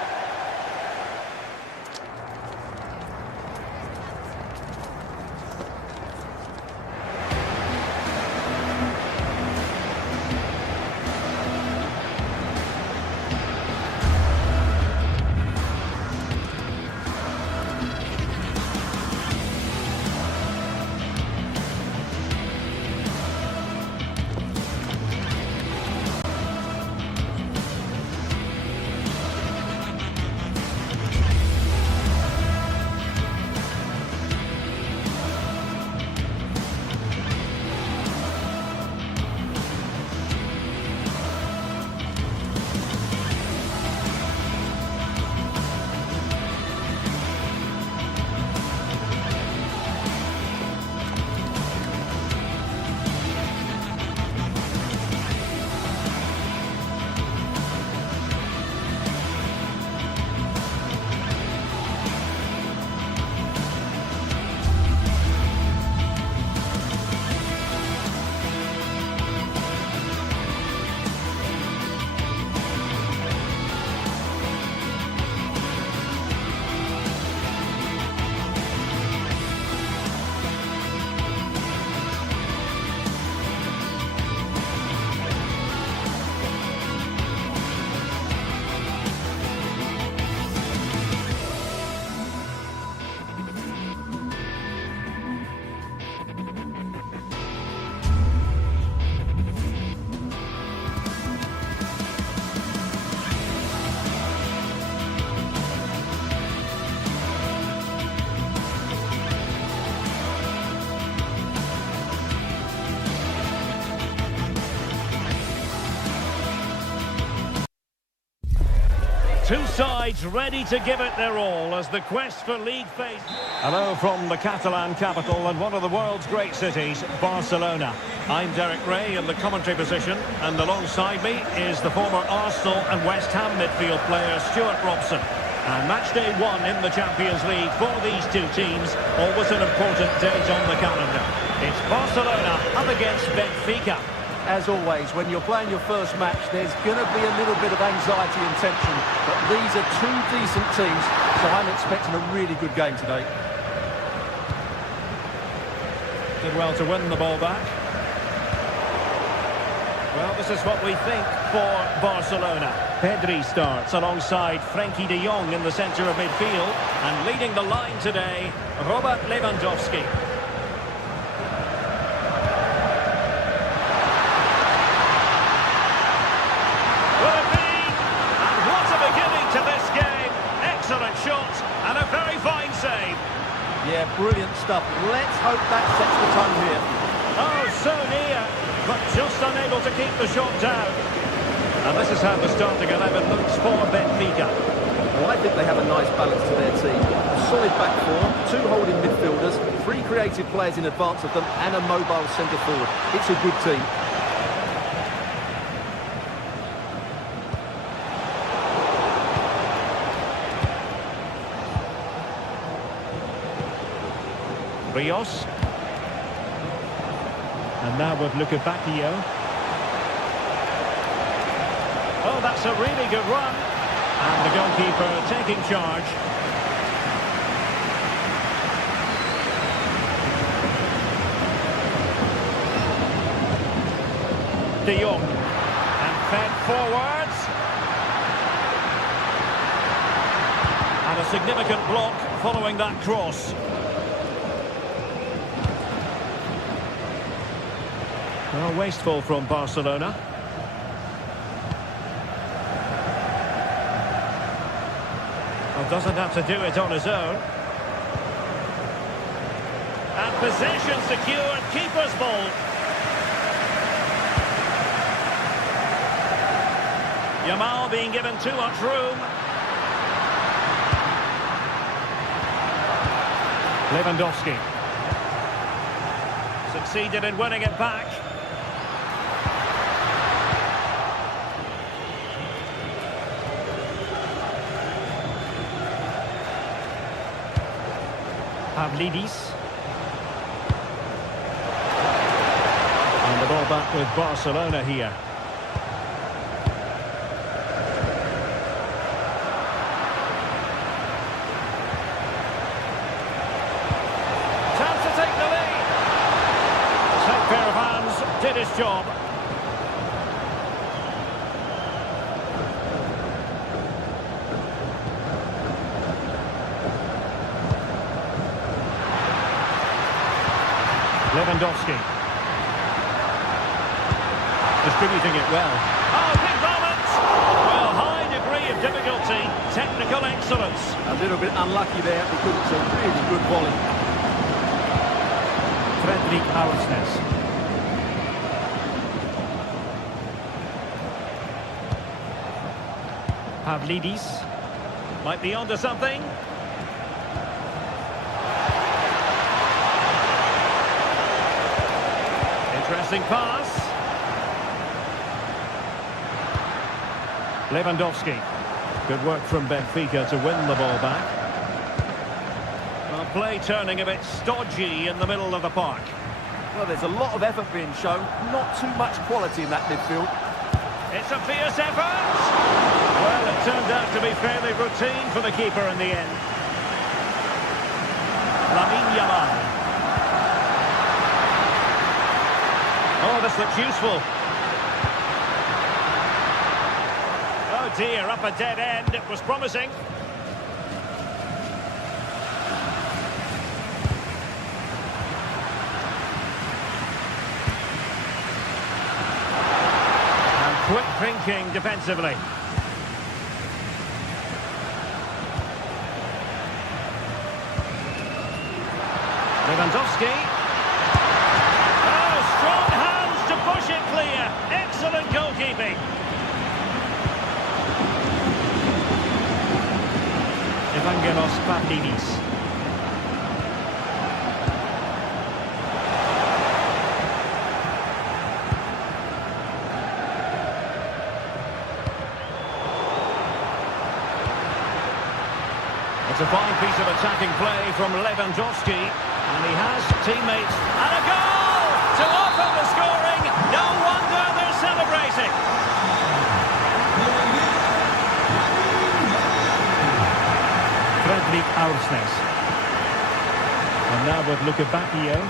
Two sides ready to give it their all as the quest for league phase. Hello from the Catalan capital and one of the world's great cities, Barcelona. I'm Derek Ray in the commentary position, and alongside me is the former Arsenal and West Ham midfield player Stuart Robson. And match day one in the Champions League for these two teams, always an important date on the calendar. It's Barcelona up against Benfica. As always, when you're playing your first match, there's going to be a little bit of anxiety and tension. But these are two decent teams, so I'm expecting a really good game today. Did well to win the ball back. Well, this is what we think for Barcelona. Pedri starts alongside Frenkie de Jong in the centre of midfield. And leading the line today, Robert Lewandowski. Yeah, brilliant stuff. Let's hope that sets the tone here. Oh, so near, but just unable to keep the shot down. And this is how the starting 11 looks for Benfica. Well, I think they have a nice balance to their team. A solid back four, two holding midfielders, three creative players in advance of them, and a mobile centre forward. It's a good team. Rios. And now with Lukebakio. Oh, that's a really good run. And the goalkeeper taking charge. De Jong. And fed forwards. And a significant block following that cross. Well, wasteful from Barcelona. Well, doesn't have to do it on his own. And possession secured, keeper's ball. Yamal being given too much room. Lewandowski. Succeeded in winning it back. Pavlidis. And the ball back with Barcelona here. Chance to take the lead. Safe pair of hands did his job. Lewandowski. Distributing it well. Oh, big moment! Well, high degree of difficulty, technical excellence. A little bit unlucky there because it's a really good volley. Fredrik Aursnes. Pavlidis. Might be onto something. Interesting pass. Lewandowski. Good work from Benfica to win the ball back. Well, play turning a bit stodgy in the middle of the park. Well, there's a lot of effort being shown. Not too much quality in that midfield. It's a fierce effort. Well, it turned out to be fairly routine for the keeper in the end. Lamine Yamal. Oh, this looks useful. Oh dear, up a dead end. It was promising. And quick thinking defensively. Lewandowski. Push it clear. Excellent goalkeeping. It's a fine piece of attacking play from Lewandowski. And he has teammates. And a goal to open the scoring. No wonder they're celebrating. Fredrik Aursnes. And now with Luka Bacchio.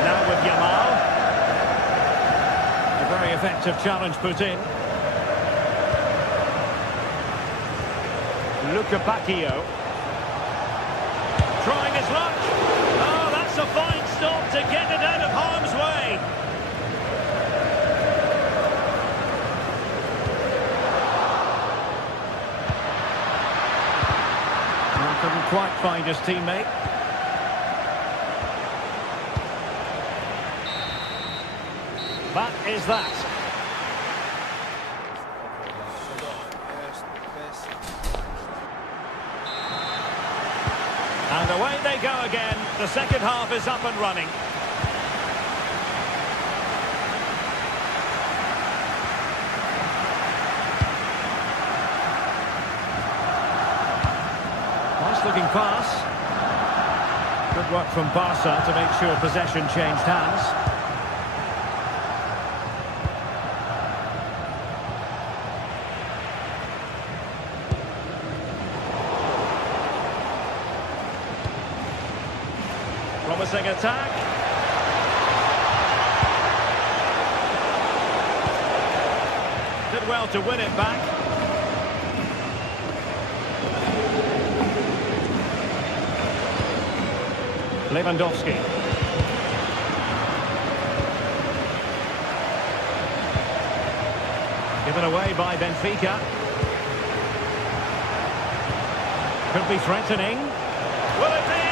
Now with Yamal. A very effective challenge put in. Luka Bacchio. Trying his luck. Oh, that's a fine stop to get it out of harm's way. Couldn't quite find his teammate. That is that. And away they go again. The second half is up and running. Looking pass. Good work from Barca to make sure possession changed hands. Promising attack. Did well to win it back. Lewandowski. Given away by Benfica. Could be threatening. Will it be?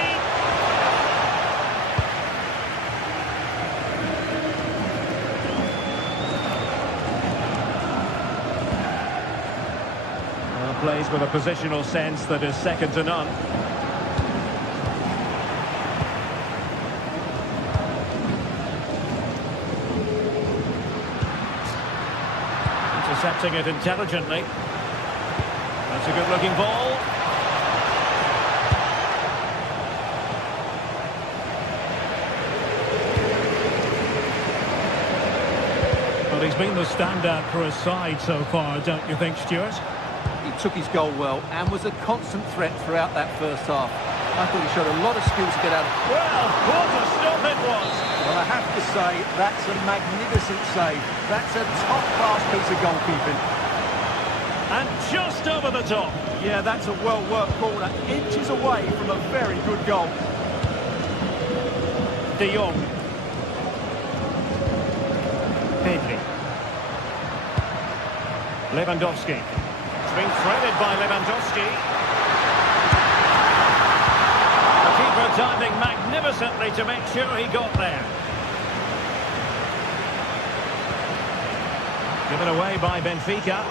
Well, plays with a positional sense that is second to none. Intercepting it intelligently. That's a good-looking ball. Well, he's been the standout for his side so far, don't you think, Stuart? He took his goal well and was a constant threat throughout that first half. I thought he showed a lot of skill to get out of it. Well, what a stop it was! Well, I have to say, that's a magnificent save. That's a top-class piece of goalkeeping. And just over the top. Yeah, that's a well-worked corner, inches away from a very good goal. De Jong. Pedri. Lewandowski. It's been threaded by Lewandowski. The keeper diving magnificently to make sure he got there. Given away by Benfica.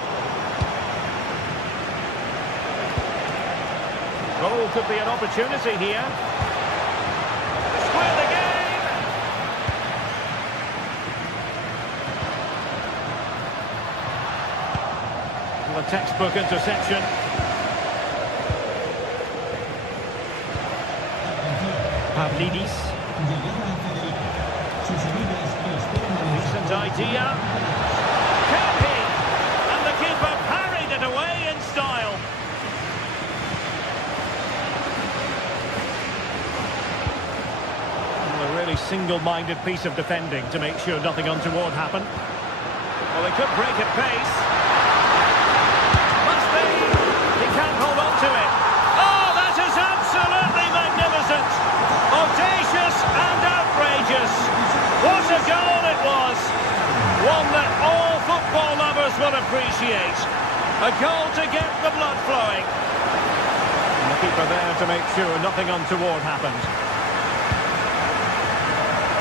Goal could be an opportunity here. Square the game! Well, a textbook interception. Pavlidis. Decent idea. Can he? And the keeper parried it away in style. Well, a really single-minded piece of defending to make sure nothing untoward happened. Well, they could break at pace. Must be. He can't hold on to it. Oh, that is absolutely magnificent. Audacious and outrageous. What a goal it was. One that all football lovers will appreciate. A goal to get the blood flowing. And the keeper there to make sure nothing untoward happened.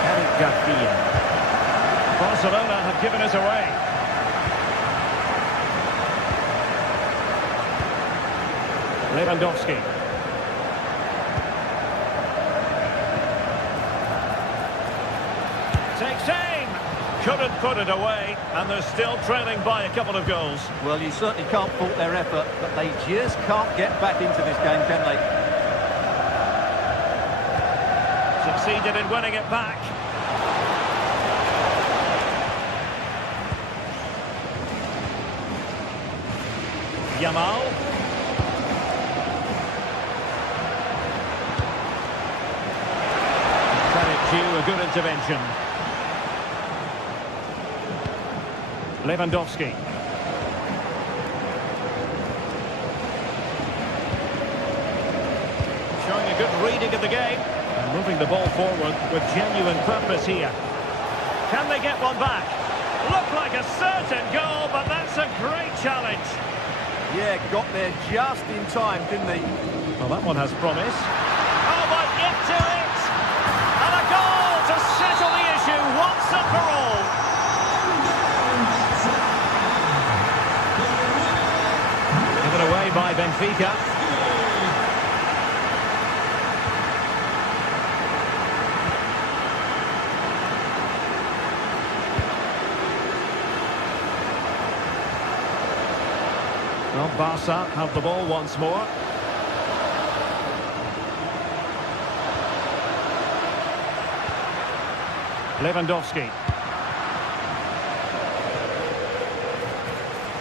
Eric Garcia. Barcelona have given it away. Lewandowski. Takes aim. couldn't put it away, and they're still trailing by a couple of goals. Well, you certainly can't fault their effort, but they just can't get back into this game, can they? Succeeded in winning it back. Yamal. Credit due, a good intervention. Lewandowski. Showing a good reading of the game. And moving the ball forward with genuine purpose here. Can they get one back? Looked like a certain goal, but that's a great challenge. Yeah, got there just in time, didn't he? Well, that one has promise. Oh, but yet to it! And a goal to settle the issue once and for all. Given away by Benfica. Well, Barca have the ball once more. Lewandowski.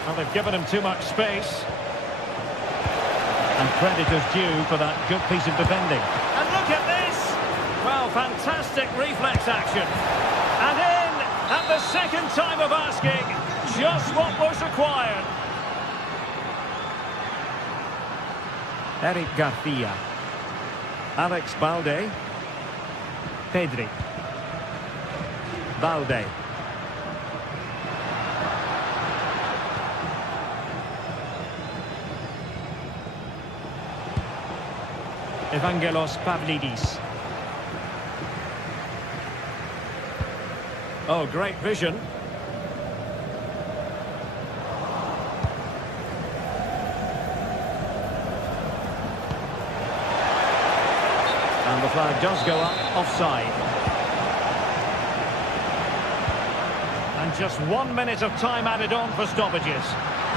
Well, they've given him too much space. And credit is due for that good piece of defending. And look at this! Well, fantastic reflex action. And in at the second time of asking, just what was required. Eric Garcia. Alex Balde. Pedri. Balde. Evangelos Pavlidis. Oh, great vision. And the flag does go up, offside. And just 1 minute of time added on for stoppages.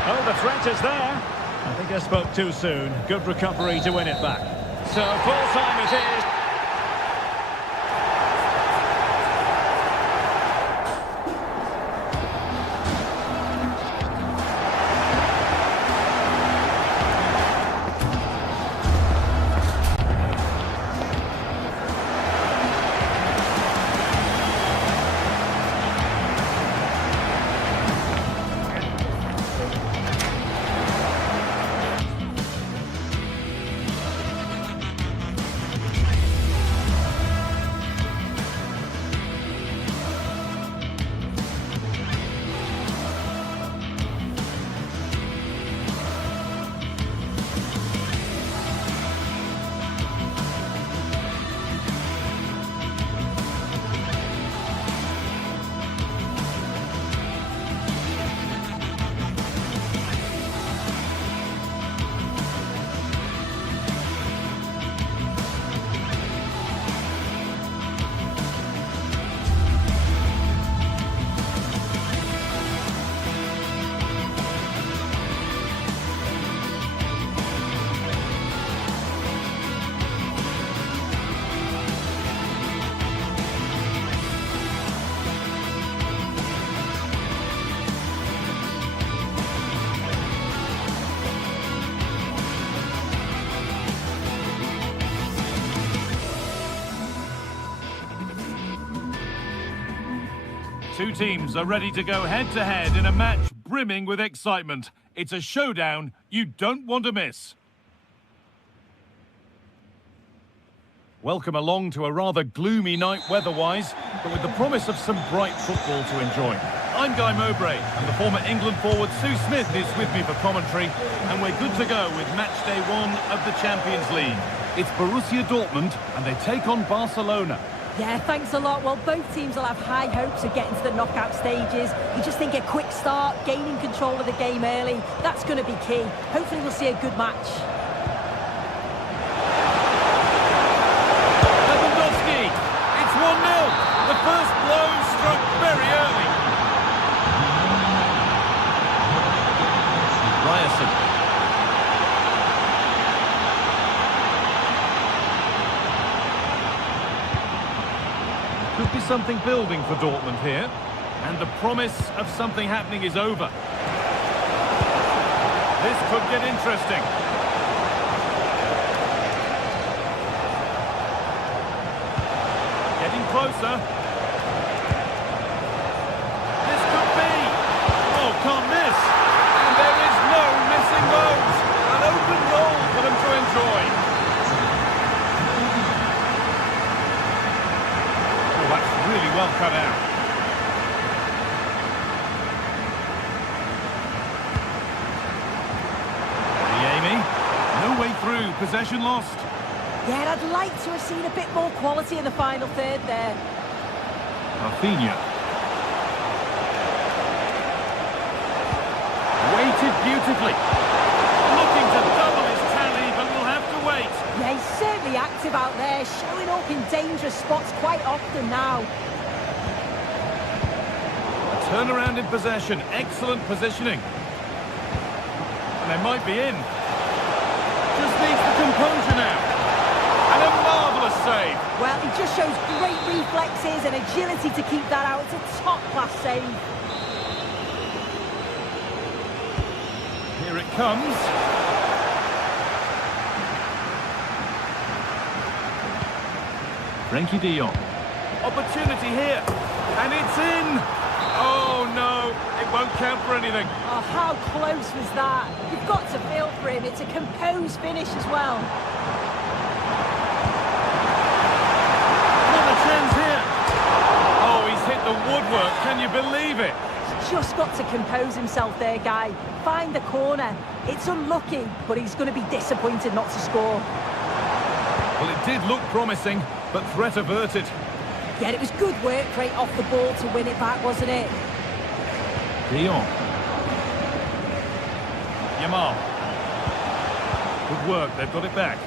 Oh, the threat is there. I think I spoke too soon. Good recovery to win it back. So full time it is. Two teams are ready to go head-to-head in a match brimming with excitement. It's a showdown you don't want to miss. Welcome along to a rather gloomy night weather-wise, but with the promise of some bright football to enjoy. I'm Guy Mowbray, and the former England forward Sue Smith is with me for commentary, and we're good to go with match day 1 of the Champions League. It's Borussia Dortmund, and they take on Barcelona. Yeah, thanks a lot. Well, both teams will have high hopes of getting to the knockout stages. You just think a quick start, gaining control of the game early, that's going to be key. Hopefully we'll see a good match. Lewandowski, it's 1-0. The first blow struck very early. something building for Dortmund here. And the promise of something happening is over. This could get interesting. Getting closer. This could be. Oh, can't miss. And there is no missing those. An open goal for them to enjoy. Oh, that's really well cut out. No way through, possession lost. Yeah, I'd like to have seen a bit more quality in the final third there. Rafinha. Weighted beautifully. Looking to double his tally, but we'll have to wait. Yeah, he's certainly active out there, showing up in dangerous spots quite often now. A turnaround in possession, excellent positioning. And they might be in. Just needs the composure now. And a marvellous save. Well, he just shows great reflexes and agility to keep that out. It's a top-class save. Here it comes. Frenkie de Jong. Opportunity here. And it's in. Oh, no. It won't count for anything. Oh, how close was that? You've got to feel for him. It's a composed finish as well. Another chance here. Oh, he's hit the woodwork. Can you believe it? He's just got to compose himself there, Guy. Find the corner. It's unlucky, but he's going to be disappointed not to score. Well, it did look promising, but threat averted. Yeah, it was good work right off the ball to win it back, wasn't it? De Jong. Yamal. Good work, they've got it back.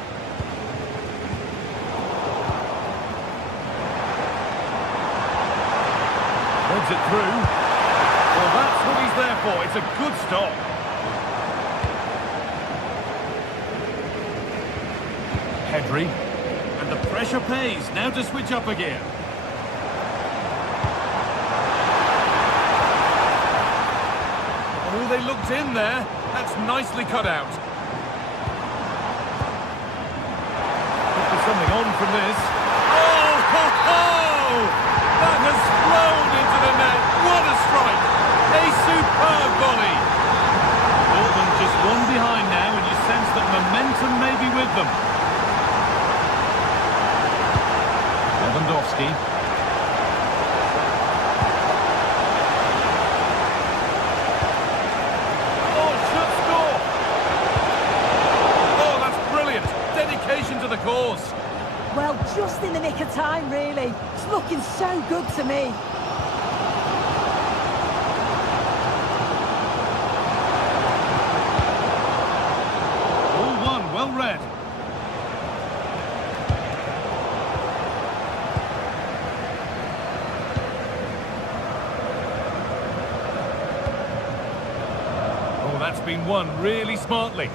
Threads it through. Well, that's what he's there for. It's a good stop. Pedri. And the pressure pays. Now to switch up again. Oh, they looked in there. That's nicely cut out. Could be something on from this. Oh, ho, ho! That has flown into the net. What a strike! A superb volley. Dortmund just one behind now, and you sense that momentum may be with them. Lewandowski. To the cause. Well, just in the nick of time, really. It's looking so good to me. All one, well read. Oh, that's been won really smartly.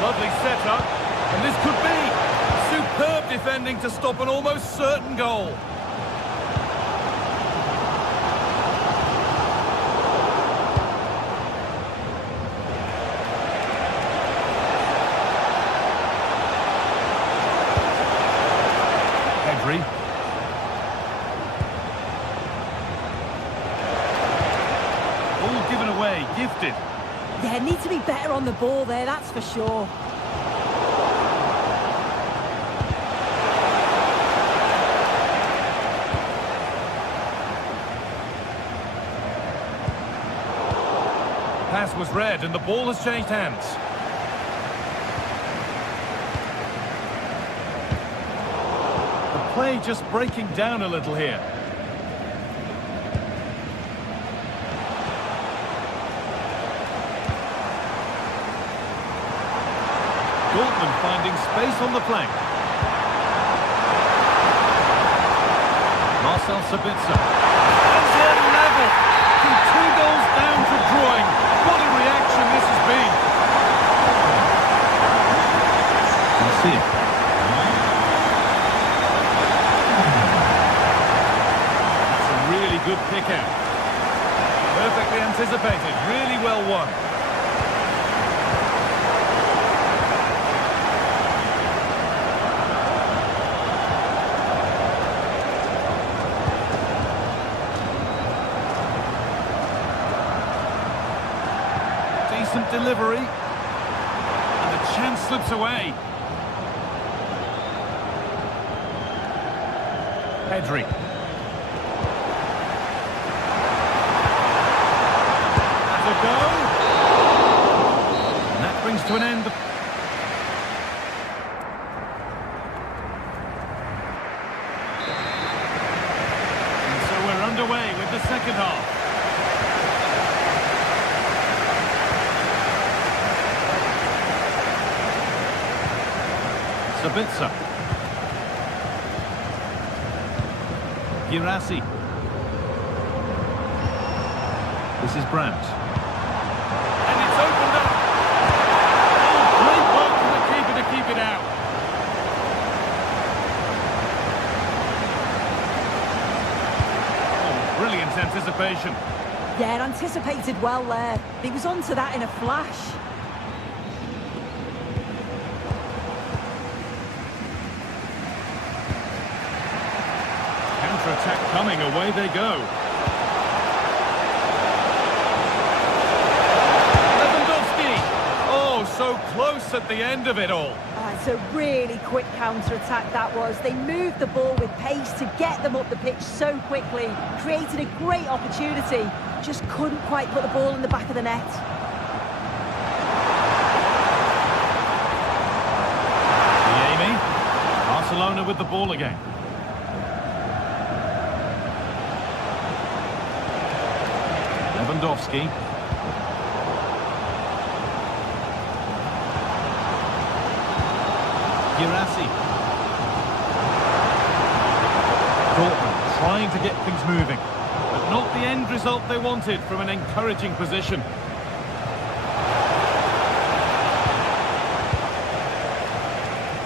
Lovely setup, and this could be superb defending to stop an almost certain goal. Pedri. All given away, gifted. Yeah, need to be better on the ball there, that's for sure. Pass was read and the ball has changed hands. The play just breaking down a little here. Dortmund finding space on the flank. Marcel Sabitzer. That's it, level. From 2 goals down to drawing. What a reaction this has been. it. That's a really good pick out. Perfectly anticipated, really well won. Decent delivery. And the chance slips away. Pedri. That's a go. And that brings to an end. And so we're underway with the second half. Sabitzer. Girassi. This is Brandt. And it's opened up. Oh, great work from the keeper to keep it out. Oh, brilliant anticipation. Yeah, anticipated well there. He was onto that in a flash. Attack coming, away they go. Lewandowski! Oh, so close at the end of it all. It's a really quick counter-attack that was. They moved the ball with pace to get them up the pitch so quickly. Created a great opportunity. Just couldn't quite put the ball in the back of the net. Amy. Barcelona with the ball again. Lewandowski. Girassi. Dortmund trying to get things moving, but not the end result they wanted from an encouraging position.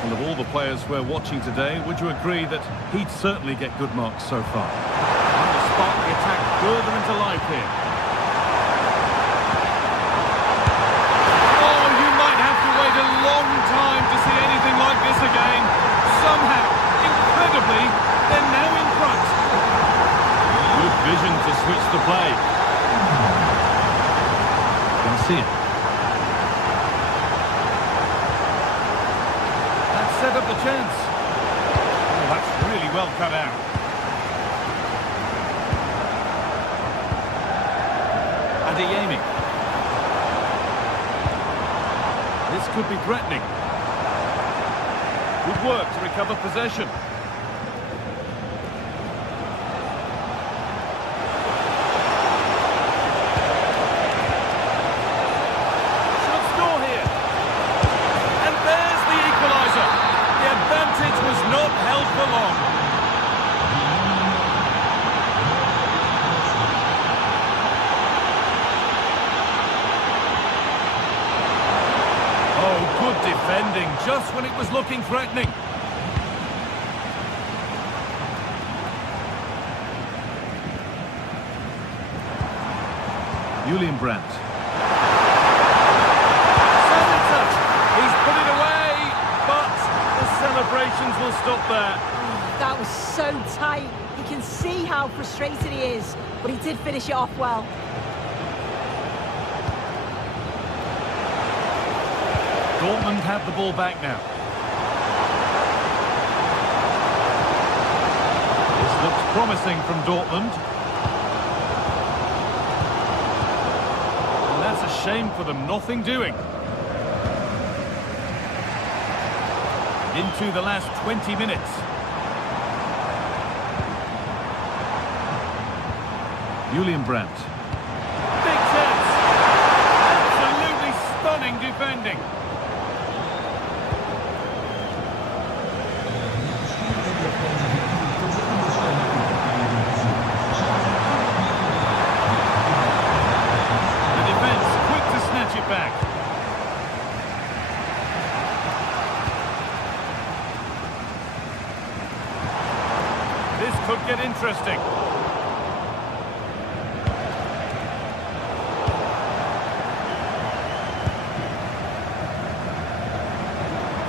Well, of all the players we're watching today, would you agree that he'd certainly get good marks so far? Trying to spark the attack further into life here. Time to see anything like this again. Somehow, incredibly, they're now in front. Good vision to switch the play. Can see it. That set up the chance. Oh, that's really well cut out. Adeyemi. This could be threatening. Good work to recover possession. Should score here. And there's the equaliser. The advantage was not held for long. Defending just when it was looking threatening. Julian Brandt. Sabitzer. He's put it away, but the celebrations will stop there. That was so tight. You can see how frustrated he is, but he did finish it off well. Dortmund have the ball back now. This looks promising from Dortmund. And that's a shame for them, nothing doing. Into the last 20 minutes. Julian Brandt. Big chance! Absolutely stunning defending. interesting.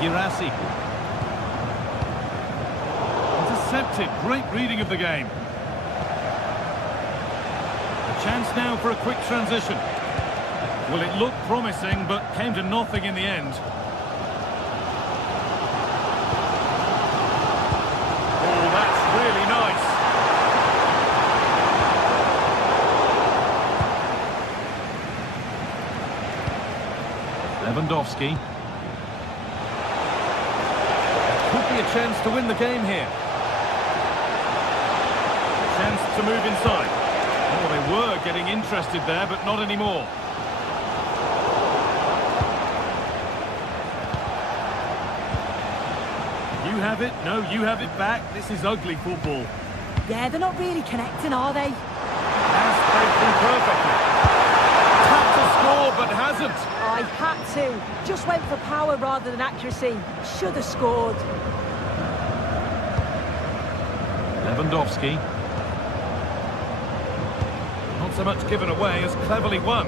Girassi. Intercepted. Great reading of the game. A chance now for a quick transition. Well, it looked promising, but came to nothing in the end. Oh, that's really nice. Lewandowski. Could be a chance to win the game here. Chance to move inside. Oh, they were getting interested there, but not anymore. You have it, no, you have it back. This is ugly football. Yeah, they're not really connecting, are they? Has played through perfectly. Had to score, but hasn't. I had to. Just went for power rather than accuracy. Should have scored. Lewandowski. Not so much given away as cleverly won.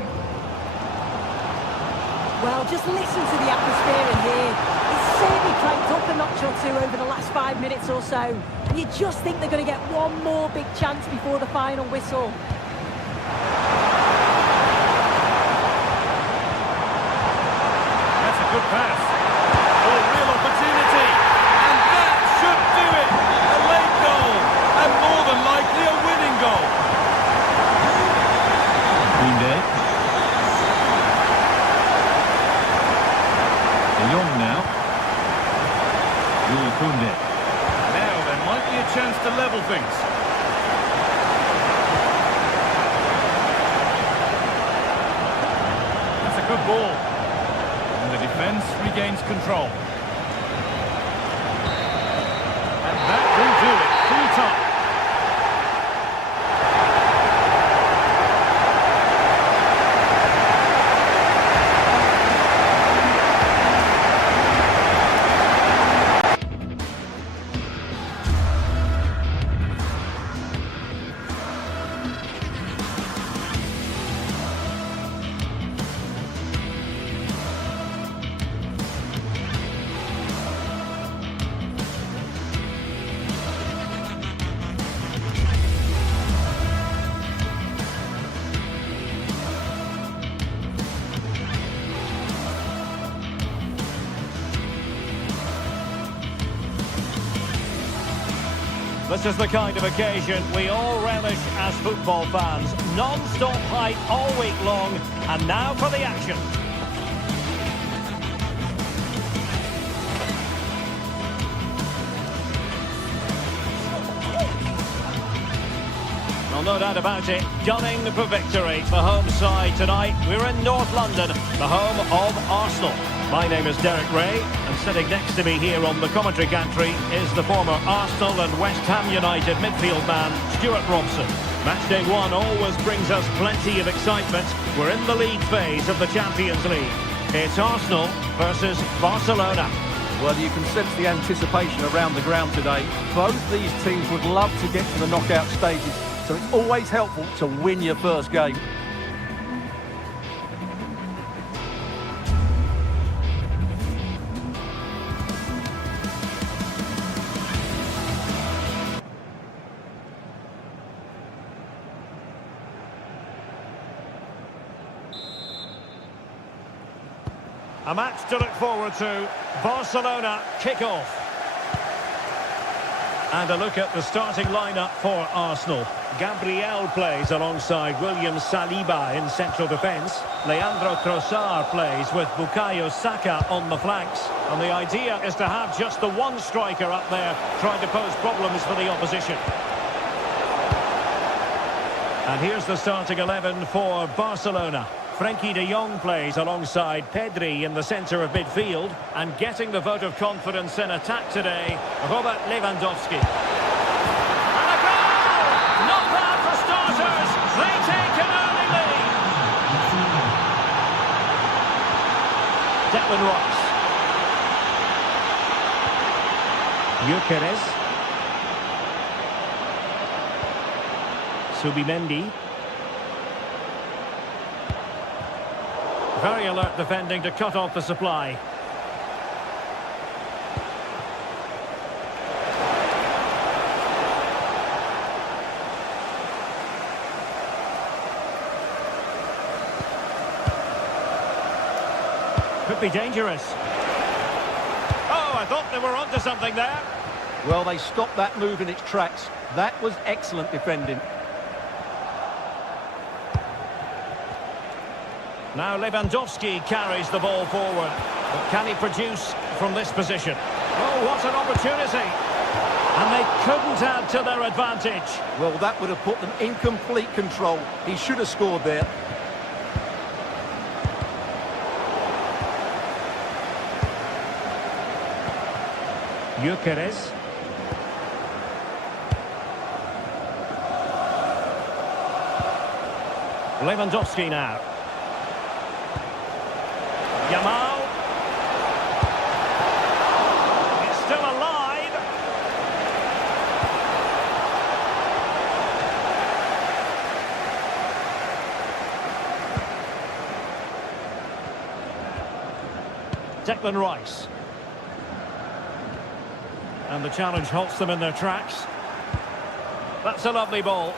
Well, just listen to the atmosphere in here. It's certainly cranked up a notch or two over the last 5 minutes or so. And you just think they're going to get one more big chance before the final whistle. That's a good pass. Oh, real opportunity. And that should do it. A late goal. And more than likely a winning goal. Koundé. De Jong now. Koundé. Now there might be a chance to level things. That's a good ball. And the defence regains control. And that will do it. Full time. This is the kind of occasion we all relish as football fans. Non-stop hype all week long, and now for the action. Well, no doubt about it, gunning for victory for home side tonight. We're in North London, the home of Arsenal. My name is Derek Ray, and sitting next to me here on the commentary gantry is the former Arsenal and West Ham United midfield man, Stuart Robson. Matchday 1 always brings us plenty of excitement. We're in the league phase of the Champions League. It's Arsenal versus Barcelona. Well, you can sense the anticipation around the ground today. Both these teams would love to get to the knockout stages, so it's always helpful to win your first game. A match to look forward to. Barcelona kick-off. And a look at the starting lineup for Arsenal. Gabriel plays alongside William Saliba in central defence. Leandro Trossard plays with Bukayo Saka on the flanks. And the idea is to have just the one striker up there trying to pose problems for the opposition. And here's the starting 11 for Barcelona. Frenkie de Jong plays alongside Pedri in the centre of midfield, and getting the vote of confidence in attack today, Robert Lewandowski. And a goal! Not bad for starters. They take an early lead. Declan Rice. Gyökeres. Subimendi. Very alert defending to cut off the supply. Could be dangerous. Oh, I thought they were onto something there. Well, they stopped that move in its tracks. That was excellent defending. Now Lewandowski carries the ball forward. But can he produce from this position? Oh, what an opportunity. And they couldn't add to their advantage. Well, that would have put them in complete control. He should have scored there. Gyökeres. Lewandowski now. Yamal. It's still alive. Declan Rice. And the challenge halts them in their tracks. That's a lovely ball.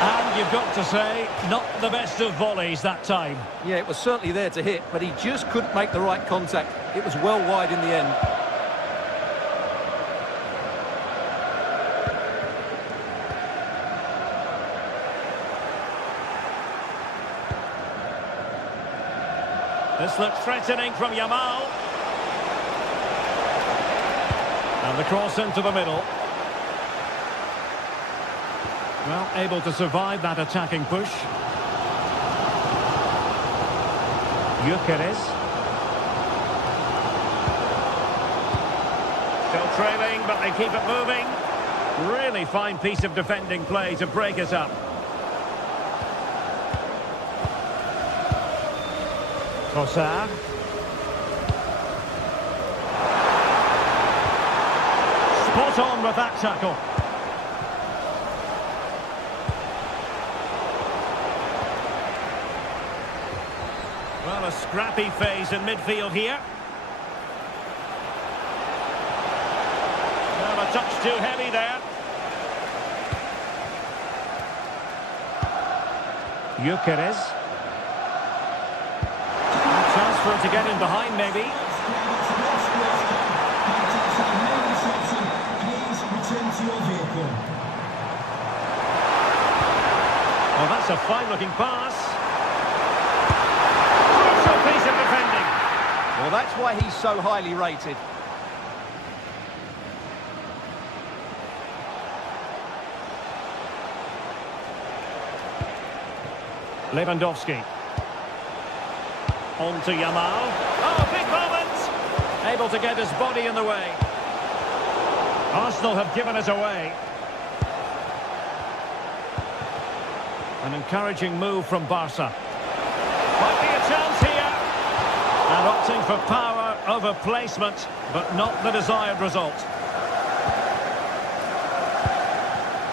And you've got to say, not the best of volleys that time. Yeah, it was certainly there to hit, but he just couldn't make the right contact. It was well wide in the end. This looks threatening from Yamal. And the cross into the middle. Well, able to survive that attacking push. Gyökeres. Still trailing, but they keep it moving. Really fine piece of defending play to break us up. Trossard. Spot on with that tackle. Well, a scrappy phase in midfield here. Well, a touch too heavy there. Gyökeres. Chance for him to get in behind, maybe. Well, that's a fine-looking pass. Crucial piece of defending. Well, that's why he's so highly rated. Lewandowski. On to Yamal. Oh, big moment! Able to get his body in the way. Arsenal have given it away. An encouraging move from Barca. Might be a chance here. And opting for power over placement, but not the desired result.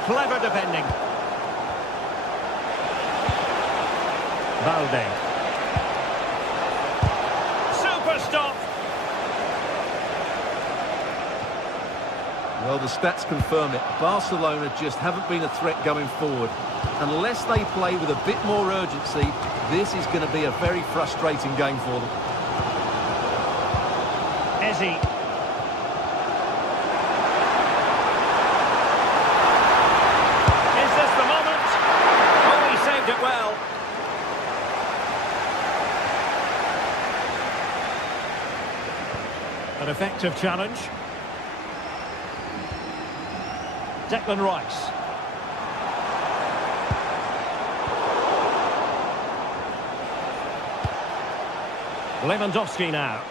Clever defending. Valde. Super stop. Well, the stats confirm it. Barcelona just haven't been a threat going forward. Unless they play with a bit more urgency, this is going to be a very frustrating game for them. Ezzi. Is this the moment? Oh, he saved it well. An effective challenge. Declan Rice. Lewandowski now.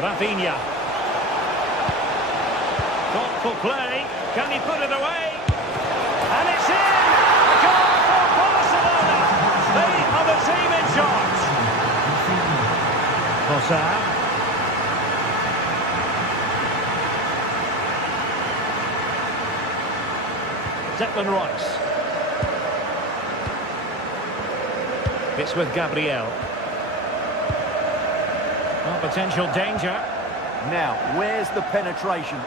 Rafinha. Thoughtful play. Can he put it away? And it's in! A goal for Barcelona! They are the team in charge. Trossard. Declan Rice. It's with Gabriel. Well, potential danger. Now, where's the penetration?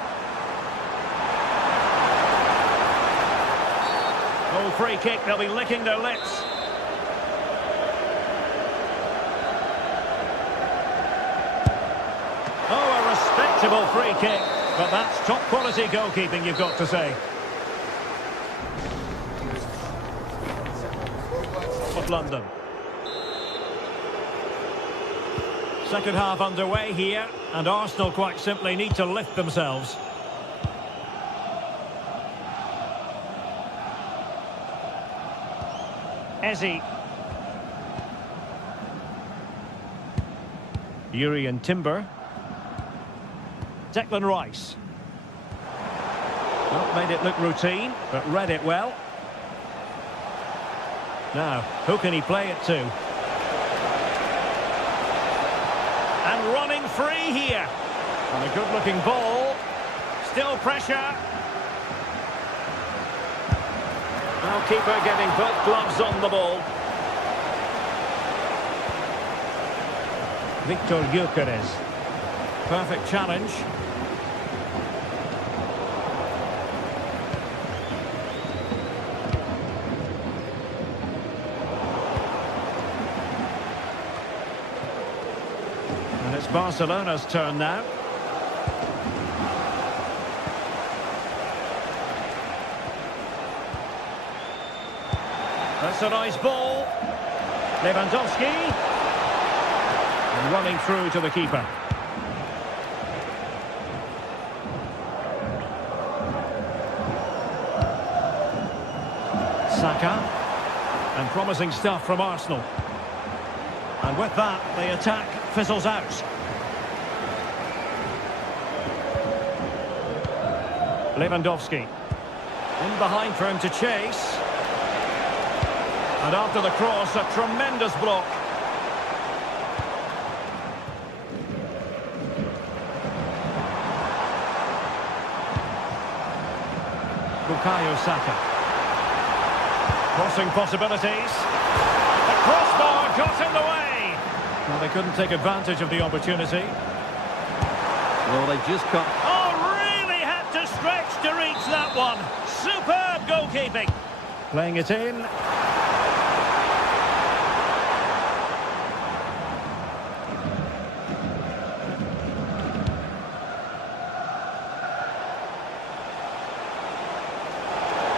Oh, free kick, they'll be licking their lips. Oh, a respectable free kick. But that's top quality goalkeeping, you've got to say. Of London. Second half underway here, and Arsenal quite simply need to lift themselves. Eze. Yuri and Timber. Declan Rice. Well, made it look routine, but read it well. Now, who can he play it to? And running free here. And a good-looking ball. Still pressure. Now, keeper getting both gloves on the ball. Victor Gyökeres. Perfect challenge. And it's Barcelona's turn now. That's a nice ball. Lewandowski. And running through to the keeper. Saka. And promising stuff from Arsenal. And with that, the attack fizzles out. Lewandowski. In behind for him to chase. And after the cross, a tremendous block. Bukayo Saka. Crossing possibilities. The crossbar got in the way. Well, they couldn't take advantage of the opportunity. Well, they just can't. Oh, really had to stretch to reach that one. Superb goalkeeping. Playing it in.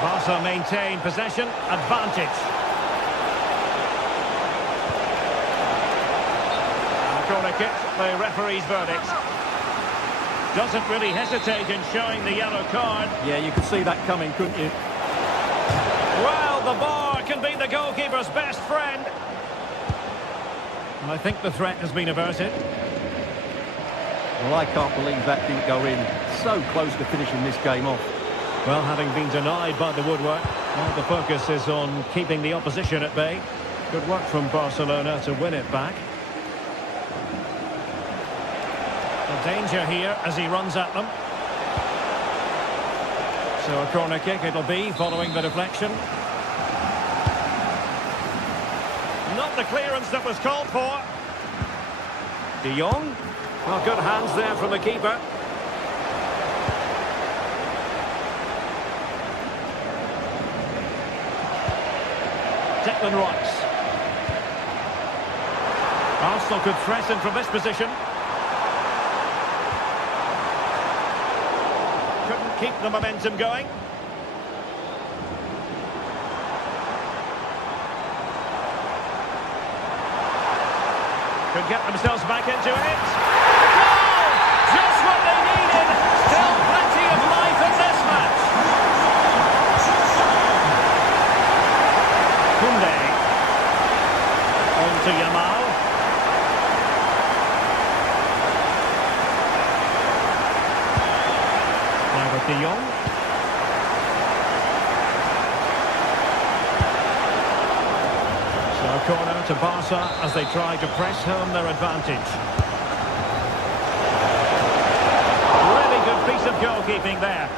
Barca maintain possession, advantage. And a corner kick, the referee's verdict. Doesn't really hesitate in showing the yellow card. Yeah, you could see that coming, couldn't you? Well, the bar can be the goalkeeper's best friend. And I think the threat has been averted. Well, I can't believe that didn't go in. So close to finishing this game off. Well, having been denied by the woodwork, now the focus is on keeping the opposition at bay. Good work from Barcelona to win it back. The danger here as he runs at them. So a corner kick it'll be following the deflection. Not the clearance that was called for. De Jong. Well, good hands there from the keeper. Declan Rice. Arsenal could threaten from this position. Couldn't keep the momentum going. Could get themselves back into it. Goal! Just what they needed. Still plenty of life in this match. Koundé. On to Yamal. Now with De Jong. So a corner to Barca as they try to press home their advantage. Really good piece of goalkeeping there.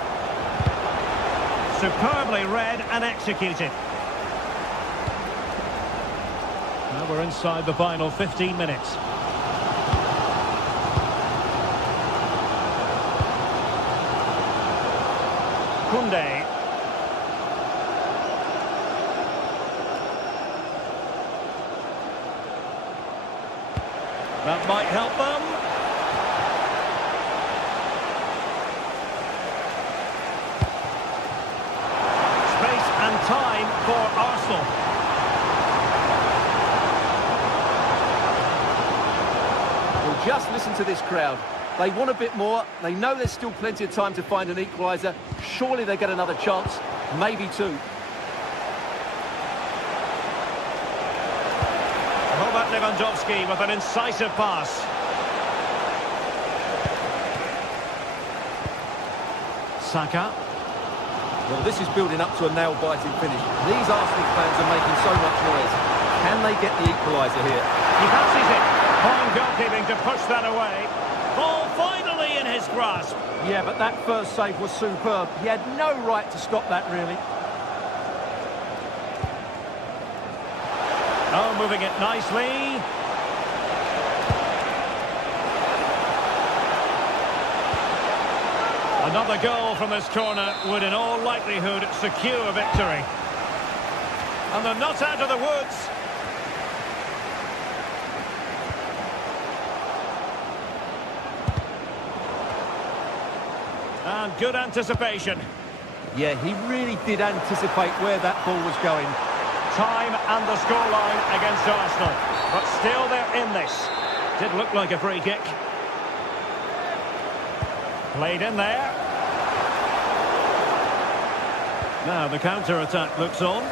Superbly read and executed. Now we're inside the final 15 minutes. Kunde. That might help them. Space and time for Arsenal. Well, just listen to this crowd. They want a bit more. They know there's still plenty of time to find an equaliser. Surely they get another chance, maybe two. Robert Lewandowski with an incisive pass. Saka. Well, this is building up to a nail-biting finish. These Arsenal fans are making so much noise. Can they get the equaliser here? He fancies it. Fine goalkeeping to push that away. Ball finally in his grasp. Yeah, but that first save was superb. He had no right to stop that, really. Oh, moving it nicely. Another goal from this corner would in all likelihood secure victory. And they're not out of the woods. And good anticipation. Yeah, he really did anticipate where that ball was going. Time and the scoreline against Arsenal. But still they're in this. Did look like a free kick. Played in there. Now the counter-attack looks on.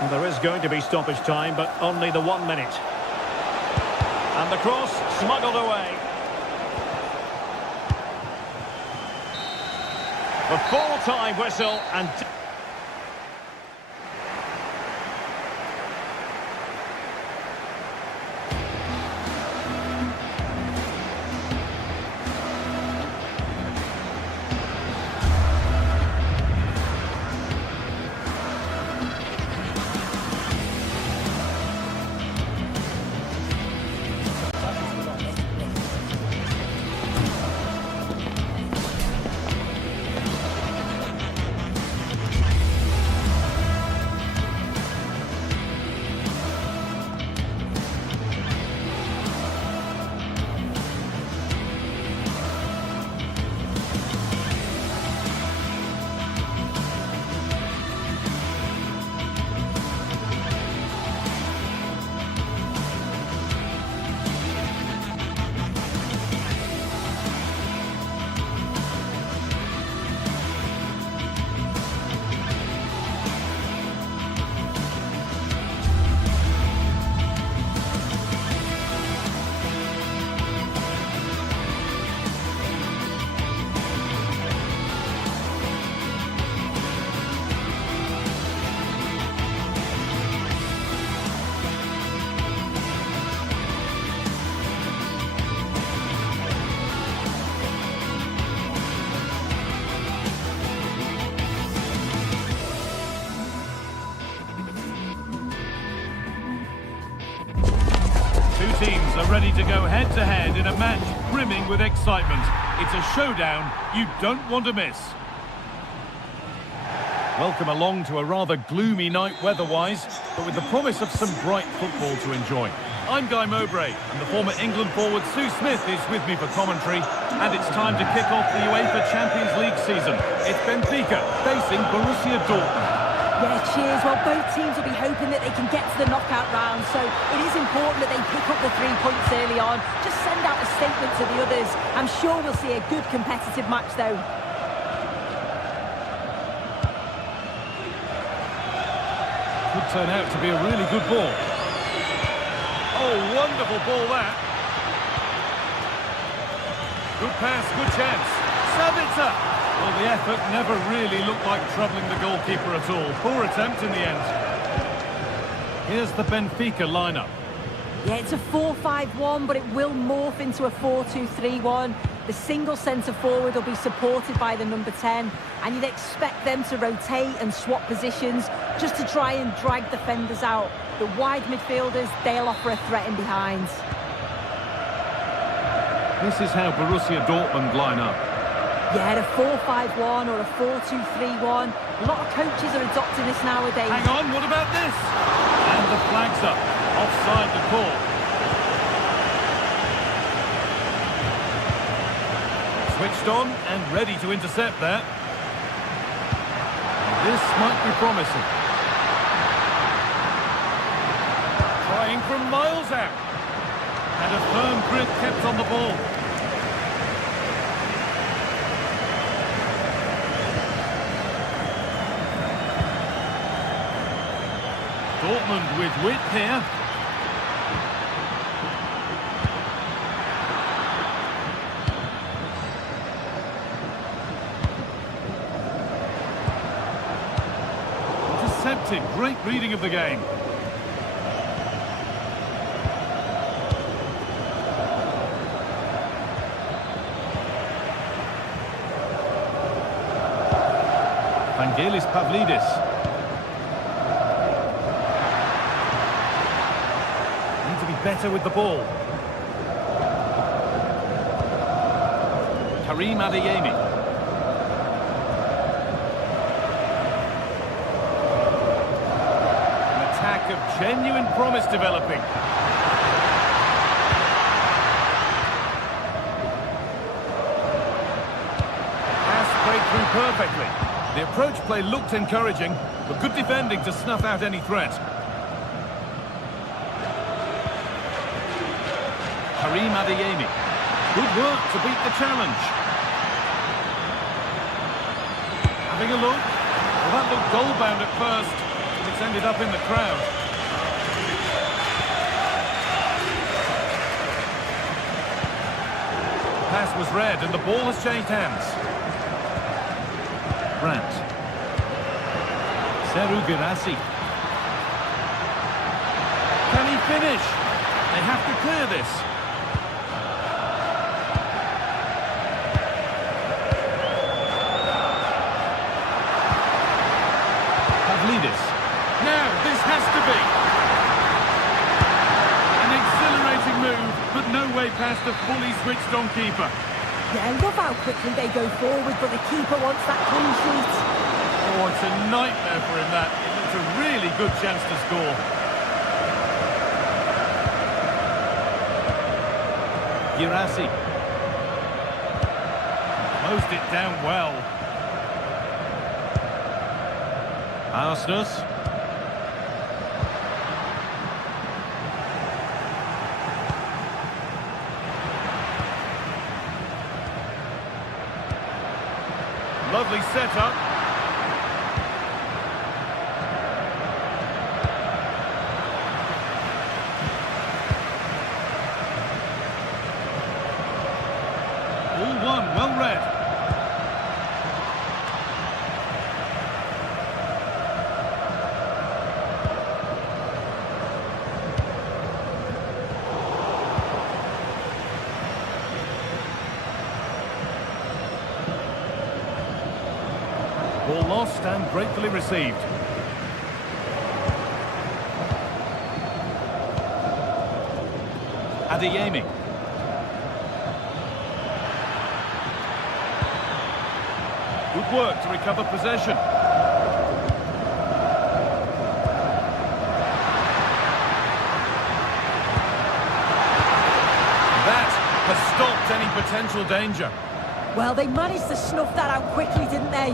Well, there is going to be stoppage time, but only the 1 minute. And the cross smuggled away. The full-time whistle and... Teams are ready to go head-to-head in a match brimming with excitement. It's a showdown you don't want to miss. Welcome along to a rather gloomy night weather-wise, but with the promise of some bright football to enjoy. I'm Guy Mowbray, and the former England forward Sue Smith is with me for commentary, and it's time to kick off the UEFA Champions League season. It's Benfica facing Borussia Dortmund. Yeah, cheers. Well, both teams will be hoping that they can get to the knockout round, so it is important that they pick up the 3 points early on. Just send out a statement to the others. I'm sure we'll see a good competitive match, though. Could turn out to be a really good ball. Oh, wonderful ball that. Good pass, good chance. Sabitzer! Well, the effort never really looked like troubling the goalkeeper at all. Poor attempt in the end. Here's the Benfica lineup. Yeah, it's a 4-5-1, but it will morph into a 4-2-3-1. The single centre-forward will be supported by the number 10, and you'd expect them to rotate and swap positions just to try and drag defenders out. The wide midfielders, they'll offer a threat in behind. This is how Borussia Dortmund line up. Yeah, a 4-5-1 or a 4-2-3-1. A lot of coaches are adopting this nowadays. Hang on, what about this? And the flag's up. Offside the call. Switched on and ready to intercept there. This might be promising. Trying from miles out. And a firm grip kept on the ball. Dortmund with wit here. Intercepted. Great reading of the game. Vangelis Pavlidis. Need to be better with the ball. Karim Adeyemi. An attack of genuine promise developing. Pass played through perfectly. The approach play looked encouraging, but good defending to snuff out any threat. Karim Adeyemi. Good work to beat the challenge. Having a look. Well, that looked goal-bound at first, but it's ended up in the crowd. The pass was read and the ball has changed hands. Brandt. Serhou Guirassy. Can he finish? They have to clear this. Pavlidis. Now, this has to be. An exhilarating move, but no way past a fully switched-on keeper. Yeah, I love how quickly they go forward, but the keeper wants that clean sheet. Oh, it's a nightmare for him, that. It looks a really good chance to score. Guirassy. Closed it down well. Arsenus. Lovely setup. All one, well read. Ball lost and gratefully received. Adeyemi. Good work to recover possession. That has stopped any potential danger. Well, they managed to snuff that out quickly, didn't they?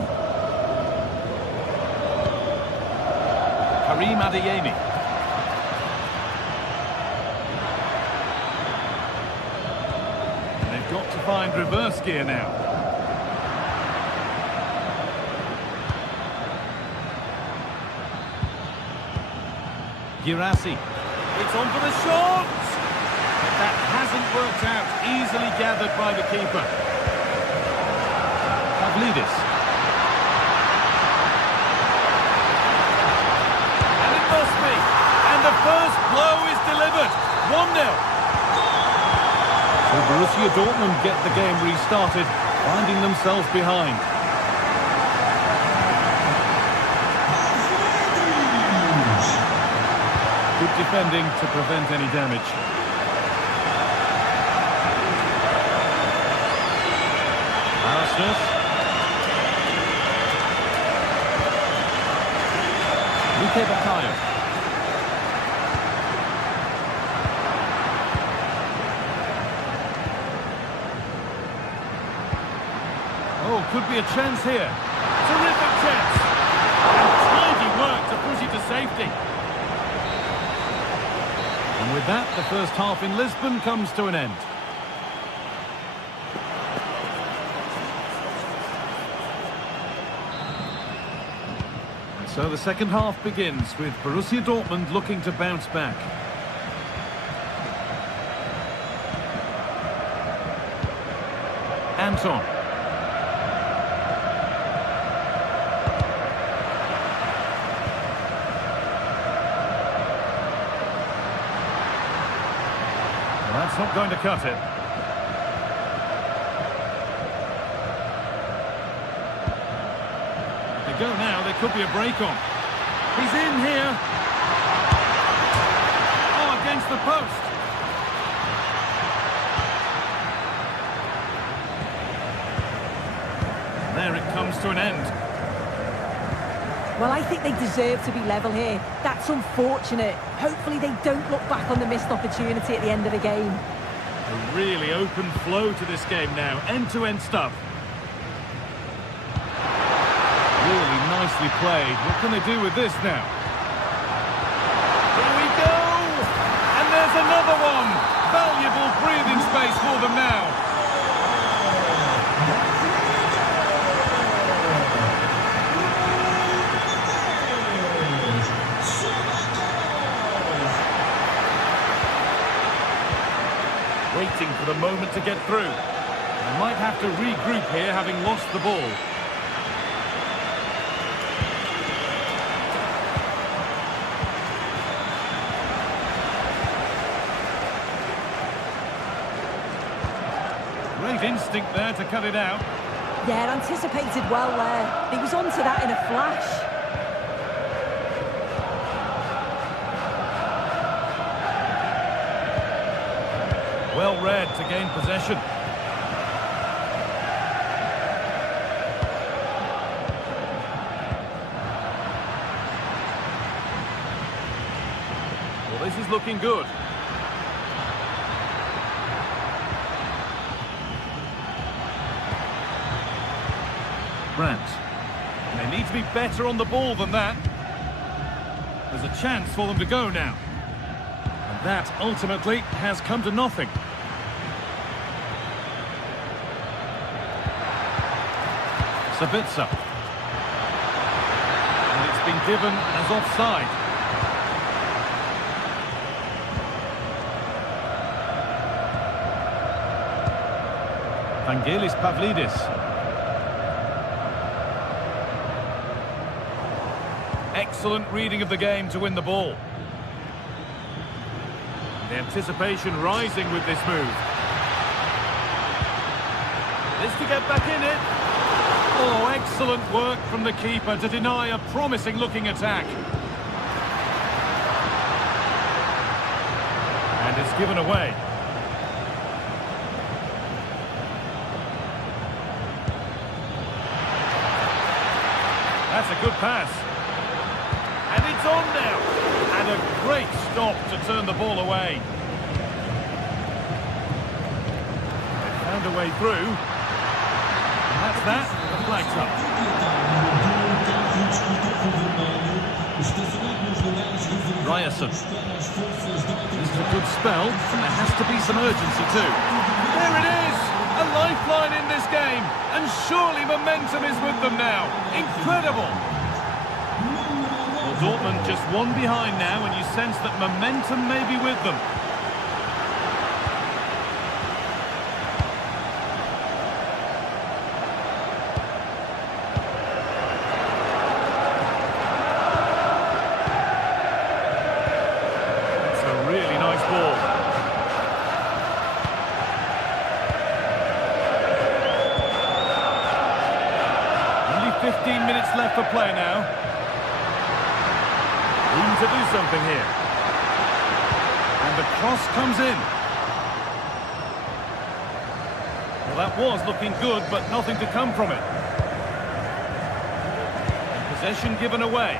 Karim Adeyemi. They've got to find reverse gear now. Guirassy. It's on for the shot! That hasn't worked out. Easily gathered by the keeper. Pavlidis. And it must be. And the first blow is delivered. 1-0. So Borussia Dortmund get the game restarted, finding themselves behind. Good defending to prevent any damage. Arsenal. Luke Bakayo. Oh, could be a chance here. Terrific chance. And tidy work to push it to safety. And with that, the first half in Lisbon comes to an end. And so the second half begins with Borussia Dortmund looking to bounce back. Anton. That's not going to cut it. They go now, there could be a break on. He's in here. Oh, against the post. There it comes to an end. Well, I think they deserve to be level here. That's unfortunate. Hopefully they don't look back on the missed opportunity at the end of the game. A really open flow to this game now. End-to-end stuff. Really nicely played. What can they do with this now? Here we go! And there's another one! Valuable breathing space for them now. Waiting for the moment to get through. They might have to regroup here, having lost the ball. Great instinct there to cut it out. Yeah, anticipated well there. He was onto that in a flash. Well read to gain possession. Well, this is looking good. Brandt. They need to be better on the ball than that. There's a chance for them to go now. And that ultimately has come to nothing. Sabitzer. And it's been given as offside. Vangelis Pavlidis. Excellent reading of the game to win the ball. The anticipation rising with this move. This to get back in it. Oh, excellent work from the keeper to deny a promising-looking attack. And it's given away. That's a good pass. And it's on now. And a great stop to turn the ball away. They found a way through. And that's that. The flag's up. Ryerson. This is a good spell. And there has to be some urgency too. There it is! A lifeline in this game. And surely momentum is with them now. Incredible! Well, Dortmund just one behind now, and you sense that momentum may be with them. It's a really nice ball. 15 minutes left for play now. Room to do something here. And the cross comes in. Well, that was looking good, but nothing to come from it. And possession given away.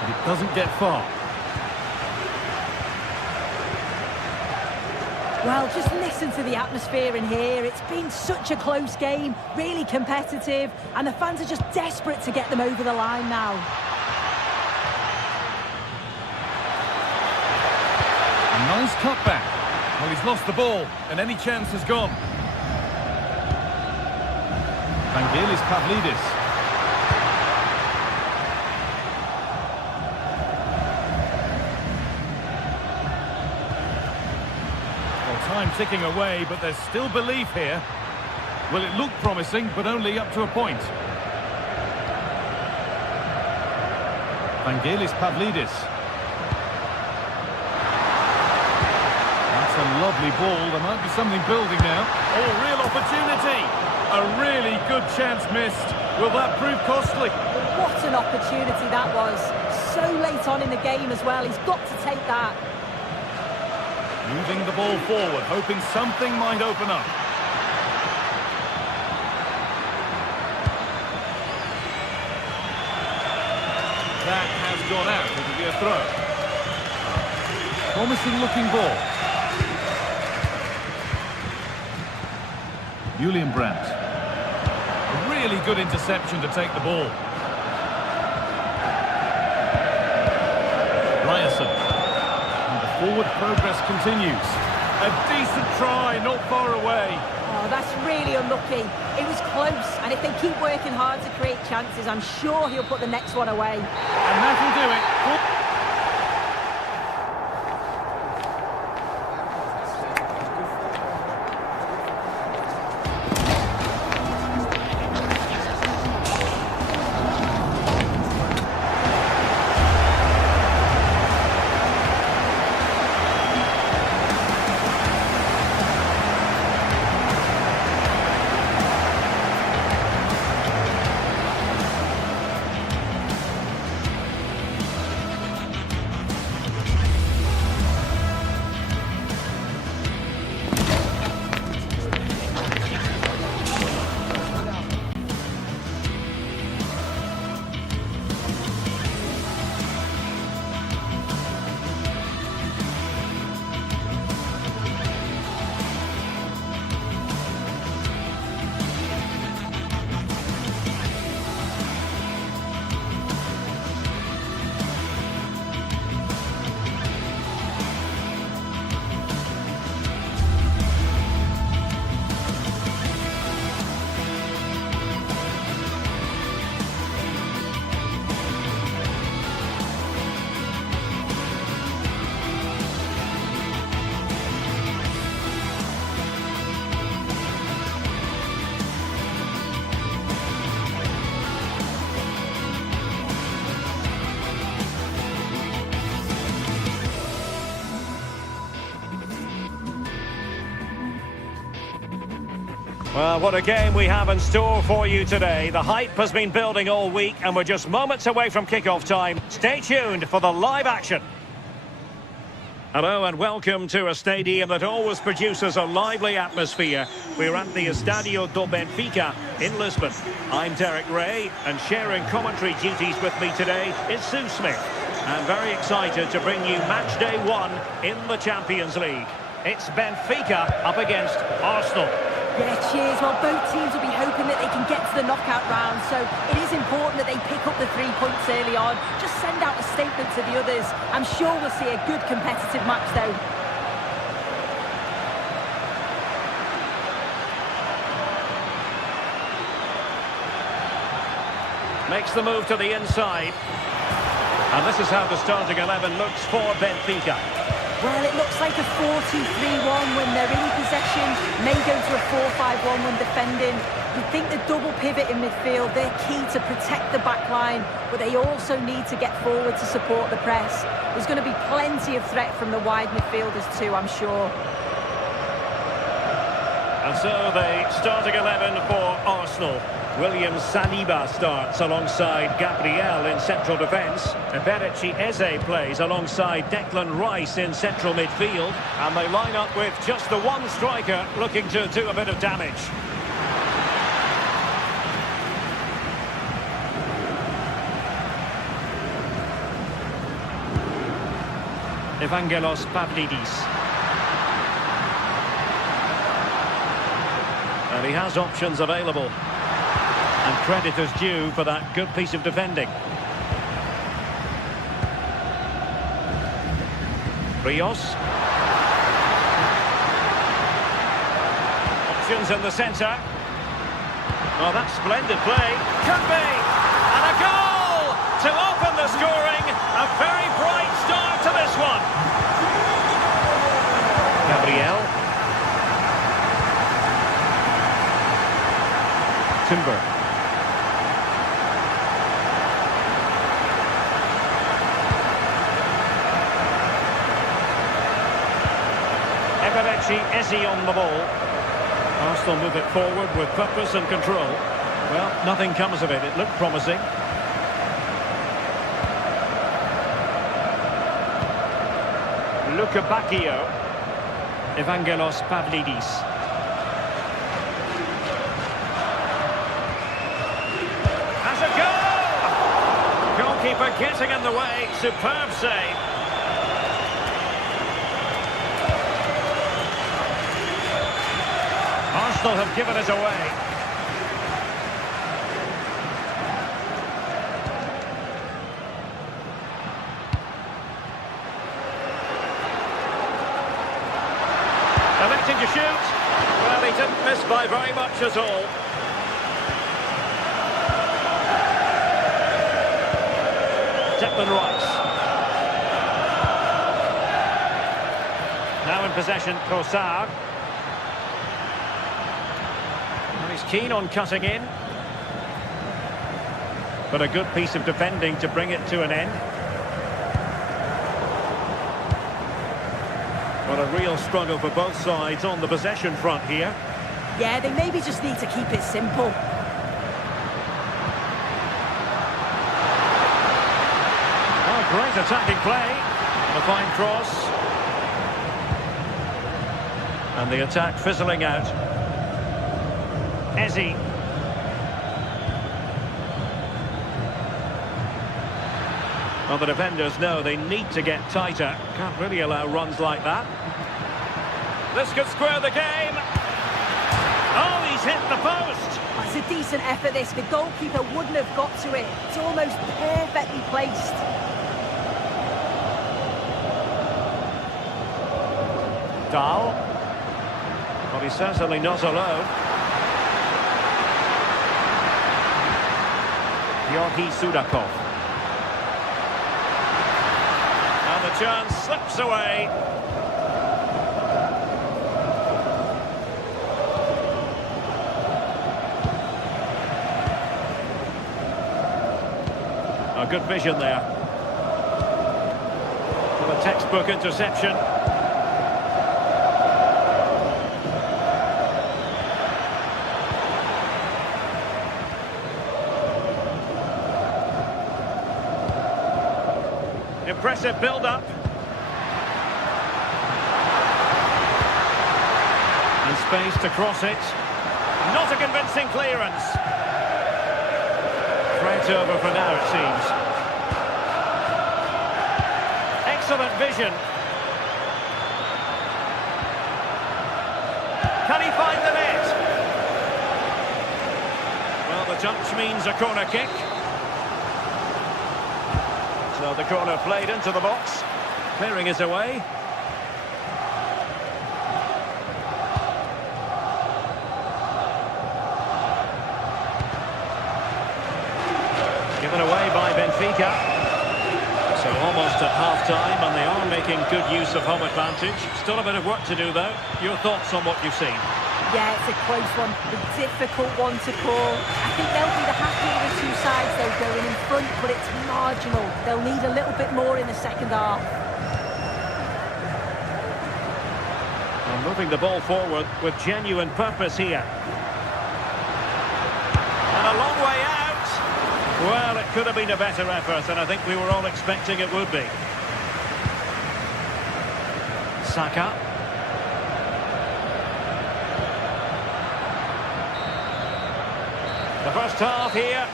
But it doesn't get far. Well, just listen to the atmosphere in here. It's been such a close game, really competitive, and the fans are just desperate to get them over the line now. A nice cutback. Well, he's lost the ball, and any chance has gone. Vangelis Pavlidis. Time ticking away, but there's still belief here. Well, it looked promising, but only up to a point. Vangelis Pavlidis. That's a lovely ball. There might be something building now. Oh, real opportunity. A really good chance missed. Will that prove costly? What an opportunity that was. So late on in the game as well. He's got to take that. Moving the ball forward, hoping something might open up. That has gone out. It'll be a throw. Promising looking ball. Julian Brandt. A really good interception to take the ball. Ryerson. Forward progress continues. A decent try, not far away. Oh, that's really unlucky. It was close, and if they keep working hard to create chances, I'm sure he'll put the next one away. And that'll do it. Well, what a game we have in store for you today. The hype has been building all week and we're just moments away from kickoff time. Stay tuned for the live action. Hello and welcome to a stadium that always produces a lively atmosphere. We're at the Estadio do Benfica in Lisbon. I'm Derek Ray, and sharing commentary duties with me today is Sue Smith. I'm very excited to bring you match day 1 in the Champions League. It's Benfica up against Arsenal. Yeah, cheers. Well, both teams will be hoping that they can get to the knockout round, so it is important that they pick up the 3 points early on. Just send out a statement to the others. I'm sure we'll see a good competitive match, though. Makes the move to the inside. And this is how the starting 11 looks for Benfica. Well, it looks like a 4-2-3-1 when they're in possession. May go to a 4-5-1 when defending. You think the double pivot in midfield, they're key to protect the back line, but they also need to get forward to support the press. There's going to be plenty of threat from the wide midfielders too, I'm sure. And so the starting 11 for Arsenal. William Saliba starts alongside Gabriel in central defence. Eberechi Eze plays alongside Declan Rice in central midfield. And they line up with just the one striker looking to do a bit of damage. Evangelos Pavlidis. And he has options available. And credit is due for that good piece of defending. Rios. Options in the centre. Oh, that's splendid play. Could be. And a goal to open the scoring. A very bright start to this one. Gabriel. Timber. Eberechi Eze on the ball. Arsenal move it forward with purpose and control. Well, nothing comes of it. It looked promising. Luka Bacchio. Evangelos Pavlidis. Has a goal! Goalkeeper getting in the way. Superb save. Arsenal have given it away. Electing to shoot. Well, he didn't miss by very much at all. Declan Rice. Now in possession, Kossar. He's keen on cutting in. But a good piece of defending to bring it to an end. Well, a real struggle for both sides on the possession front here. Yeah, they maybe just need to keep it simple. Oh, great attacking play. A fine cross. And the attack fizzling out. Eze. Well, the defenders know they need to get tighter. Can't really allow runs like that. This could square the game. Oh, he's hit the post. It's a decent effort, this. The goalkeeper wouldn't have got to it. It's almost perfectly placed. Dahl. Well, he's certainly not alone. Georgi Sudakov. And the chance slips away. A good vision there. Well, a textbook interception. Impressive build-up. And space to cross it. Not a convincing clearance. Threat over for now, it seems. Excellent vision. Can he find the net? Well, the touch means a corner kick. So the corner played into the box. Clearing is away. Given away by Benfica. So almost at half-time, and they are making good use of home advantage. Still a bit of work to do, though. Your thoughts on what you've seen? Yeah, it's a close one, a difficult one to call. I think they'll be the happier of the two sides, though, going in front, but it's marginal. They'll need a little bit more in the second half. Well, moving the ball forward with genuine purpose here. And a long way out. Well, it could have been a better effort, and I think we were all expecting it would be. Saka. The first half here.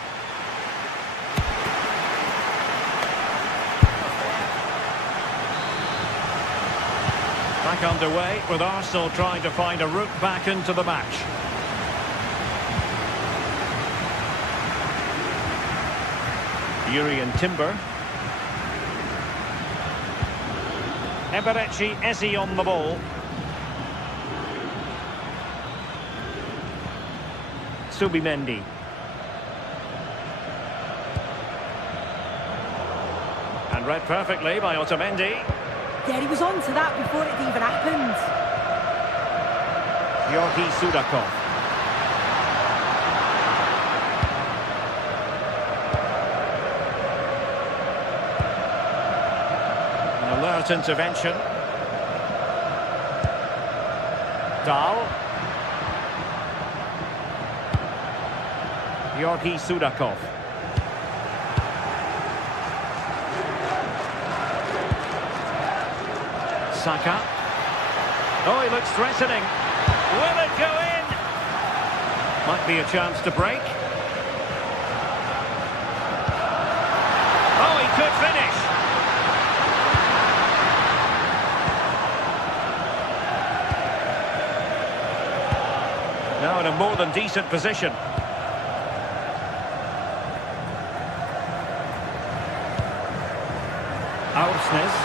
Back underway with Arsenal trying to find a route back into the match. Yuri and Timber. Eberechi Eze on the ball. Subimendi. And read perfectly by Otamendi. Yeah, he was on to that before it even happened. Georgi Sudakov. An alert intervention. Dahl. Georgi Sudakov. Saka. Oh, he looks threatening. Will it go in? Might be a chance to break. Oh, he could finish. Now in a more than decent position. Aursnes.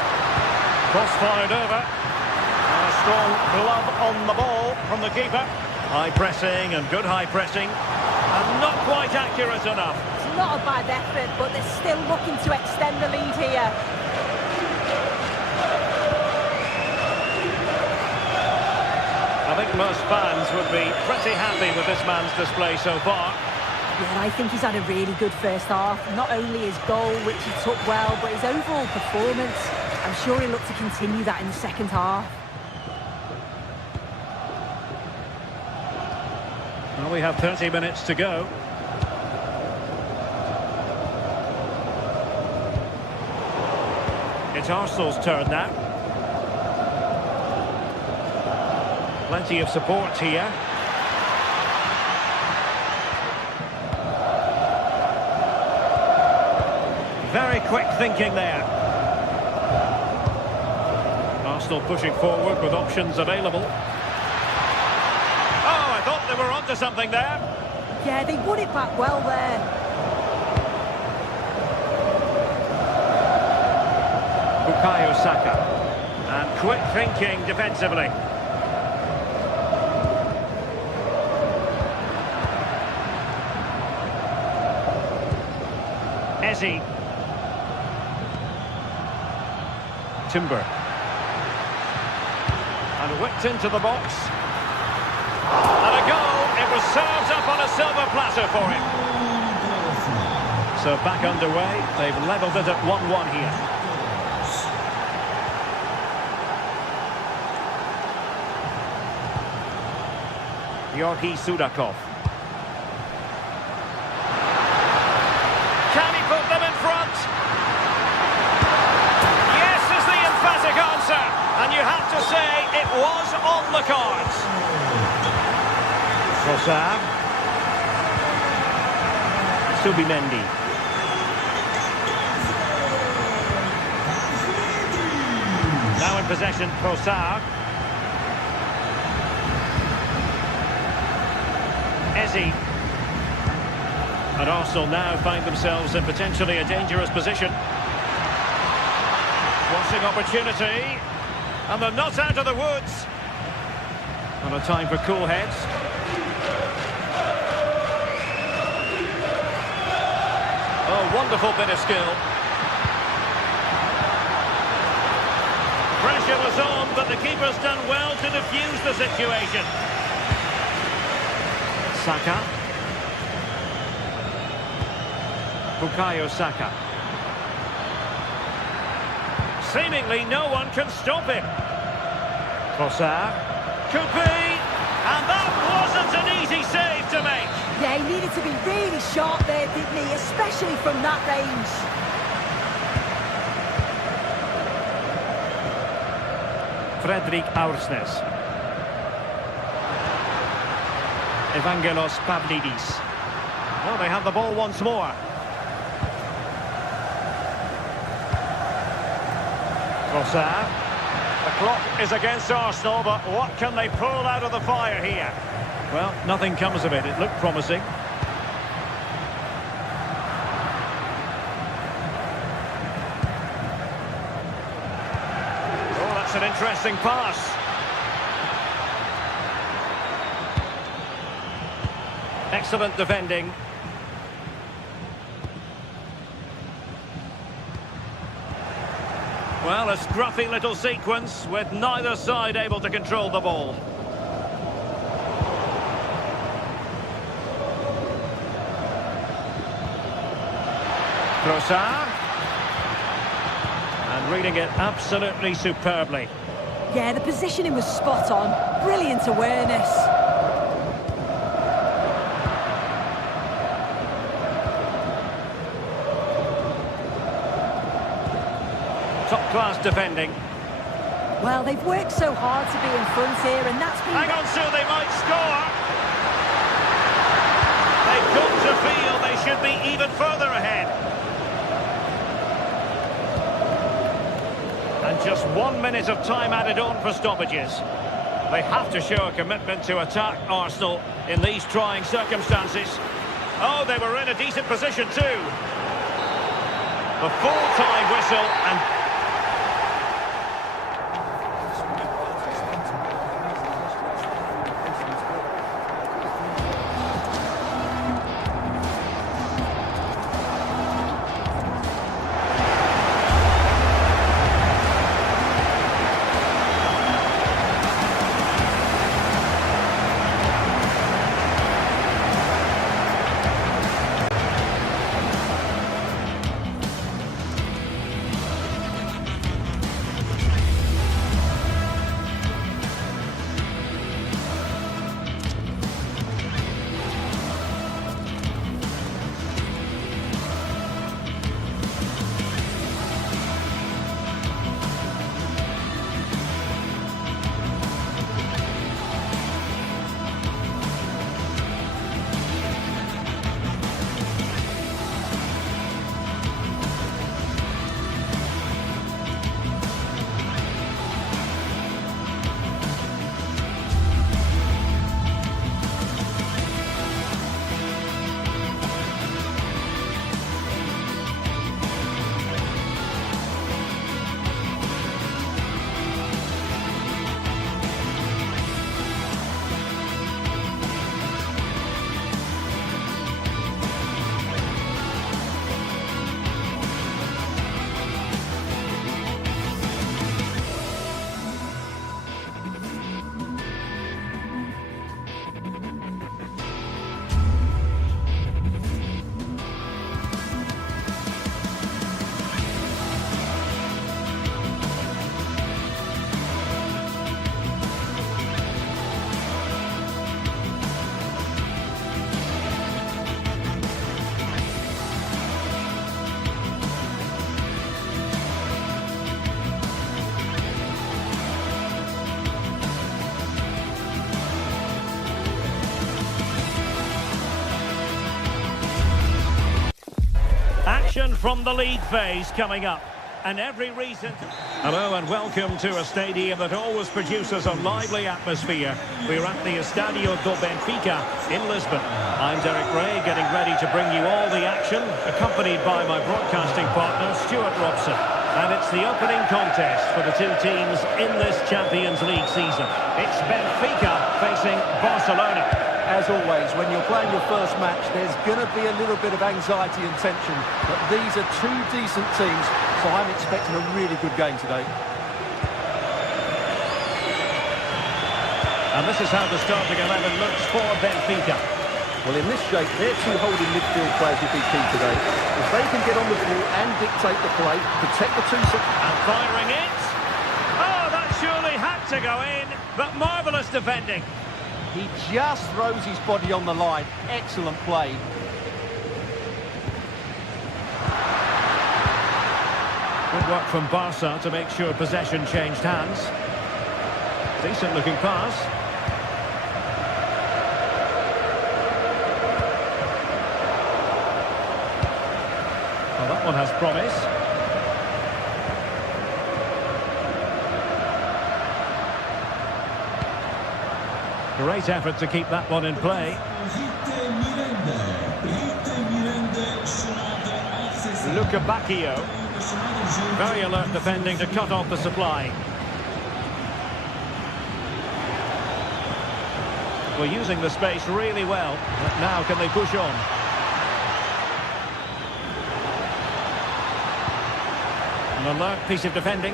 Cross fired over. And a strong glove on the ball from the keeper. High pressing and good high pressing. And not quite accurate enough. It's not a bad effort, but they're still looking to extend the lead here. I think most fans would be pretty happy with this man's display so far. Yeah, I think he's had a really good first half. Not only his goal, which he took well, but his overall performance. I'm sure he'll look to continue that in the second half. Well, we have 30 minutes to go. It's Arsenal's turn now. Plenty of support here. Very quick thinking there. Arsenal pushing forward with options available. Oh, I thought they were onto something there. Yeah, they won it back well there. Bukayo Saka. And quick thinking defensively. Eze. Timber. And whipped into the box. And a goal. It was served up on a silver platter for him. So back underway. They've levelled it at 1-1 here. Georgi Sudakov. Can he put them in front? Yes is the emphatic answer. And you have to say it was on the cards. Trossard. Subimendi. Now in possession, Trossard. Eze. And Arsenal now find themselves in potentially a dangerous position. Crossing opportunity. And they're not out of the woods. And a time for cool heads. Oh, wonderful bit of skill. Pressure was on, but the keeper's done well to defuse the situation. Saka. Bukayo Saka. Seemingly no one can stop him. Trossard. Could be. And that wasn't an easy save to make. Yeah, he needed to be really sharp there, didn't he? Especially from that range. Fredrik Aursnes. Evangelos Pavlidis. Well, they have the ball once more. Trossard. The clock is against Arsenal, but what can they pull out of the fire here? Well, nothing comes of it. It looked promising. Oh, that's an interesting pass. Excellent defending. Well, a scruffy little sequence with neither side able to control the ball. Trossard. And reading it absolutely superbly. Yeah, the positioning was spot on. Brilliant awareness. Top-class defending. Well, they've worked so hard to be in front here, and that's been... Hang on, Sue, they might score. They've got to feel they should be even further ahead. And just 1 minute of time added on for stoppages. They have to show a commitment to attack Arsenal in these trying circumstances. Oh, they were in a decent position too. The full-time whistle and... From the league phase coming up, and every reason to... Hello and welcome to a stadium that always produces a lively atmosphere. We're at the Estadio do Benfica in Lisbon. I'm Derek Ray, getting ready to bring you all the action, accompanied by my broadcasting partner Stuart Robson. And it's the opening contest for the two teams in this Champions League season. It's Benfica facing Barcelona. As always, when you're playing your first match, there's going to be a little bit of anxiety and tension. But these are two decent teams, so I'm expecting a really good game today. And this is how the starting 11 looks for Benfica. Well, in this shape, their two holding midfield players will be key today. If they can get on the ball and dictate the play, protect the two... And firing it. Oh, that surely had to go in, but marvellous defending. He just throws his body on the line. Excellent play. Good work from Barca to make sure possession changed hands. Decent looking pass. Well, that one has promise. Great effort to keep that one in play. Luca Bacchio. Very alert defending to cut off the supply. We're using the space really well, but now can they push on? An alert piece of defending.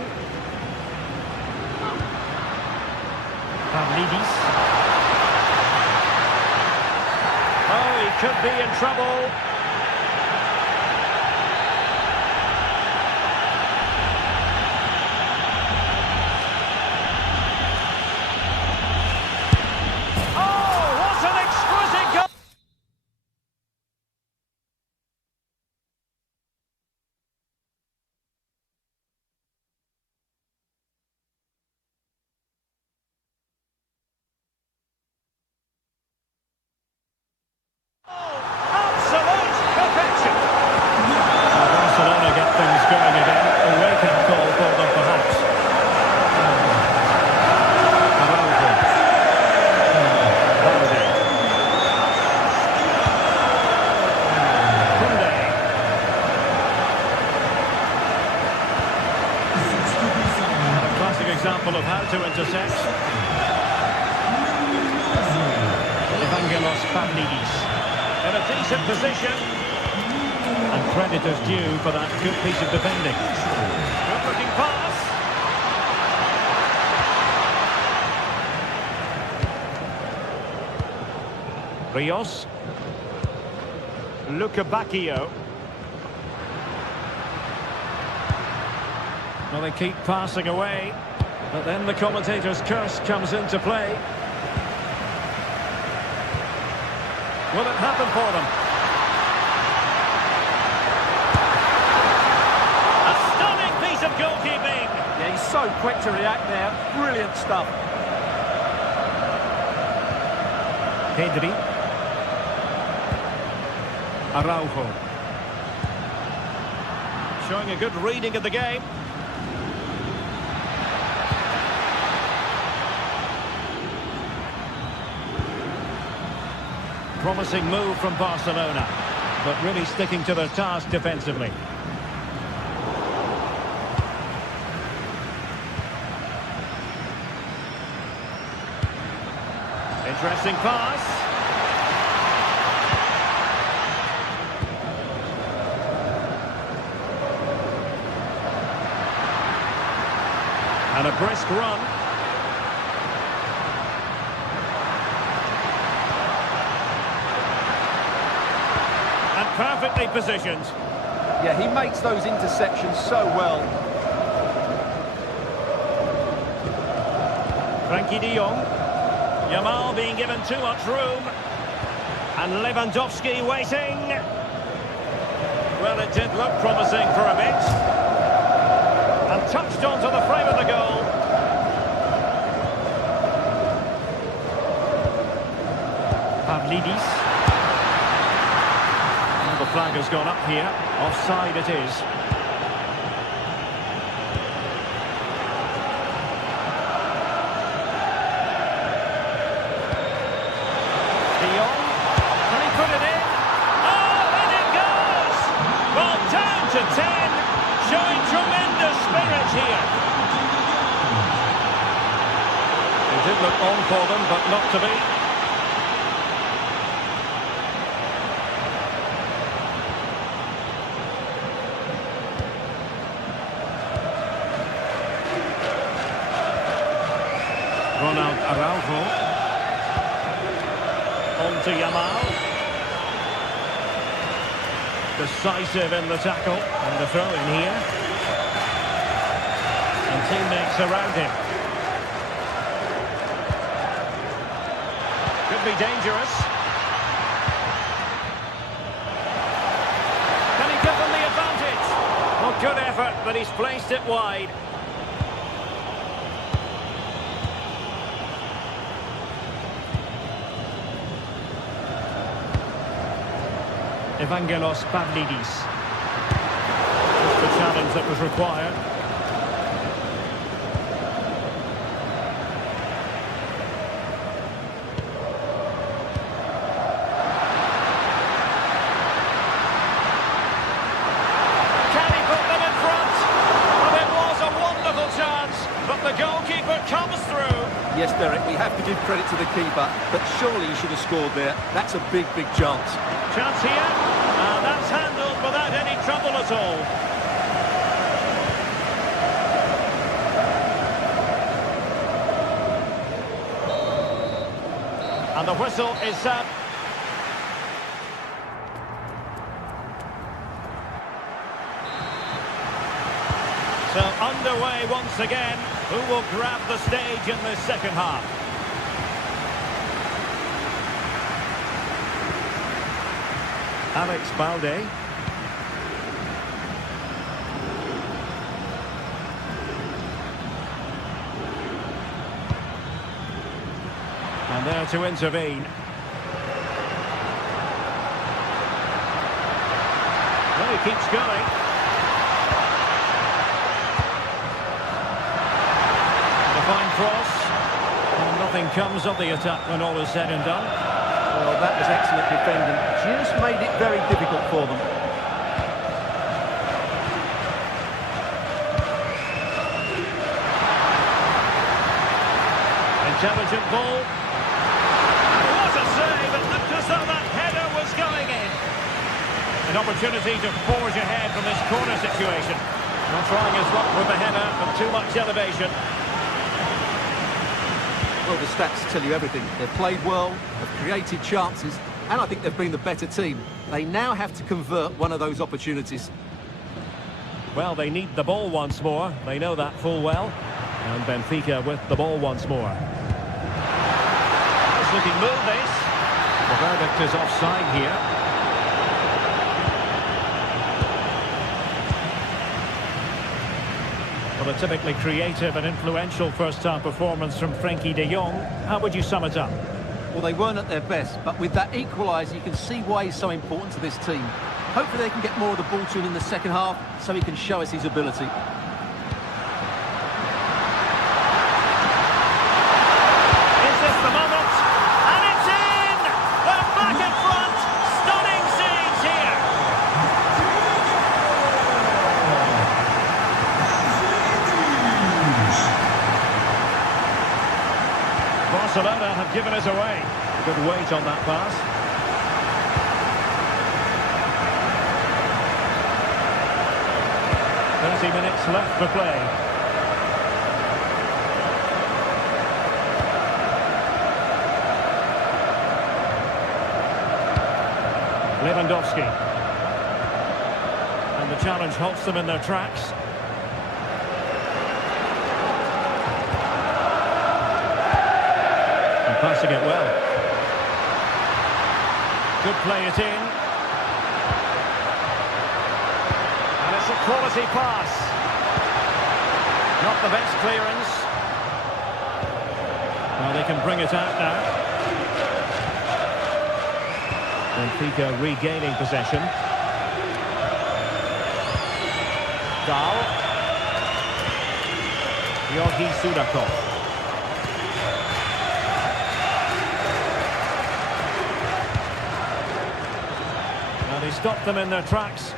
Pavlidis. Oh, he could be in trouble. Example of how to intercept. Evangelos Pavlidis in a decent position, and credit is due for that good piece of defending. Good looking pass. Rios. Luca Bacchio. Well, they keep passing away. But then the commentator's curse comes into play. Will it happen for them? A stunning piece of goalkeeping. Yeah, he's so quick to react there. Brilliant stuff. Pedri. Araujo. Showing a good reading of the game. Promising move from Barcelona, but really sticking to their task defensively. Interesting pass. And a brisk run. Perfectly positioned. Yeah, he makes those interceptions so well. Frankie de Jong. Yamal being given too much room. And Lewandowski waiting. Well, it did look promising for a bit. And touched onto the frame of the goal. Pavlidis. The flag has gone up here. Offside it is. De Jong. Can he put it in? Oh, in it goes! Well, down to 10. Showing tremendous spirit here. It did look on for them, but not to be. Ronald Araujo. On to Yamal. Decisive in the tackle. And the throw in here. And teammates around him. Could be dangerous. Can he give them the advantage? Well, good effort, but he's placed it wide. Evangelos Pavlidis. Just the challenge that was required. Can he put them in front? Well, it was a wonderful chance, but the goalkeeper comes through. Yes, Derek, we have to give credit to the keeper, but surely he should have scored there. That's a big, big chance. Chance here, and that's handled without any trouble at all. And the whistle is set. So underway once again. Who will grab the stage in the second half? Alex Balde. And there to intervene. Well, he keeps going. And a fine cross. And nothing comes of the attack when all is said and done. Well, that was excellent defending. Just made it very difficult for them. Intelligent ball. And what a save! It looked as though that header was going in. An opportunity to forge ahead from this corner situation. Not trying his luck with the header, but too much elevation. Well, the stats tell you everything. They've played well, have created chances, and I think they've been the better team. They now have to convert one of those opportunities. Well, they need the ball once more. They know that full well. And Benfica with the ball once more. Nice looking move, this. The verdict is offside here. Well, a typically creative and influential first-half performance from Frenkie de Jong. How would you sum it up? Well, they weren't at their best, but with that equaliser, you can see why he's so important to this team. Hopefully they can get more of the ball to him in the second half, so he can show us his ability. Is this the moment? And it's in! They're back in front! Stunning scenes here! Barcelona have given us away. Good weight on that pass. Minutes left for play. Lewandowski. And the challenge halts them in their tracks. And passing it well. Good play it in. And it's a quality pass. Not the best clearance. Well, they can bring it out now. Benfica regaining possession. Dahl. Georgi Sudakov. Now they stopped them in their tracks.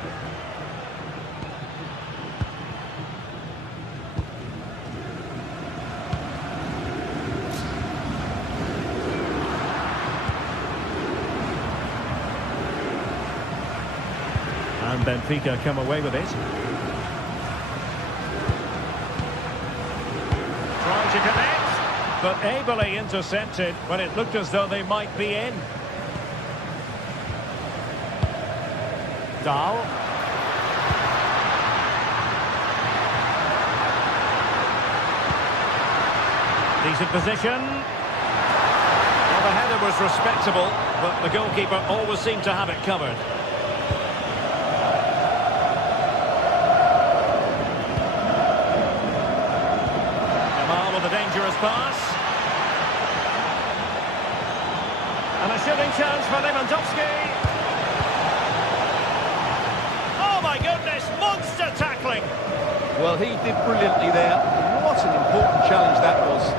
And Benfica come away with it. Trying to connect, but ably intercepted when it looked as though they might be in. Dahl. Decent position. Well, the header was respectable, but the goalkeeper always seemed to have it covered. Jamal with a dangerous pass. And a shooting chance for Lewandowski. Oh my goodness, monster tackling! Well, he did brilliantly there. What an important challenge that was.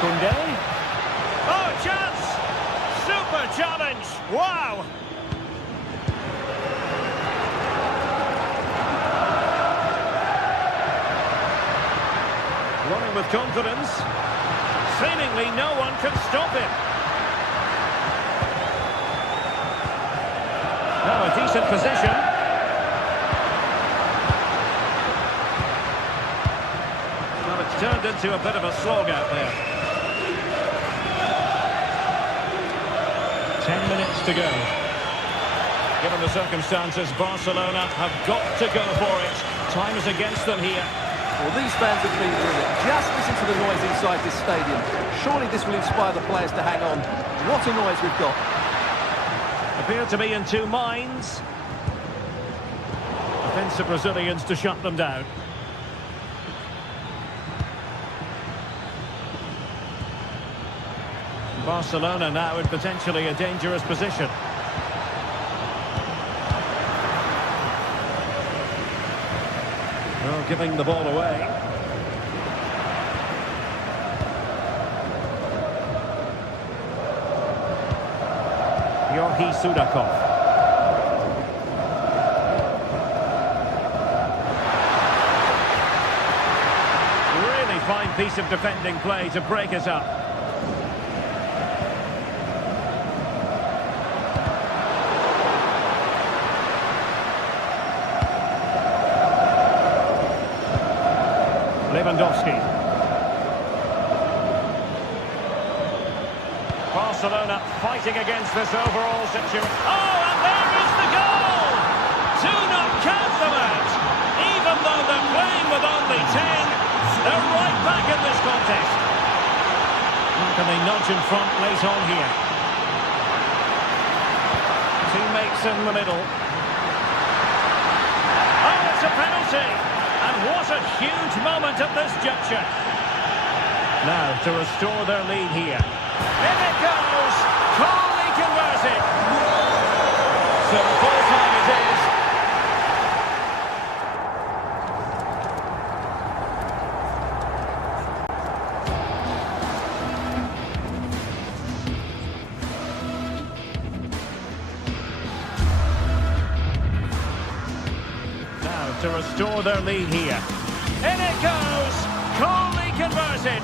Koundé. Oh, chance! Super challenge! Wow! Running with confidence. Seemingly no one can stop him. Now a decent position. Well, it's turned into a bit of a slog out there. 10 minutes to go. Given the circumstances, Barcelona have got to go for it. Time is against them here. Well, these fans have been brilliant. Just listen to the noise inside this stadium. Surely this will inspire the players to hang on. What a noise we've got. Appear to be in two minds. Defensive Brazilians to shut them down. Barcelona now in potentially a dangerous position. Well, giving the ball away. Yohi Sudakov. Really fine piece of defending play to break us up. Lewandowski. Barcelona fighting against this overall situation. Oh, and there is the goal! Do not count them out. Even though they're playing with only 10, they're right back in this contest. How can they nudge in front late on here? Teammates in the middle. Oh, it's a penalty! And what a huge moment at this juncture. Now to restore their lead here. In it goes! Calmly converted. So full time it is. Now to restore their lead here. In it goes! Calmly converted.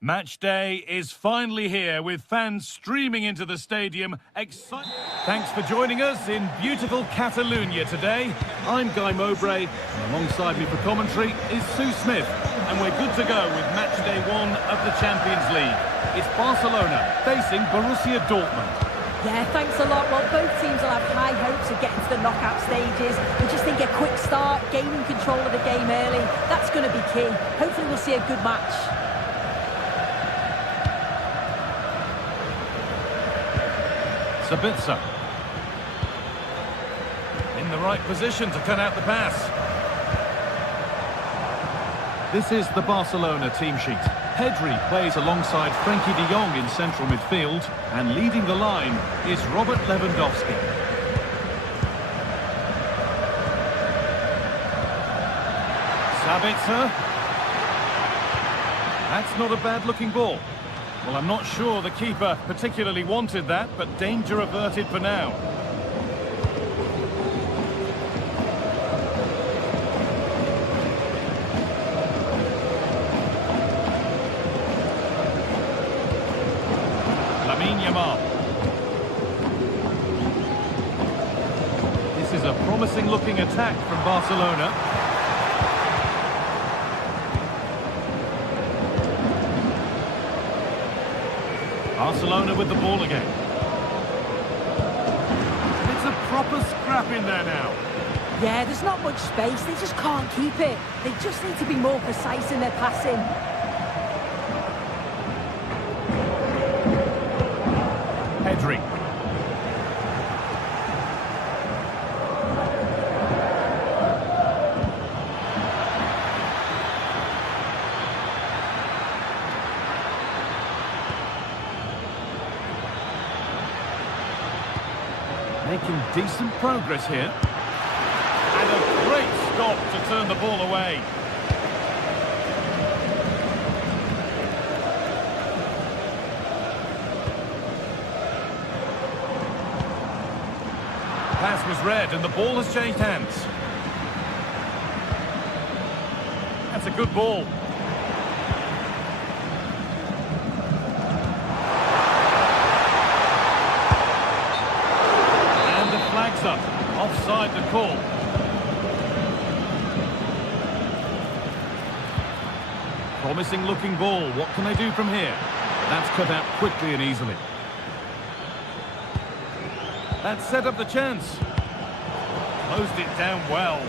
Match day is finally here with fans streaming into the stadium. Thanks for joining us in beautiful Catalonia today. I'm Guy Mowbray, and alongside me for commentary is Sue Smith. And we're good to go with match day 1 of the Champions League. It's Barcelona facing Borussia Dortmund. Yeah, thanks a lot. Well, both teams will have high hopes of getting to the knockout stages. We just think a quick start, gaining control of the game early, that's going to be key. Hopefully we'll see a good match. Sabitzer. In the right position to cut out the pass. This is the Barcelona team sheet. Pedri plays alongside Frenkie de Jong in central midfield, and leading the line is Robert Lewandowski. Sabitzer. That's not a bad-looking ball. Well, I'm not sure the keeper particularly wanted that, but danger averted for now. This is a promising-looking attack from Barcelona. Barcelona with the ball again. It's a proper scrap in there now. Yeah, there's not much space. They just can't keep it. They just need to be more precise in their passing. Pedri. Making decent progress here. And a great stop to turn the ball away. Pass was read and the ball has changed hands. That's a good ball. And the flag's up. Offside the call. Promising looking ball. What can they do from here? That's cut out quickly and easily. That set up the chance. Closed it down well.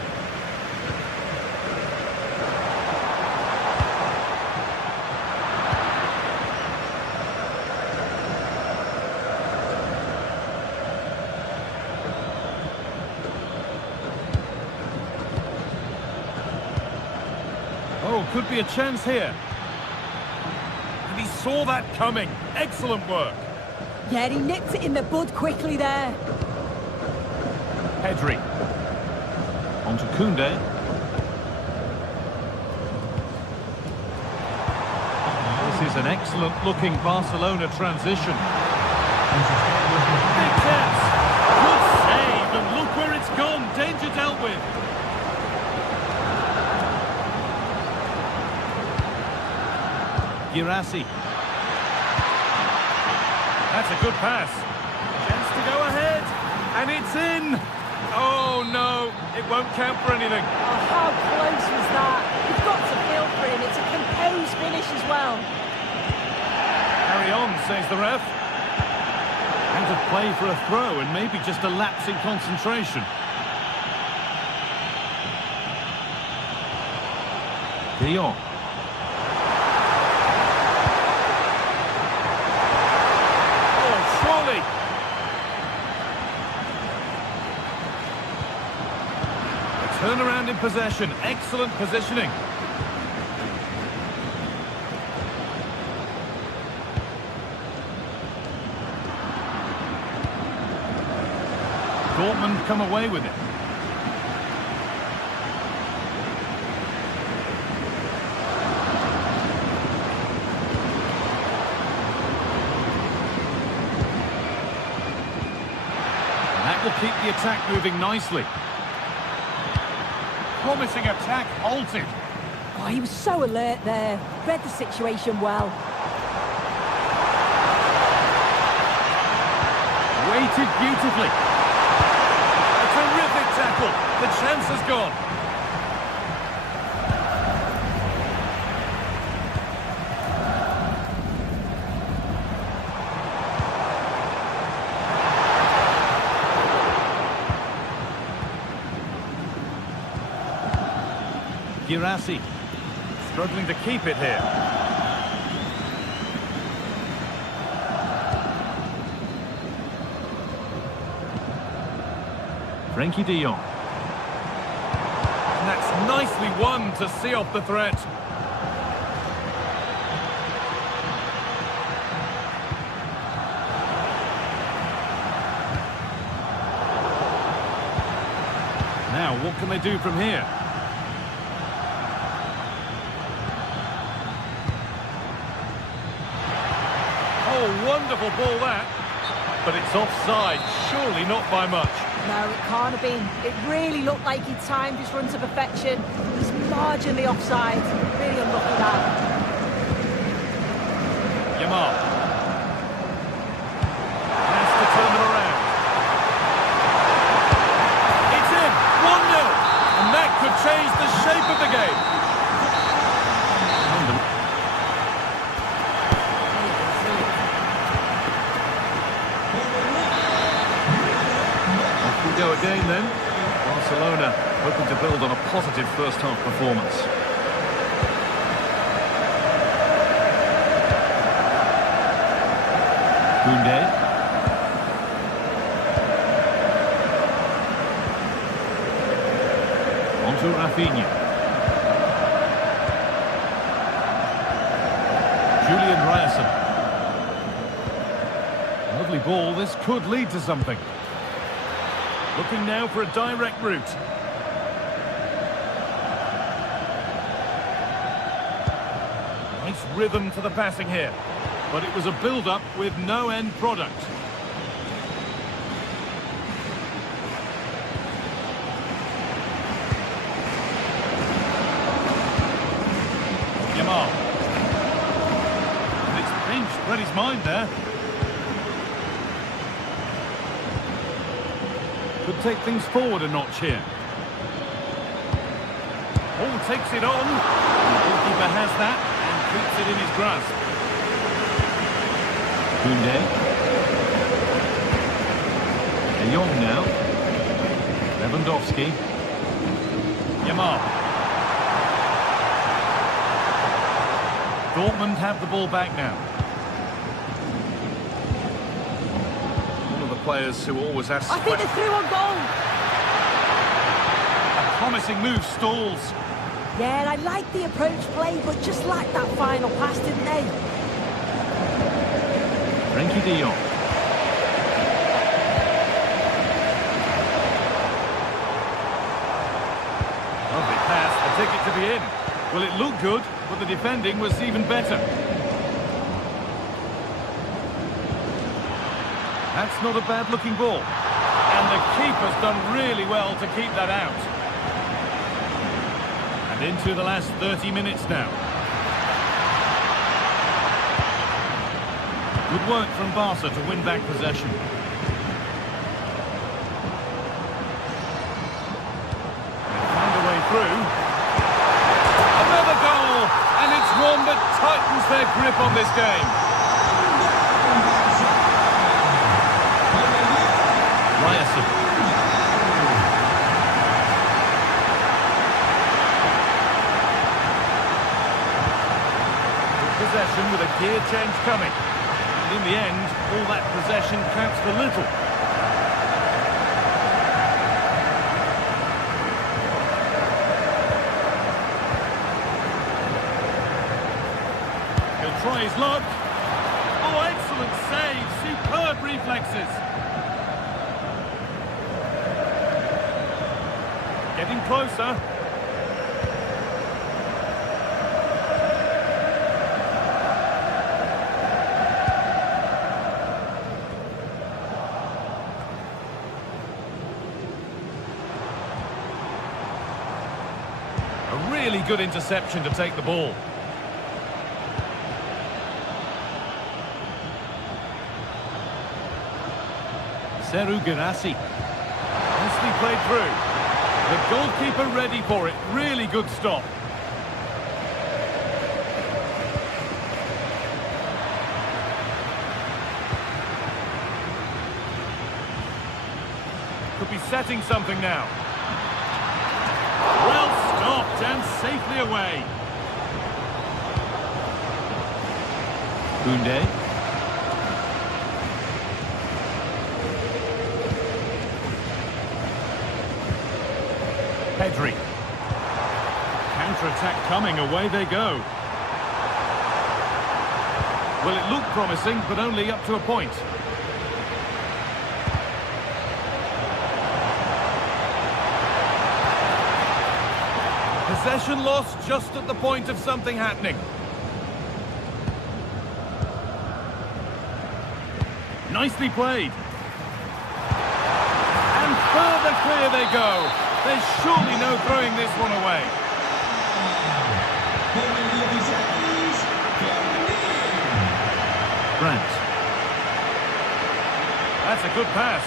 Oh, could be a chance here. And he saw that coming. Excellent work. Yeah, he nipped it in the bud quickly there. Pedri. On to Koundé. This is an excellent-looking Barcelona transition. Big chance. Good save, and look where it's gone. Danger dealt with. Girassi. That's a good pass. Chance to go ahead. And it's in. Oh, no. It won't count for anything. Oh, how close was that? You've got to feel for him. It's a composed finish as well. Carry on, says the ref. Out of play for a throw and maybe just a lapse in concentration. De Jong. Turnaround in possession. Excellent positioning. Dortmund come away with it. And that will keep the attack moving nicely. Promising attack halted. Oh, he was so alert there. Read the situation well. Waited beautifully. A terrific tackle. The chance has gone. Girassi struggling to keep it here. Frenkie de Jong. And that's nicely won to see off the threat. Now, what can they do from here? Oh, wonderful ball that. But it's offside, surely not by much. No, it can't have been. It really looked like he timed his run to perfection. He's marginally offside. Really unlucky that. Yamal. Has to turn them around. It's in! 1-0! And that could change the shape of the game. Go again then. Barcelona hoping to build on a positive first half performance. Koundé. On to Rafinha. Julian Ryerson. Lovely ball, this could lead to something. Looking now for a direct route. Nice rhythm to the passing here. But it was a build-up with no end product. Yamal. And it's pinched, read his mind there. Could take things forward a notch here. Oh, takes it on. The goalkeeper has that and keeps it in his grasp. Koundé. De Jong now. Lewandowski. Yamal. Dortmund have the ball back now. Players who always ask. I think they're through on goal. A promising move stalls. Yeah, and I like the approach play, but just like that final pass, didn't they? Frenkie de Jong. Lovely pass, the ticket to be in. Well, it looked good, but the defending was even better. That's not a bad-looking ball. And the keeper's done really well to keep that out. And into the last 30 minutes now. Good work from Barca to win back possession. They found a way through. Another goal! And it's one that tightens their grip on this game. Ryerson. Possession with a gear change coming. And in the end, all that possession counts for little. He'll try his luck. Oh, excellent save. Superb reflexes. Getting closer. A really good interception to take the ball. Serhou Guirassy. Nicely played through. The goalkeeper ready for it. Really good stop. Could be setting something now. Well stopped and safely away. Koundé. Pedri. Counter-attack coming, away they go. Well, it looked promising, but only up to a point. Possession lost just at the point of something happening. Nicely played. And further clear they go. There's surely no throwing this one away. Grant. That's a good pass.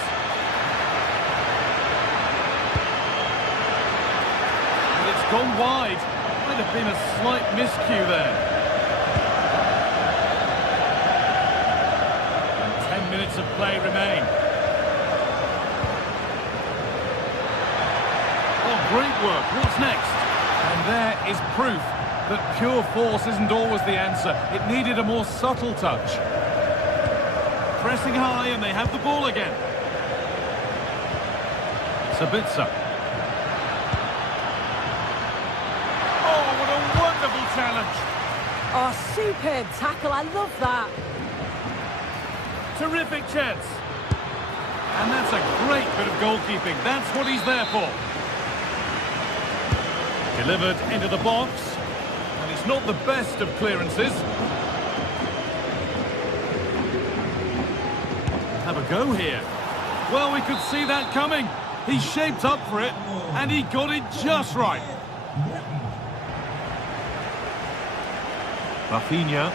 And it's gone wide. Might have been a slight miscue there. And 10 minutes of play remain. Oh, great work. What's next? And there is proof that pure force isn't always the answer. It needed a more subtle touch. Pressing high, and they have the ball again. Sabitzer. Oh, what a wonderful challenge. Oh, superb tackle. I love that. Terrific chance. And that's a great bit of goalkeeping. That's what he's there for. Delivered into the box. And it's not the best of clearances. Have a go here. Well, we could see that coming. He shaped up for it, and he got it just right. Rafinha.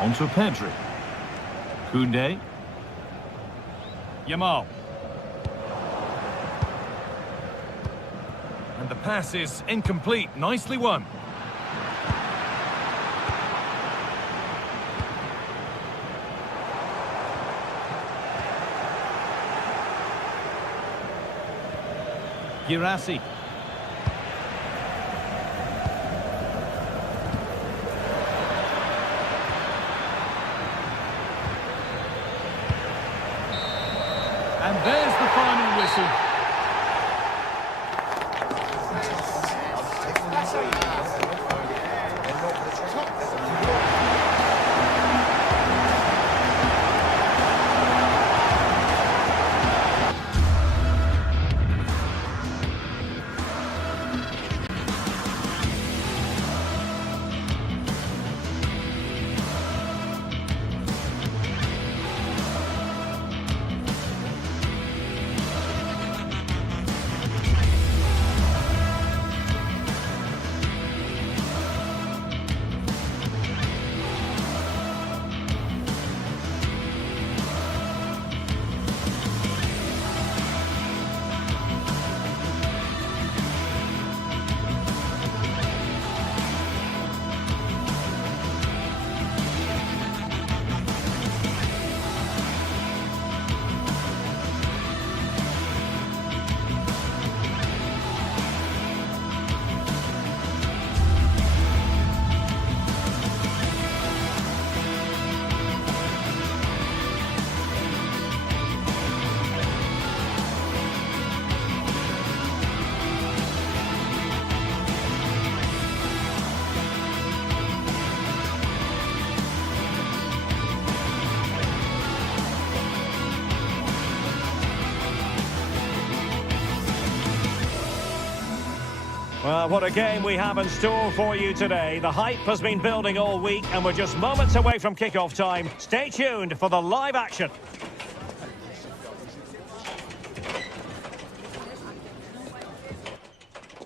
Onto Pedri. Koundé. Yamal. And the pass is incomplete. Nicely won. Girassi. And there's the final whistle. Well, what a game we have in store for you today. The hype has been building all week, and we're just moments away from kick-off time. Stay tuned for the live action.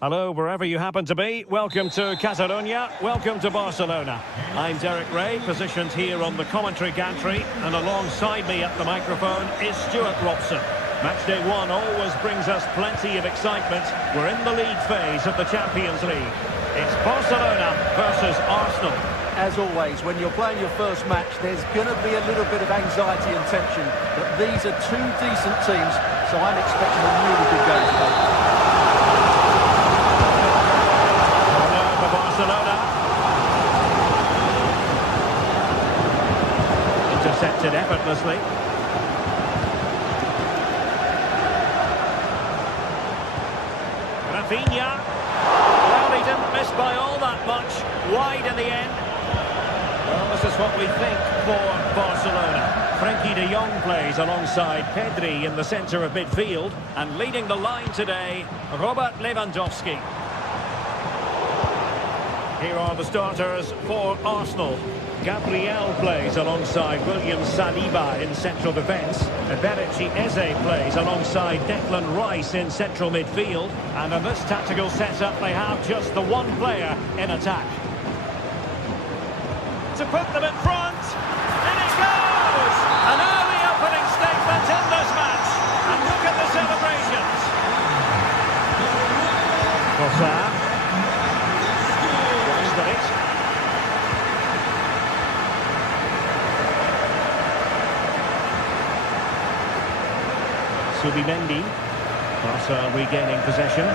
Hello, wherever you happen to be. Welcome to Catalonia. Welcome to Barcelona. I'm Derek Ray, positioned here on the commentary gantry, and alongside me at the microphone is Stuart Robson. Matchday 1 always brings us plenty of excitement. We're in the league phase of the Champions League. It's Barcelona versus Arsenal. As always, when you're playing your first match, there's going to be a little bit of anxiety and tension. But these are two decent teams, so I'm expecting a really good game today. Corner for Barcelona. Intercepted effortlessly. Rafinha. Well, he didn't miss by all that much. Wide in the end. Well, this is what we think for Barcelona. Frenkie de Jong plays alongside Pedri in the centre of midfield. And leading the line today, Robert Lewandowski. Here are the starters for Arsenal. Gabriel plays alongside William Saliba in central defence. Eberechi Eze plays alongside Declan Rice in central midfield. And in this tactical setup, they have just the one player in attack. To put them in front, and it goes! An early opening statement in this match. And look at the celebrations. Trossard. Rice with it. Subimendi. Barca regaining possession.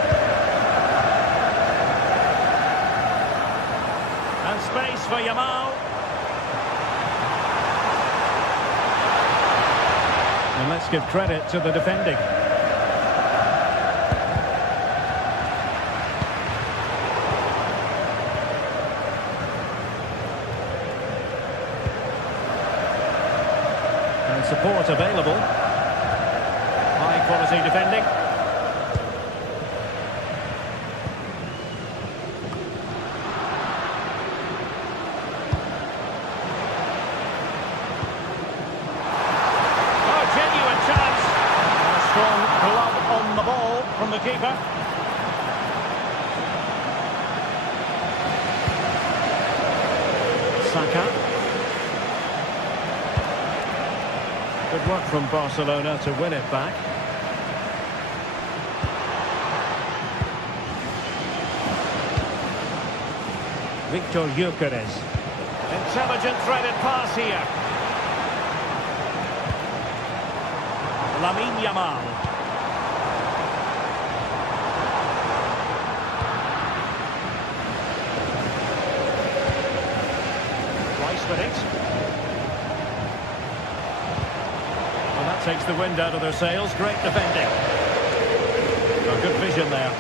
And space for Yamal. And let's give credit to the defending. And support available. High quality defending. Oh, genuine chance. And a strong glove on the ball from the keeper. Saka. Good work from Barcelona to win it back. Victor Gyökeres. Intelligent threaded pass here. Lamine Yamal. Rice with it. Well, that takes the wind out of their sails. Great defending. Oh, good vision there.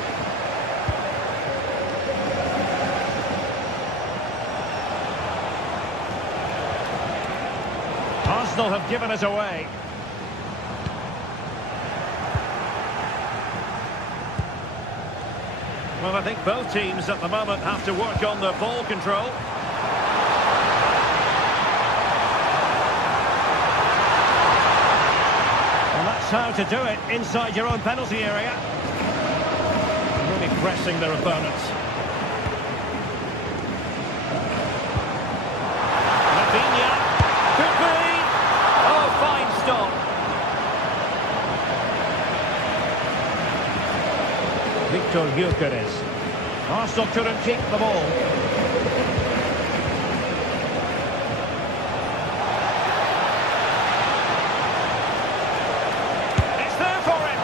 Arsenal have given it away. Well, I think both teams at the moment have to work on their ball control. And that's how to do it inside your own penalty area. Really pressing their opponents. Rafinha. Could be. Oh, fine stop. Victor Gyökeres. Arsenal couldn't keep the ball. It's there for him.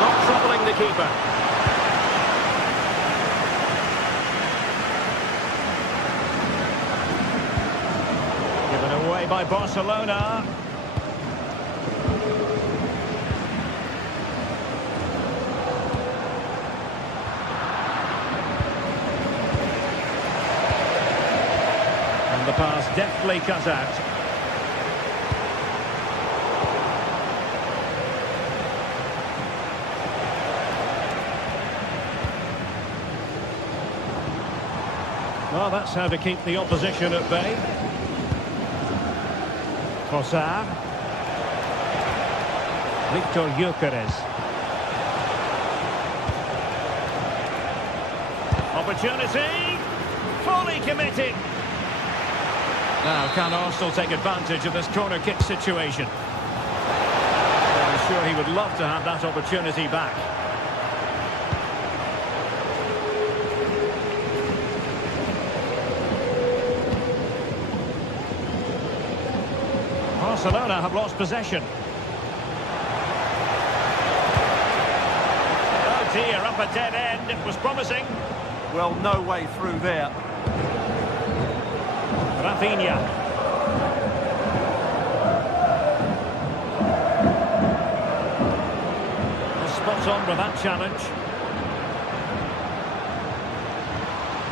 Not troubling the keeper. Given away by Barcelona. The pass deftly cut out. Well, that's how to keep the opposition at bay. Trossard. Victor Gyökeres. Opportunity. Fully committed. Now, can Arsenal take advantage of this corner kick situation? I'm sure he would love to have that opportunity back. Barcelona have lost possession. Oh dear, up a dead end. It was promising. Well, no way through there. Rafinha. Spot on with that challenge.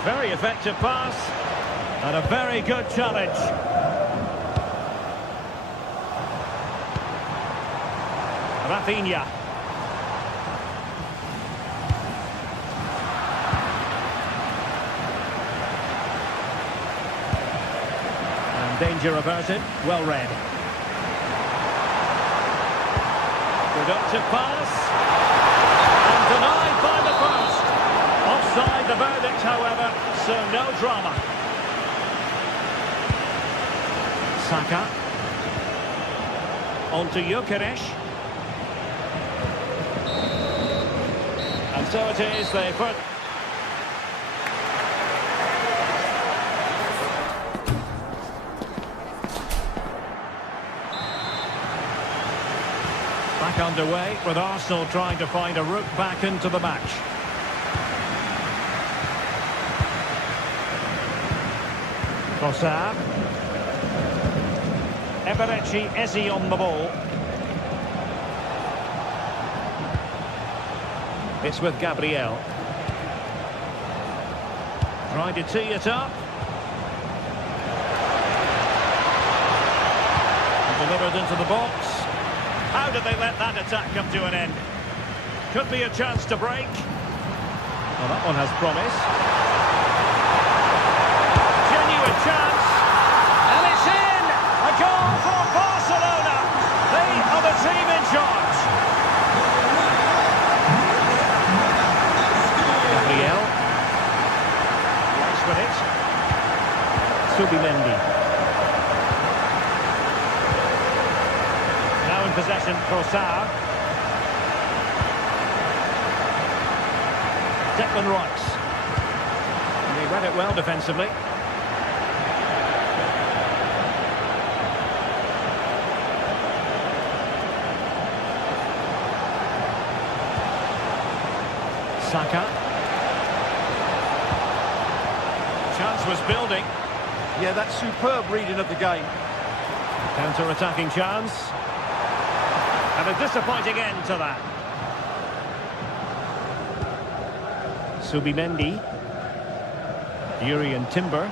Very effective pass. And a very good challenge. Rafinha. Danger averted. Well read. Productive pass. And denied by the first. Offside the verdict, however, so no drama. Saka. On to Gyökeres. And so it is, they put... Back underway with Arsenal trying to find a route back into the match. Trossard. Eberechi Eze on the ball. It's with Gabriel. Trying to tee it up. Delivered into the box. How did they let that attack come to an end? Could be a chance to break. Well, that one has promise. Genuine chance. And it's in! A goal for Barcelona. They are the team in charge. Gabriel. Nice with it. Subimendi. Now in possession, Trossard. Declan Rice. And he read it well defensively. Saka. Chance was building. Yeah, that's superb reading of the game. Counter-attacking chance. And a disappointing end to that. Subimendi. Yuri and Timber.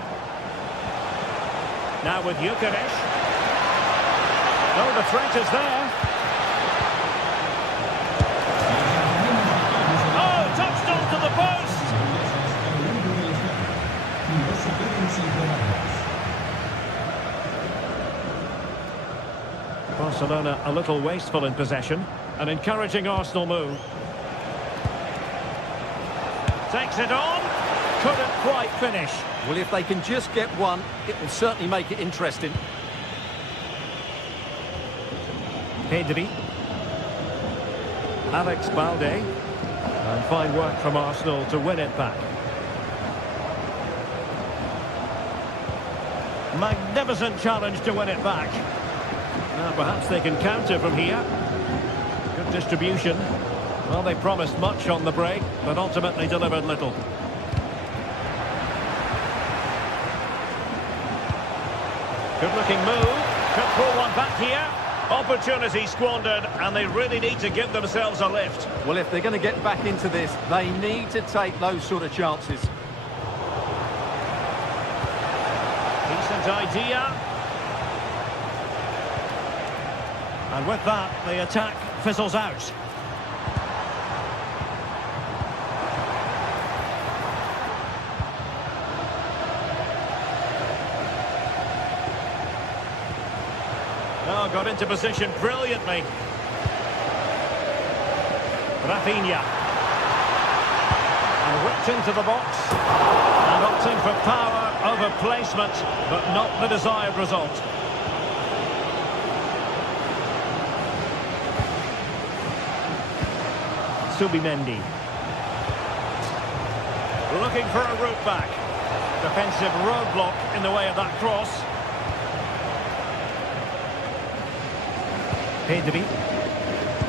Now with Gyökeres. Oh, the threat is there. Oh, touched onto the post. Barcelona a little wasteful in possession. An encouraging Arsenal move. Takes it on. Couldn't quite finish. Well, if they can just get one, it will certainly make it interesting. Pedri. Alex Balde. And fine work from Arsenal to win it back. Magnificent challenge to win it back. Now perhaps they can counter from here. Good distribution. Well, they promised much on the break, but ultimately delivered little. Good-looking move. Could pull one back here. Opportunity squandered, and they really need to give themselves a lift. Well, if they're going to get back into this, they need to take those sort of chances. Decent idea. And with that, the attack fizzles out. Oh, got into position brilliantly. Rafinha. And whipped into the box. And opting for power over placement, but not the desired result. Subimendi. Looking for a route back. Defensive roadblock in the way of that cross. Pedri.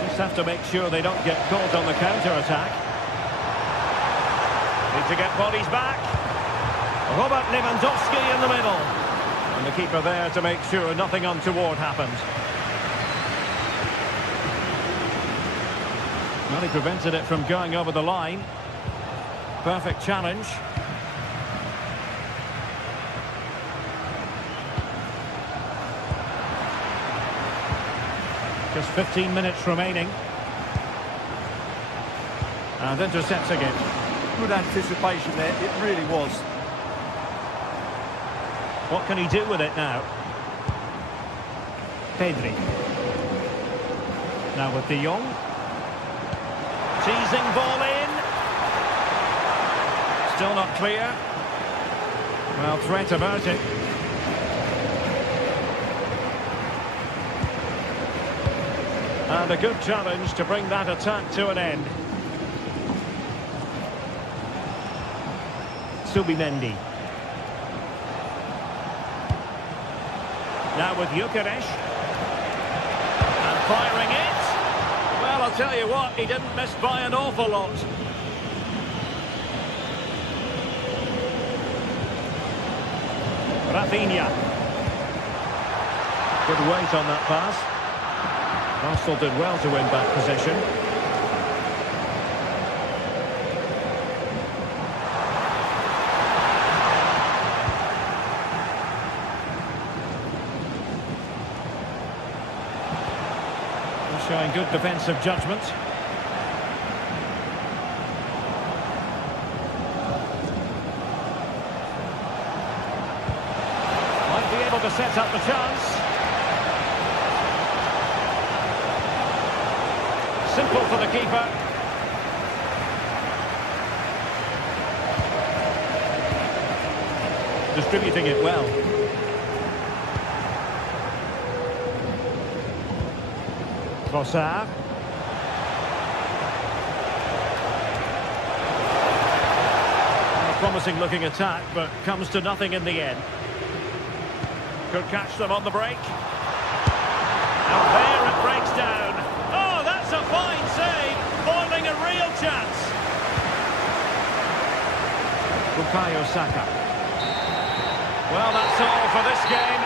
Just have to make sure they don't get caught on the counter-attack. Need to get bodies back. Robert Lewandowski in the middle. And the keeper there to make sure nothing untoward happened. Well, he prevented it from going over the line. Perfect challenge. Just 15 minutes remaining. And intercepts again. Good anticipation there, it really was. What can he do with it now? Pedri. Now with De Jong. Teasing ball in. Still not clear. Well, threat about it. And a good challenge to bring that attack to an end. Subimendi. Now with Gyökeres. And firing it. Well, I'll tell you what, he didn't miss by an awful lot. Rafinha. Good weight on that pass. Arsenal did well to win back possession. Showing good defensive judgment. Might be able to set up the chance. Simple for the keeper. Distributing it well. Trossard. A promising looking attack, but comes to nothing in the end. Could catch them on the break. And there it breaks down. Oh, that's a fine save, foiling a real chance. Bukayo Saka. Well, that's all for this game.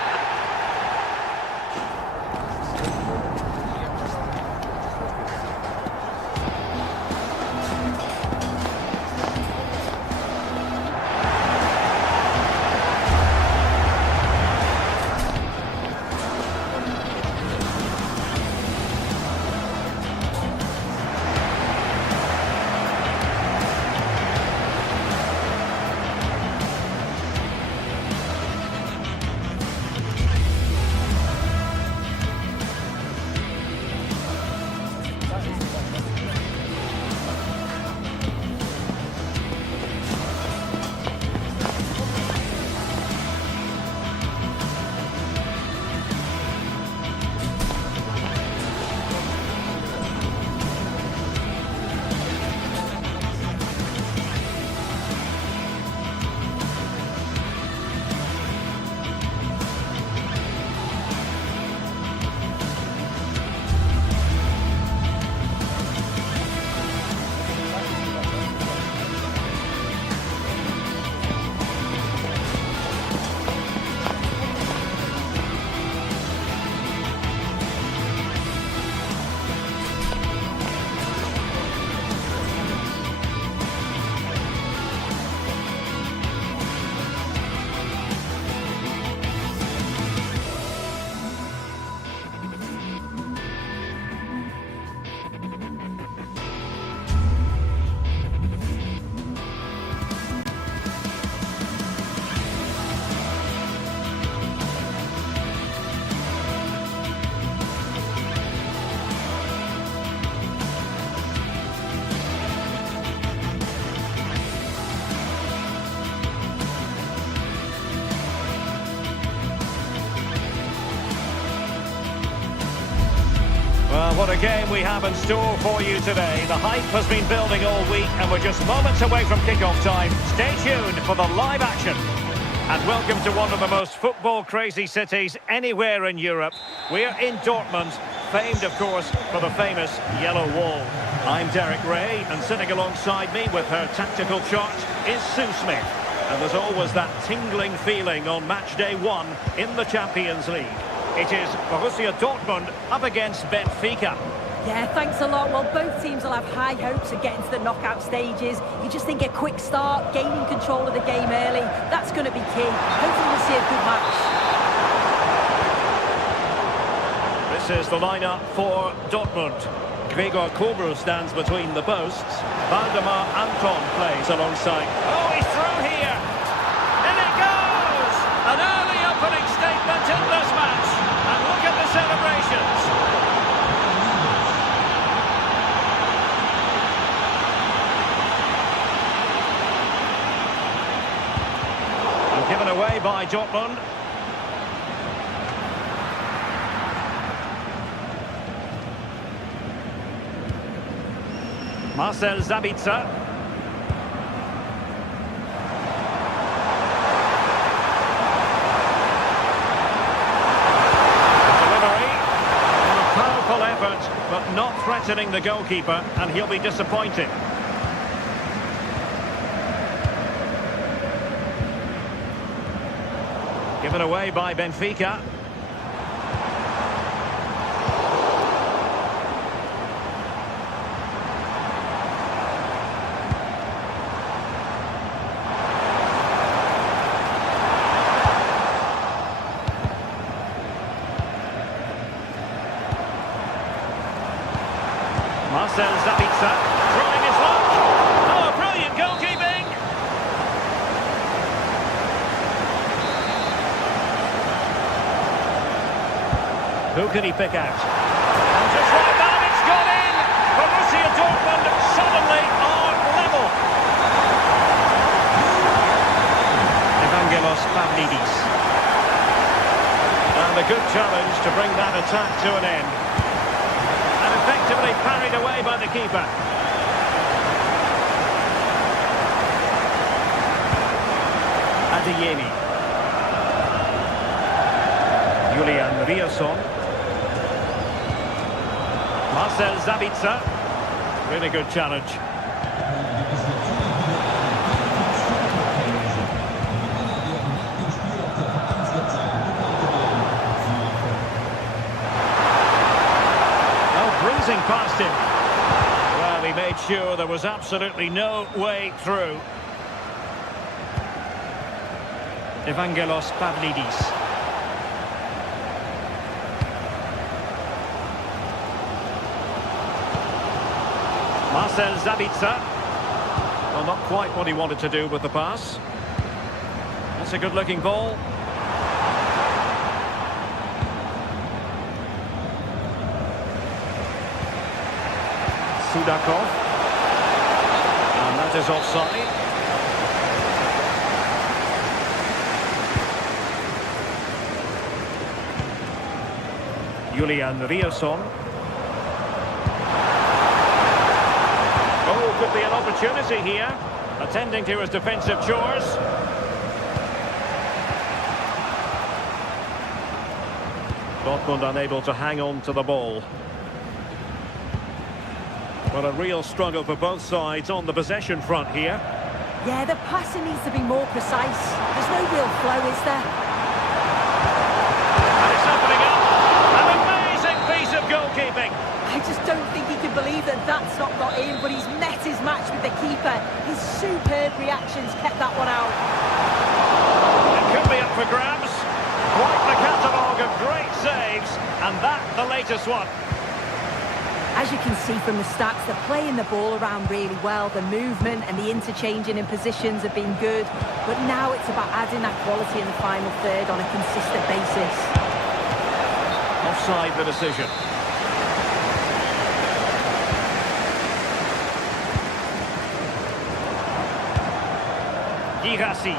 Well, what a game we have in store for you today. The hype has been building all week and we're just moments away from kick-off time. Stay tuned for the live action. And welcome to one of the most football-crazy cities anywhere in Europe. We're in Dortmund, famed, of course, for the famous Yellow Wall. I'm Derek Ray, and sitting alongside me with her tactical chart is Sue Smith. And there's always that tingling feeling on match day 1 in the Champions League. It is Borussia Dortmund up against Benfica. Yeah, thanks a lot. Well, both teams will have high hopes of getting to the knockout stages. You just think a quick start, gaining control of the game early, that's going to be key. Hopefully we'll see a good match. This is the lineup for Dortmund. Gregor Kobel stands between the posts. Valdemar Anton plays alongside. Oh, he's through here! In it goes! An early opening statement in this match. And look at the celebration. away by Dortmund. Marcel Sabitzer. Delivery. A powerful effort, but not threatening the goalkeeper, and he'll be disappointed. Given away by Benfica. Marcel Sabitzer trying his luck. Oh, brilliant goalkeeping! Who can he pick out? And just like that, it's gone in! Borussia Dortmund suddenly are level. Evangelos Pavlidis. And a good challenge to bring that attack to an end. And effectively parried away by the keeper. Adeyemi. Julian Riasson. Marcel Sabitzer. Really good challenge. Oh, breezing past him. Well, he made sure there was absolutely no way through. Evangelos Pavlidis. Marcel Sabitzer. Well, not quite what he wanted to do with the pass. That's a good-looking ball. Sudakov. And that is offside. Julian Riasson. Oh, could be an opportunity here. Attending to his defensive chores. Dortmund unable to hang on to the ball. But a real struggle for both sides on the possession front here. Yeah, the passing needs to be more precise. There's no real flow, is there? And it's opening up. An amazing piece of goalkeeping. I just don't think he can believe that that's not got in, but he's met his match with the keeper. His superb reactions kept that one out. It could be up for grabs. Quite the catalogue of great saves, and that the latest one. As you can see from the stats, they're playing the ball around really well. The movement and the interchanging in positions have been good, but now it's about adding that quality in the final third on a consistent basis. Offside the decision. Girassi.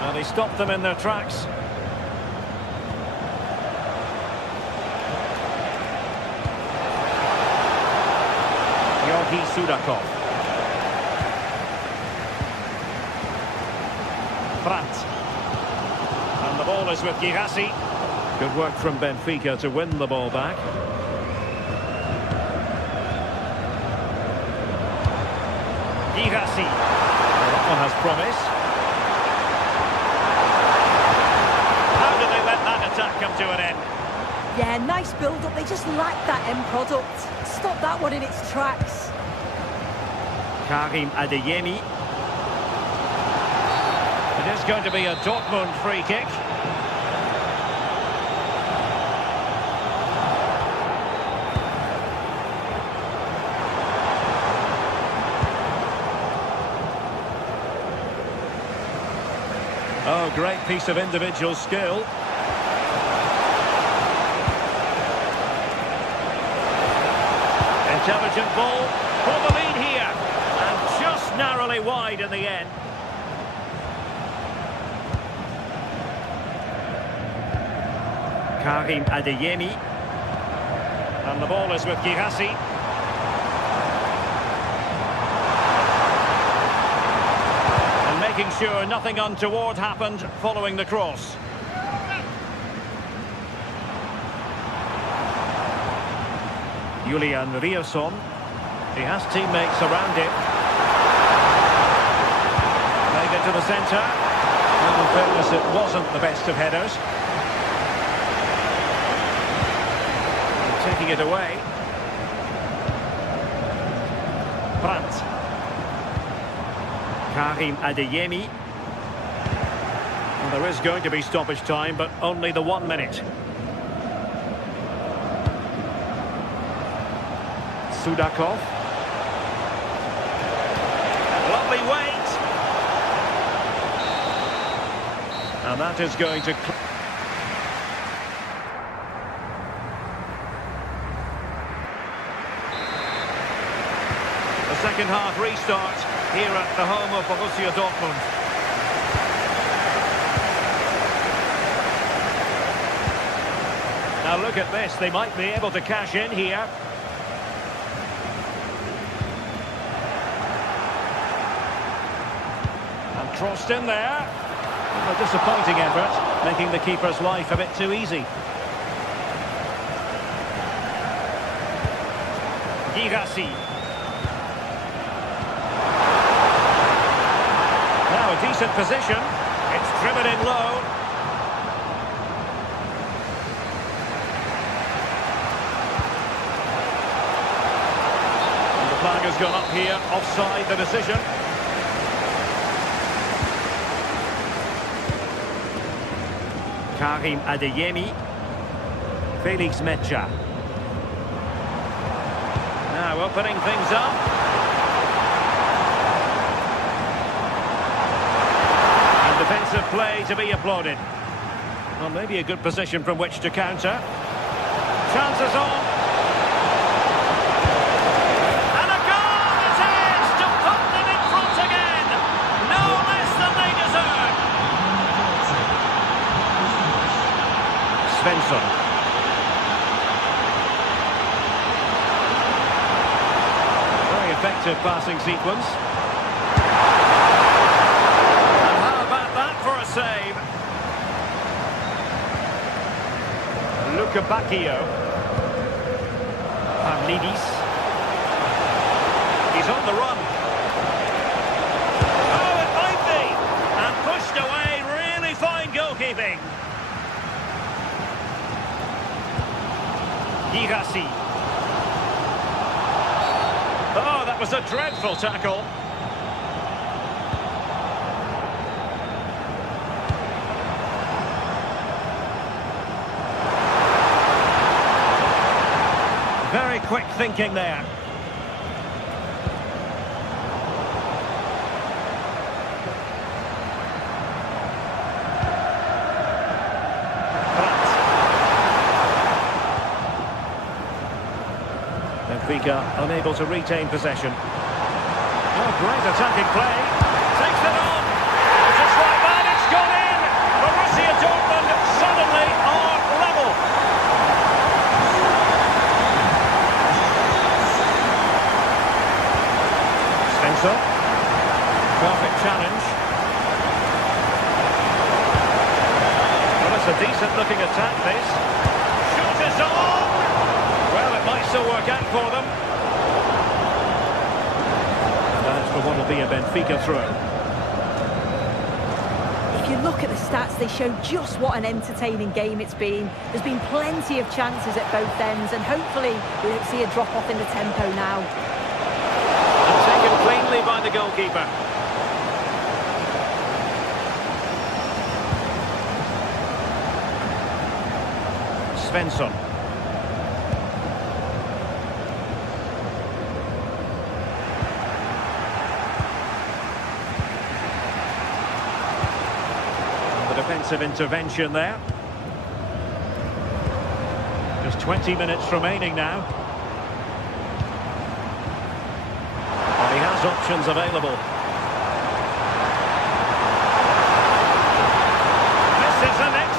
And he stopped them in their tracks. Sudakov. Brandt. And the ball is with Girassi. Good work from Benfica to win the ball back. Girassi. That one has promise. How do they let that attack come to an end? Yeah, nice build-up. They just lack that end product. Stop that one in its tracks. Karim Adeyemi. It is going to be a Dortmund free kick. Oh, great piece of individual skill. Intelligent ball for the lead here. And just narrowly wide in the end. Karim Adeyemi. And the ball is with Girassi. And making sure nothing untoward happened following the cross. Julian Rierson. He has teammates around him. Played it to the centre. And in fairness, it wasn't the best of headers. Taking it away. Brandt. Karim Adeyemi. Well, there is going to be stoppage time, but only the 1 minute. Sudakov. Lovely weight. And that is going to... The second half restart here at the home of Borussia Dortmund. Now look at this, they might be able to cash in here. And crossed in there. A disappointing effort, making the keeper's life a bit too easy. Girassi. Now a decent position. It's driven in low. And the flag has gone up here, offside the decision. Karim Adeyemi. Felix Mecha. Now opening things up. And defensive play to be applauded. Well, maybe a good position from which to counter. Chances on. And a goal it is to put them in front again. No less than they deserve. Svensson. Effective passing sequence. And how about that for a save? Luka Bacchio. Pavlidis. He's on the run. Oh, it might be. And pushed away. Really fine goalkeeping. Girassi. Oh, that was a dreadful tackle. Very quick thinking there. Benfica unable to retain possession. Oh, great attacking play. Takes it on. Just like that, it's gone in. Borussia Dortmund suddenly are level. Svensson. Perfect challenge. Well, it's a decent looking attack, this. Shot is on. Well, it might still work out for them. And that's for what will be a Benfica throw. If you look at the stats, they show just what an entertaining game it's been. There's been plenty of chances at both ends, and hopefully we don't see a drop-off in the tempo now. And taken cleanly by the goalkeeper. Svensson. Defensive intervention there. Just 20 minutes remaining now. And he has options available.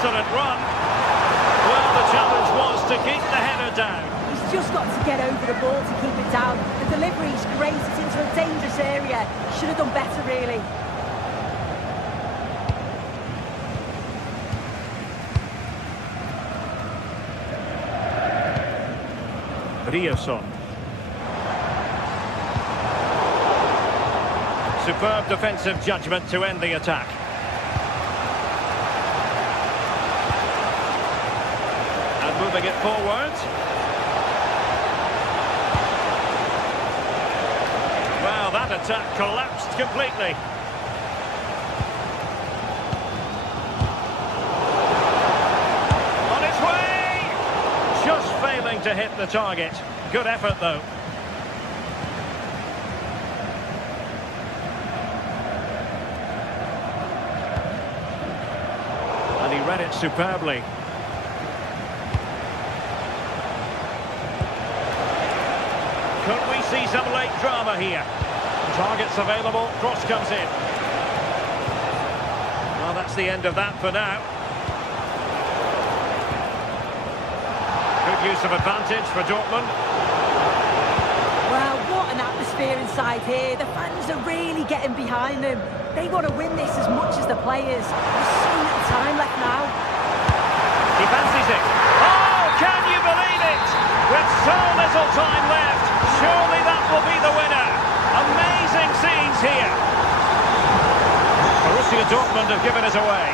excellent run. Well, the challenge was to keep the header down. He's just got to get over the ball to keep it down. The delivery's great, it's into a dangerous area. Should have done better, really. Rioson. Superb defensive judgment to end the attack. And moving it forward. Well, that attack collapsed completely. On its way! Just failing to hit the target. Good effort, though. And he read it superbly. Could we see some late drama here? Targets available, cross comes in. Well, that's the end of that for now. Good use of advantage for Dortmund. Well, what an atmosphere inside here. The fans are really getting behind them. They want to win this as much as the players. There's so little time left now. He fancies it. Oh, can you believe it? With so little time left, surely that will be the winner. Amazing scenes here. Borussia Dortmund have given it away.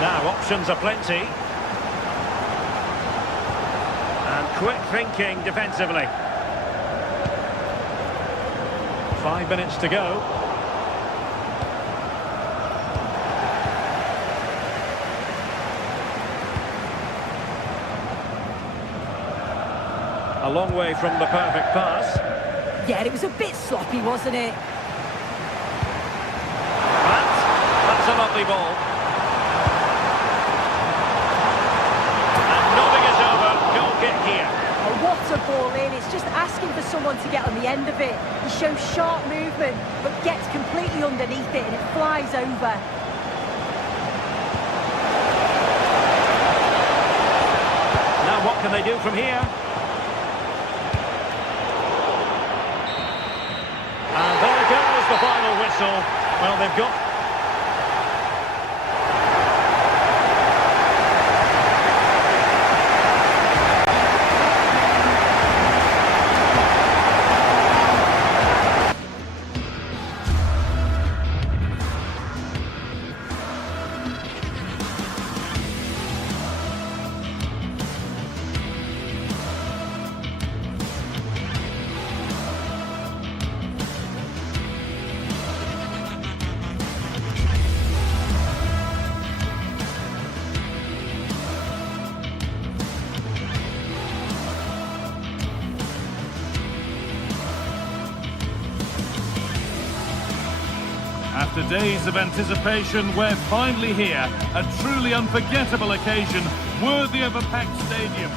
Now, options are plenty. And quick thinking defensively. 5 minutes to go. A long way from the perfect pass. Yeah, it was a bit sloppy, wasn't it? That's a lovely ball. And nodding it over, goal kick here. Oh, what a ball in. It's just asking for someone to get on the end of it. He shows sharp movement, but gets completely underneath it and it flies over. Now what can they do from here? And there goes the final whistle. Well, they've got... After days of anticipation, we're finally here. A truly unforgettable occasion, worthy of a packed stadium.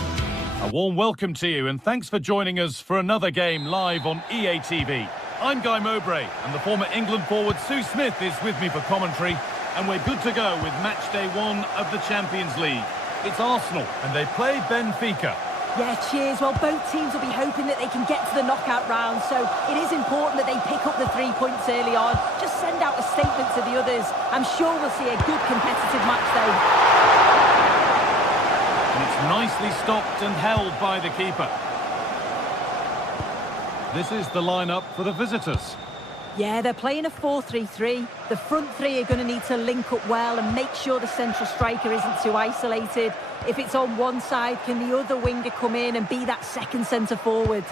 A warm welcome to you, and thanks for joining us for another game live on EA TV. I'm Guy Mowbray, and the former England forward Sue Smith is with me for commentary, and we're good to go with match day 1 of the Champions League. It's Arsenal, and they play Benfica. Yeah, cheers. Well, both teams will be hoping that they can get to the knockout round, so it is important that they pick up the 3 points early on. Just send out a statement to the others. I'm sure we'll see a good competitive match, though. And it's nicely stopped and held by the keeper. This is the lineup for the visitors. Yeah, they're playing a 4-3-3. The front three are going to need to link up well and make sure the central striker isn't too isolated. If it's on one side, can the other winger come in and be that second centre forward?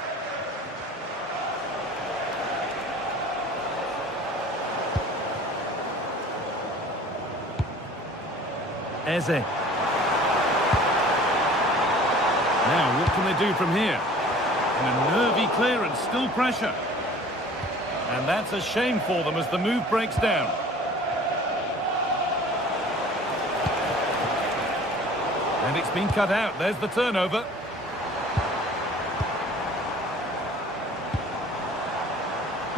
Eze. Now, what can they do from here? And a nervy clearance, still pressure. And that's a shame for them as the move breaks down. And it's been cut out. There's the turnover.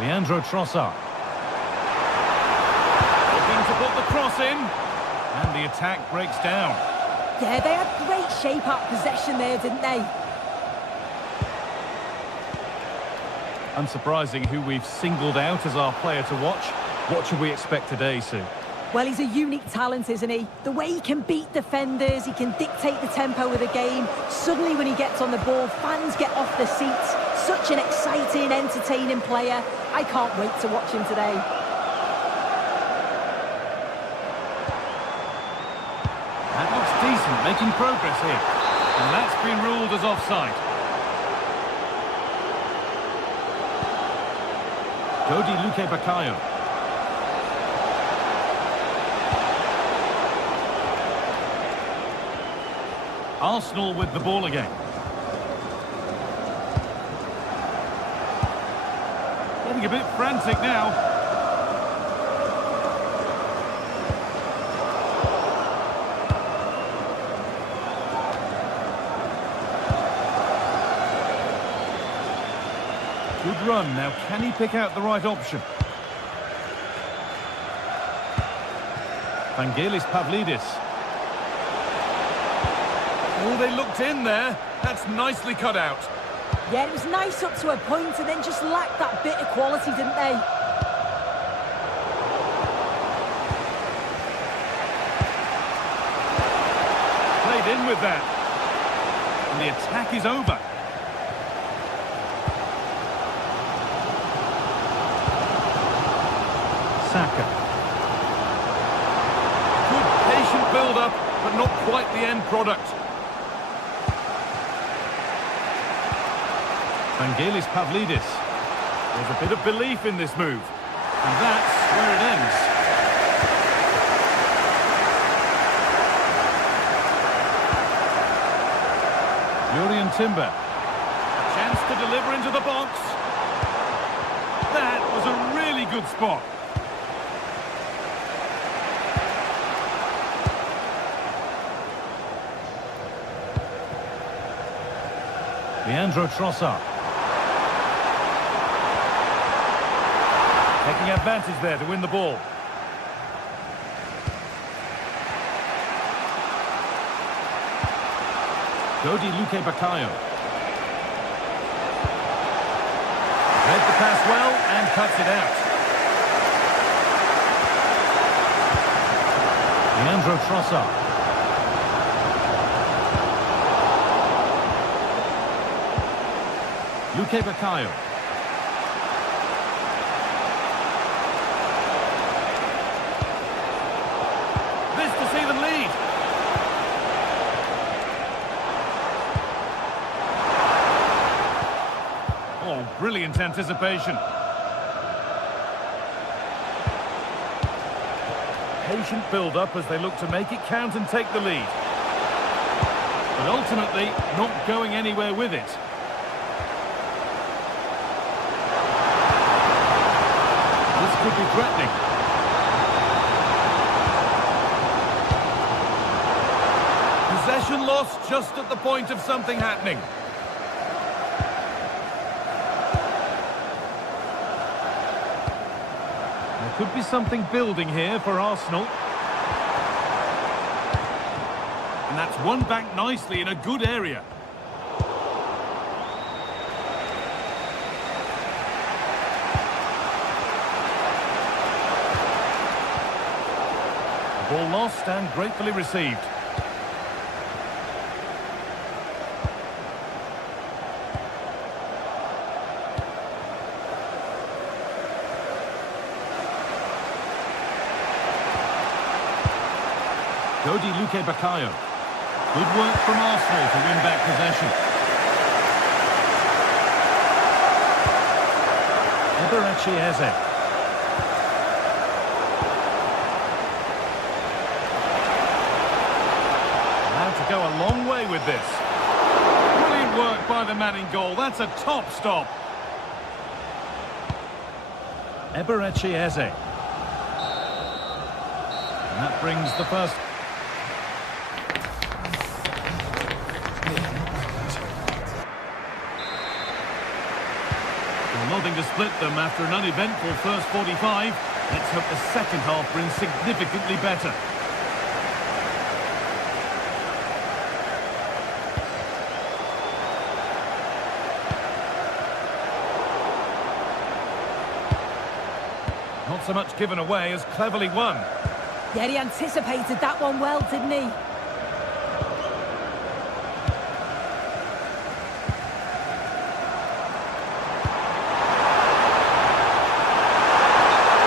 Leandro Trossard. Looking to put the cross in. And the attack breaks down. Yeah, they had great shape out possession there, didn't they? Unsurprising who we've singled out as our player to watch. What should we expect today, Sue? Well, he's a unique talent, isn't he? The way he can beat defenders, he can dictate the tempo of the game. Suddenly when he gets on the ball, fans get off their seats. Such an exciting, entertaining player. I can't wait to watch him today. That looks decent, making progress here. And that's been ruled as offside. Dodi Luque Bakayo. Arsenal with the ball again. Getting a bit frantic now. Good run. Now, can he pick out the right option? Vangelis Pavlidis. Oh, they looked in there. That's nicely cut out. Yeah, it was nice up to a point and then just lacked that bit of quality, didn't they? Played in with that. And the attack is over. Saka. Good patient build-up, but not quite the end product. Vangelis Pavlidis. There's a bit of belief in this move. And that's where it ends. Jurrien Timber. A chance to deliver into the box. That was a really good spot. Leandro Trossard. Taking advantage there to win the ball. Dodi Luque Bakayo. Read the pass well and cuts it out. Leandro Trossard. Luque Bakayo. This to see them lead. Oh, brilliant anticipation. Patient build-up as they look to make it count and take the lead. But ultimately, not going anywhere with it. This could be threatening. Possession lost just at the point of something happening. There could be something building here for Arsenal. And that's won back nicely in a good area. Ball lost and gratefully received. Dodi Luque Bakayo. Good work from Arsenal to win back possession. Eberechi Eze. To go a long way with this. Brilliant work by the man in goal. That's a top stop. Eberechi Eze. And that brings the first. Well, nodding going to split them after an uneventful first 45. Let's hope the second half brings significantly better. Not so much given away as cleverly won. Yeah, he anticipated that one well, didn't he?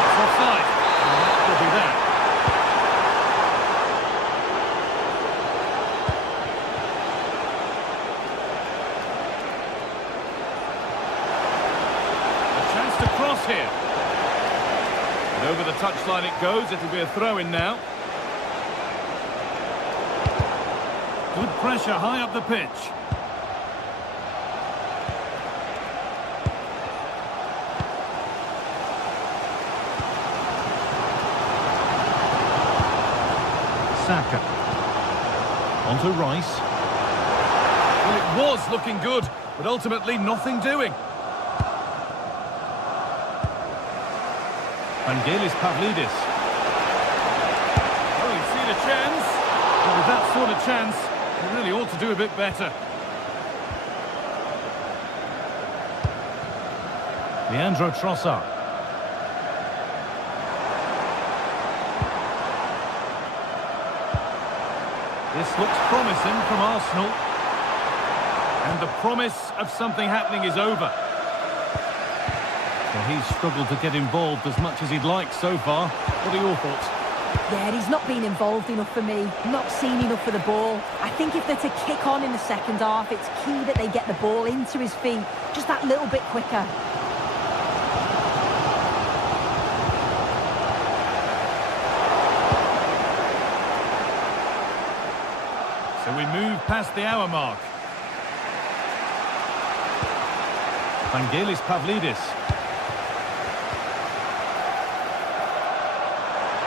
It's offside. And that could be that. A chance to cross here. Over the touchline it goes, it'll be a throw-in now. Good pressure high up the pitch. Saka. Onto Rice. Well, it was looking good, but ultimately nothing doing. Pavlidis. Oh, he's seen a chance. Well, with that sort of chance, he really ought to do a bit better. Leandro Trossard. This looks promising from Arsenal. And the promise of something happening is over. Well, he's struggled to get involved as much as he'd like so far. What are your thoughts? Yeah, he's not been involved enough for me. Not seen enough for the ball. I think if they're to kick on in the second half, it's key that they get the ball into his feet just that little bit quicker. So we move past the hour mark. Pavlidis.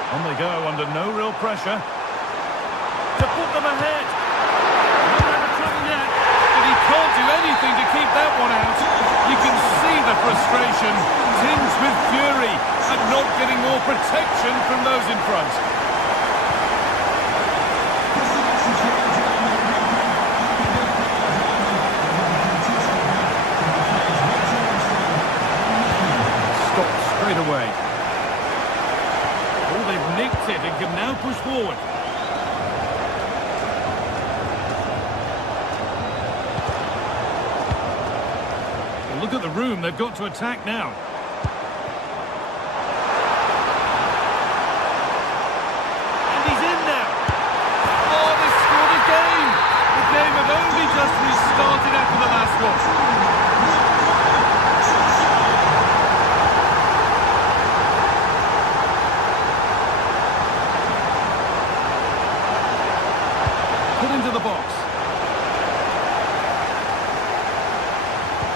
On they go under no real pressure. To put them ahead. Not having trouble yet, but he can't do anything to keep that one out. You can see the frustration, tinged with fury, at not getting more protection from those in front. Stopped straight away. They've nicked it and can now push forward. Well, look at the room they've got to attack now. And he's in now. Oh, they scored again. The game had only just restarted after the last one. Into the box.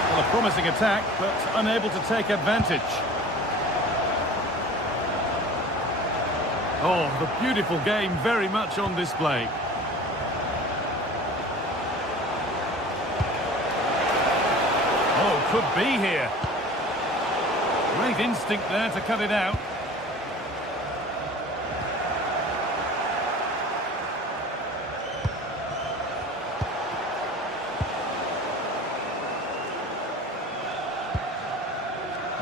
Well, a promising attack, but unable to take advantage. Oh, the beautiful game very much on display. Oh, could be here. Great instinct there to cut it out.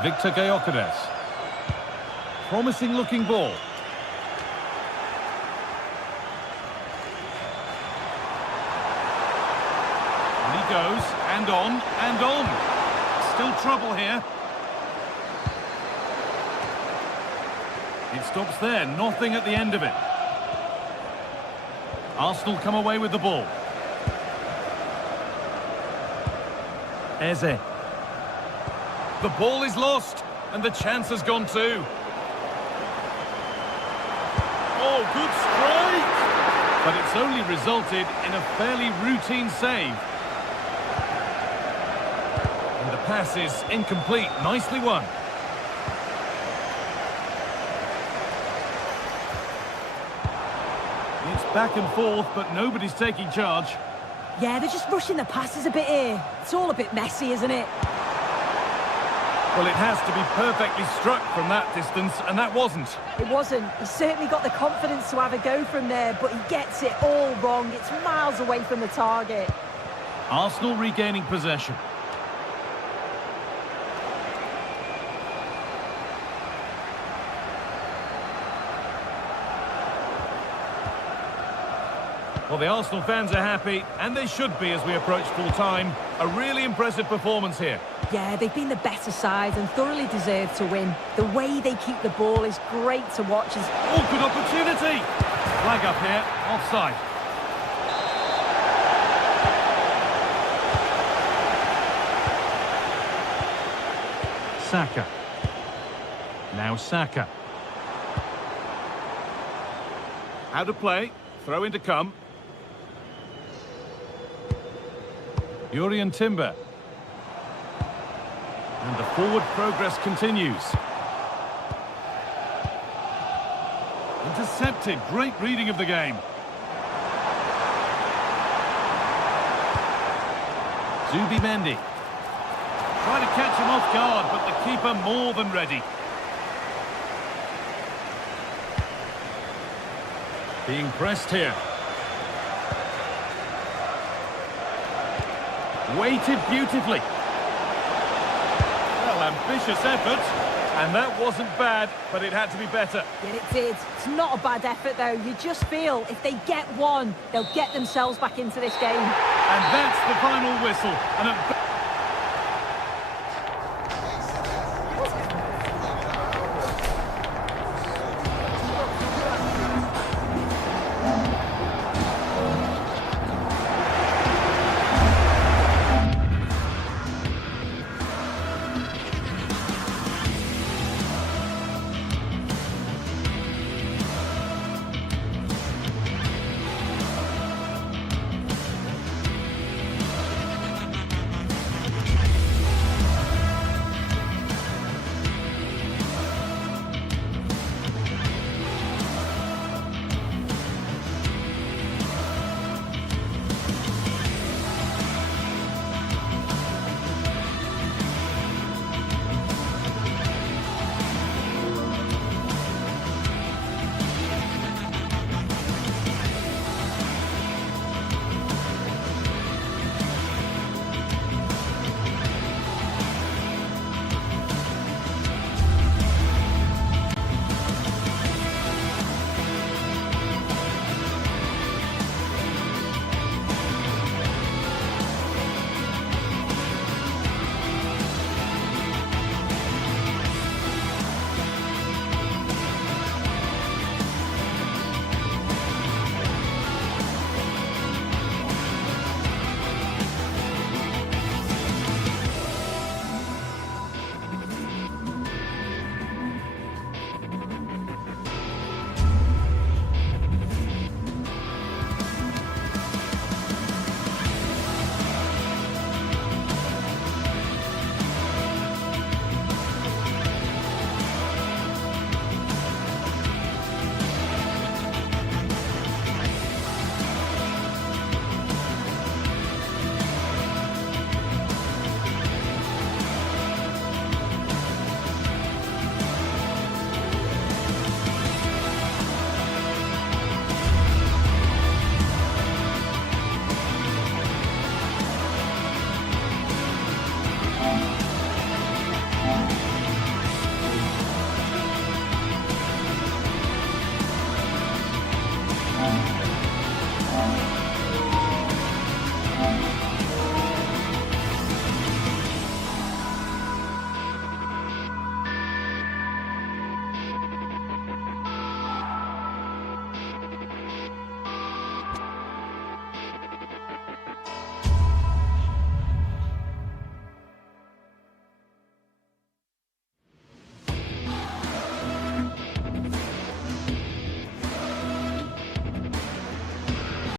Victor Gyökeres. Promising looking ball. And he goes, and on, and on. Still trouble here. It stops there, nothing at the end of it. Arsenal come away with the ball. Eze. The ball is lost, and the chance has gone too. Oh, good strike! But it's only resulted in a fairly routine save. And the pass is incomplete. Nicely won. It's back and forth, but nobody's taking charge. Yeah, they're just rushing the passes a bit here. It's all a bit messy, isn't it? Well, it has to be perfectly struck from that distance, and that wasn't. It wasn't. He certainly got the confidence to have a go from there, but he gets it all wrong. It's miles away from the target. Arsenal regaining possession. Well, the Arsenal fans are happy, and they should be as we approach full-time. A really impressive performance here. Yeah, they've been the better side and thoroughly deserve to win. The way they keep the ball is great to watch. Oh, good opportunity! Flag up here, offside. Saka. Now Saka. Out of play, throw in to come. Urian Timber. And the forward progress continues. Intercepted. Great reading of the game. Zubimendi. Trying to catch him off guard, but the keeper more than ready. Being pressed here. Weighted beautifully. Well, ambitious effort. And that wasn't bad, but it had to be better. Yeah, it did. It's not a bad effort, though. You just feel if they get one, they'll get themselves back into this game. And that's the final whistle.